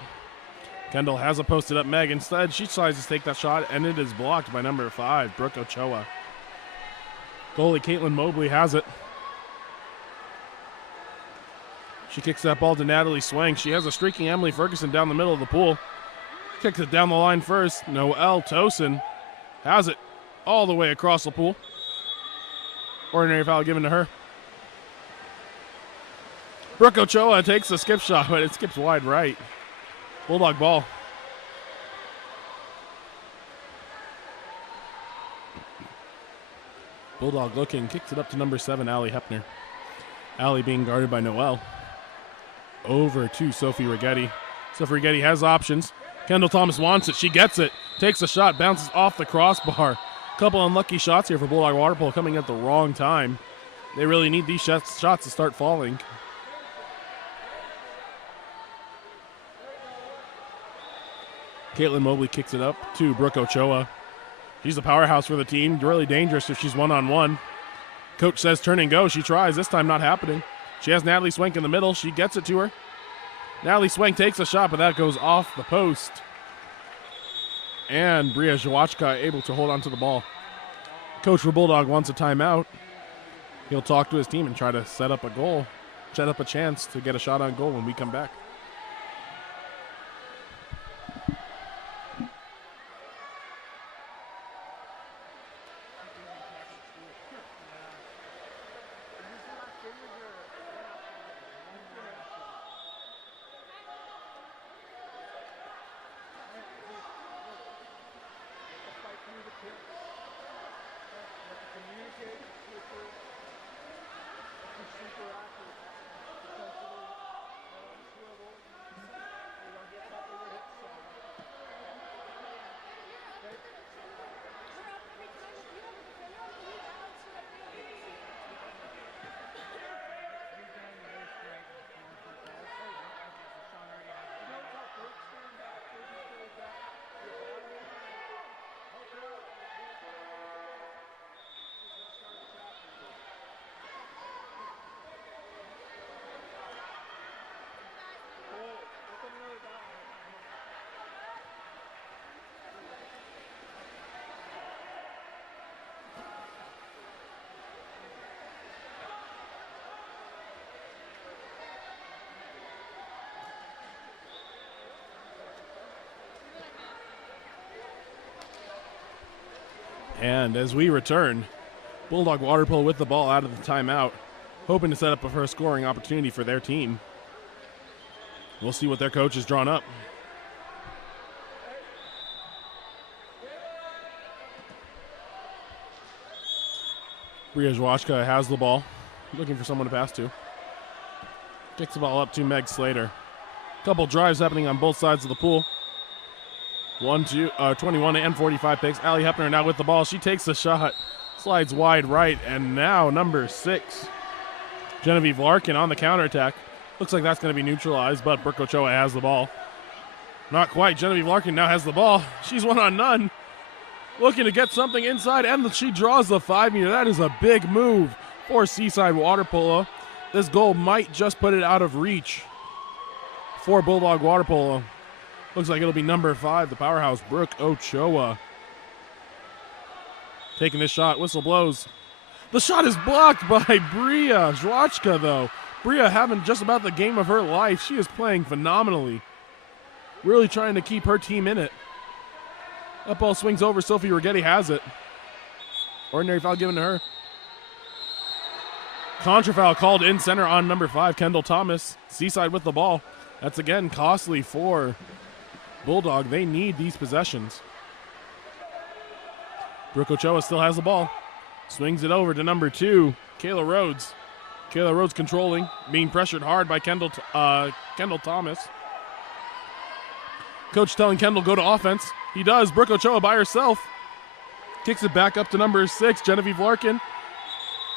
Kendall has a posted up Meg. Instead, she tries to take that shot, and it is blocked by number 5, Brooke Ochoa. Goalie Caitlin Mobley has it. She kicks that ball to Natalie Swank. She has a streaking Emily Ferguson down the middle of the pool. Kicks it down the line first. Noelle Tosin has it all the way across the pool. Ordinary foul given to her. Brooke Ochoa takes a skip shot, but it skips wide right. Bulldog ball. Bulldog looking, kicks it up to number 7, Allie Hepner. Allie being guarded by Noelle. Over to Sophie Righetti. Sophie Righetti has options. Kendall Thomas wants it. She gets it. Takes a shot. Bounces off the crossbar. Couple unlucky shots here for Bulldog Water Polo coming at the wrong time. They really need these shots to start falling. Caitlin Mobley kicks it up to Brooke Ochoa. She's a powerhouse for the team. Really dangerous if she's one-on-one. Coach says turn and go. She tries. This time not happening. She has Natalie Swank in the middle. She gets it to her. Natalie Swank takes a shot, but that goes off the post. And Bria Zawachka able to hold on to the ball. Coach for Bulldog wants a timeout. He'll talk to his team and try to set up a goal, set up a chance to get a shot on goal when we come back. And as we return, Bulldog Water Polo with the ball out of the timeout, hoping to set up a first scoring opportunity for their team. We'll see what their coach has drawn up. Bria Zawachka has the ball, looking for someone to pass to. Kicks the ball up to Meg Slater. Couple drives happening on both sides of the pool. 21 and 45 picks. Allie Hepner now with the ball. She takes the shot, slides wide right, and now number 6, Genevieve Larkin on the counterattack. Looks like that's going to be neutralized, but Brooke Ochoa has the ball. Not quite. Genevieve Larkin now has the ball. She's one on none. Looking to get something inside, and she draws the 5-meter. That is a big move for Seaside Water Polo. This goal might just put it out of reach for Bulldog Water Polo. Looks like it'll be number 5, the powerhouse, Brooke Ochoa. Taking this shot, whistle blows. The shot is blocked by Bria Zawachka, though. Bria having just about the game of her life. She is playing phenomenally. Really trying to keep her team in it. That ball swings over. Sophie Righetti has it. Ordinary foul given to her. Contra foul called in center on number 5, Kendall Thomas. Seaside with the ball. That's again costly for Bulldog. They need these possessions. Brooke Ochoa still has the ball. Swings it over to number 2, Kayla Rhodes. Kayla Rhodes controlling, being pressured hard by Kendall Thomas. Coach telling Kendall go to offense. He does. Brooke Ochoa by herself. Kicks it back up to number 6, Genevieve Larkin.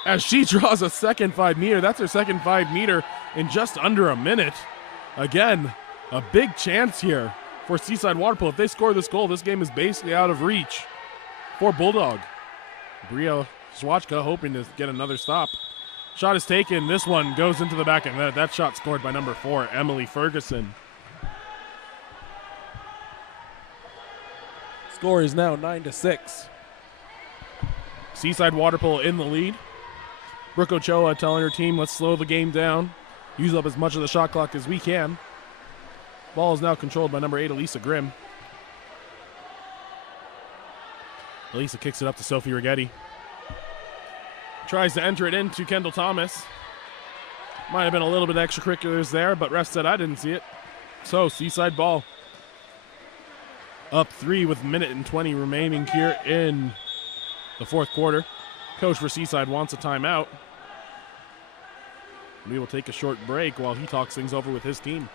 As she draws a second 5-meter. That's her second 5-meter in just under a minute. Again, a big chance here for Seaside Water Polo. If they score this goal, this game is basically out of reach for Bulldog. Bria Zawachka hoping to get another stop. Shot is taken. This one goes into the back of net. That shot scored by number 4, Emily Ferguson. Score is now 9-6. Seaside Water Polo in the lead. Brooke Ochoa telling her team, let's slow the game down. Use up as much of the shot clock as we can. Ball is now controlled by number 8, Elisa Grimm. Elisa kicks it up to Sophie Righetti. Tries to enter it into Kendall Thomas. Might have been a little bit of extracurriculars there, but ref said I didn't see it. So, Seaside ball. Up 3 with 1:20 remaining here in the fourth quarter. Coach for Seaside wants a timeout. We will take a short break while he talks things over with his team.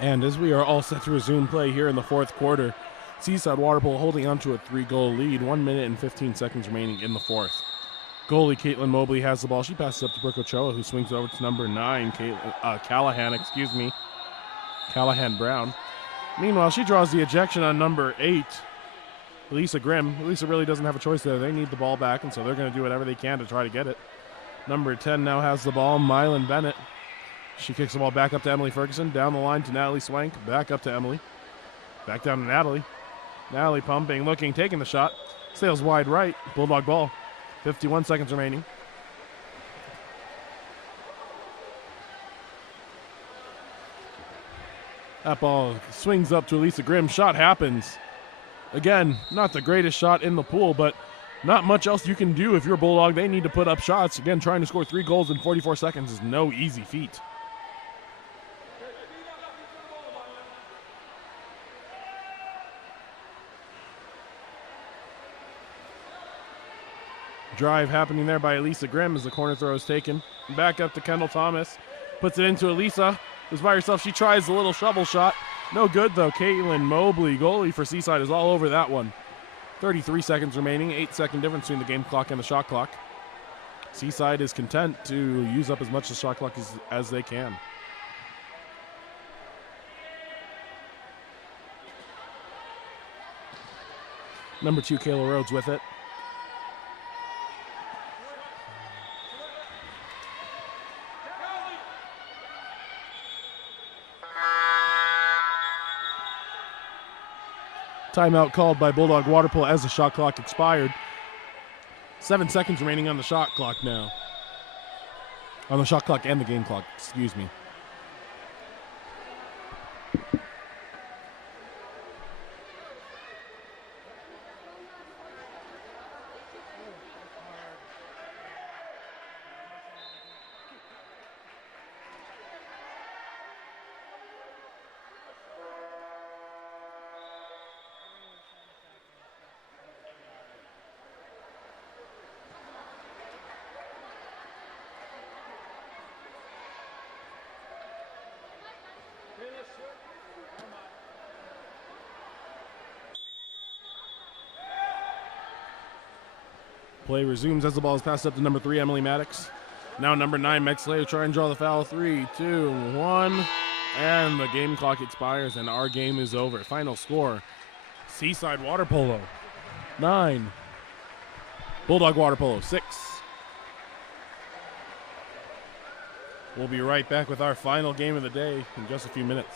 And as we are all set to resume play here in the fourth quarter, Seaside Water Polo holding on to a 3-goal lead, 1 minute and 15 seconds remaining in the fourth. Goalie Caitlin Mobley has the ball. She passes up to Brooke Ochoa, who swings over to number 9, Callahan Brown. Meanwhile, she draws the ejection on number 8, Lisa Grimm. Lisa really doesn't have a choice there. They need the ball back, and so they're going to do whatever they can to try to get it. Number 10 now has the ball, Mylan Bennett. She kicks the ball back up to Emily Ferguson, down the line to Natalie Swank, back up to Emily, back down to Natalie. Natalie pumping, looking, taking the shot, sails wide right, Bulldog ball, 51 seconds remaining. That ball swings up to Elisa Grimm, shot happens. Again, not the greatest shot in the pool, but not much else you can do if you're Bulldog. They need to put up shots. Again, trying to score 3 goals in 44 seconds is no easy feat. Drive happening there by Elisa Grimm as the corner throw is taken. Back up to Kendall Thomas. Puts it into Elisa, who's by herself. She tries a little shovel shot. No good, though. Caitlin Mobley, goalie for Seaside, is all over that one. 33 seconds remaining, 8-second difference between the game clock and the shot clock. Seaside is content to use up as much of the shot clock as they can. Number 2, Kayla Rhodes with it. Timeout called by Bulldog Water Polo as the shot clock expired. 7 seconds remaining on the shot clock now. On the shot clock and the game clock, excuse me. Play resumes as the ball is passed up to number 3, Emily Maddox. Now number 9, Meg Slater, try and draw the foul. 3, 2, 1. And the game clock expires and our game is over. Final score, Seaside Water Polo 9. Bulldog Water Polo 6. We'll be right back with our final game of the day in just a few minutes.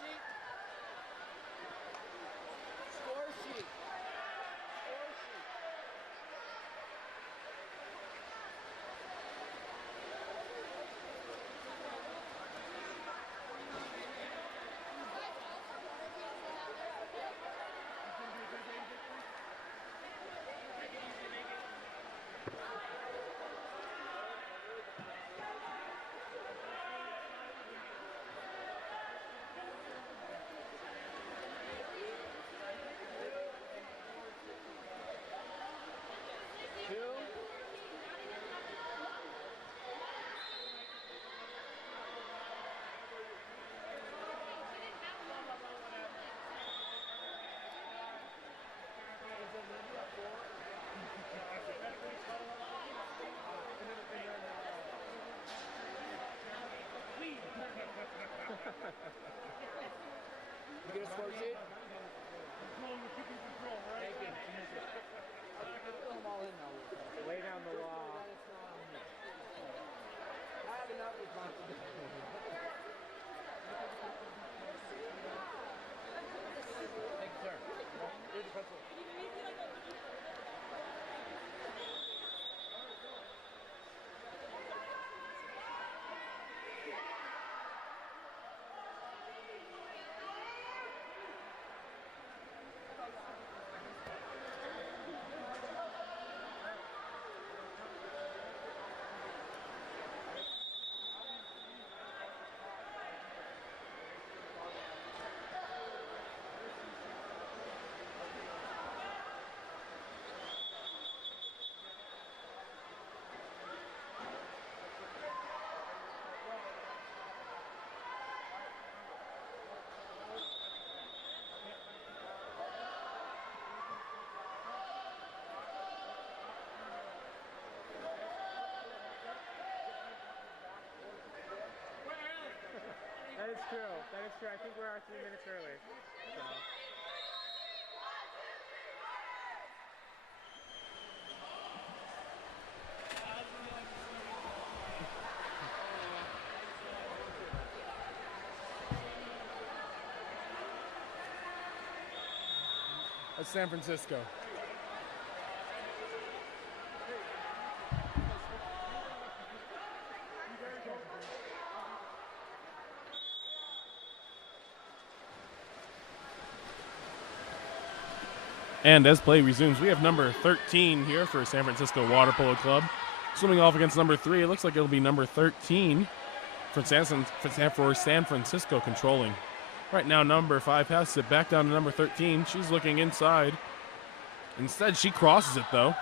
sheet. Score sheet. Score sheet. You get a score sheet? Thank you. I'll fill them all in now. Lay down the law. I have enough responsibility. Thank you, sir. Here's the pencil. That is true. That is true. I think we are 3 minutes early. So. That's San Francisco. And as play resumes, we have number 13 here for San Francisco Water Polo Club. Swimming off against number 3. It looks like it'll be number 13 for San Francisco controlling. Right now, number 5 passes it back down to number 13. She's looking inside. Instead, she crosses it, though.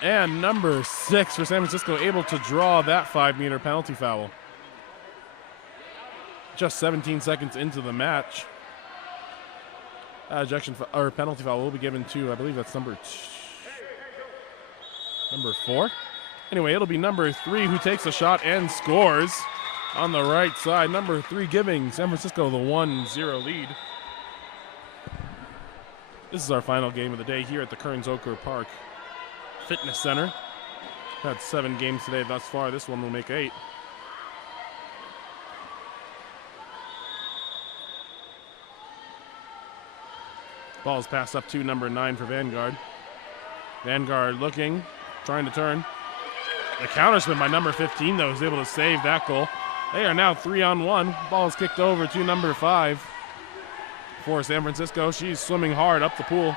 And number 6 for San Francisco able to draw that 5-meter penalty foul. Just 17 seconds into the match. Ejection or penalty foul will be given to, I believe that's number 4. Anyway, it'll be number 3 who takes a shot and scores on the right side. Number 3 giving San Francisco the 1-0 lead. This is our final game of the day here at the Kearns Ochre Park Fitness Center. We've had 7 games today thus far. This one will make 8. Ball is passed up to number 9 for Vanguard. Vanguard looking, trying to turn. The counterspin by number 15, though, is able to save that goal. They are now 3-on-1. Ball is kicked over to number 5 for San Francisco. She's swimming hard up the pool.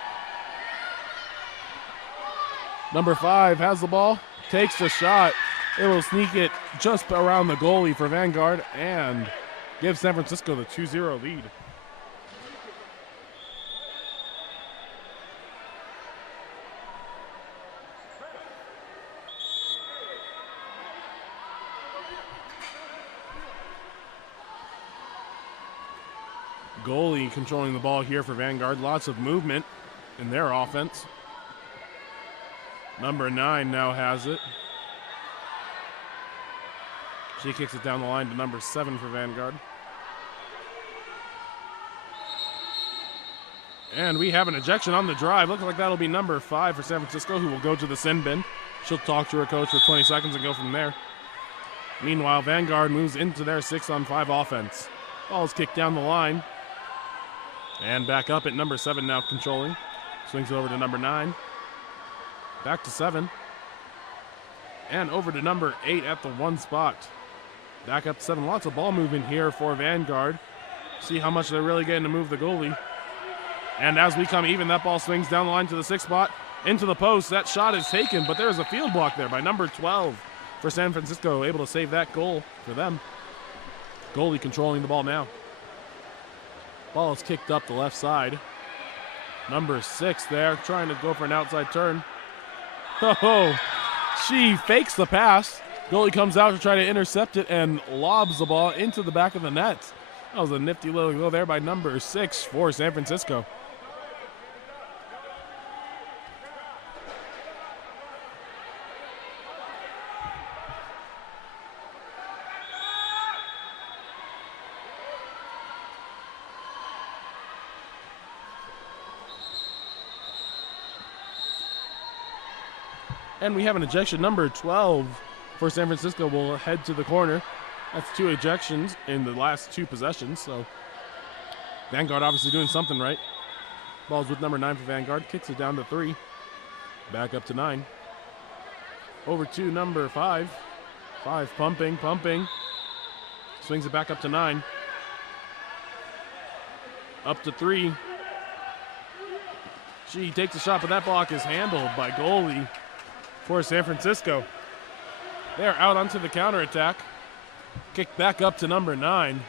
Number 5 has the ball, takes the shot. It will sneak it just around the goalie for Vanguard and give San Francisco the 2-0 lead. Goalie controlling the ball here for Vanguard. Lots of movement in their offense. Number 9 now has it. She kicks it down the line to number 7 for Vanguard. And we have an ejection on the drive. Looks like that'll be number 5 for San Francisco, who will go to the sin bin. She'll talk to her coach for 20 seconds and go from there. Meanwhile, Vanguard moves into their 6-on-5 offense. Ball's kicked down the line. And back up at number 7 now controlling. Swings it over to number 9. Back to 7. And over to number 8 at the 1 spot. Back up to 7. Lots of ball movement here for Vanguard. See how much they're really getting to move the goalie. And as we come even, that ball swings down the line to the 6th spot. Into the post. That shot is taken, but there's a field block there by number 12 for San Francisco. Able to save that goal for them. Goalie controlling the ball now. Ball is kicked up the left side. Number 6 there, trying to go for an outside turn. Oh, she fakes the pass. Goalie comes out to try to intercept it and lobs the ball into the back of the net. That was a nifty little goal there by number 6 for San Francisco. And we have an ejection. Number 12 for San Francisco will head to the corner. That's 2 ejections in the last 2 possessions. So Vanguard obviously doing something right. Ball's with number 9 for Vanguard. Kicks it down to 3. Back up to 9. Over to number 5. 5 pumping. Swings it back up to 9. Up to 3. She takes a shot, but that block is handled by goalie for San Francisco. They're out onto the counterattack. Kicked back up to number 9.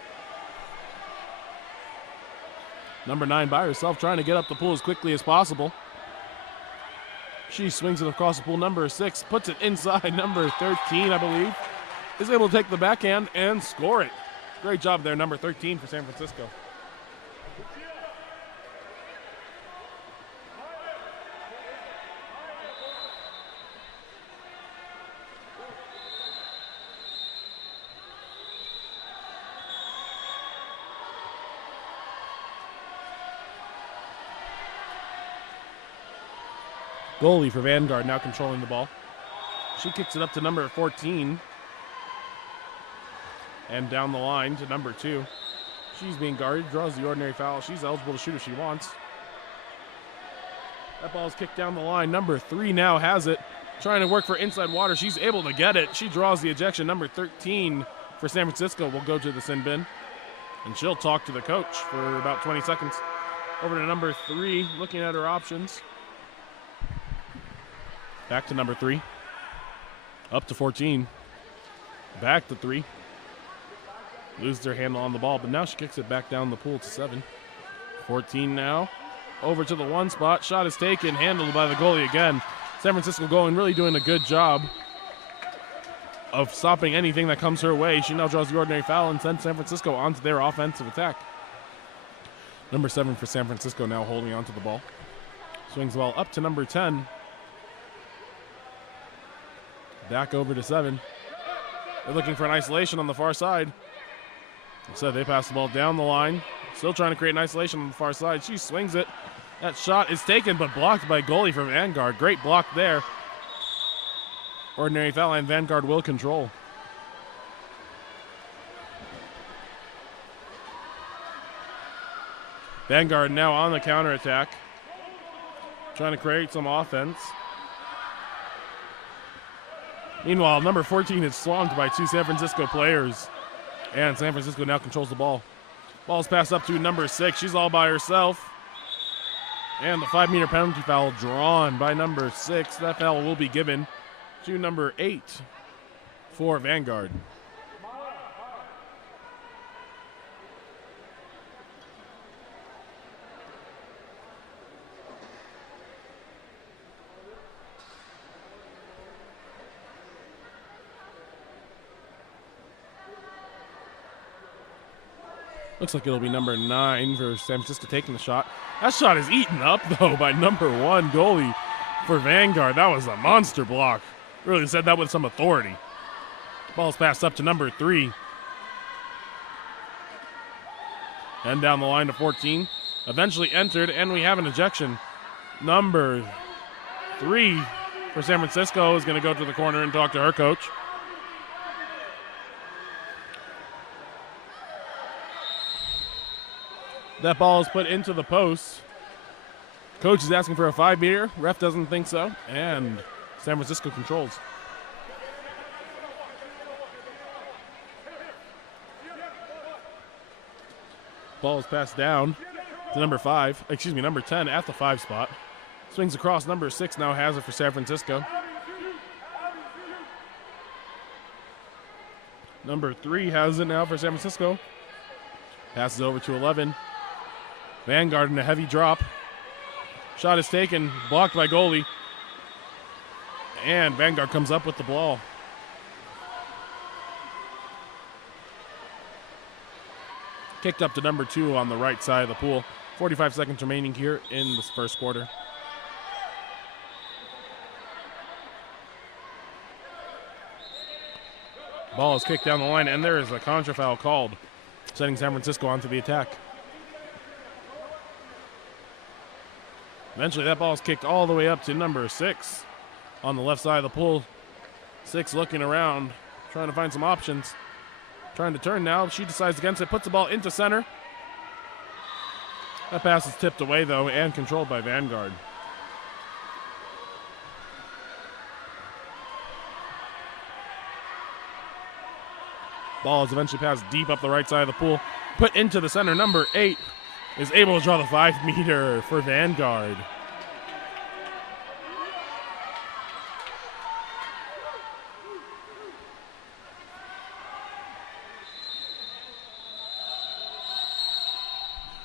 Number 9 by herself, trying to get up the pool as quickly as possible. She swings it across the pool. Number 6 puts it inside. Number 13, I believe, is able to take the backhand and score it. Great job there, number 13 for San Francisco. Goalie for Vanguard now controlling the ball. She kicks it up to number 14. And down the line to number 2. She's being guarded, draws the ordinary foul. She's eligible to shoot if she wants. That ball is kicked down the line. Number 3 now has it. Trying to work for inside water. She's able to get it. She draws the ejection. Number 13 for San Francisco will go to the sin bin. And she'll talk to the coach for about 20 seconds. Over to number 3, looking at her options. Back to number 3. Up to 14. Back to 3. Loses her handle on the ball, but now she kicks it back down the pool to 7. 14 now. Over to the 1 spot. Shot is taken, handled by the goalie again. San Francisco going, really doing a good job of stopping anything that comes her way. She now draws the ordinary foul and sends San Francisco onto their offensive attack. Number 7 for San Francisco now holding onto the ball. Swings the ball up to number 10. Back over to 7. They're looking for an isolation on the far side. Instead, they pass the ball down the line. Still trying to create an isolation on the far side. She swings it. That shot is taken, but blocked by goalie from Vanguard. Great block there. Ordinary foul line. Vanguard will control. Vanguard now on the counterattack. Trying to create some offense. Meanwhile, number 14 is swamped by 2 San Francisco players. And San Francisco now controls the ball. Ball's passed up to number 6. She's all by herself. And the 5-meter penalty foul drawn by number 6. That foul will be given to number 8 for Vanguard. Looks like it'll be number 9 for San Francisco taking the shot. That shot is eaten up, though, by number 1 goalie for Vanguard. That was a monster block. Really said that with some authority. Ball's passed up to number 3. And down the line to 14. Eventually entered, and we have an ejection. Number 3 for San Francisco is going to go to the corner and talk to her coach. That ball is put into the post. Coach is asking for a 5-meter. Ref doesn't think so. And San Francisco controls. Ball is passed down to number 10 at the 5 spot. Swings across. Number 6 now has it for San Francisco. Number 3 has it now for San Francisco. Passes over to 11. Vanguard in a heavy drop. Shot is taken, blocked by goalie. And Vanguard comes up with the ball. Kicked up to number 2 on the right side of the pool. 45 seconds remaining here in this first quarter. Ball is kicked down the line, and there is a contra foul called, sending San Francisco onto the attack. Eventually, that ball is kicked all the way up to number 6 on the left side of the pool. 6 looking around, trying to find some options. Trying to turn now. She decides against it, puts the ball into center. That pass is tipped away, though, and controlled by Vanguard. Ball is eventually passed deep up the right side of the pool. Put into the center. Number 8 is able to draw the 5-meter for Vanguard.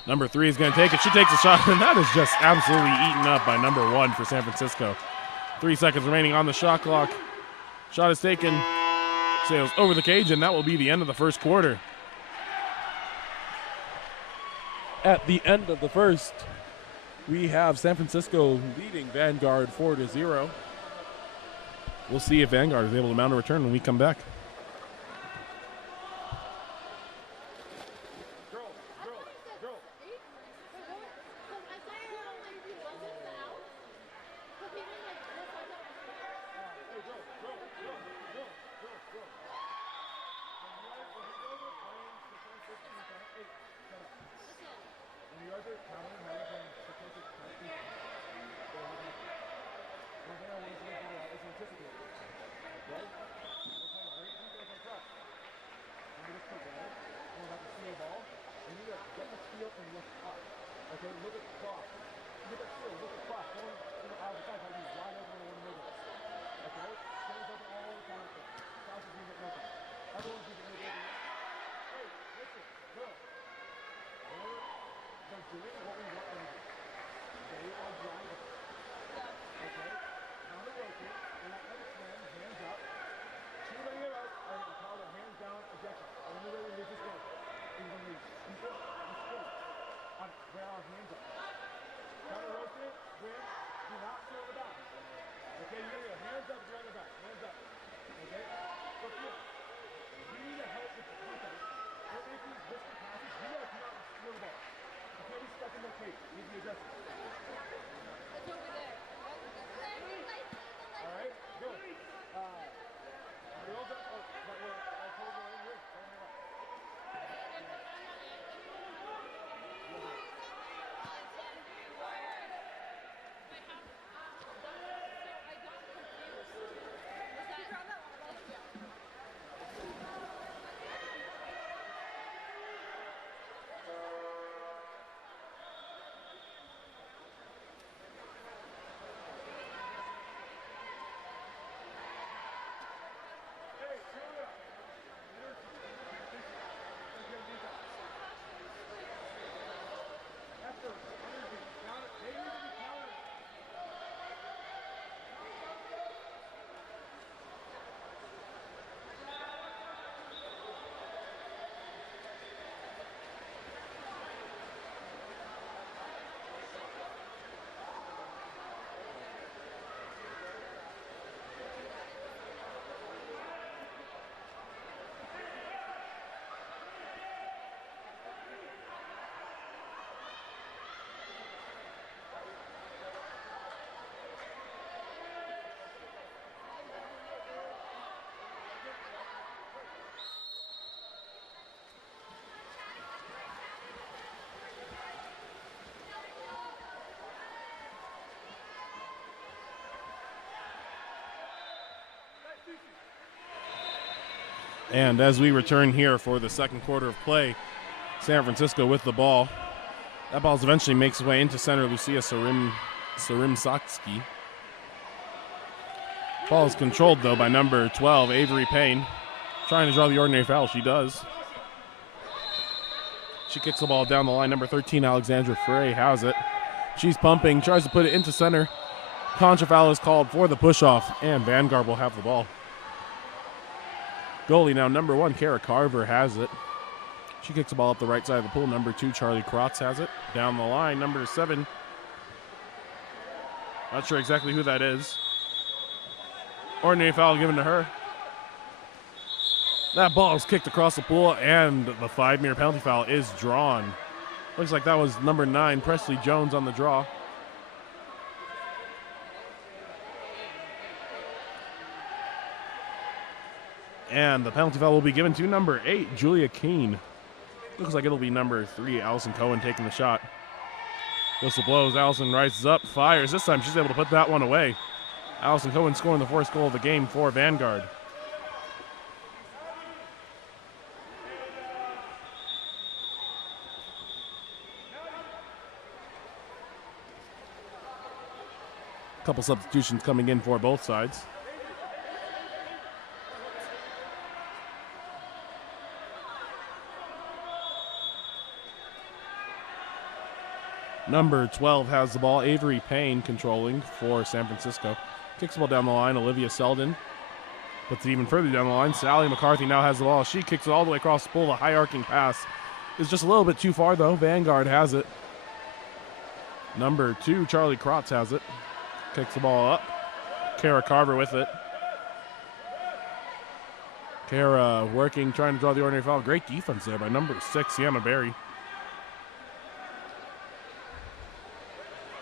Number 3 is going to take it. She takes a shot, and that is just absolutely eaten up by number 1 for San Francisco. 3 seconds remaining on the shot clock. Shot is taken. Sails over the cage, and that will be the end of the first quarter. At the end of the first, we have San Francisco leading Vanguard 4-0. We'll see if Vanguard is able to mount a return when we come back. Stuck in the cage. And as we return here for the second quarter of play, San Francisco with the ball. That ball eventually makes its way into center, Lucia Sarimsaksky. Ball is controlled, though, by number 12, Avery Payne. Trying to draw the ordinary foul. She does. She kicks the ball down the line. Number 13, Alexandra Frey, has it. She's pumping, tries to put it into center. Contra foul is called for the push-off, and Vanguard will have the ball. Goalie now, number 1, Kara Carver, has it. She kicks the ball up the right side of the pool. Number 2, Charlie Krotz, has it. Down the line, number 7. Not sure exactly who that is. Ordinary foul given to her. That ball is kicked across the pool, and the 5-meter penalty foul is drawn. Looks like that was number 9, Presley Jones, on the draw. And the penalty foul will be given to number 8, Julia Keene. Looks like it'll be number 3, Allison Cohen, taking the shot. Whistle blows. Allison rises up, fires. This time she's able to put that one away. Allison Cohen scoring the first goal of the game for Vanguard. Couple substitutions coming in for both sides. Number 12 has the ball. Avery Payne controlling for San Francisco. Kicks the ball down the line. Olivia Selden puts it even further down the line. Sally McCarthy now has the ball. She kicks it all the way across the pool. The high arcing pass is just a little bit too far, though. Vanguard has it. Number 2, Charlie Krotz, has it. Kicks the ball up. Kara Carver with it. Kara working, trying to draw the ordinary foul. Great defense there by number 6, Sienna Berry.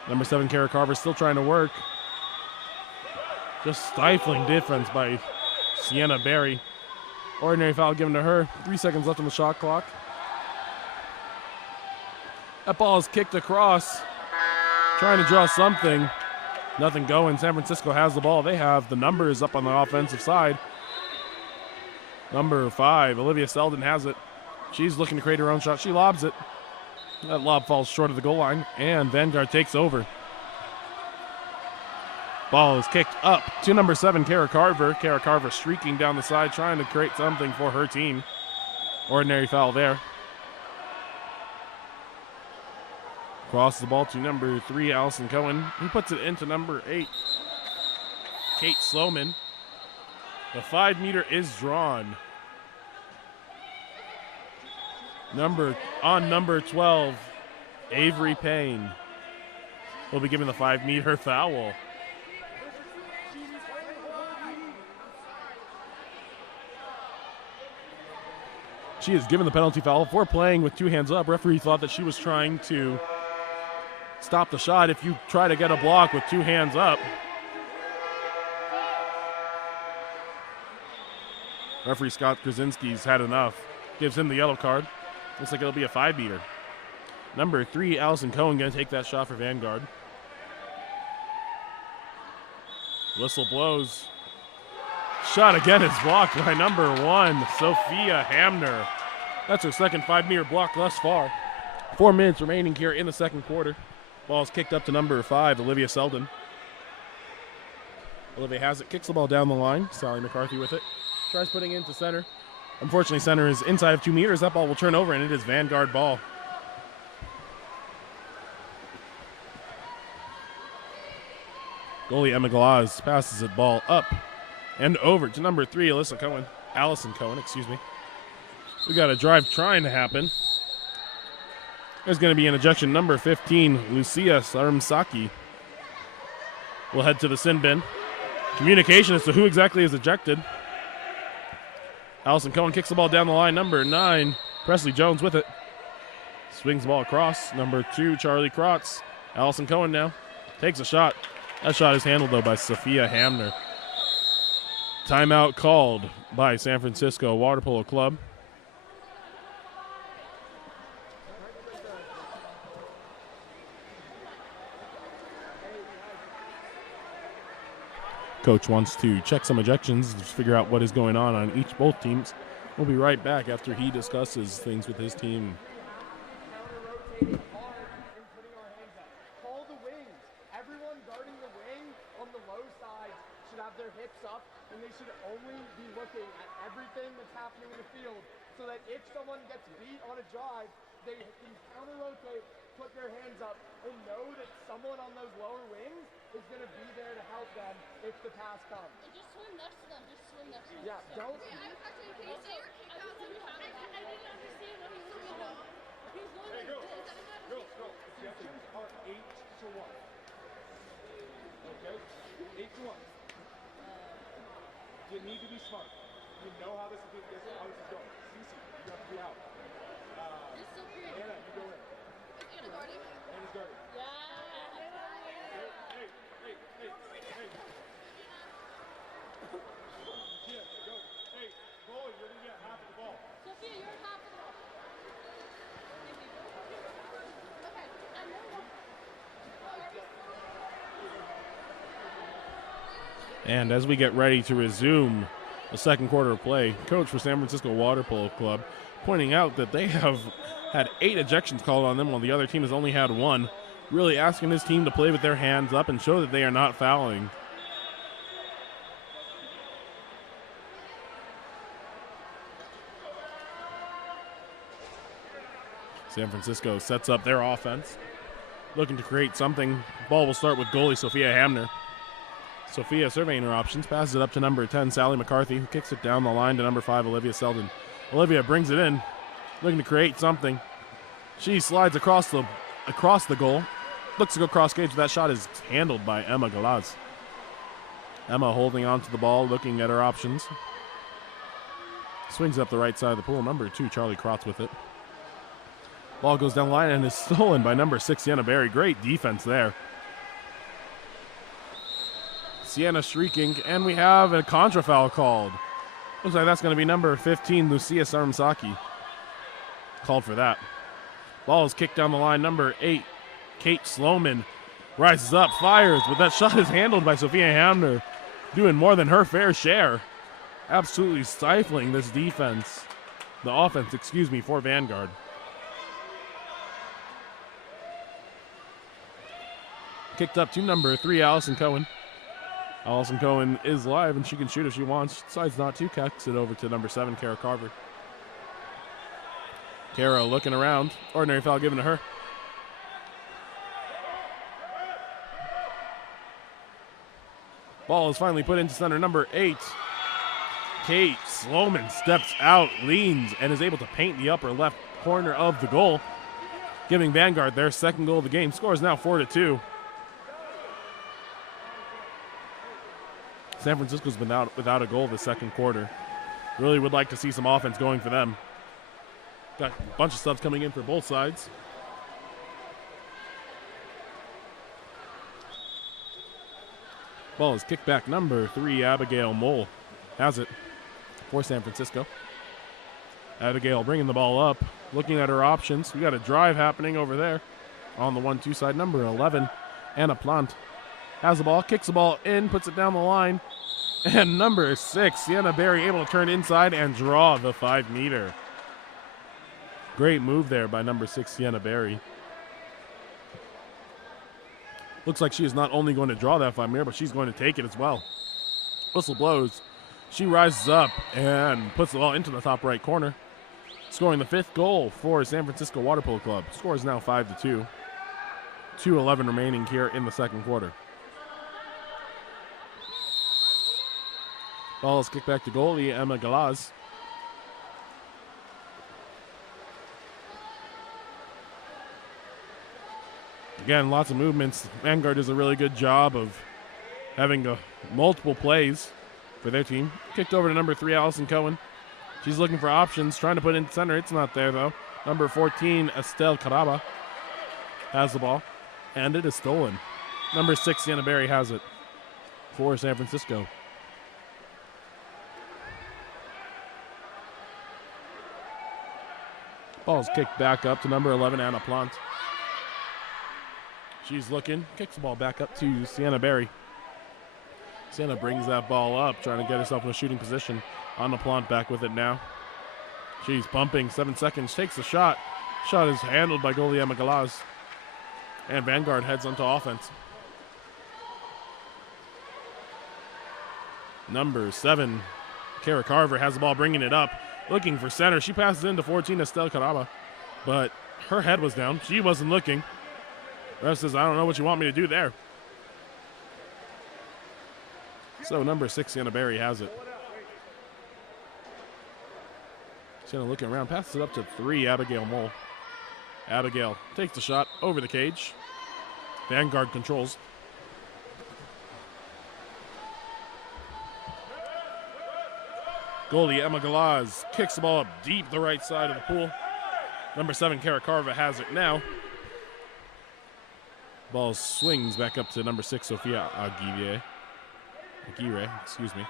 Number 7, Kara Carver, still trying to work. Just stifling defense by Sienna Berry. Ordinary foul given to her. 3 seconds left on the shot clock. That ball is kicked across. Trying to draw something. Nothing going. San Francisco has the ball. They have the numbers up on the offensive side. Number 5, Olivia Selden, has it. She's looking to create her own shot. She lobs it. That lob falls short of the goal line, and Vanguard takes over. Ball is kicked up to number 7, Kara Carver. Kara Carver streaking down the side, trying to create something for her team. Ordinary foul there. Crosses the ball to number 3, Allison Cohen. He puts it into number 8, Kate Sloman. The 5-meter is drawn. Number 12, Avery Payne will be given the 5-meter foul. She is given the penalty foul for playing with 2 hands up. Referee thought that she was trying to stop the shot if you try to get a block with 2 hands up. Referee Scott Krasinski's had enough. Gives him the yellow card. Looks like it'll be a 5-meter. Number 3, Allison Cohen, going to take that shot for Vanguard. Whistle blows. Shot again is blocked by number 1, Sophia Hamner. That's her second 5-meter block thus far. 4 minutes remaining here in the second quarter. Ball's kicked up to number 5, Olivia Selden. Olivia has it, kicks the ball down the line. Sally McCarthy with it. Tries putting it into center. Unfortunately, center is inside of 2 meters. That ball will turn over, and it is Vanguard ball. Goalie Emma Glaz passes it ball up and over to number 3, Allison Cohen, excuse me. We got a drive trying to happen. There's going to be an ejection. Number 15, Lucia Sarimsaki, will head to the sin bin. Communication as to who exactly is ejected. Allison Cohen kicks the ball down the line. Number 9, Presley Jones with it. Swings the ball across. Number 2, Charlie Krotz. Allison Cohen now takes a shot. That shot is handled, though, by Sophia Hamner. Timeout called by San Francisco Water Polo Club. Coach wants to check some ejections to figure out what is going on both teams. We'll be right back after he discusses things with his team. Counter-rotating hard and putting our hands up. Call the wings. Everyone guarding the wing on the low side should have their hips up, and they should only be looking at everything that's happening in the field so that if someone gets beat on a drive, they can counter-rotate, put their hands up, and know that someone on those lower wings is going to be there to help them if the pass comes. Just swim next to them. Just swim next to them. Yeah, don't. I didn't understand what he was doing. He's going like this. Girls. Ejections are 8-1. Okay? 8-1. You need to be smart. You know how this is going. Cece, you have to be out. It's so great. Anna, you go in. Is Anna guarding? Anna's guarding. Yeah. Hey. Kia, go. Hey, goalie, you're gonna get half of the ball. Sophia, you're half of the ball. Okay. I know. And as we get ready to resume the second quarter of play, coach for San Francisco Water Polo Club pointing out that they have had 8 ejections called on them while the other team has only had 1, really asking his team to play with their hands up and show that they are not fouling. San Francisco sets up their offense, looking to create something. Ball will start with goalie Sophia Hamner. Sophia surveying her options, passes it up to number 10, Sally McCarthy, who kicks it down the line to number 5, Olivia Selden. Olivia brings it in, looking to create something. She slides across the goal, looks to go cross cage, but that shot is handled by Emma Galaz. Emma holding on to the ball, looking at her options. Swings up the right side of the pool, number 2, Charlie Krotz with it. Ball goes down the line and is stolen by number 6, Sienna Berry. Great defense there. Sienna streaking, and we have a contra foul called. Looks like that's going to be number 15, Lucia Sarmsaki. Called for that. Ball is kicked down the line. Number 8, Kate Sloman, rises up, fires, but that shot is handled by Sophia Hamner, doing more than her fair share. Absolutely stifling this defense. The offense, for Vanguard. Kicked up to number 3, Allison Cohen. Allison Cohen is live, and she can shoot if she wants. She decides not to. Kicks it over to number 7, Kara Carver. Kara looking around. Ordinary foul given to her. Ball is finally put into center. Number 8, Kate Sloman steps out, leans, and is able to paint the upper left corner of the goal, giving Vanguard their second goal of the game. Score is now 4-2. San Francisco's been out without a goal this second quarter. Really would like to see some offense going for them. Got a bunch of subs coming in for both sides. Ball is kicked back. Number 3, Abigail Mole has it for San Francisco. Abigail bringing the ball up, looking at her options. We got a drive happening over there on the 1-2 side. Number 11, Anna Plant has the ball, kicks the ball in, puts it down the line. And number 6, Sienna Berry, able to turn inside and draw the 5-meter. Great move there by number 6, Sienna Berry. Looks like she is not only going to draw that 5-meter, but she's going to take it as well. Whistle blows. She rises up and puts the ball into the top right corner, scoring the 5th goal for San Francisco Water Polo Club. Score is now 5-2. 2:11 remaining here in the second quarter. Ball is kicked back to goalie Emma Galaz. Again, lots of movements. Vanguard does a really good job of having multiple plays for their team. Kicked over to number 3, Allison Cohen. She's looking for options, trying to put it in center. It's not there, though. Number 14, Estelle Caraba has the ball, and it is stolen. Number 6, Sienna Berry has it for San Francisco. Ball's kicked back up to number 11, Anna Plant. She's looking, kicks the ball back up to Sienna Berry. Sienna brings that ball up, trying to get herself in a shooting position. On the plant, back with it now. She's pumping, 7 seconds, takes the shot. Shot is handled by goalie Emma Galaz. And Vanguard heads onto offense. Number 7, Kara Carver has the ball, bringing it up, looking for center. She passes into 14, Estelle Caraba, but her head was down. She wasn't looking. Ref says, I don't know what you want me to do there. So number 6, Sienna Berry has it. Sienna looking around, passes it up to 3, Abigail Mole. Abigail takes the shot over the cage. Vanguard controls. Goalie Emma Galaz kicks the ball up deep the right side of the pool. Number 7, Kara Carva has it now. Ball swings back up to number 6, Sophia Aguirre. Excuse me.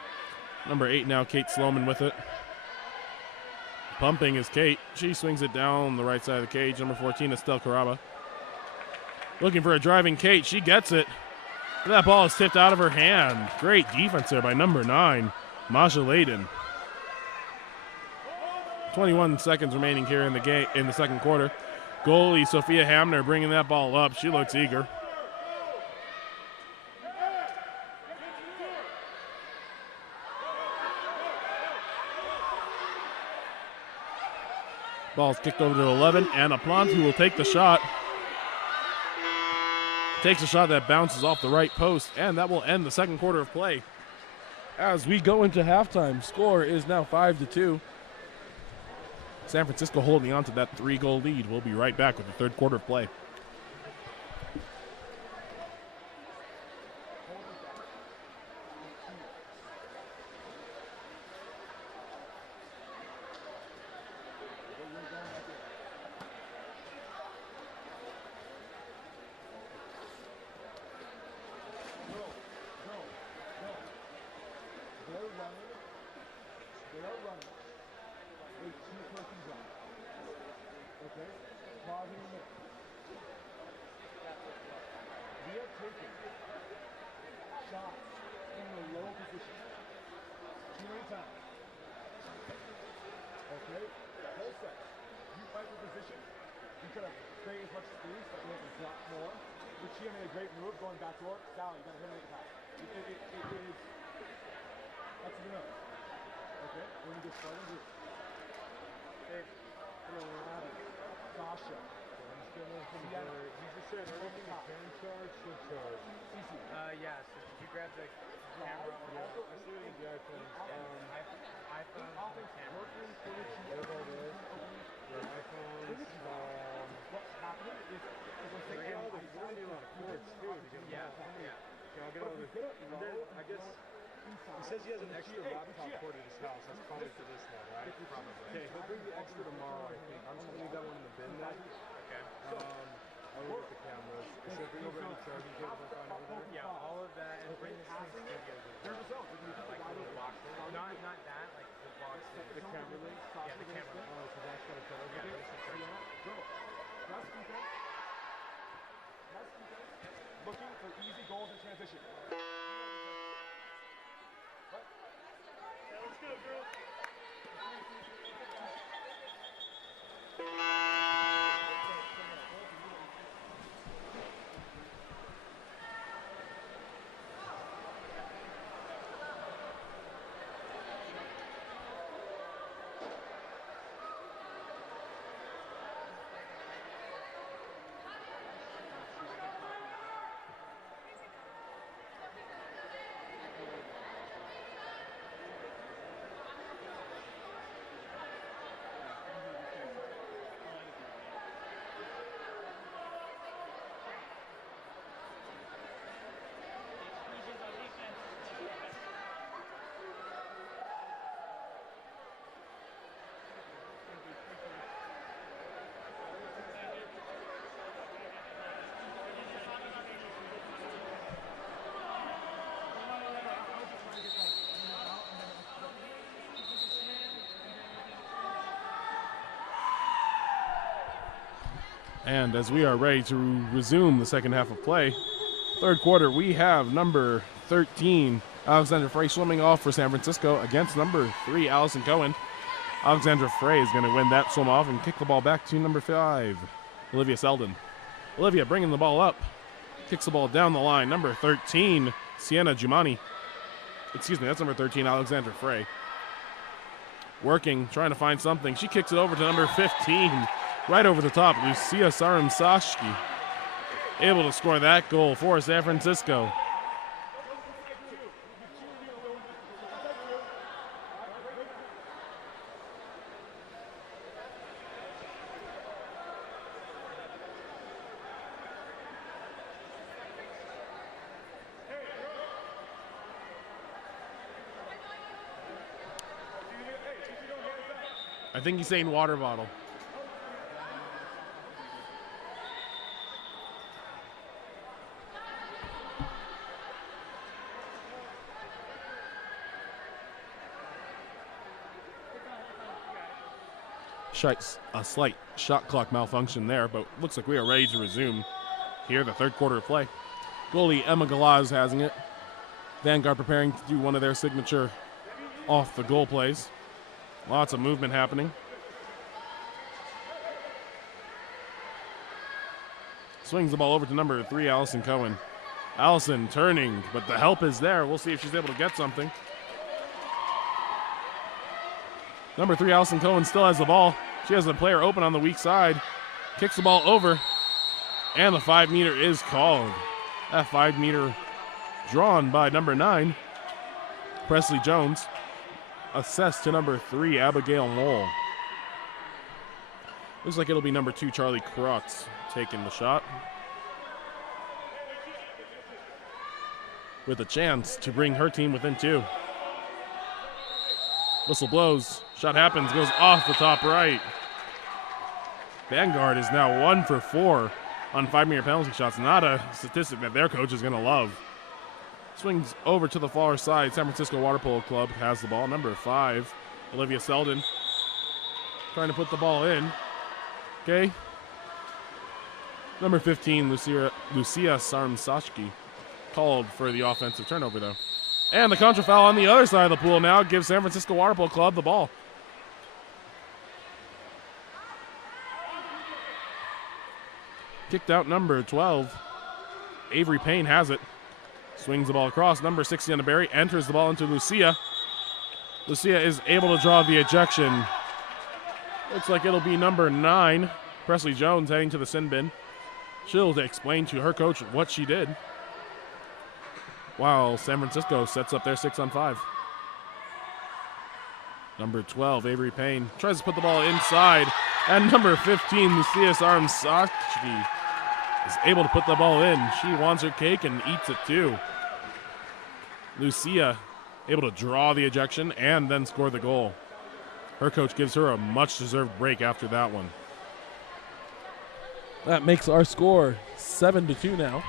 Number 8 now, Kate Sloman with it. Pumping is Kate. She swings it down the right side of the cage. Number 14, Estelle Caraba. Looking for a driving Kate. She gets it. That ball is tipped out of her hand. Great defense there by number 9, Masha Layden. 21 seconds remaining here in the game in the second quarter. Goalie Sophia Hamner bringing that ball up. She looks eager. Ball's kicked over to 11, and Aplante will take the shot. Takes a shot that bounces off the right post, and that will end the second quarter of play. As we go into halftime, score is now 5-2. San Francisco holding on to that 3-goal lead. We'll be right back with the third quarter of play. He says he has an extra laptop cord at his house. That's probably for this one, right? Probably. Okay, he'll bring the extra tomorrow, I think. I'm just going to leave that one in the bin then. Okay. I'll look at the cameras. So bring over any charging cables I find over there. Yeah, all of that, and bring the studio. Like the box. Not that, like the box. The camera link? Yeah, the camera link. Oh, so that's got to cut over there? Looking for easy goals in transition. Let's go, girl. And as we are ready to resume the second half of play, third quarter, we have number 13, Alexandra Frey swimming off for San Francisco against number 3, Allison Cohen. Alexandra Frey is going to win that swim off and kick the ball back to number 5, Olivia Selden. Olivia bringing the ball up. Kicks the ball down the line. Number 13, Sienna Jumani. Excuse me, that's number 13, Alexandra Frey. Working, trying to find something. She kicks it over to number 15. Right over the top, Lucia Sarum-Sashki. Able to score that goal for San Francisco. I think he's saying water bottle. A slight shot clock malfunction there, but looks like we are ready to resume here, the third quarter of play. Goalie Emma Galaz has it. Vanguard preparing to do one of their signature off the goal plays. Lots of movement happening. Swings the ball over to number 3, Allison Cohen. Allison turning, but the help is there. We'll see if she's able to get something. Number 3, Allison Cohen still has the ball. She has a player open on the weak side. Kicks the ball over, and the 5-meter is called. That 5-meter drawn by number 9, Presley Jones. Assessed to number 3, Abigail Mole. Looks like it'll be number 2, Charlie Krotz, taking the shot. With a chance to bring her team within 2. Whistle blows. Shot happens, goes off the top right. Vanguard is now 1 for 4 on 5-meter penalty shots. Not a statistic that their coach is going to love. Swings over to the far side. San Francisco Water Polo Club has the ball. Number 5, Olivia Selden, trying to put the ball in. Okay. Number 15, Lucia Sarmsashki, called for the offensive turnover, though. And the contra foul on the other side of the pool now gives San Francisco Water Polo Club the ball. Kicked out number 12. Avery Payne has it. Swings the ball across. Number 60 on the Berry enters the ball into Lucia. Lucia is able to draw the ejection. Looks like it'll be number 9, Presley Jones, heading to the sin bin. She'll explain to her coach what she did, while San Francisco sets up their 6-on-5. Number 12, Avery Payne, tries to put the ball inside, and number 15, Lucia Sarmsaki, is able to put the ball in. She wants her cake and eats it too. Lucia able to draw the ejection and then score the goal. Her coach gives her a much-deserved break after that one. That makes our score 7-2 now.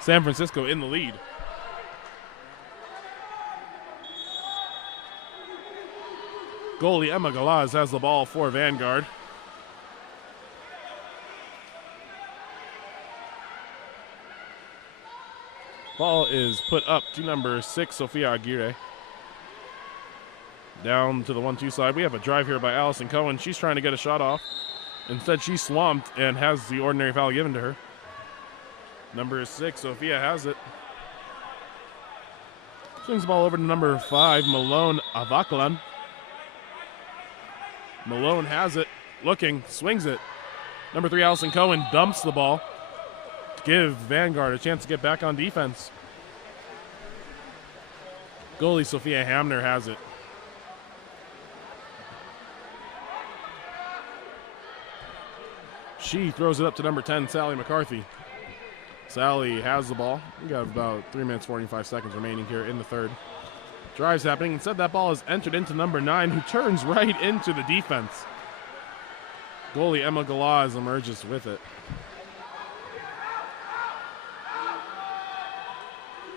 San Francisco in the lead. Goalie Emma Galaz has the ball for Vanguard. Ball is put up to number 6, Sofia Aguirre. Down to the 1-2 side. We have a drive here by Allison Cohen. She's trying to get a shot off. Instead, she's swamped and has the ordinary foul given to her. Number 6, Sophia has it. Swings the ball over to number 5, Malone Avakalan. Malone has it. Looking, swings it. Number 3, Allison Cohen dumps the ball. Give Vanguard a chance to get back on defense. Goalie Sophia Hamner has it. She throws it up to number 10, Sally McCarthy. Sally has the ball. We got about 3 minutes, 45 seconds remaining here in the third. Drive's happening. Instead, that ball is entered into number 9, who turns right into the defense. Goalie Emma Galaz emerges with it.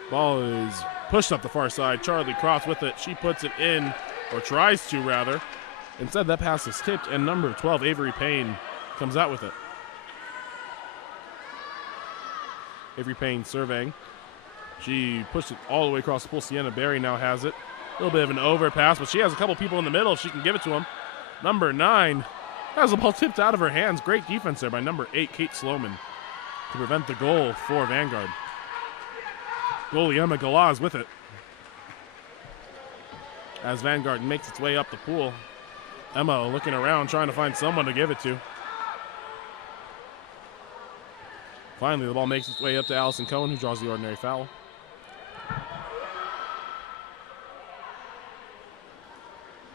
Ball is pushed up the far side. Charlie Cross with it. She puts it in, or tries to rather. Instead, that pass is tipped, and number 12, Avery Payne, comes out with it. Avery Payne surveying. She pushed it all the way across the pool. Sienna Berry now has it. A little bit of an overpass, but she has a couple people in the middle if she can give it to him. Number 9 has the ball tipped out of her hands. Great defense there by number 8, Kate Sloman, to prevent the goal for Vanguard. Goalie Emma Galaz with it. As Vanguard makes its way up the pool, Emma looking around, trying to find someone to give it to. Finally, the ball makes its way up to Allison Cohen, who draws the ordinary foul.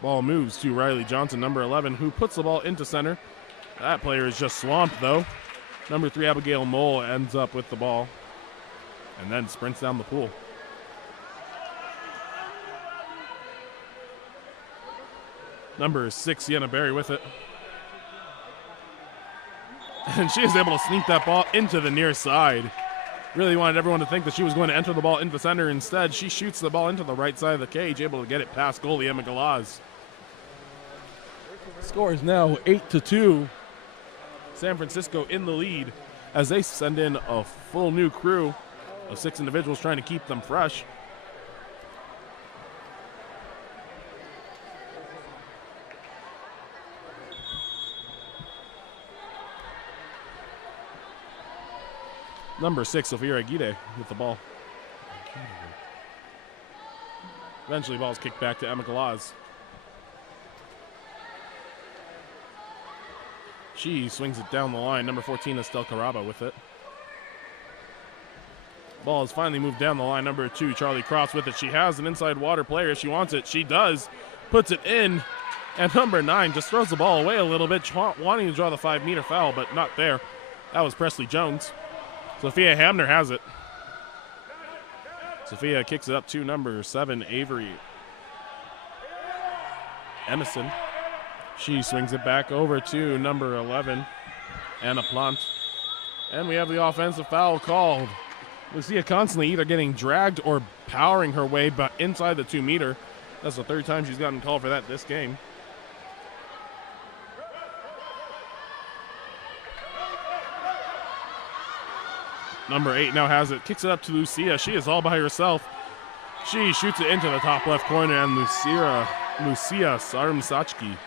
Ball moves to Riley Johnson, number 11, who puts the ball into center. That player is just swamped, though. Number 3, Abigail Mole, ends up with the ball and then sprints down the pool. Number 6, Sienna Berry with it. And she is able to sneak that ball into the near side. Really wanted everyone to think that she was going to enter the ball into center. Instead, she shoots the ball into the right side of the cage, able to get it past goalie Emma Galaz. Score is now 8-2. San Francisco in the lead as they send in a full new crew of 6 individuals trying to keep them fresh. Number 6, Sophia Aguirre with the ball. Eventually, ball's kicked back to Emma Galaz. She swings it down the line. Number 14, Estelle Caraba with it. Ball has finally moved down the line. Number 2, Charlie Cross with it. She has an inside water player if she wants it. She does. Puts it in. And number 9 just throws the ball away a little bit, wanting to draw the 5-meter foul, but not there. That was Presley Jones. Sophia Hamner has it. Sophia kicks it up to number 7, Avery Emerson. She swings it back over to number 11, Anna Plant. And we have the offensive foul called. Lucia constantly either getting dragged or powering her way but inside the 2-meter. That's the 3rd time she's gotten called for that this game. Number 8 now has it, kicks it up to Lucia. She is all by herself. She shoots it into the top left corner, and Lucia Sarmsachki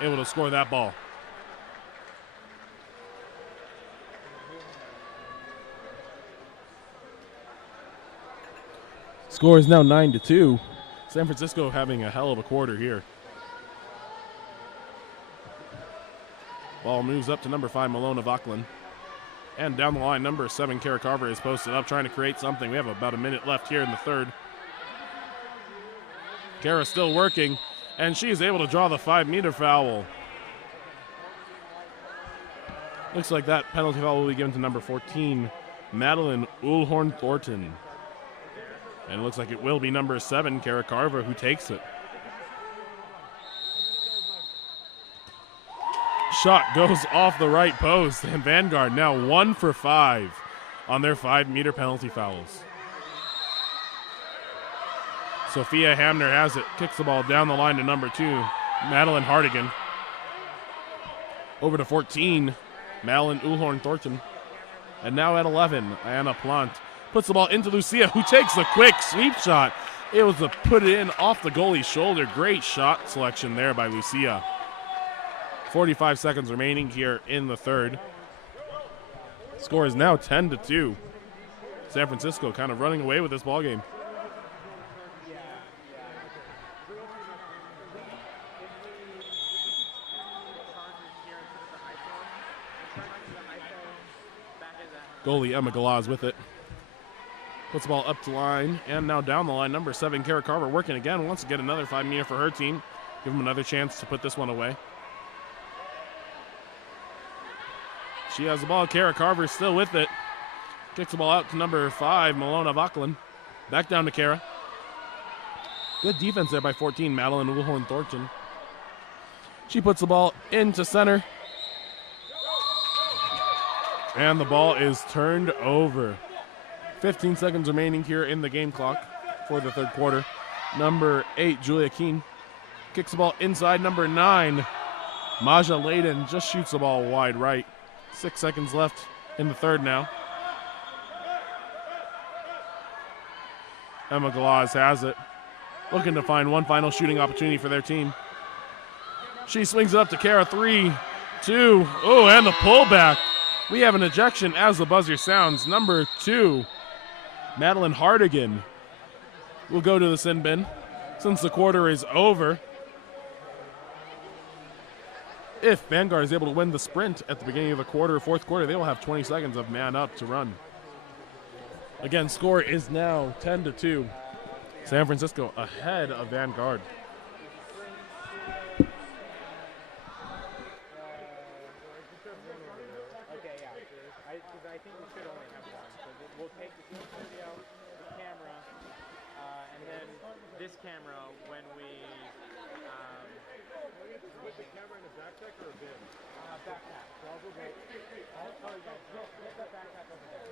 able to score that ball. Score is now 9-2. San Francisco having a hell of a quarter here. Ball moves up to number 5, Malona Vauclin. And down the line, number 7, Kara Carver is posted up, trying to create something. We have about a minute left here in the 3rd. Kara still working, and she is able to draw the 5-meter foul. Looks like that penalty foul will be given to number 14, Madeline Ullhorn Thornton. And it looks like it will be number 7, Kara Carver, who takes it. Shot goes off the right post, and Vanguard now 1 for 5 on their 5-meter penalty fouls. Sophia Hamner has it, kicks the ball down the line to number 2, Madeline Hardigan. Over to 14, Madeline Ullhorn Thornton. And now at 11, Anna Plant puts the ball into Lucia, who takes a quick sweep shot. It was to put it in off the goalie's shoulder. Great shot selection there by Lucia. 45 seconds remaining here in the 3rd. Score is now 10-2. San Francisco kind of running away with this ball game. Goalie Emma Galaz with it. Puts the ball up the line and now down the line. Number 7, Kara Carver working again. Wants to get another 5-meter for her team. Give them another chance to put this one away. She has the ball. Kara Carver still with it. Kicks the ball out to number 5, Malona Vauclin. Back down to Kara. Good defense there by 14, Madeline Ullhorn Thornton. She puts the ball into center. And the ball is turned over. 15 seconds remaining here in the game clock for the 3rd quarter. Number 8, Julia Keene, kicks the ball inside. Number 9, Maja Layden, just shoots the ball wide right. 6 seconds left in the 3rd now. Emma Galaz has it. Looking to find one final shooting opportunity for their team. She swings it up to Kara. 3, 2. Oh, and the pullback. We have an ejection as the buzzer sounds. Number 2, Madeline Hardigan, will go to the sin bin since the quarter is over. If Vanguard is able to win the sprint at the beginning of the quarter, fourth quarter, they will have 20 seconds of man up to run. Again, score is now 10-2. San Francisco ahead of Vanguard. Okay, yeah. Because I think we should only have one. So we'll take the studio, the camera, and then this camera when we. Put the camera in a backpack or a bin? Backpack. So I'll go get. I'll tell you guys. Get that backpack over there.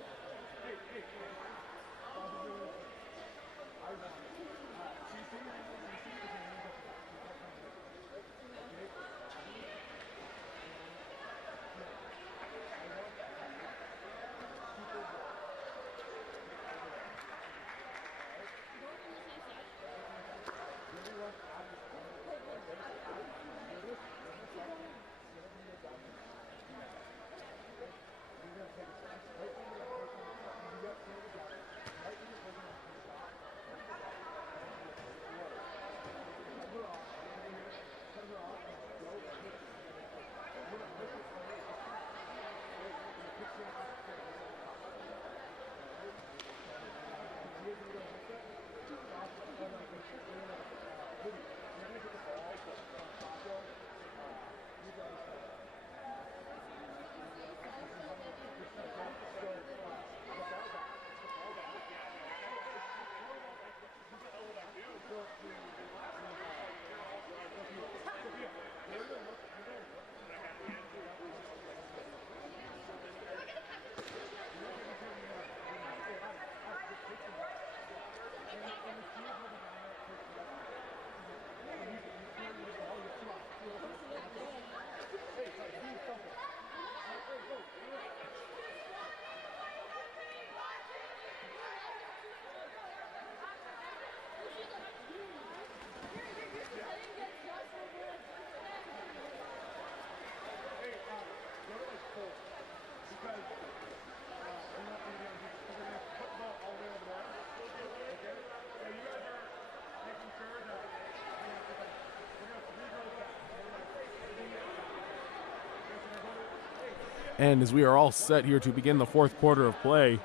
And as we are all set here to begin the fourth quarter of play,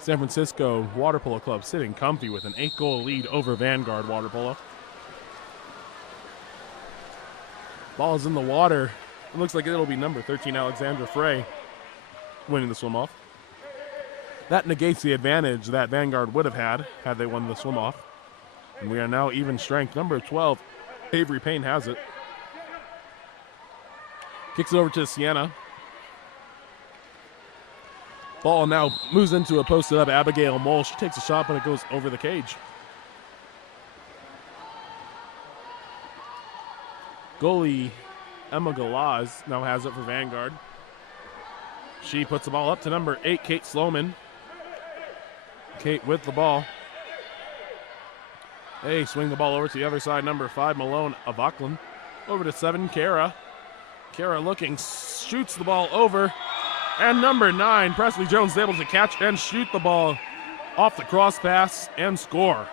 San Francisco Water Polo Club sitting comfy with an 8-goal lead over Vanguard Water Polo. Ball is in the water. It looks like it'll be number 13, Alexandra Frey, winning the swim-off. That negates the advantage that Vanguard would have had they won the swim-off. And we are now even strength. Number 12, Avery Payne has it. Kicks it over to Sienna. Ball now moves into a posted up Abigail Mole. She takes a shot, but it goes over the cage. Goalie Emma Galaz now has it for Vanguard. She puts the ball up to number 8, Kate Sloman. Kate with the ball. They swing the ball over to the other side, number 5, Malone Avaklan. Over to 7, Kara. Kara looking, shoots the ball over. And number 9, Presley Jones, is able to catch and shoot the ball off the cross pass and score.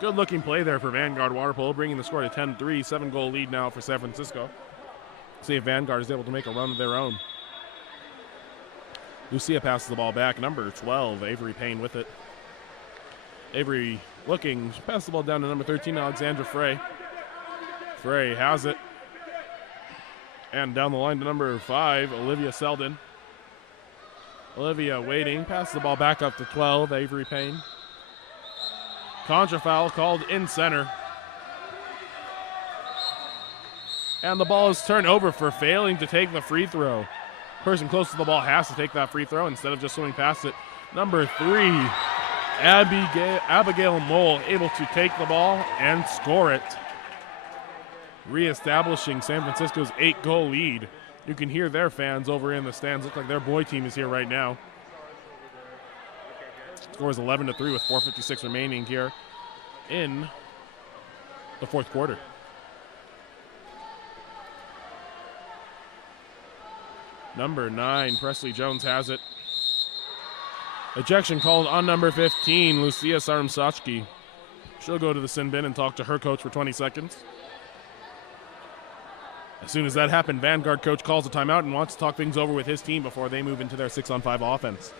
Good looking play there for Vanguard Water Polo, bringing the score to 10-3, 7-goal lead now for San Francisco. See if Vanguard is able to make a run of their own. Lucia passes the ball back, number 12, Avery Payne with it. Avery looking, passes the ball down to number 13, Alexandra Frey. Frey has it. And down the line to number 5, Olivia Selden. Olivia waiting, passes the ball back up to 12, Avery Payne. Contra foul called in center. And the ball is turned over for failing to take the free throw. Person close to the ball has to take that free throw instead of just swimming past it. Number 3, Abigail Mole, able to take the ball and score it, reestablishing San Francisco's 8-goal lead. You can hear their fans over in the stands. Look like their boy team is here right now. Score is 11-3 with 4:56 remaining here in the fourth quarter. Number 9, Presley Jones has it. Ejection called on number 15, Lucia Sarmsachki. She'll go to the sin bin and talk to her coach for 20 seconds. As soon as that happened, Vanguard coach calls a timeout and wants to talk things over with his team before they move into their 6-on-5 offense.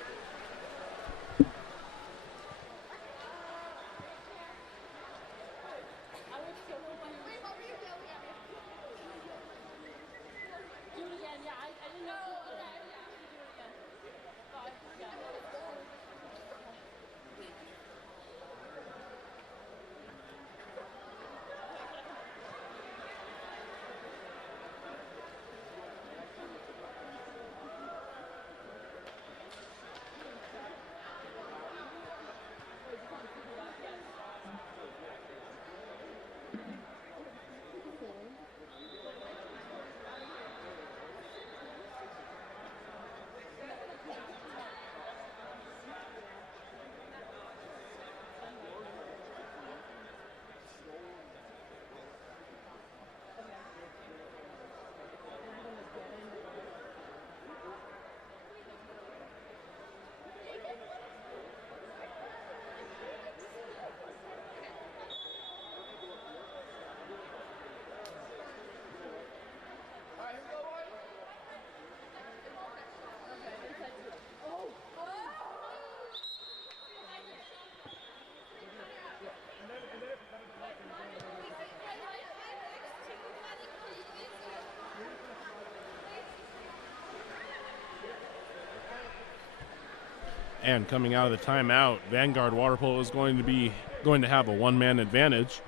And coming out of the timeout, Vanguard Water Polo is going to have a one-man advantage.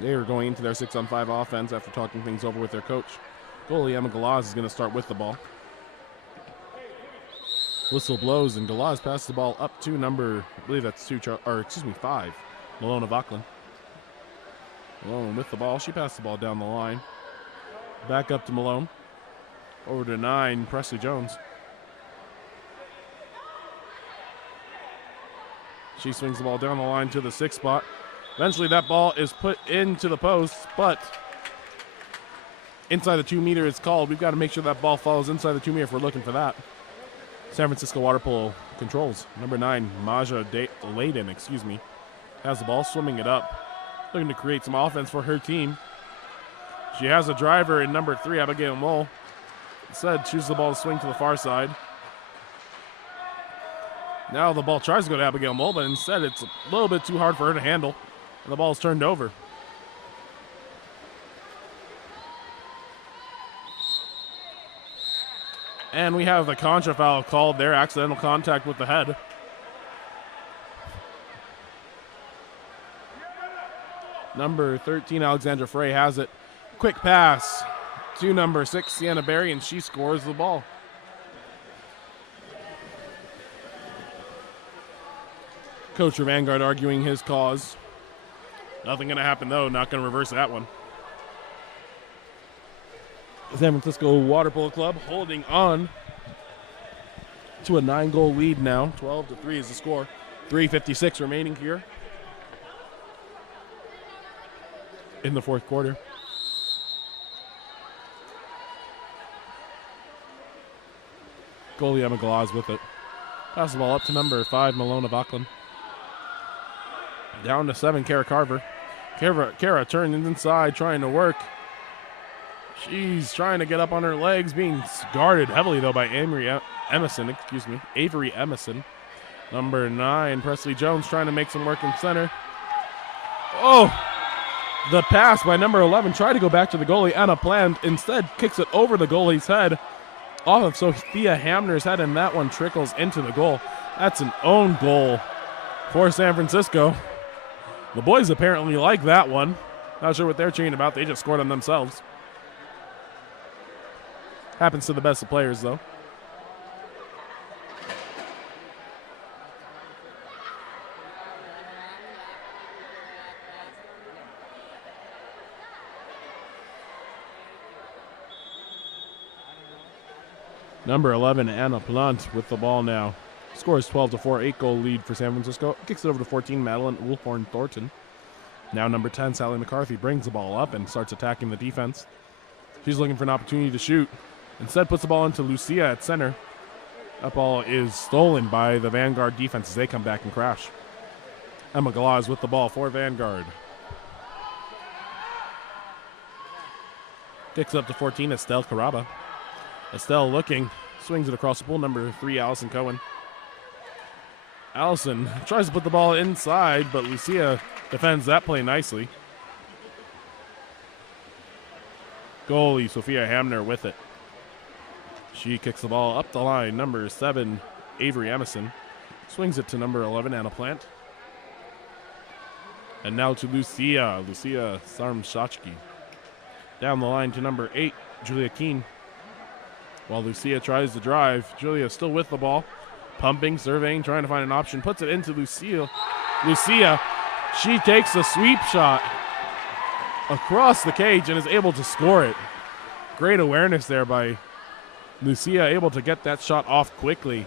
They are going into their 6-on-5 offense after talking things over with their coach. Goalie Emma Galaz is going to start with the ball. Whistle blows, and Galaz passes the ball up to number, I believe that's 5, Malona Vauclin. Malone with the ball. She passed the ball down the line. Back up to Malone. Over to 9, Presley Jones. She swings the ball down the line to the 6th spot. Eventually that ball is put into the post, but inside the 2 meter is called. We've got to make sure that ball falls inside the 2 meter if we're looking for that. San Francisco Water Polo controls. Number 9, Maja Layden, has the ball, swimming it up, looking to create some offense for her team. She has a driver in number 3, Abigail Mole. Instead, chooses the ball to swing to the far side. Now the ball tries to go to Abigail Mole, but instead it's a little bit too hard for her to handle, and the ball is turned over. And we have the contra foul called there, accidental contact with the head. Number 13, Alexandra Frey has it. Quick pass to number 6, Sienna Berry, and she scores the ball. Coach for Vanguard arguing his cause. Nothing going to happen, though. Not going to reverse that one. San Francisco Water Polo Club holding on to a 9-goal lead now. 12-3 is the score. 3:56 remaining here in the fourth quarter. Goalie Emma Galaz with it. Pass the ball up to number 5, Malona Vauclin. Down to 7, Kara Carver. Kara turns inside, trying to work. She's trying to get up on her legs, being guarded heavily, though, by Avery Emerson. Number 9, Presley Jones, trying to make some work in center. Oh! The pass by number 11 tried to go back to the goalie. Anna Plant instead kicks it over the goalie's head. Off of Sophia Hamner's head, and that one trickles into the goal. That's an own goal for San Francisco. The boys apparently like that one. Not sure what they're cheering about. They just scored on themselves. Happens to the best of players, though. Number 11, Anna Plant with the ball now. Score is 12-4, 8-goal lead for San Francisco. Kicks it over to 14, Madeline Wolfhorn Thornton. Now number 10, Sally McCarthy, brings the ball up and starts attacking the defense. She's looking for an opportunity to shoot. Instead puts the ball into Lucia at center. That ball is stolen by the Vanguard defense as they come back and crash. Emma Galaz with the ball for Vanguard. Kicks up to 14, Estelle Caraba. Estelle looking, swings it across the pool, number 3, Allison Cohen. Allison tries to put the ball inside, but Lucia defends that play nicely. Goalie Sophia Hamner with it. She kicks the ball up the line, number 7, Avery Emerson. Swings it to number 11, Anna Plant. And now to Lucia Sarmshachki. Down the line to number 8, Julia Keene. While Lucia tries to drive, Julia still with the ball. Pumping, surveying, trying to find an option. Puts it into Lucia. She takes a sweep shot across the cage and is able to score it. Great awareness there by Lucia, able to get that shot off quickly.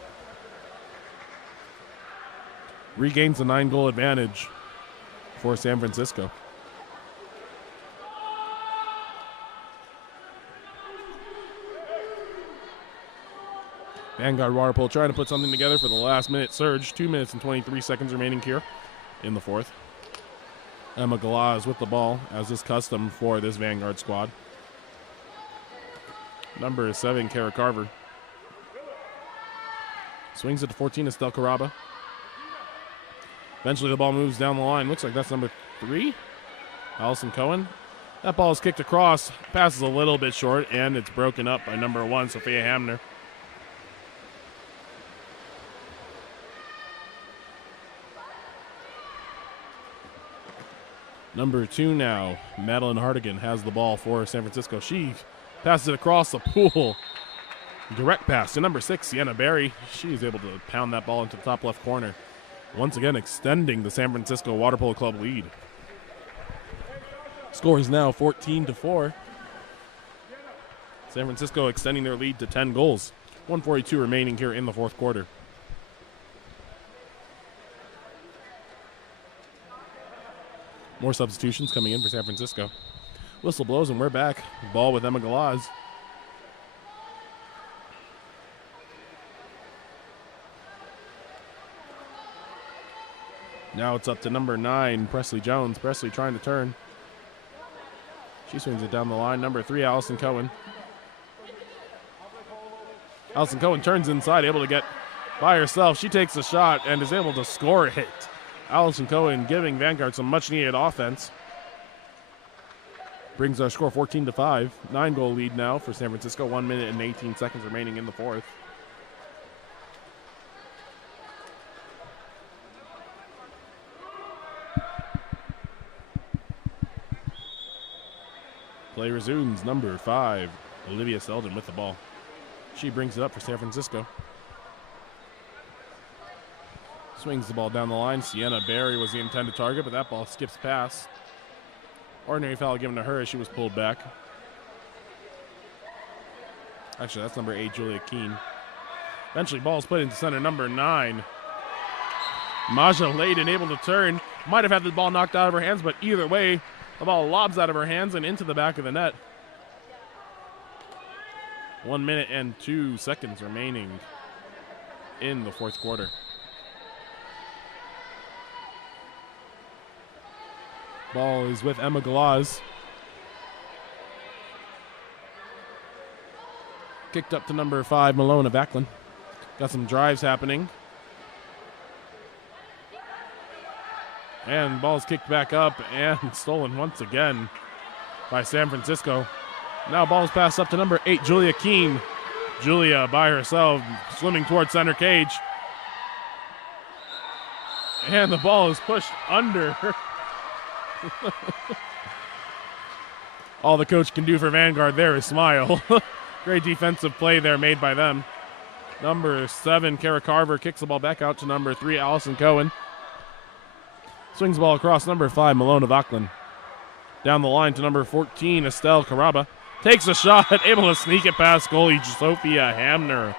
Regains a 9-goal advantage for San Francisco. Vanguard water polo trying to put something together for the last minute surge. 2 minutes and 23 seconds remaining here in the fourth. Emma Galaz with the ball, as is custom for this Vanguard squad. Number 7, Kara Carver. Swings it to 14, Estelle Caraba. Eventually the ball moves down the line. Looks like that's number 3, Allison Cohen. That ball is kicked across, passes a little bit short, and it's broken up by number 1, Sophia Hamner. Number 2 now, Madeline Hardigan has the ball for San Francisco. She passes it across the pool. Direct pass to number 6, Sienna Berry. She is able to pound that ball into the top left corner. Once again, extending the San Francisco Water Polo Club lead. Score is now 14-4. San Francisco extending their lead to 10 goals. 1:42 remaining here in the fourth quarter. More substitutions coming in for San Francisco. Whistle blows and we're back. Ball with Emma Galaz. Now it's up to number 9, Presley Jones. Presley trying to turn. She swings it down the line. Number 3, Allison Cohen. Allison Cohen turns inside, able to get by herself. She takes a shot and is able to score it. Allison Cohen giving Vanguard some much-needed offense. Brings our score 14-5. 9-goal lead now for San Francisco. 1 minute and 18 seconds remaining in the fourth. Play resumes. Number 5, Olivia Selden with the ball. She brings it up for San Francisco. Swings the ball down the line. Sienna Berry was the intended target, but that ball skips past. Ordinary foul given to her as she was pulled back. Actually, that's number 8, Julia Keene. Eventually, ball is put into center. Number 9, Maja Layden, able to turn. Might have had the ball knocked out of her hands, but either way, the ball lobs out of her hands and into the back of the net. 1 minute and 2 seconds remaining in the fourth quarter. Ball is with Emma Galaz. Kicked up to number 5, Malone of Ackland. Got some drives happening. And ball's kicked back up and stolen once again by San Francisco. Now ball is passed up to number 8, Julia Keene. Julia by herself, swimming towards center cage. And the ball is pushed under her. All the coach can do for Vanguard there is smile. Great defensive play there made by them. Number 7, Kara Carver kicks the ball back out to number 3, Allison Cohen. Swings the ball across number 5, Malone of Auckland. Down the line to number 14, Estelle Caraba. Takes a shot, able to sneak it past goalie Sophia Hamner.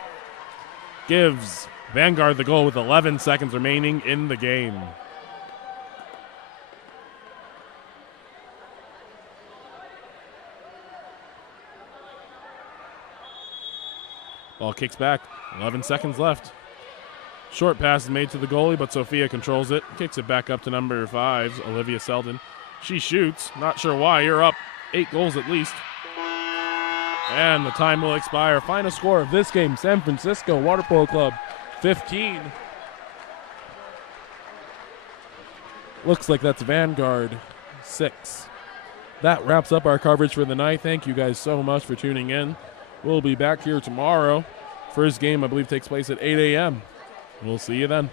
Gives Vanguard the goal with 11 seconds remaining in the game. Ball kicks back, 11 seconds left. Short pass is made to the goalie, but Sophia controls it. Kicks it back up to number 5, Olivia Selden. She shoots, not sure why. You're up 8 goals at least. And the time will expire. Final score of this game, San Francisco Water Polo Club 15. Looks like that's Vanguard 6. That wraps up our coverage for the night. Thank you guys so much for tuning in. We'll be back here tomorrow. First game, I believe, takes place at 8 a.m. We'll see you then.